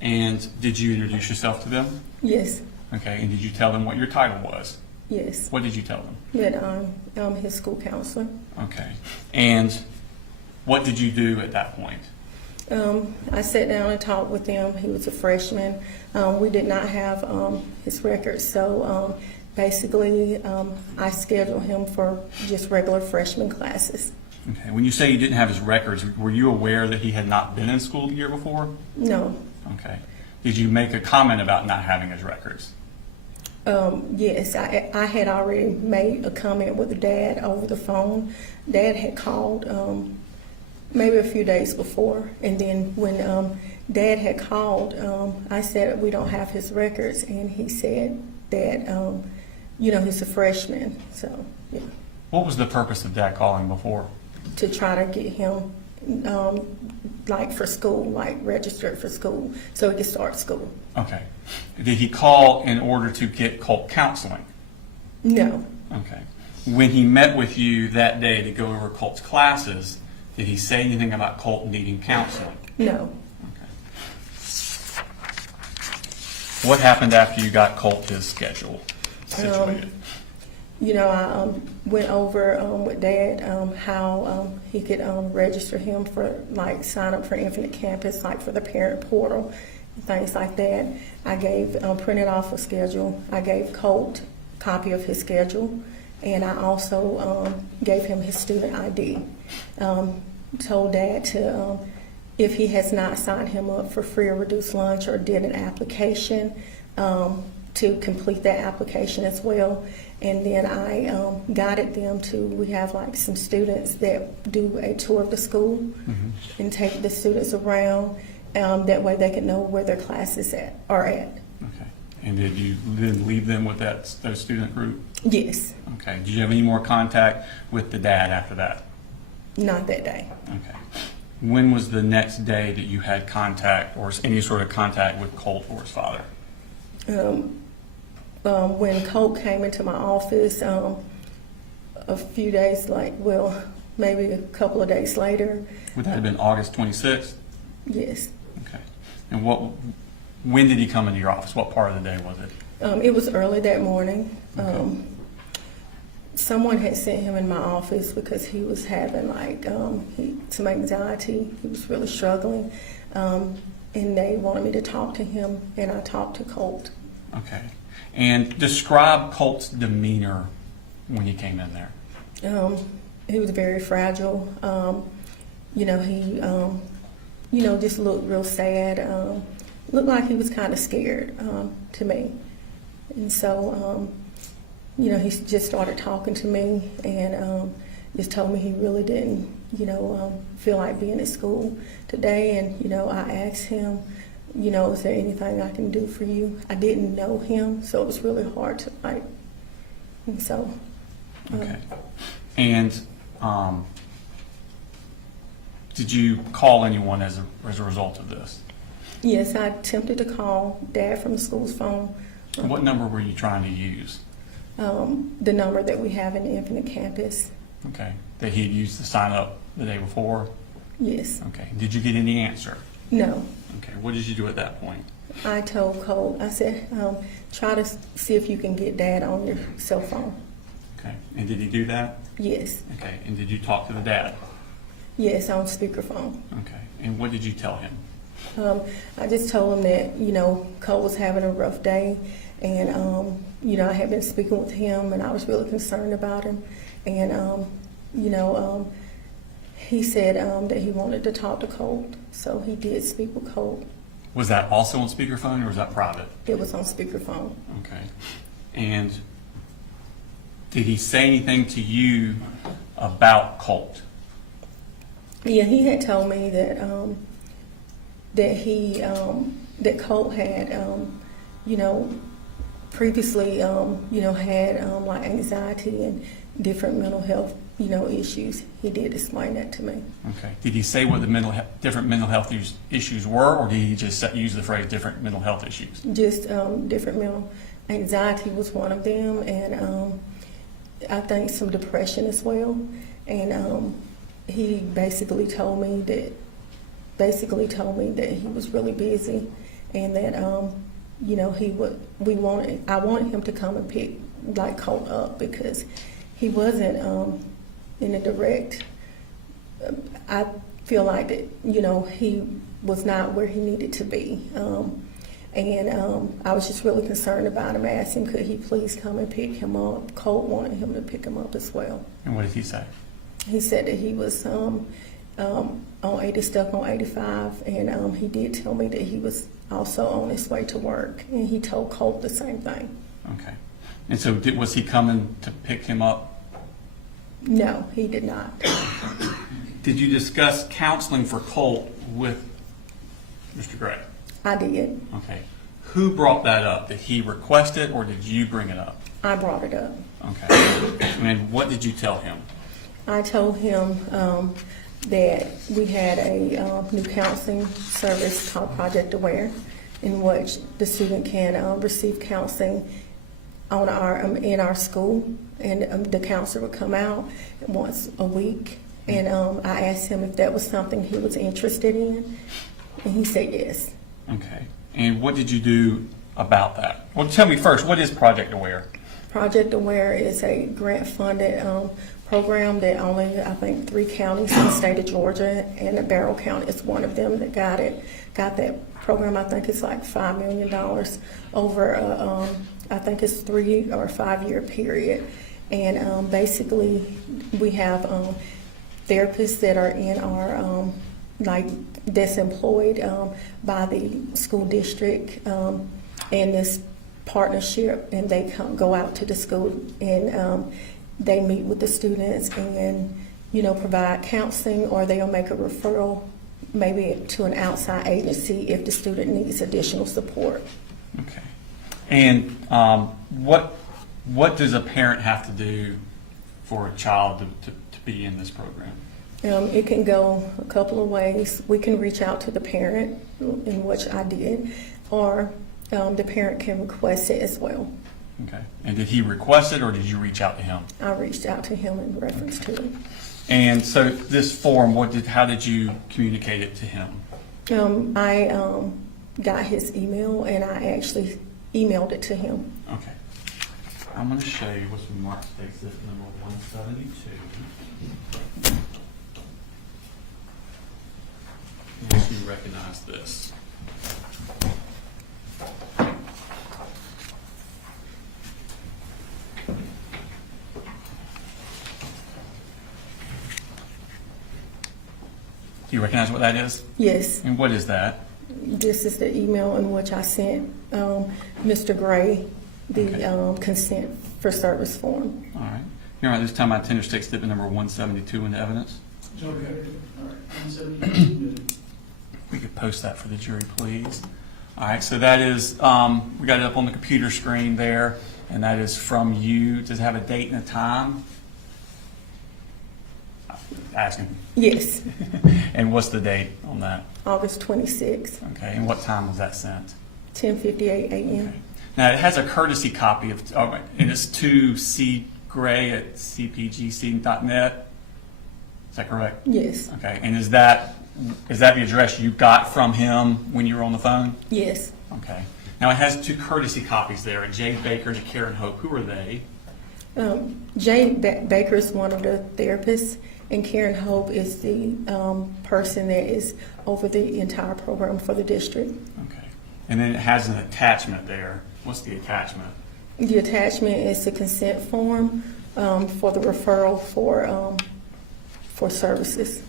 and did you introduce yourself to them? Yes, Okay, and did you tell them what your title was? yes. What did you tell them? That I'm his school counselor. Okay, and what did you do at that point? I sat down and talked with him. He was a freshman. We did not have his records, so basically I scheduled him for just regular freshman classes. Okay, when you say you didn't have his records, were you aware that he had not been in school the year before? No. Okay. Did you make a comment about not having his records? Yes, I had already made a comment with Dad over the phone. Dad had called maybe a few days before, and then when Dad had called, I said we don't have his records, and he said that he's a freshman, so yeah. What was the purpose of Dad calling before? To try to get him like for school, like registered for school, so he could start school. Okay. Did he call in order to get Colt counseling? No, Okay. When he met with you that day to go over Colt's classes, did he say anything about Colt needing counseling? no. Okay. What happened after you got Colt his schedule situated? I went over with Dad how he could register him for, like, sign up for Infinite Campus, like for the parent portal, things like that. I gave printed off a schedule. I gave Colt a copy of his schedule, and I also gave him his student ID. Told Dad to, if he has not signed him up for free or reduced lunch or did an application, to complete that application as well. And then I guided them to, we have like some students that do a tour of the school and take the students around. That way they can know where their classes are at. Okay. And did you then leave them with those student group? Yes, Okay. Did you have any more contact with the dad after that? not that day. Okay. When was the next day that you had contact or any sort of contact with Colt or his father? When Colt came into my office, a few days, maybe a couple of days later. Would that have been August 26th? Yes. Okay. And when did he come into your office? What part of the day was it? It was early that morning. Okay. Someone had sent him in my office because he was having some anxiety. He was really struggling, and they wanted me to talk to him, and I talked to Colt. Okay. And describe Colt's demeanor when he came in there. He was very fragile. He just looked real sad. Looked like he was kind of scared to me. And so, he just started talking to me and just told me he really didn't, feel like being at school today. And, I asked him, is there anything I can do for you? I didn't know him, so it was really hard to and so. Okay. And did you call anyone as a result of this? Yes, I attempted to call Dad from the school's phone. What number were you trying to use? The number that we have in the Infinite Campus. Okay. That he had used to sign up the day before? Yes. Okay. Did you get any answer? No. Okay. What did you do at that point? I told Colt, I said, try to see if you can get Dad on your cell phone. Okay. And did he do that? Yes. Okay. And did you talk to the dad? Yes, on speakerphone. Okay. And what did you tell him? I just told him that, Colt was having a rough day, and, I had been speaking with him, and I was really concerned about him. And, he said that he wanted to talk to Colt, so he did speak with Colt. Was that also on speakerphone or was that private? It was on speakerphone. Okay. And did he say anything to you about Colt? Yeah, he had told me that that Colt had, previously, had like anxiety and different mental health, issues. He did explain that to me. Okay. Did he say what the different mental health issues were, or did he just use the phrase different mental health issues? Just different mental anxiety was one of them, and I think some depression as well. And he basically told me that he was really busy, and that I wanted him to come and pick like Colt up, because he wasn't in a direct. I feel like that he was not where he needed to be. I was just really concerned about him. I asked him, could he please come and pick him up? Colt wanted him to pick him up as well. And what did he say? He said that he was stuck on 85, and he did tell me that he was also on his way to work, and he told Colt the same thing. Okay. And so was he coming to pick him up? No, he did not. Did you discuss counseling for Colt with Mr. Gray? I did. Okay. Who brought that up? Did he request it, or did you bring it up? I brought it up. Okay. And what did you tell him? I told him that we had a new counseling service called Project Aware, in which the student can receive counseling in our school, and the counselor would come out once a week. And I asked him if that was something he was interested in, and he said yes. Okay. And what did you do about that? Well, tell me first, what is Project Aware? Project Aware is a grant-funded program that only, I think, 3 counties in the state of Georgia, and Barrow County is one of them that got it. Got that program. I think it's like $5 million over, I think it's 3 or 5 year period. And basically, we have therapists that are in our, that's employed by the school district in this partnership, and they go out to the school, and they meet with the students and provide counseling, or they'll make a referral maybe to an outside agency if the student needs additional support. Okay. And what does a parent have to do for a child to be in this program? It can go a couple of ways. We can reach out to the parent, in which I did, or the parent can request it as well. Okay. And did he request it, or did you reach out to him? I reached out to him in reference to it. And so this form, how did you communicate it to him? I got his email, and I actually emailed it to him. Okay. I'm going to show you what's from Mark Stakes number 172. If you recognize this. Do you recognize what that is? Yes. And what is that? This is the email in which I sent Mr. Gray the Okay. consent for service form. All right. Here, at this time, I tender state statement number 172 in the evidence. Okay, all right, 172. We could post that for the jury, please. All right, so that is, we got it up on the computer screen there, and that is from you. Does it have a date and a time? Asking. Yes, And what's the date on that? August 26th, Okay, and what time was that sent? 10:58 a.m. Okay. Now, it has a courtesy copy of, and it's to cgray@cpgc.net. Is that correct? Yes, Okay, and is that the address you got from him when you were on the phone? yes. Okay. Now, it has 2 courtesy copies there, a Jay Baker and a Karen Hope. Who are they? Jay Baker is one of the therapists, and Karen Hope is the person that is over the entire program for the district. Okay. And then it has an attachment there. What's the attachment? The attachment is the consent form for the referral for services.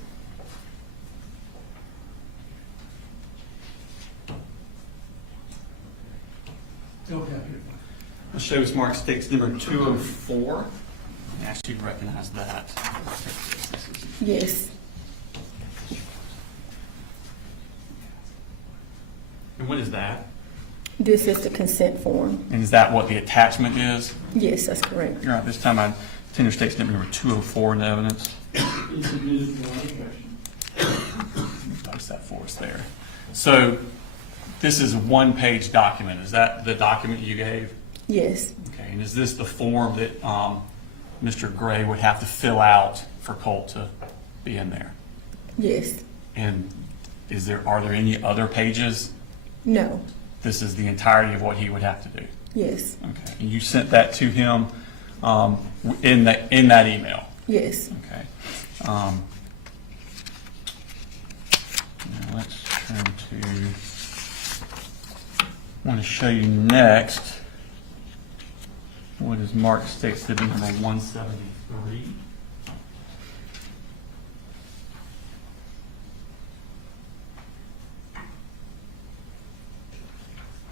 Okay. It shows Mark Stakes number 204. I asked you to recognize that. Yes, And what is that? this is the consent form. And is that what the attachment is? Yes, that's correct. You're right. This time I tender state number 204 in the evidence. He submitted one question. Post that for us there. So this is a 1-page document. Is that the document you gave? Yes, Okay. And is this the form that Mr. Gray would have to fill out for Colt to be in there? Yes. And are there any other pages? No. This is the entirety of what he would have to do? Yes. Okay. And you sent that to him in that email? Yes. Okay. Now let's turn to, I want to show you next what is marked state exhibit number 173.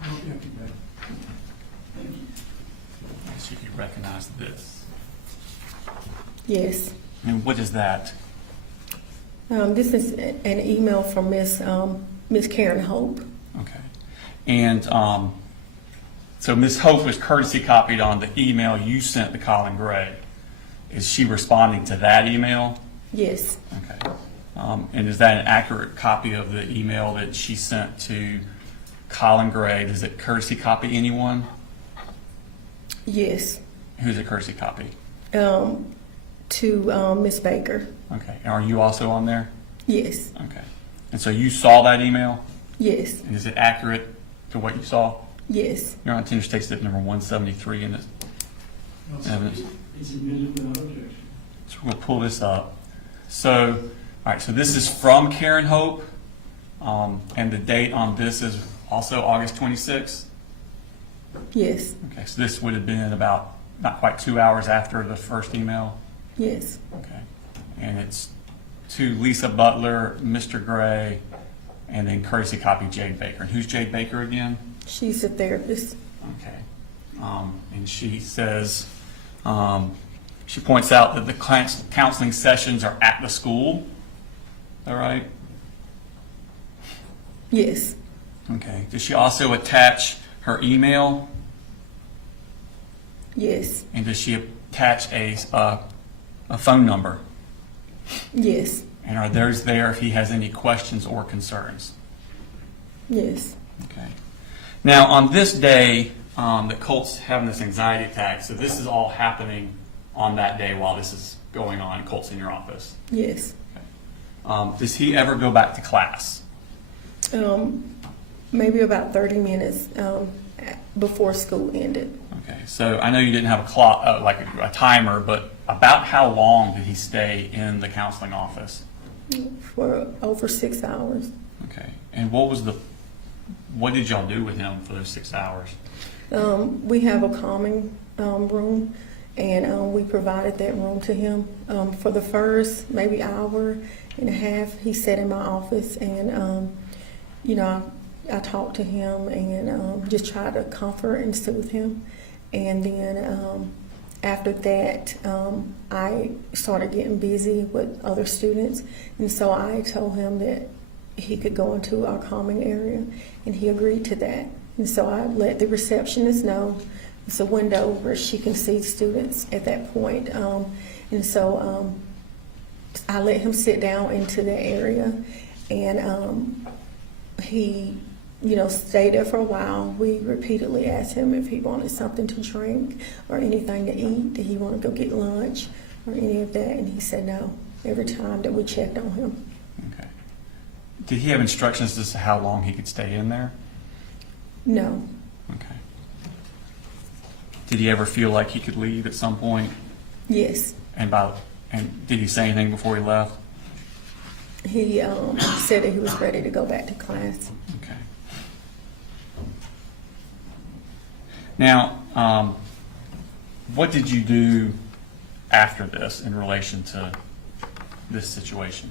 I guess you could recognize this. Yes. And what is that? This is an email from Miss Karen Hope. Okay. And so Ms. Hope was courtesy copied on the email you sent to Colin Gray. Is she responding to that email? Yes. Okay. And is that an accurate copy of the email that she sent to Colin Gray? Does it courtesy copy anyone? Yes. Who's a courtesy copy? To Miss Baker. Okay. And are you also on there? Yes. Okay. And so you saw that email? Yes. And is it accurate to what you saw? Yes. You're on Interstate Exhibit number 173 in this evidence. It's admitted without objection. So we'll pull this up. So, all right, so this is from Karen Hope, and the date on this is also August 26th? Yes. Okay, so this would have been about not quite 2 hours after the first email? Yes. Okay. And it's to Lisa Butler, Mr. Gray, and then courtesy copy Jade Baker. And who's Jade Baker again? She's a therapist. Okay. And she says, she points out that the counseling sessions are at the school. Is that right? Yes. Okay. Does she also attach her email? Yes. And does she attach a phone number? Yes. And are those there if he has any questions or concerns? Yes. Okay. Now, on this day that Colt's having this anxiety attack, so this is all happening on that day while this is going on, Colt's in your office. Yes. Does he ever go back to class? Maybe about 30 minutes before school ended. Okay, so I know you didn't have a clock, like a timer, but about how long did he stay in the counseling office? For over 6 hours. Okay, and what did y'all do with him for those 6 hours? We have a calming room, and we provided that room to him. For the first maybe hour and a half, he sat in my office, and I talked to him and just tried to comfort and soothe him. And then after that, I started getting busy with other students, and so I told him that he could go into our calming area, and he agreed to that. And so I let the receptionist know it's a window where she can see students at that point. And so I let him sit down into the area, and he stayed there for a while. We repeatedly asked him if he wanted something to drink or anything to eat. Did he want to go get lunch or any of that? And he said no every time that we checked on him. Okay. Did he have instructions as to how long he could stay in there? No. Okay. Did he ever feel like he could leave at some point? Yes. And did he say anything before he left? He said that he was ready to go back to class. Okay. Now, what did you do after this in relation to this situation?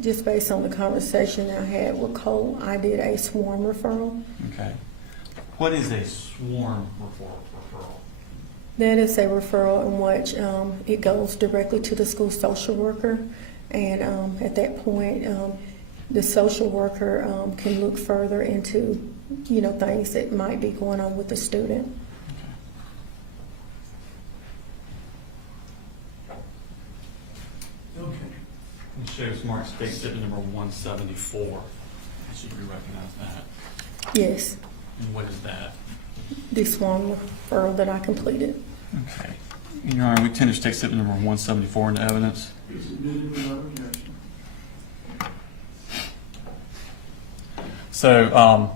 Just based on the conversation I had with Colt, I did a swarm referral. Okay. What is a swarm referral? That is a referral in which it goes directly to the school social worker, and at that point, the social worker can look further into, things that might be going on with the student. Okay. It shows marked state exhibit number 174. I should recognize that. Yes, And what is that? the swarm referral that I completed. Okay. Your Honor, we tend to take statement number 174 into evidence. It's admitted without objection. So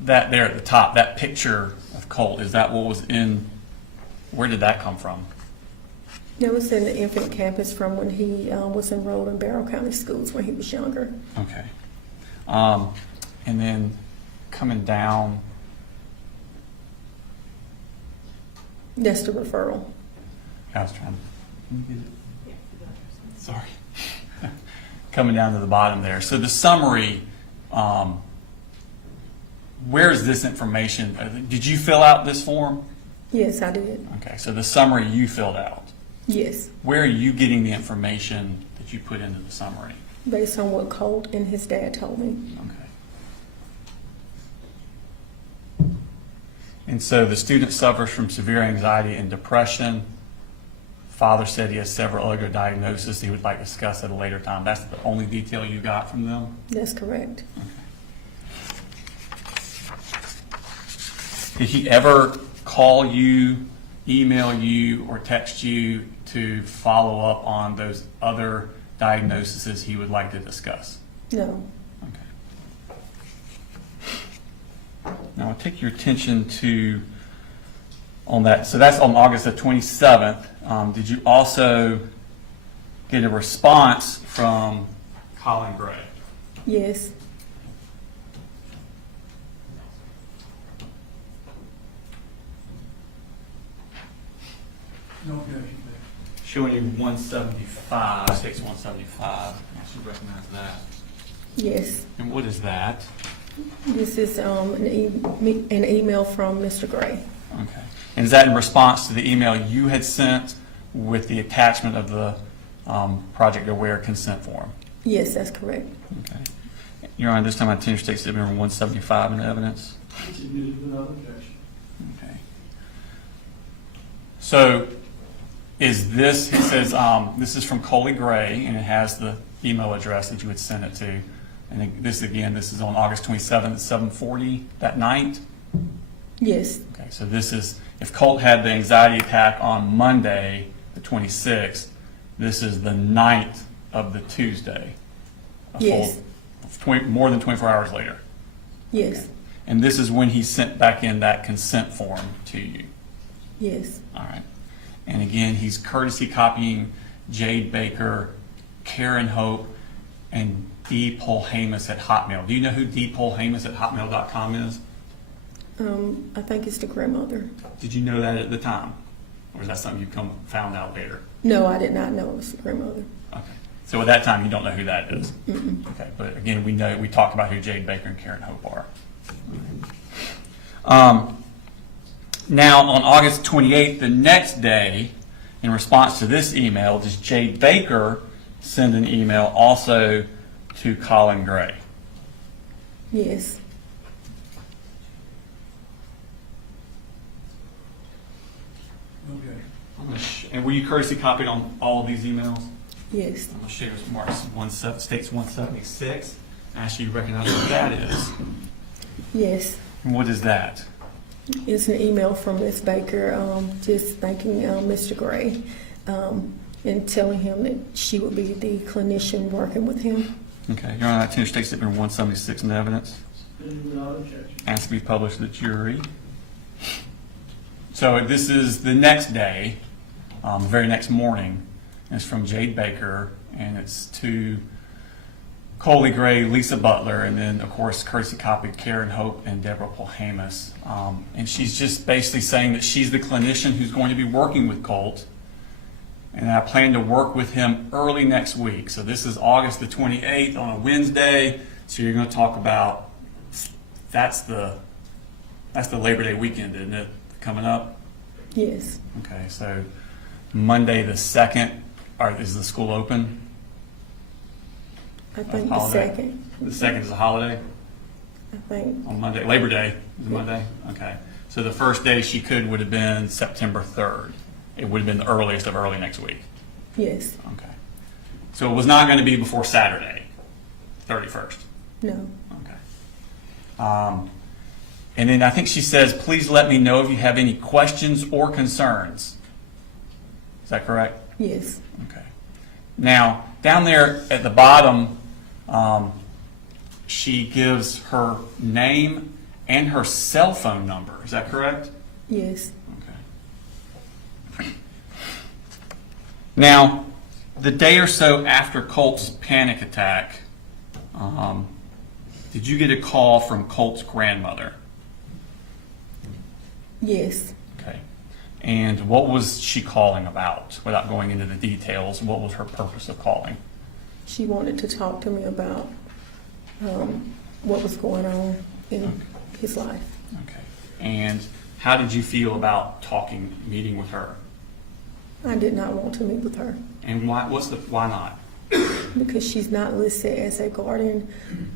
that there at the top, that picture of Colt, is that what was in, where did that come from? That was in the infant campus from when he was enrolled in Barrow County Schools when he was younger. Okay. And then coming down, That's the referral. I was trying to, sorry. Coming down to the bottom there. So the summary, where is this information? Did you fill out this form? Yes, I did. Okay, so the summary you filled out. Yes, Where are you getting the information that you put into the summary? based on what Colt and his dad told me. Okay. And so the student suffers from severe anxiety and depression. Father said he has several other diagnoses he would like to discuss at a later time. That's the only detail you got from them? That's correct. Did he ever call you, email you, or text you to follow up on those other diagnoses he would like to discuss? No. Okay. Now I'll take your attention to on that. So that's on August the 27th. Did you also get a response from Colin Gray? Yes. No objection there. Showing you 175, states 175. I should recognize that. Yes. And what is that? This is an email from Mr. Gray. Okay. And is that in response to the email you had sent with the attachment of the Project Aware consent form? Yes, that's correct. Okay. Your Honor, this time I intend to state statement number 175 in evidence. It's admitted without objection. Okay. So is this, he says, this is from Colin Gray, and it has the email address that you would send it to. And this, again, this is on August 27th at 7:40 that night? Yes. Okay, so this is, if Colt had the anxiety attack on Monday, the 26th, this is the night of the Tuesday. A full- Yes. 20 more than 24 hours later. Yes. And this is when he sent back in that consent form to you. Yes. All right. And again, he's courtesy copying Jade Baker, Karen Hope, and D. Polhamus at Hotmail. Do you know who D. Polhamus at Hotmail.com is? I think it's the grandmother. Did you know that at the time? Or is that something you found out later? No, I did not know it was the grandmother. Okay. So at that time, you don't know who that is? Mm-mm. Okay. But again, we talked about who Jade Baker and Karen Hope are. Now, on August 28th, the next day, in response to this email, does Jade Baker send an email also to Colin Gray? Yes. No objection. And were you courtesy copied on all of these emails? Yes. I'm going to show you marks states 176. Ask you to recognize what that is. Yes. And what is that? It's an email from Ms. Baker just thanking Mr. Gray and telling him that she would be the clinician working with him. Okay. Your Honor, I intend to state statement 176 in evidence. Admitted without objection. Asked to be published to the jury. So this is the next day, the very next morning. And it's from Jade Baker, and it's to Coley Gray, Lisa Butler, and then, of course, courtesy copied Karen Hope and Deborah Polhamus. And she's just basically saying that she's the clinician who's going to be working with Colt, and I plan to work with him early next week. So this is August the 28th on a Wednesday. So you're going to talk about, that's the Labor Day weekend, isn't it, coming up? Yes. Okay, so Monday the 2nd, is the school open? I think the Holiday? second. The 2nd is a holiday I think. on Monday, Labor Day is Monday? Okay. So the first day she could would have been September 3rd. It would have been the earliest of early next week. Yes. Okay. So it was not going to be before Saturday, 31st. No. Okay. And then I think she says, please let me know if you have any questions or concerns. that correct? Yes, Okay. Now, down there at the bottom, she gives her name and her cell phone number. Is that correct? yes, Okay. Now, the day or so after Colt's panic attack, did you get a call from Colt's grandmother? yes. Okay. And what was she calling about? Without going into the details, what was her purpose of calling? She wanted to talk to me about what was going on in his life. Okay. And how did you feel about meeting with her? I did not want to meet with her And why not? because she's not listed as a guardian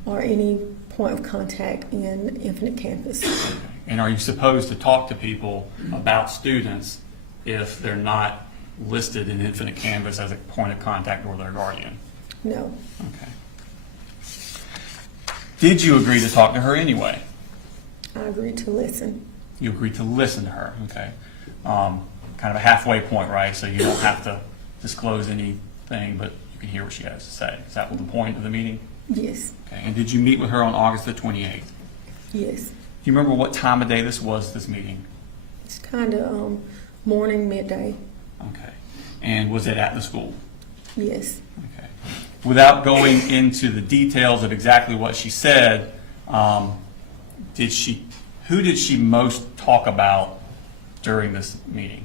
or any point of contact in Infinite Campus. Okay. And are you supposed to talk to people about students if they're not listed in Infinite Canvas as a point of contact or their guardian? No, Okay. Did you agree to talk to her anyway? I agreed to listen. You agreed to listen to her, okay. Kind of a halfway point, right? So you don't have to disclose anything, but you can hear what she has to say. Is that the point of the meeting? Yes, Okay. And did you meet with her on August the 28th? yes. Do you remember what time of day this was, this meeting? It's kind of morning, midday. Okay. And was it at the school? Yes. Okay. Without going into the details of exactly what she said, who did she most talk about during this meeting?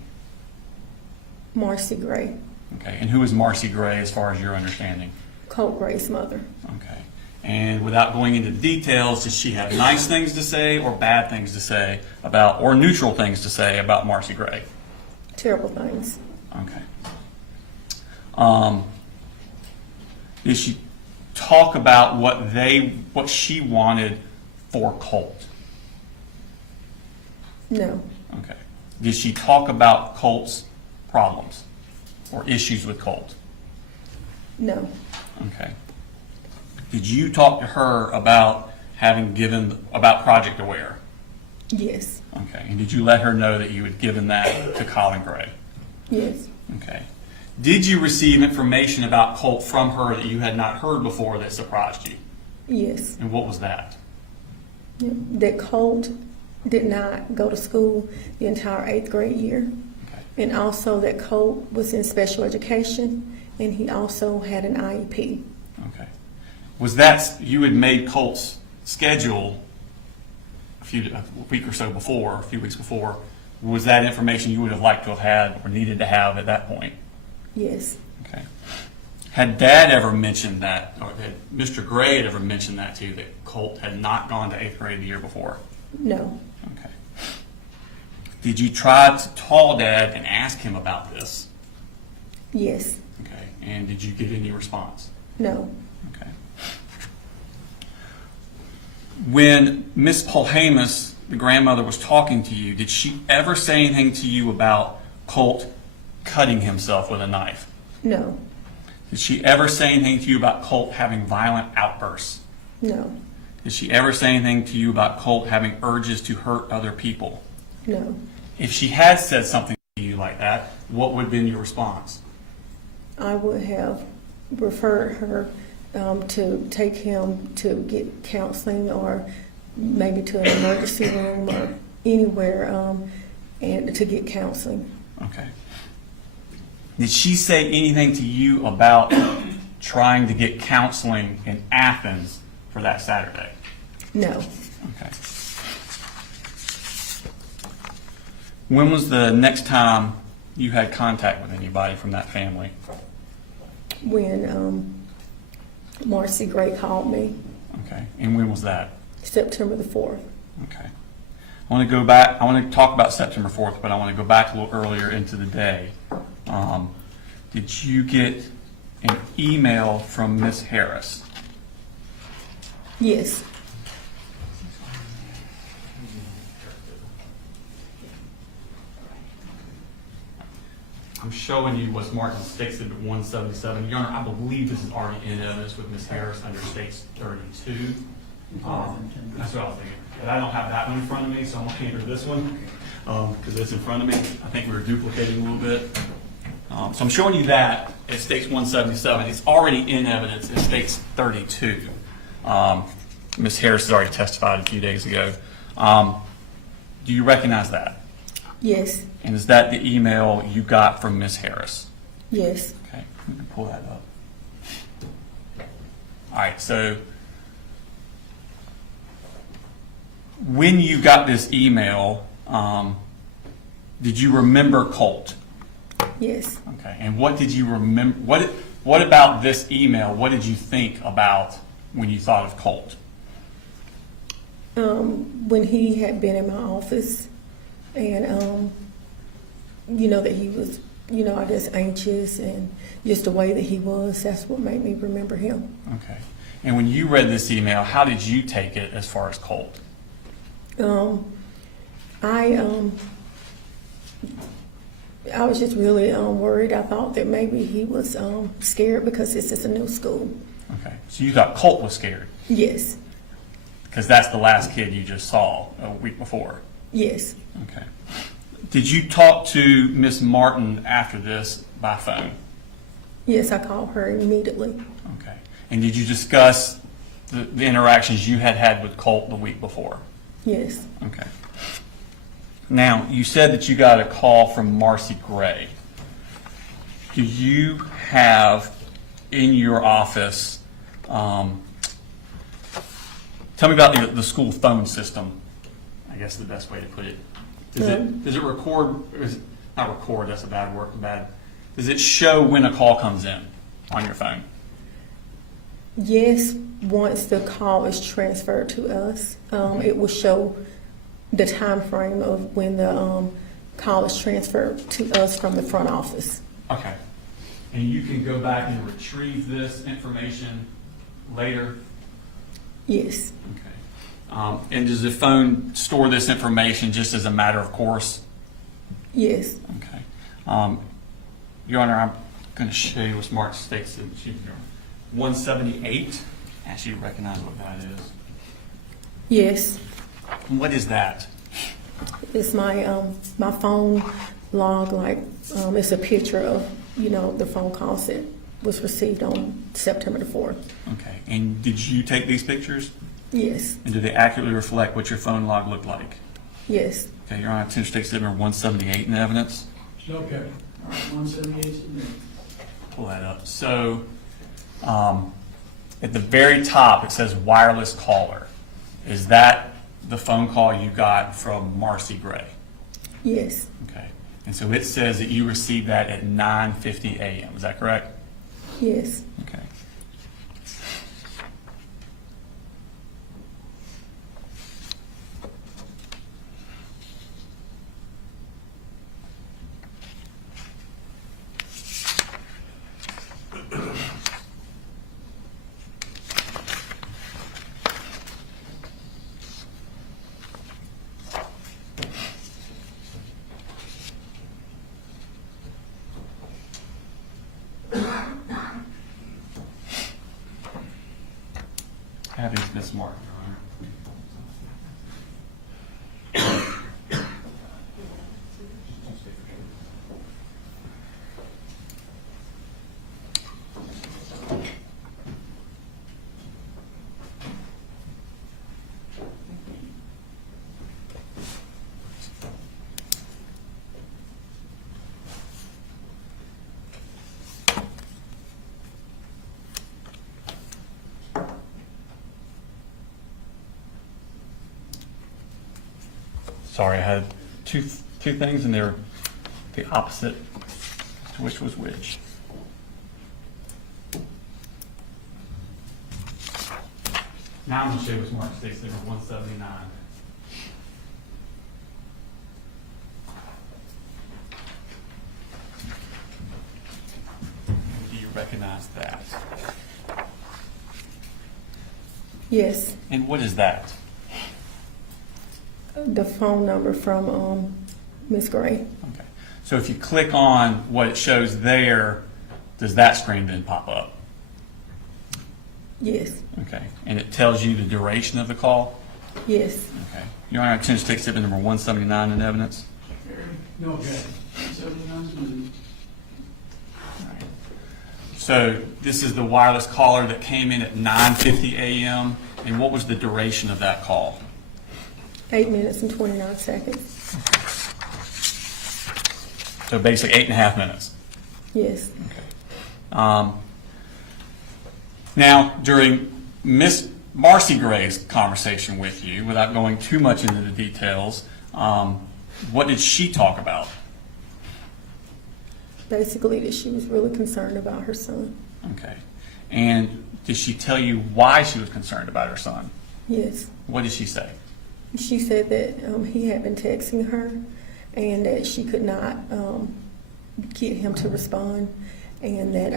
Marcy Gray, Okay. And who is Marcy Gray as far as your understanding? Colt Gray's mother. Okay. And without going into details, does she have nice things to say or bad things to say about, or neutral things to say about Marcy Gray? Terrible things. Okay. Did she talk about what she wanted for Colt? No, Okay. Did she talk about Colt's problems or issues with Colt? no, Okay. Did you talk to her about about Project Aware? yes, Okay. And did you let her know that you had given that to Colin Gray? yes, Okay. Did you receive information about Colt from her that you had not heard before that surprised you? yes. And what was that? That Colt did not go to school the entire 8th grade year. Okay. And also that Colt was in special education and he also had an IEP. Okay. Was that, you had made Colt's schedule a week or so before, a few weeks before. Was that information you would have liked to have had or needed to have at that point? Yes, Okay. Had Dad ever mentioned that, or had Mr. Gray had ever mentioned that to you, that Colt had not gone to 8th grade the year before? no, Okay. Did you try to call Dad and ask him about this? yes, Okay. And did you get any response? no, Okay. When Miss Polhamus, the grandmother, was talking to you, did she ever say anything to you about Colt cutting himself with a knife? no, Did she ever say anything to you about Colt having violent outbursts? no, Did she ever say anything to you about Colt having urges to hurt other people? no. If she had said something to you like that, what would have been your response? I would have referred her to take him to get counseling or maybe to an emergency room or anywhere and to get counseling. Okay. Did she say anything to you about trying to get counseling in Athens for that Saturday? No, Okay. When was the next time you had contact with anybody from that family? when Marcy Gray called me, Okay. And when was that? September the 4th. Okay. I want to go back. I want to talk about September 4th, but I want to go back a little earlier into the day. Did you get an email from Miss Harris? Yes, I'm showing you what's marked in State Exhibit 177. Your Honor, I believe this is already in evidence with Miss Harris under States 32. That's what I was thinking. But I don't have that one in front of me, so I'm going to hand her this one because it's in front of me. I think we were duplicating a little bit. So I'm showing you that. It states 177. It's already in evidence. It states 32. Ms. Harris has already testified a few days ago. Do you recognize that? Yes, And is that the email you got from Ms. Harris? yes, Okay, we can pull that up. All right, so when you got this email, did you remember Colt? yes. Okay, and what did you remember? What about this email? What did you think about when you thought of Colt? When he had been in my office and, that he was, I guess anxious and just the way that he was, that's what made me remember him. Okay, and when you read this email, how did you take it as far as Colt? I was just really worried. I thought that maybe he was scared because this is a new school. Okay, so you thought Colt was scared Yes, because that's the last kid you just saw a week before. yes, Okay. Did you talk to Miss Martin after this by phone? yes. I called her immediately. Okay. And did you discuss the interactions you had had with Colt the week before? Yes, Okay. Now, you said that you got a call from Marcy Gray. Do you have in your office, tell me about the school phone system, I guess is the best way to put it. Does it record, or is it, not record, that's a bad word, does it show when a call comes in on your phone? yes. Once the call is transferred to us, it will show the time frame of when the call is transferred to us from the front office. Okay. And you can go back and retrieve this information later? Yes, Okay. And does the phone store this information just as a matter of course? yes, Okay. Your Honor, I'm going to show you what Mark states that you 178. Actually, you recognize what that is. yes. And what is that? It's my my phone log. It's a picture of the phone calls that was received on September the 4th. Okay. And did you take these pictures? Yes, And do they accurately reflect what your phone log looked like? yes, Okay, Your Honor, attention state statement 178 in evidence. Okay. All right, 178 submitted. Pull that up. So, at the very top, it says wireless caller. Is that the phone call you got from Marcy Gray? yes, Okay. And so it says that you received that at 9:50 a.m. Is that correct? yes. Okay. Having Miss Martin, Your Honor. Sorry, I had two things and they're the opposite to which was which. Now I'm going to show you what's marked states number 179. Do you recognize that? Yes, And what is that? the phone number from Miss Gray. Okay. So if you click on what it shows there, does that screen then pop up? Yes, Okay. And it tells you the duration of the call? yes, Okay. Your Honor, attention to exhibit number 179 in evidence. No objection. 79 submitted. So this is the wireless caller that came in at 9:50 a.m. And what was the duration of that call? 8 minutes and 29 seconds. So basically 8.5 minutes. Yes. Now, during Miss Marcy Gray's conversation with you, without going too much into the details, what did she talk about? Basically, that she was really concerned about her son. Okay. And did she tell you why she was concerned about her son? Yes. What did she say? She said that he had been texting her and that she could not get him to respond, and that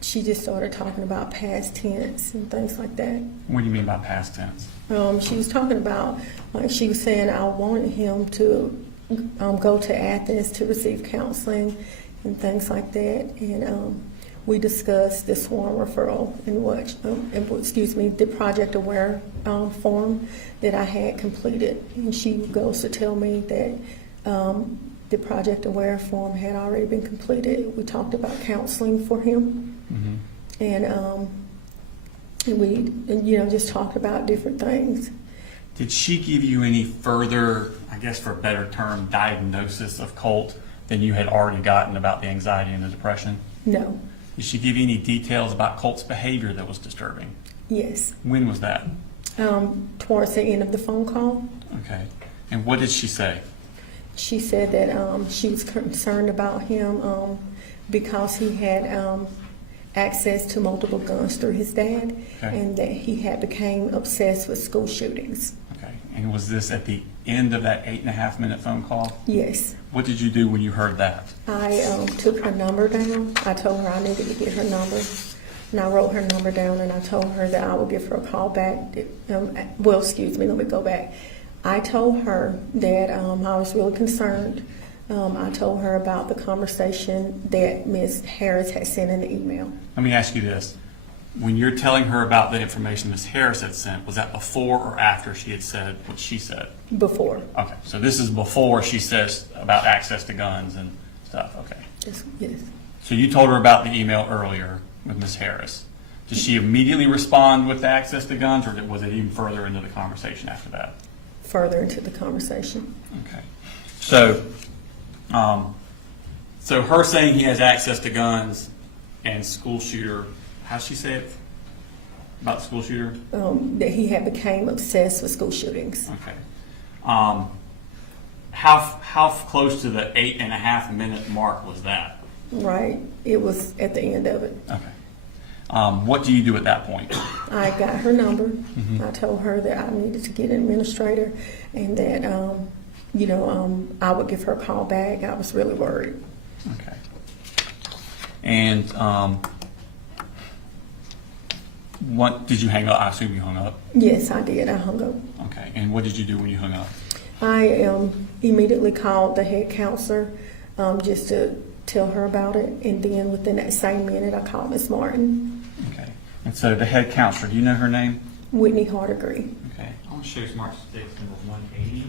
she just started talking about past tense and things like that. What do you mean by past tense? She was talking about, like she was saying, I wanted him to go to Athens to receive counseling and things like that. And we discussed the sworn referral and the Project Aware form that I had completed. And she goes to tell me that the Project Aware form had already been completed. We talked about counseling for him. And we just talked about different things. Did she give you any further, I guess for a better term, diagnosis of Colt than you had already gotten about the anxiety and the depression? No. Did she give you any details about Colt's behavior that was disturbing? Yes. When was that? Towards the end of the phone call. Okay. And what did she say? She said that she was concerned about him because he had access to multiple guns through his dad, Okay. and that he had became obsessed with school shootings. Okay. And was this at the end of that 8.5 minute phone call? Yes. What did you do when you heard that? I took her number down. I told her I needed to get her number, and I wrote her number down, and I told her that I would give her a call back. Let me go back. I told her that I was really concerned. I told her about the conversation that Ms. Harris had sent in the email. Let me ask you this. When you're telling her about the information Ms. Harris had sent, was that before or after she had said what she said? Before. Okay, so this is before she says about access to guns and stuff, okay. Yes. So you told her about the email earlier with Ms. Harris. Did she immediately respond with the access to guns, or was it even further into the conversation after that? Further into the conversation. Okay. So her saying he has access to guns and school shooter, how'd she say it about the school shooter? That he had became obsessed with school shootings. Okay. How close to the 8.5 minute mark was that? Right. It was at the end of it. Okay. What do you do at that point? I got her number. I told her that I needed to get an administrator, and that I would give her a call back. I was really worried. Okay. And what did you hang up? I assume you hung up. Yes, I did. I hung up. Okay. And what did you do when you hung up? I immediately called the head counselor just to tell her about it, and then within that same minute, I called Miss Martin. Okay. And so the head counselor, do you know her name? Whitney Hardegree. Okay. I want to show you Smart Sticks number 180.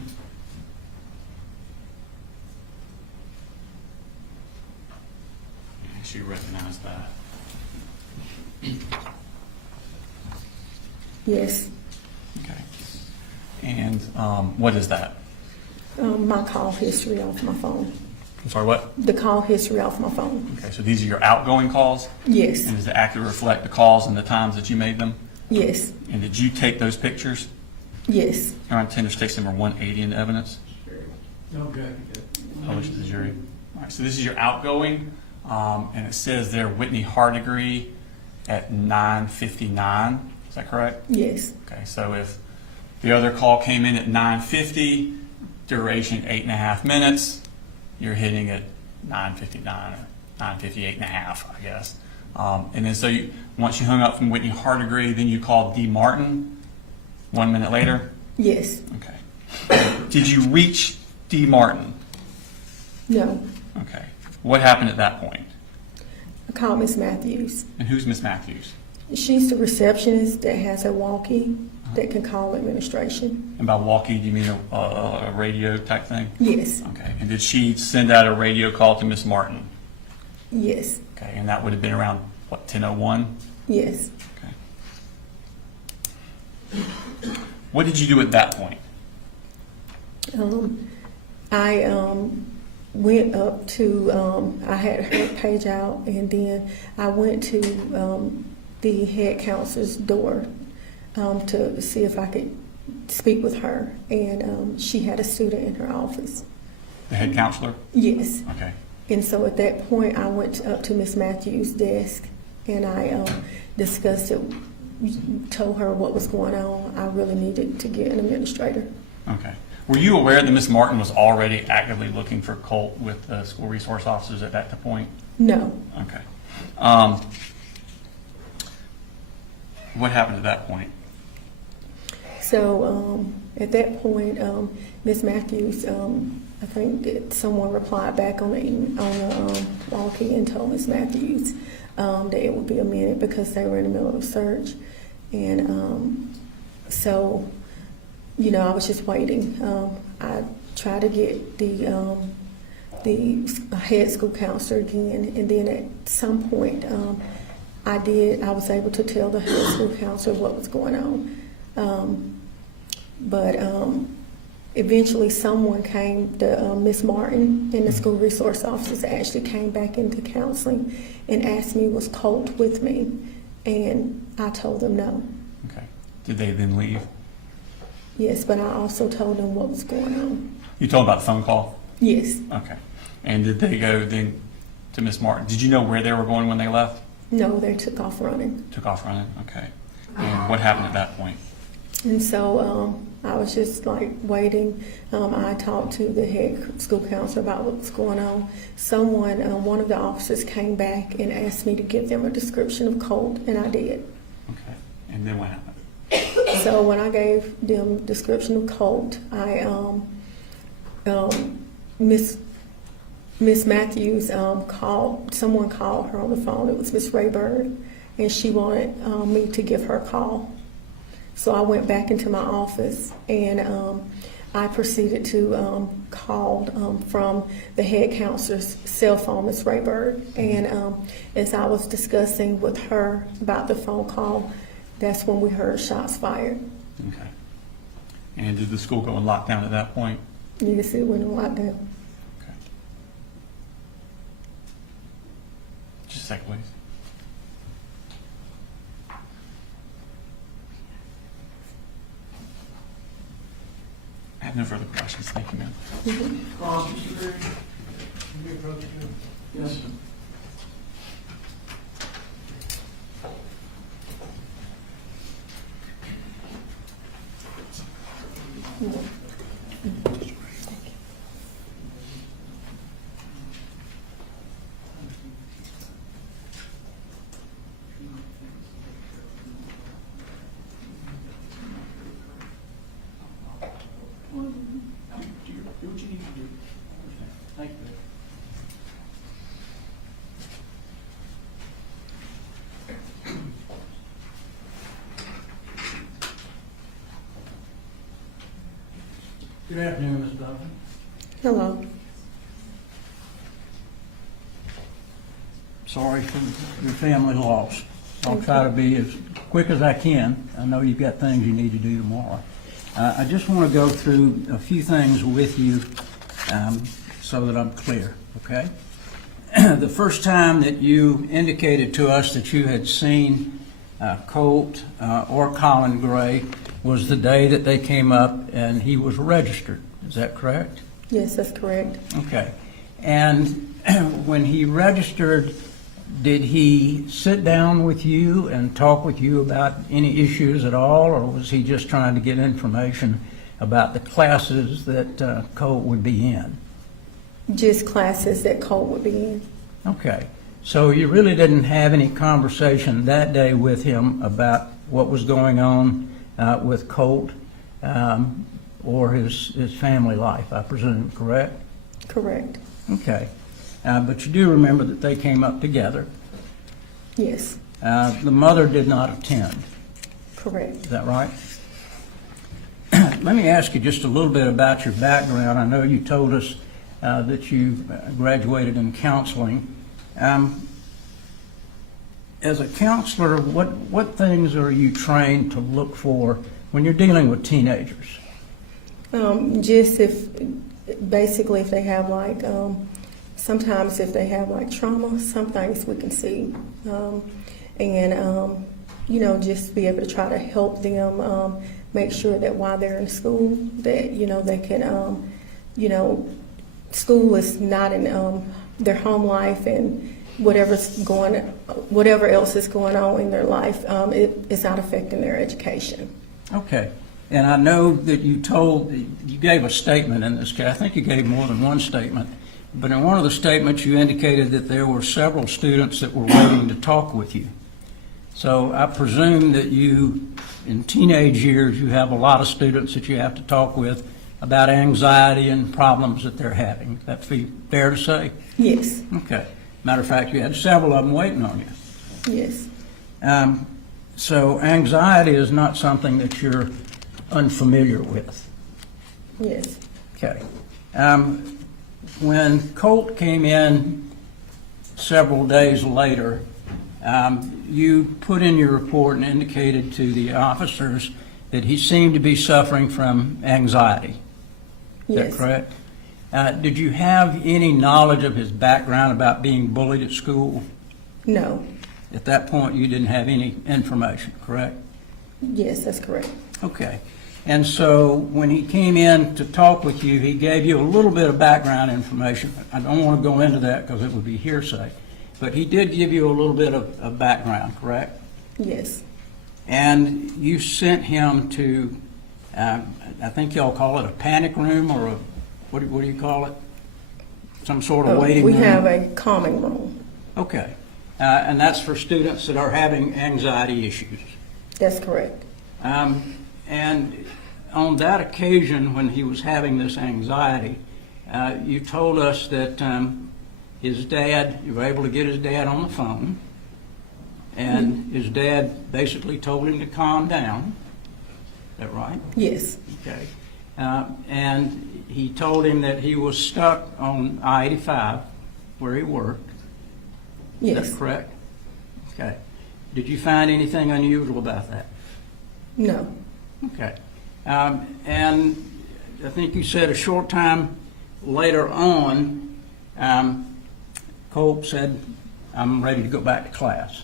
She recognized that. Yes. Okay. And what is that? My call history off my phone. I'm sorry, what? The call history off my phone. Okay, so these are your outgoing calls? Yes. And does it accurately reflect the calls and the times that you made them? Yes. And did you take those pictures? Yes. All right, tender sticks number 180 into evidence. Okay. Published to the jury. All right, so this is your outgoing, and it says there Whitney Hardegree at 9:59. Is that correct? Yes. Okay, so if the other call came in at 9:50, duration 8.5 minutes, you're hitting at 9:59 or 9:58.5, I guess. And then so once you hung up from Whitney Hardegree, then you called D. Martin 1 minute later? Yes. Okay. Did you reach D. Martin? No. Okay. What happened at that point? I called Miss Matthews. And who's Miss Matthews? She's the receptionist that has a walkie that can call administration. And by walkie, do you mean a radio type thing? Yes. Okay. And did she send out a radio call to Miss Martin? Yes, Okay, and that would have been around, what, 10:01? yes. Okay. What did you do at that point? I went up to, I had her page out, and then I went to the head counselor's door to see if I could speak with her, and she had a student in her office. The head counselor? Yes. Okay. And so at that point, I went up to Miss Matthews' desk, and I discussed it, told her what was going on. I really needed to get an administrator. Okay. Were you aware that Ms. Martin was already actively looking for Colt with the school resource officers at that point? No. Okay. What happened at that point? So at that point, Miss Matthews, I think that someone replied back on the walkie and told Miss Matthews that it would be a minute because they were in the middle of a search, and so I was just waiting. I tried to get the head school counselor again, and then at some point I was able to tell the head school counselor what was going on. But eventually someone came, Miss Martin and the school resource officers actually came back into counseling and asked me, was Colt with me? And I told them no. Okay. Did they then leave? Yes, but I also told them what was going on. You told about the phone call? Yes. Okay. And did they go then to Miss Martin? Did you know where they were going when they left? No, they took off running. Took off running? Okay. And what happened at that point? And so I was just like waiting. I talked to the head school counselor about what was going on. One of the officers came back and asked me to give them a description of Colt, and I did. Okay. And then what happened? So when I gave them a description of Colt, Miss Matthews someone called her on the phone. It was Miss Rayburn, and she wanted me to give her a call. So I went back into my office, and I proceeded to call from the head counselor's cell phone, Miss Rayburn. And as I was discussing with her about the phone call, that's when we heard shots fired. Okay. And did the school go in lockdown at that point? Yes, it went in lockdown. Okay. Just a second, please. I have no further questions. Thank you, ma'am. Carl, Mr. Gray, can we approach you? Yes, sir. Do what you need to do. Thank you. Good afternoon, Ms. Donovan. Hello. Sorry for your family loss. I'll try to be as quick as I can. I know you've got things you need to do tomorrow. I just want to go through a few things with you so that I'm clear, okay? The first time that you indicated to us that you had seen Colt or Colin Gray was the day that they came up and he was registered. Is that correct? Yes, that's correct. Okay. And when he registered, did he sit down with you and talk with you about any issues at all, or was he just trying to get information about the classes that Colt would be in? Just classes that Colt would be in. Okay. So you really didn't have any conversation that day with him about what was going on with Colt or his family life, I presume, correct? Correct. Okay. But you do remember that they came up together. Yes. The mother did not attend. Correct. Is that right? Let me ask you just a little bit about your background. I know you told us that you graduated in counseling. As a counselor, what things are you trained to look for when you're dealing with teenagers? Just basically if they have like, sometimes if they have like trauma, some things we can see. You know, just be able to try to help them, make sure that while they're in school, that, you know, they can, you know, school is not in their home life, and whatever else is going on in their life, it's not affecting their education. Okay. And I know that you gave a statement in this case. I think you gave more than one statement. But in one of the statements, you indicated that there were several students that were waiting to talk with you. So I presume that you, in teenage years, you have a lot of students that you have to talk with about anxiety and problems that they're having. Is that fair to say? Yes. Okay. Matter of fact, you had several of them waiting on you. Yes. So anxiety is not something that you're unfamiliar with. Yes. Okay. When Colt came in several days later, you put in your report and indicated to the officers that he seemed to be suffering from anxiety. Is Yes. that correct? Did you have any knowledge of his background about being bullied at school? No. At that point, you didn't have any information, correct? Yes, that's correct. Okay. And so when he came in to talk with you, he gave you a little bit of background information. I don't want to go into that because it would be hearsay. But he did give you a little bit of background, correct? Yes. And you sent him to, I think y'all call it a panic room, or a, what do you call it? Some sort of waiting room? We have a calming room. Okay. And that's for students that are having anxiety issues. That's correct. And on that occasion, when he was having this anxiety, you told us that his dad, you were able to get his dad on the phone, and his dad basically told him to calm down. Is that right? Yes. Okay. And he told him that he was stuck on I-85 where he worked. Is Yes. that correct? Okay. Did you find anything unusual about that? No. Okay. And I think you said a short time later on, Colt said, I'm ready to go back to class.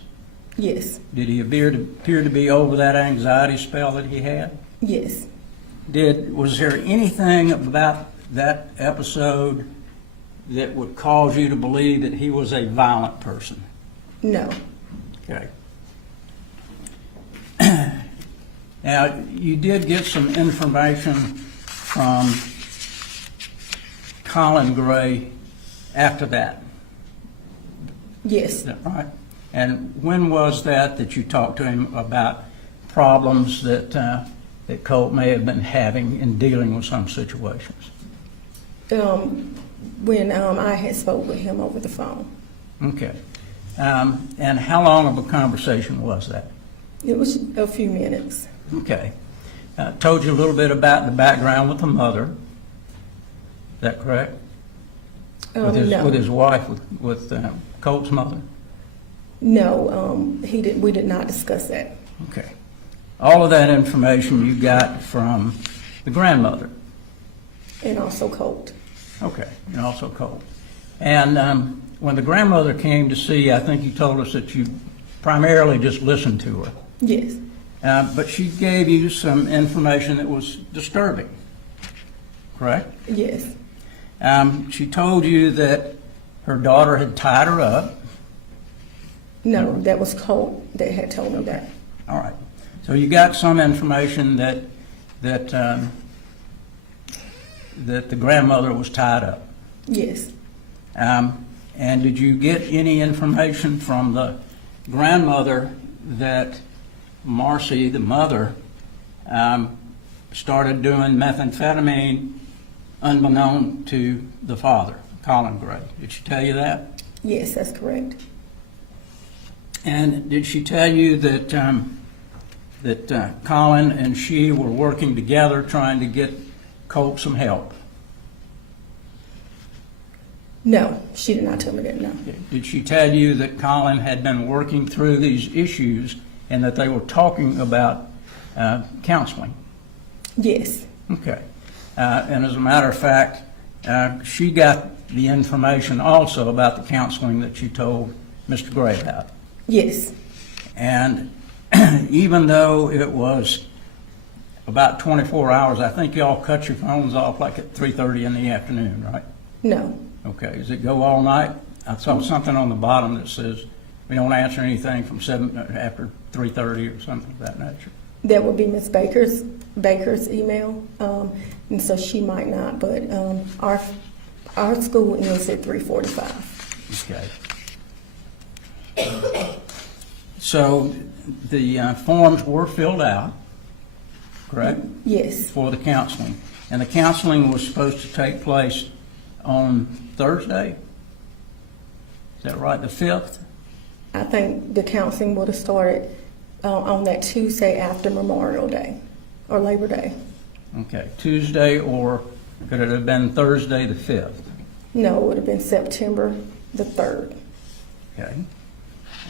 Yes. Did he appear to be over that anxiety spell that he had? Yes. Was there anything about that episode that would cause you to believe that he was a violent person? No. Okay. Now, you did get some information from Colin Gray after that, Yes. is that right? And when was that you talked to him about problems that Colt may have been having in dealing with some situations? When I had spoke with him over the phone. Okay. And how long of a conversation was that? It was a few minutes. Okay. Told you a little bit about the background with the mother. Is that correct? No. With his wife, with Colt's mother? No, we did not discuss that. Okay. All of that information you got from the grandmother? And also Colt. Okay, and also Colt. And when the grandmother came to see, I think you told us that you primarily just listened to her. Yes. But she gave you some information that was disturbing, correct? Yes. She told you that her daughter had tied her up. No, that was Colt that had told me that. All right. So you got some information that the grandmother was tied up. Yes. And did you get any information from the grandmother that Marcy, the mother, started doing methamphetamine unbeknown to the father, Colin Gray? Did she tell you that? Yes, that's correct. And did she tell you that Colin and she were working together trying to get Colt some help? No, she did not tell me that, no. Did she tell you that Colin had been working through these issues and that they were talking about counseling? Yes, Okay. And as a matter of fact, she got the information also about the counseling that you told Mr. Gray about. yes, And even though it was about 24 hours, I think y'all cut your phones off like at 3:30 in the afternoon, right? no, Okay. Does it go all night? I saw something on the bottom that says we don't answer anything from after 3:30 or something of that nature. that would be Miss Baker's email, and so she might not, but our school ends at 3:45. Okay. So the forms were filled out, correct, Yes, for the counseling. And the counseling was supposed to take place on Thursday? Is that right, the 5th? I think the counseling would have started on that Tuesday after Memorial Day or Labor Day. Okay, Tuesday, or could it have been Thursday the 5th? No, it would have been September the 3rd. Okay.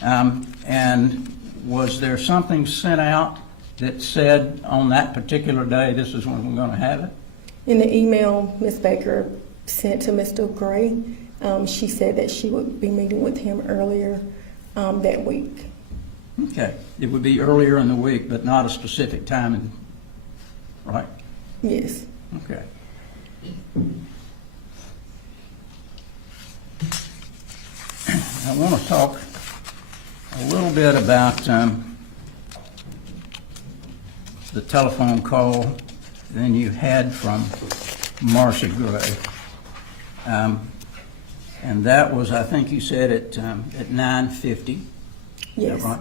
And was there something sent out that said on that particular day, this is when we're going to have it? In the email Ms. Baker sent to Mr. Gray, she said that she would be meeting with him earlier that week. Okay. It would be earlier in the week, but not a specific time, right? Yes. Okay. I want to talk a little bit about the telephone call that you had from Marcy Gray. And that was, I think you said, at 9:50. Yes. Is that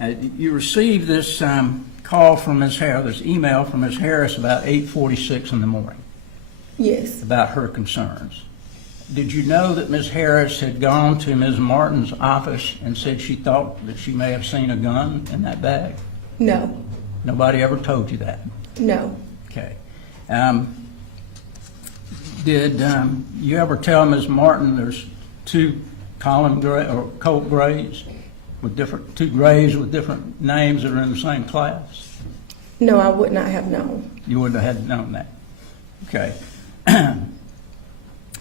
right? You received this call from Ms. Harris, this email from Ms. Harris about 8:46 in the morning Yes. about her concerns. Did you know that Ms. Harris had gone to Ms. Martin's office and said she thought that she may have seen a gun in that bag? No. Nobody ever told you that? No. Okay. Did you ever tell Ms. Martin there's two Colin Gray or Colt Grays with two Grays with different names that are in the same class? No, I would not have known. You wouldn't have had known that. Okay.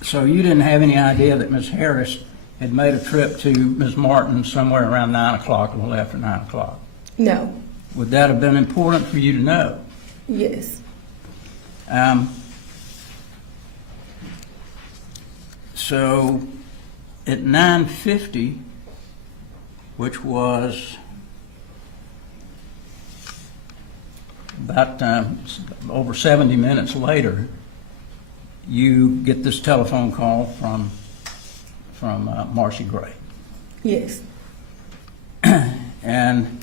So you didn't have any idea that Ms. Harris had made a trip to Ms. Martin somewhere around 9 o'clock, a little after 9 o'clock. No. Would that have been important for you to know? Yes. So at 9:50, which was about over 70 minutes later, you get this telephone call from Marcy Gray. Yes. And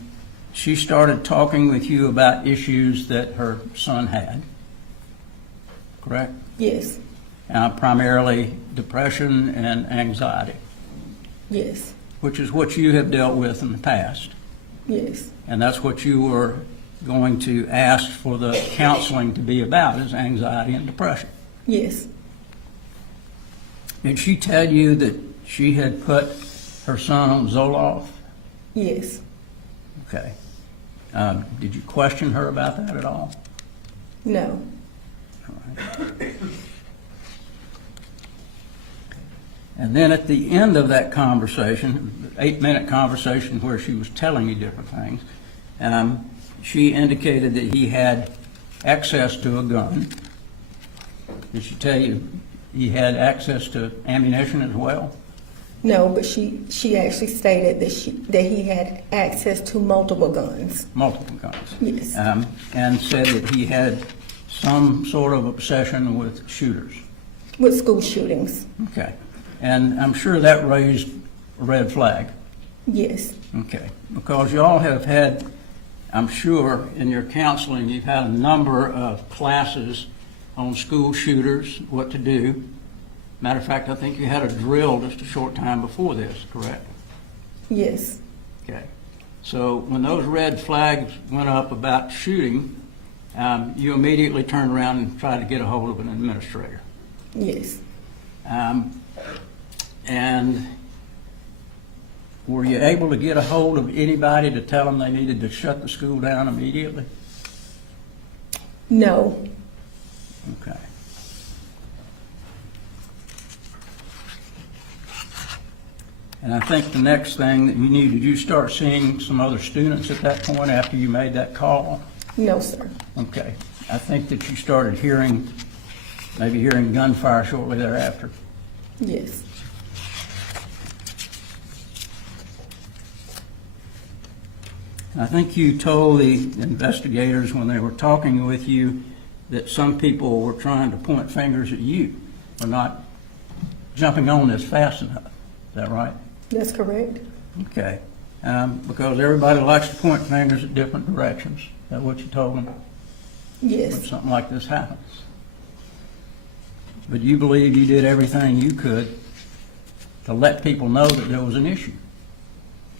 she started talking with you about issues that her son had, correct? Yes. Primarily depression and anxiety, Yes. which is what you have dealt with in the past. Yes. And that's what you were going to ask for the counseling to be about, is anxiety and depression. Yes. Did she tell you that she had put her son on Zoloft? Yes. Okay. Did you question her about that at all? No. All right. And then at the end of that conversation, 8-minute conversation where she was telling you different things, she indicated that he had access to a gun. Did she tell you he had access to ammunition as well? No, but she actually stated that he had access to multiple guns. Multiple guns. Yes. And said that he had some sort of obsession with shooters. With school shootings. Okay. And I'm sure that raised a red flag. Yes. Okay. Because y'all have had, I'm sure, in your counseling, you've had a number of classes on school shooters, what to do. Matter of fact, I think you had a drill just a short time before this, correct? Yes. Okay. So when those red flags went up about shooting, you immediately turned around and tried to get a hold of an administrator. Yes. And were you able to get a hold of anybody to tell them they needed to shut the school down immediately? No. Okay. And I think the next thing that you need, did you start seeing some other students at that point after you made that call? No, sir. Okay. I think that you started maybe hearing gunfire shortly thereafter. Yes. I think you told the investigators when they were talking with you that some people were trying to point fingers at you for not jumping on this fast enough. Is that right? That's correct. Okay. Because everybody likes to point fingers at different directions. Is that what you told them when Yes. something like this happens? But you believe you did everything you could to let people know that there was an issue,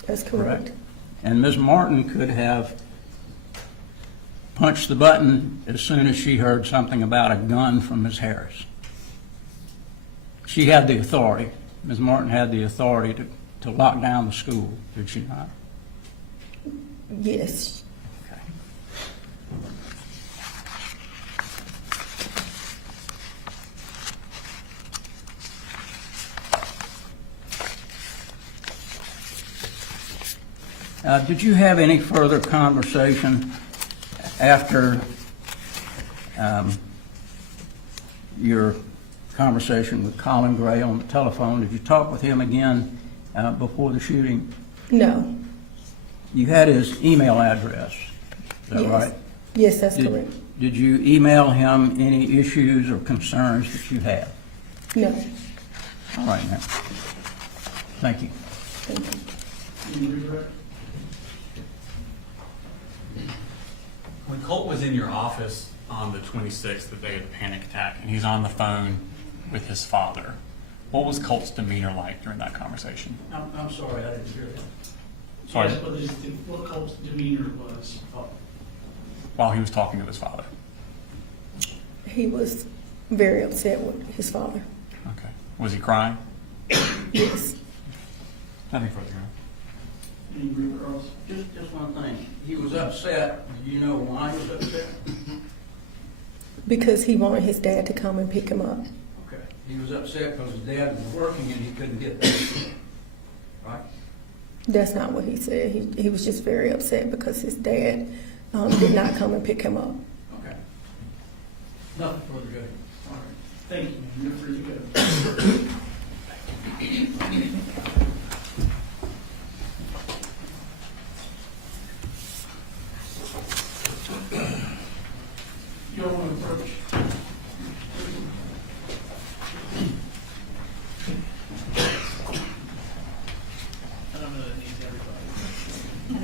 That's correct. correct? And Ms. Martin could have punched the button as soon as she heard something about a gun from Ms. Harris. She had the authority. Ms. Martin had the authority to lock down the school, did she not? Yes. Okay. Did you have any further conversation after your conversation with Colin Gray on the telephone? Did you talk with him again before the shooting? No. You had his email address, is that Yes. right? Yes, that's correct. Did you email him any issues or concerns that you had? No. All right, now. Thank you. Thank you. Any regret? When Colt was in your office on the 26th, the day of the panic attack, and he's on the phone with his father, what was Colt's demeanor like during that conversation? I'm sorry, I didn't hear that. Sorry? Yes, but what Colt's demeanor was. While he was talking to his father? He was very upset with his father. Okay. Was he crying? Yes. Nothing further. Any regrets? Just one thing. He was upset. Do you know why he was upset? Because he wanted his dad to come and pick him up. Okay. He was upset because his dad was working and he couldn't get there. Right? That's not what he said. He was just very upset because his dad did not come and pick him up. Okay. Nothing further, Judge. All right. Thank you, man. You're free to go. You don't want to approach. I don't know that needs everybody.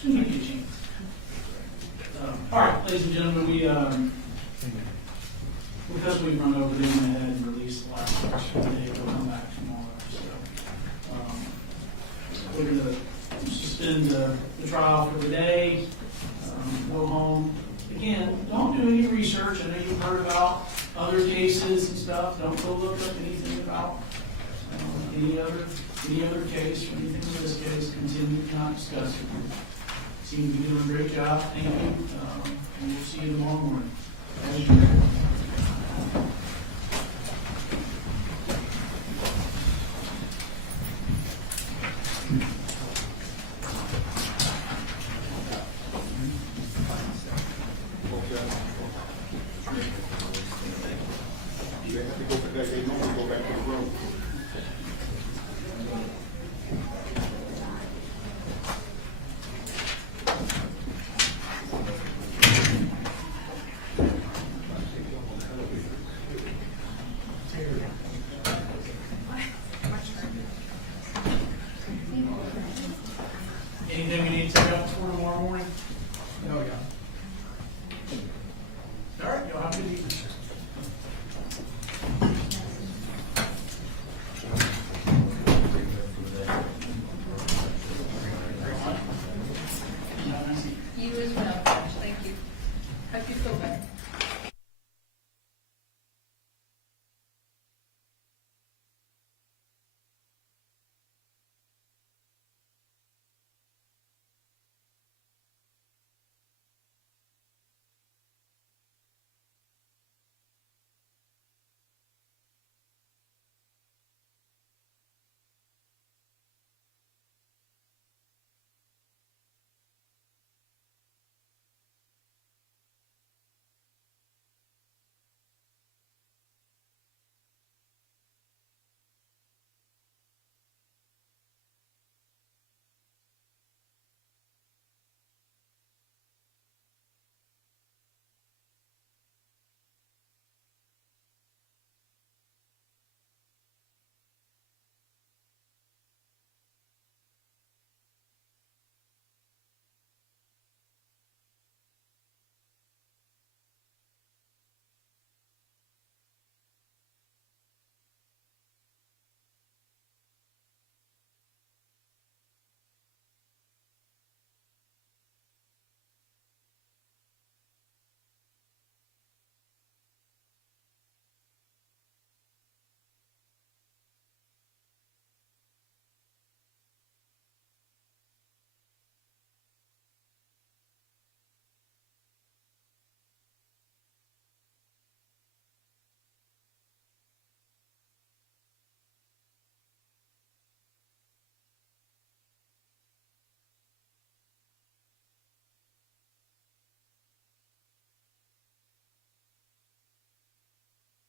Soon you get a chance. All right, ladies and gentlemen, because we've run over, they went ahead and released the last question today. We'll come back tomorrow. So we're going to suspend the trial for the day, go home. Again, don't do any research. I know you've heard about other cases and stuff. Don't go look up anything about any other case or anything in this case. Continue to not discuss it. Seem to be doing a great job. Thank you. And we'll see you tomorrow morning. Thank you. They have to go back, they normally go back to the room.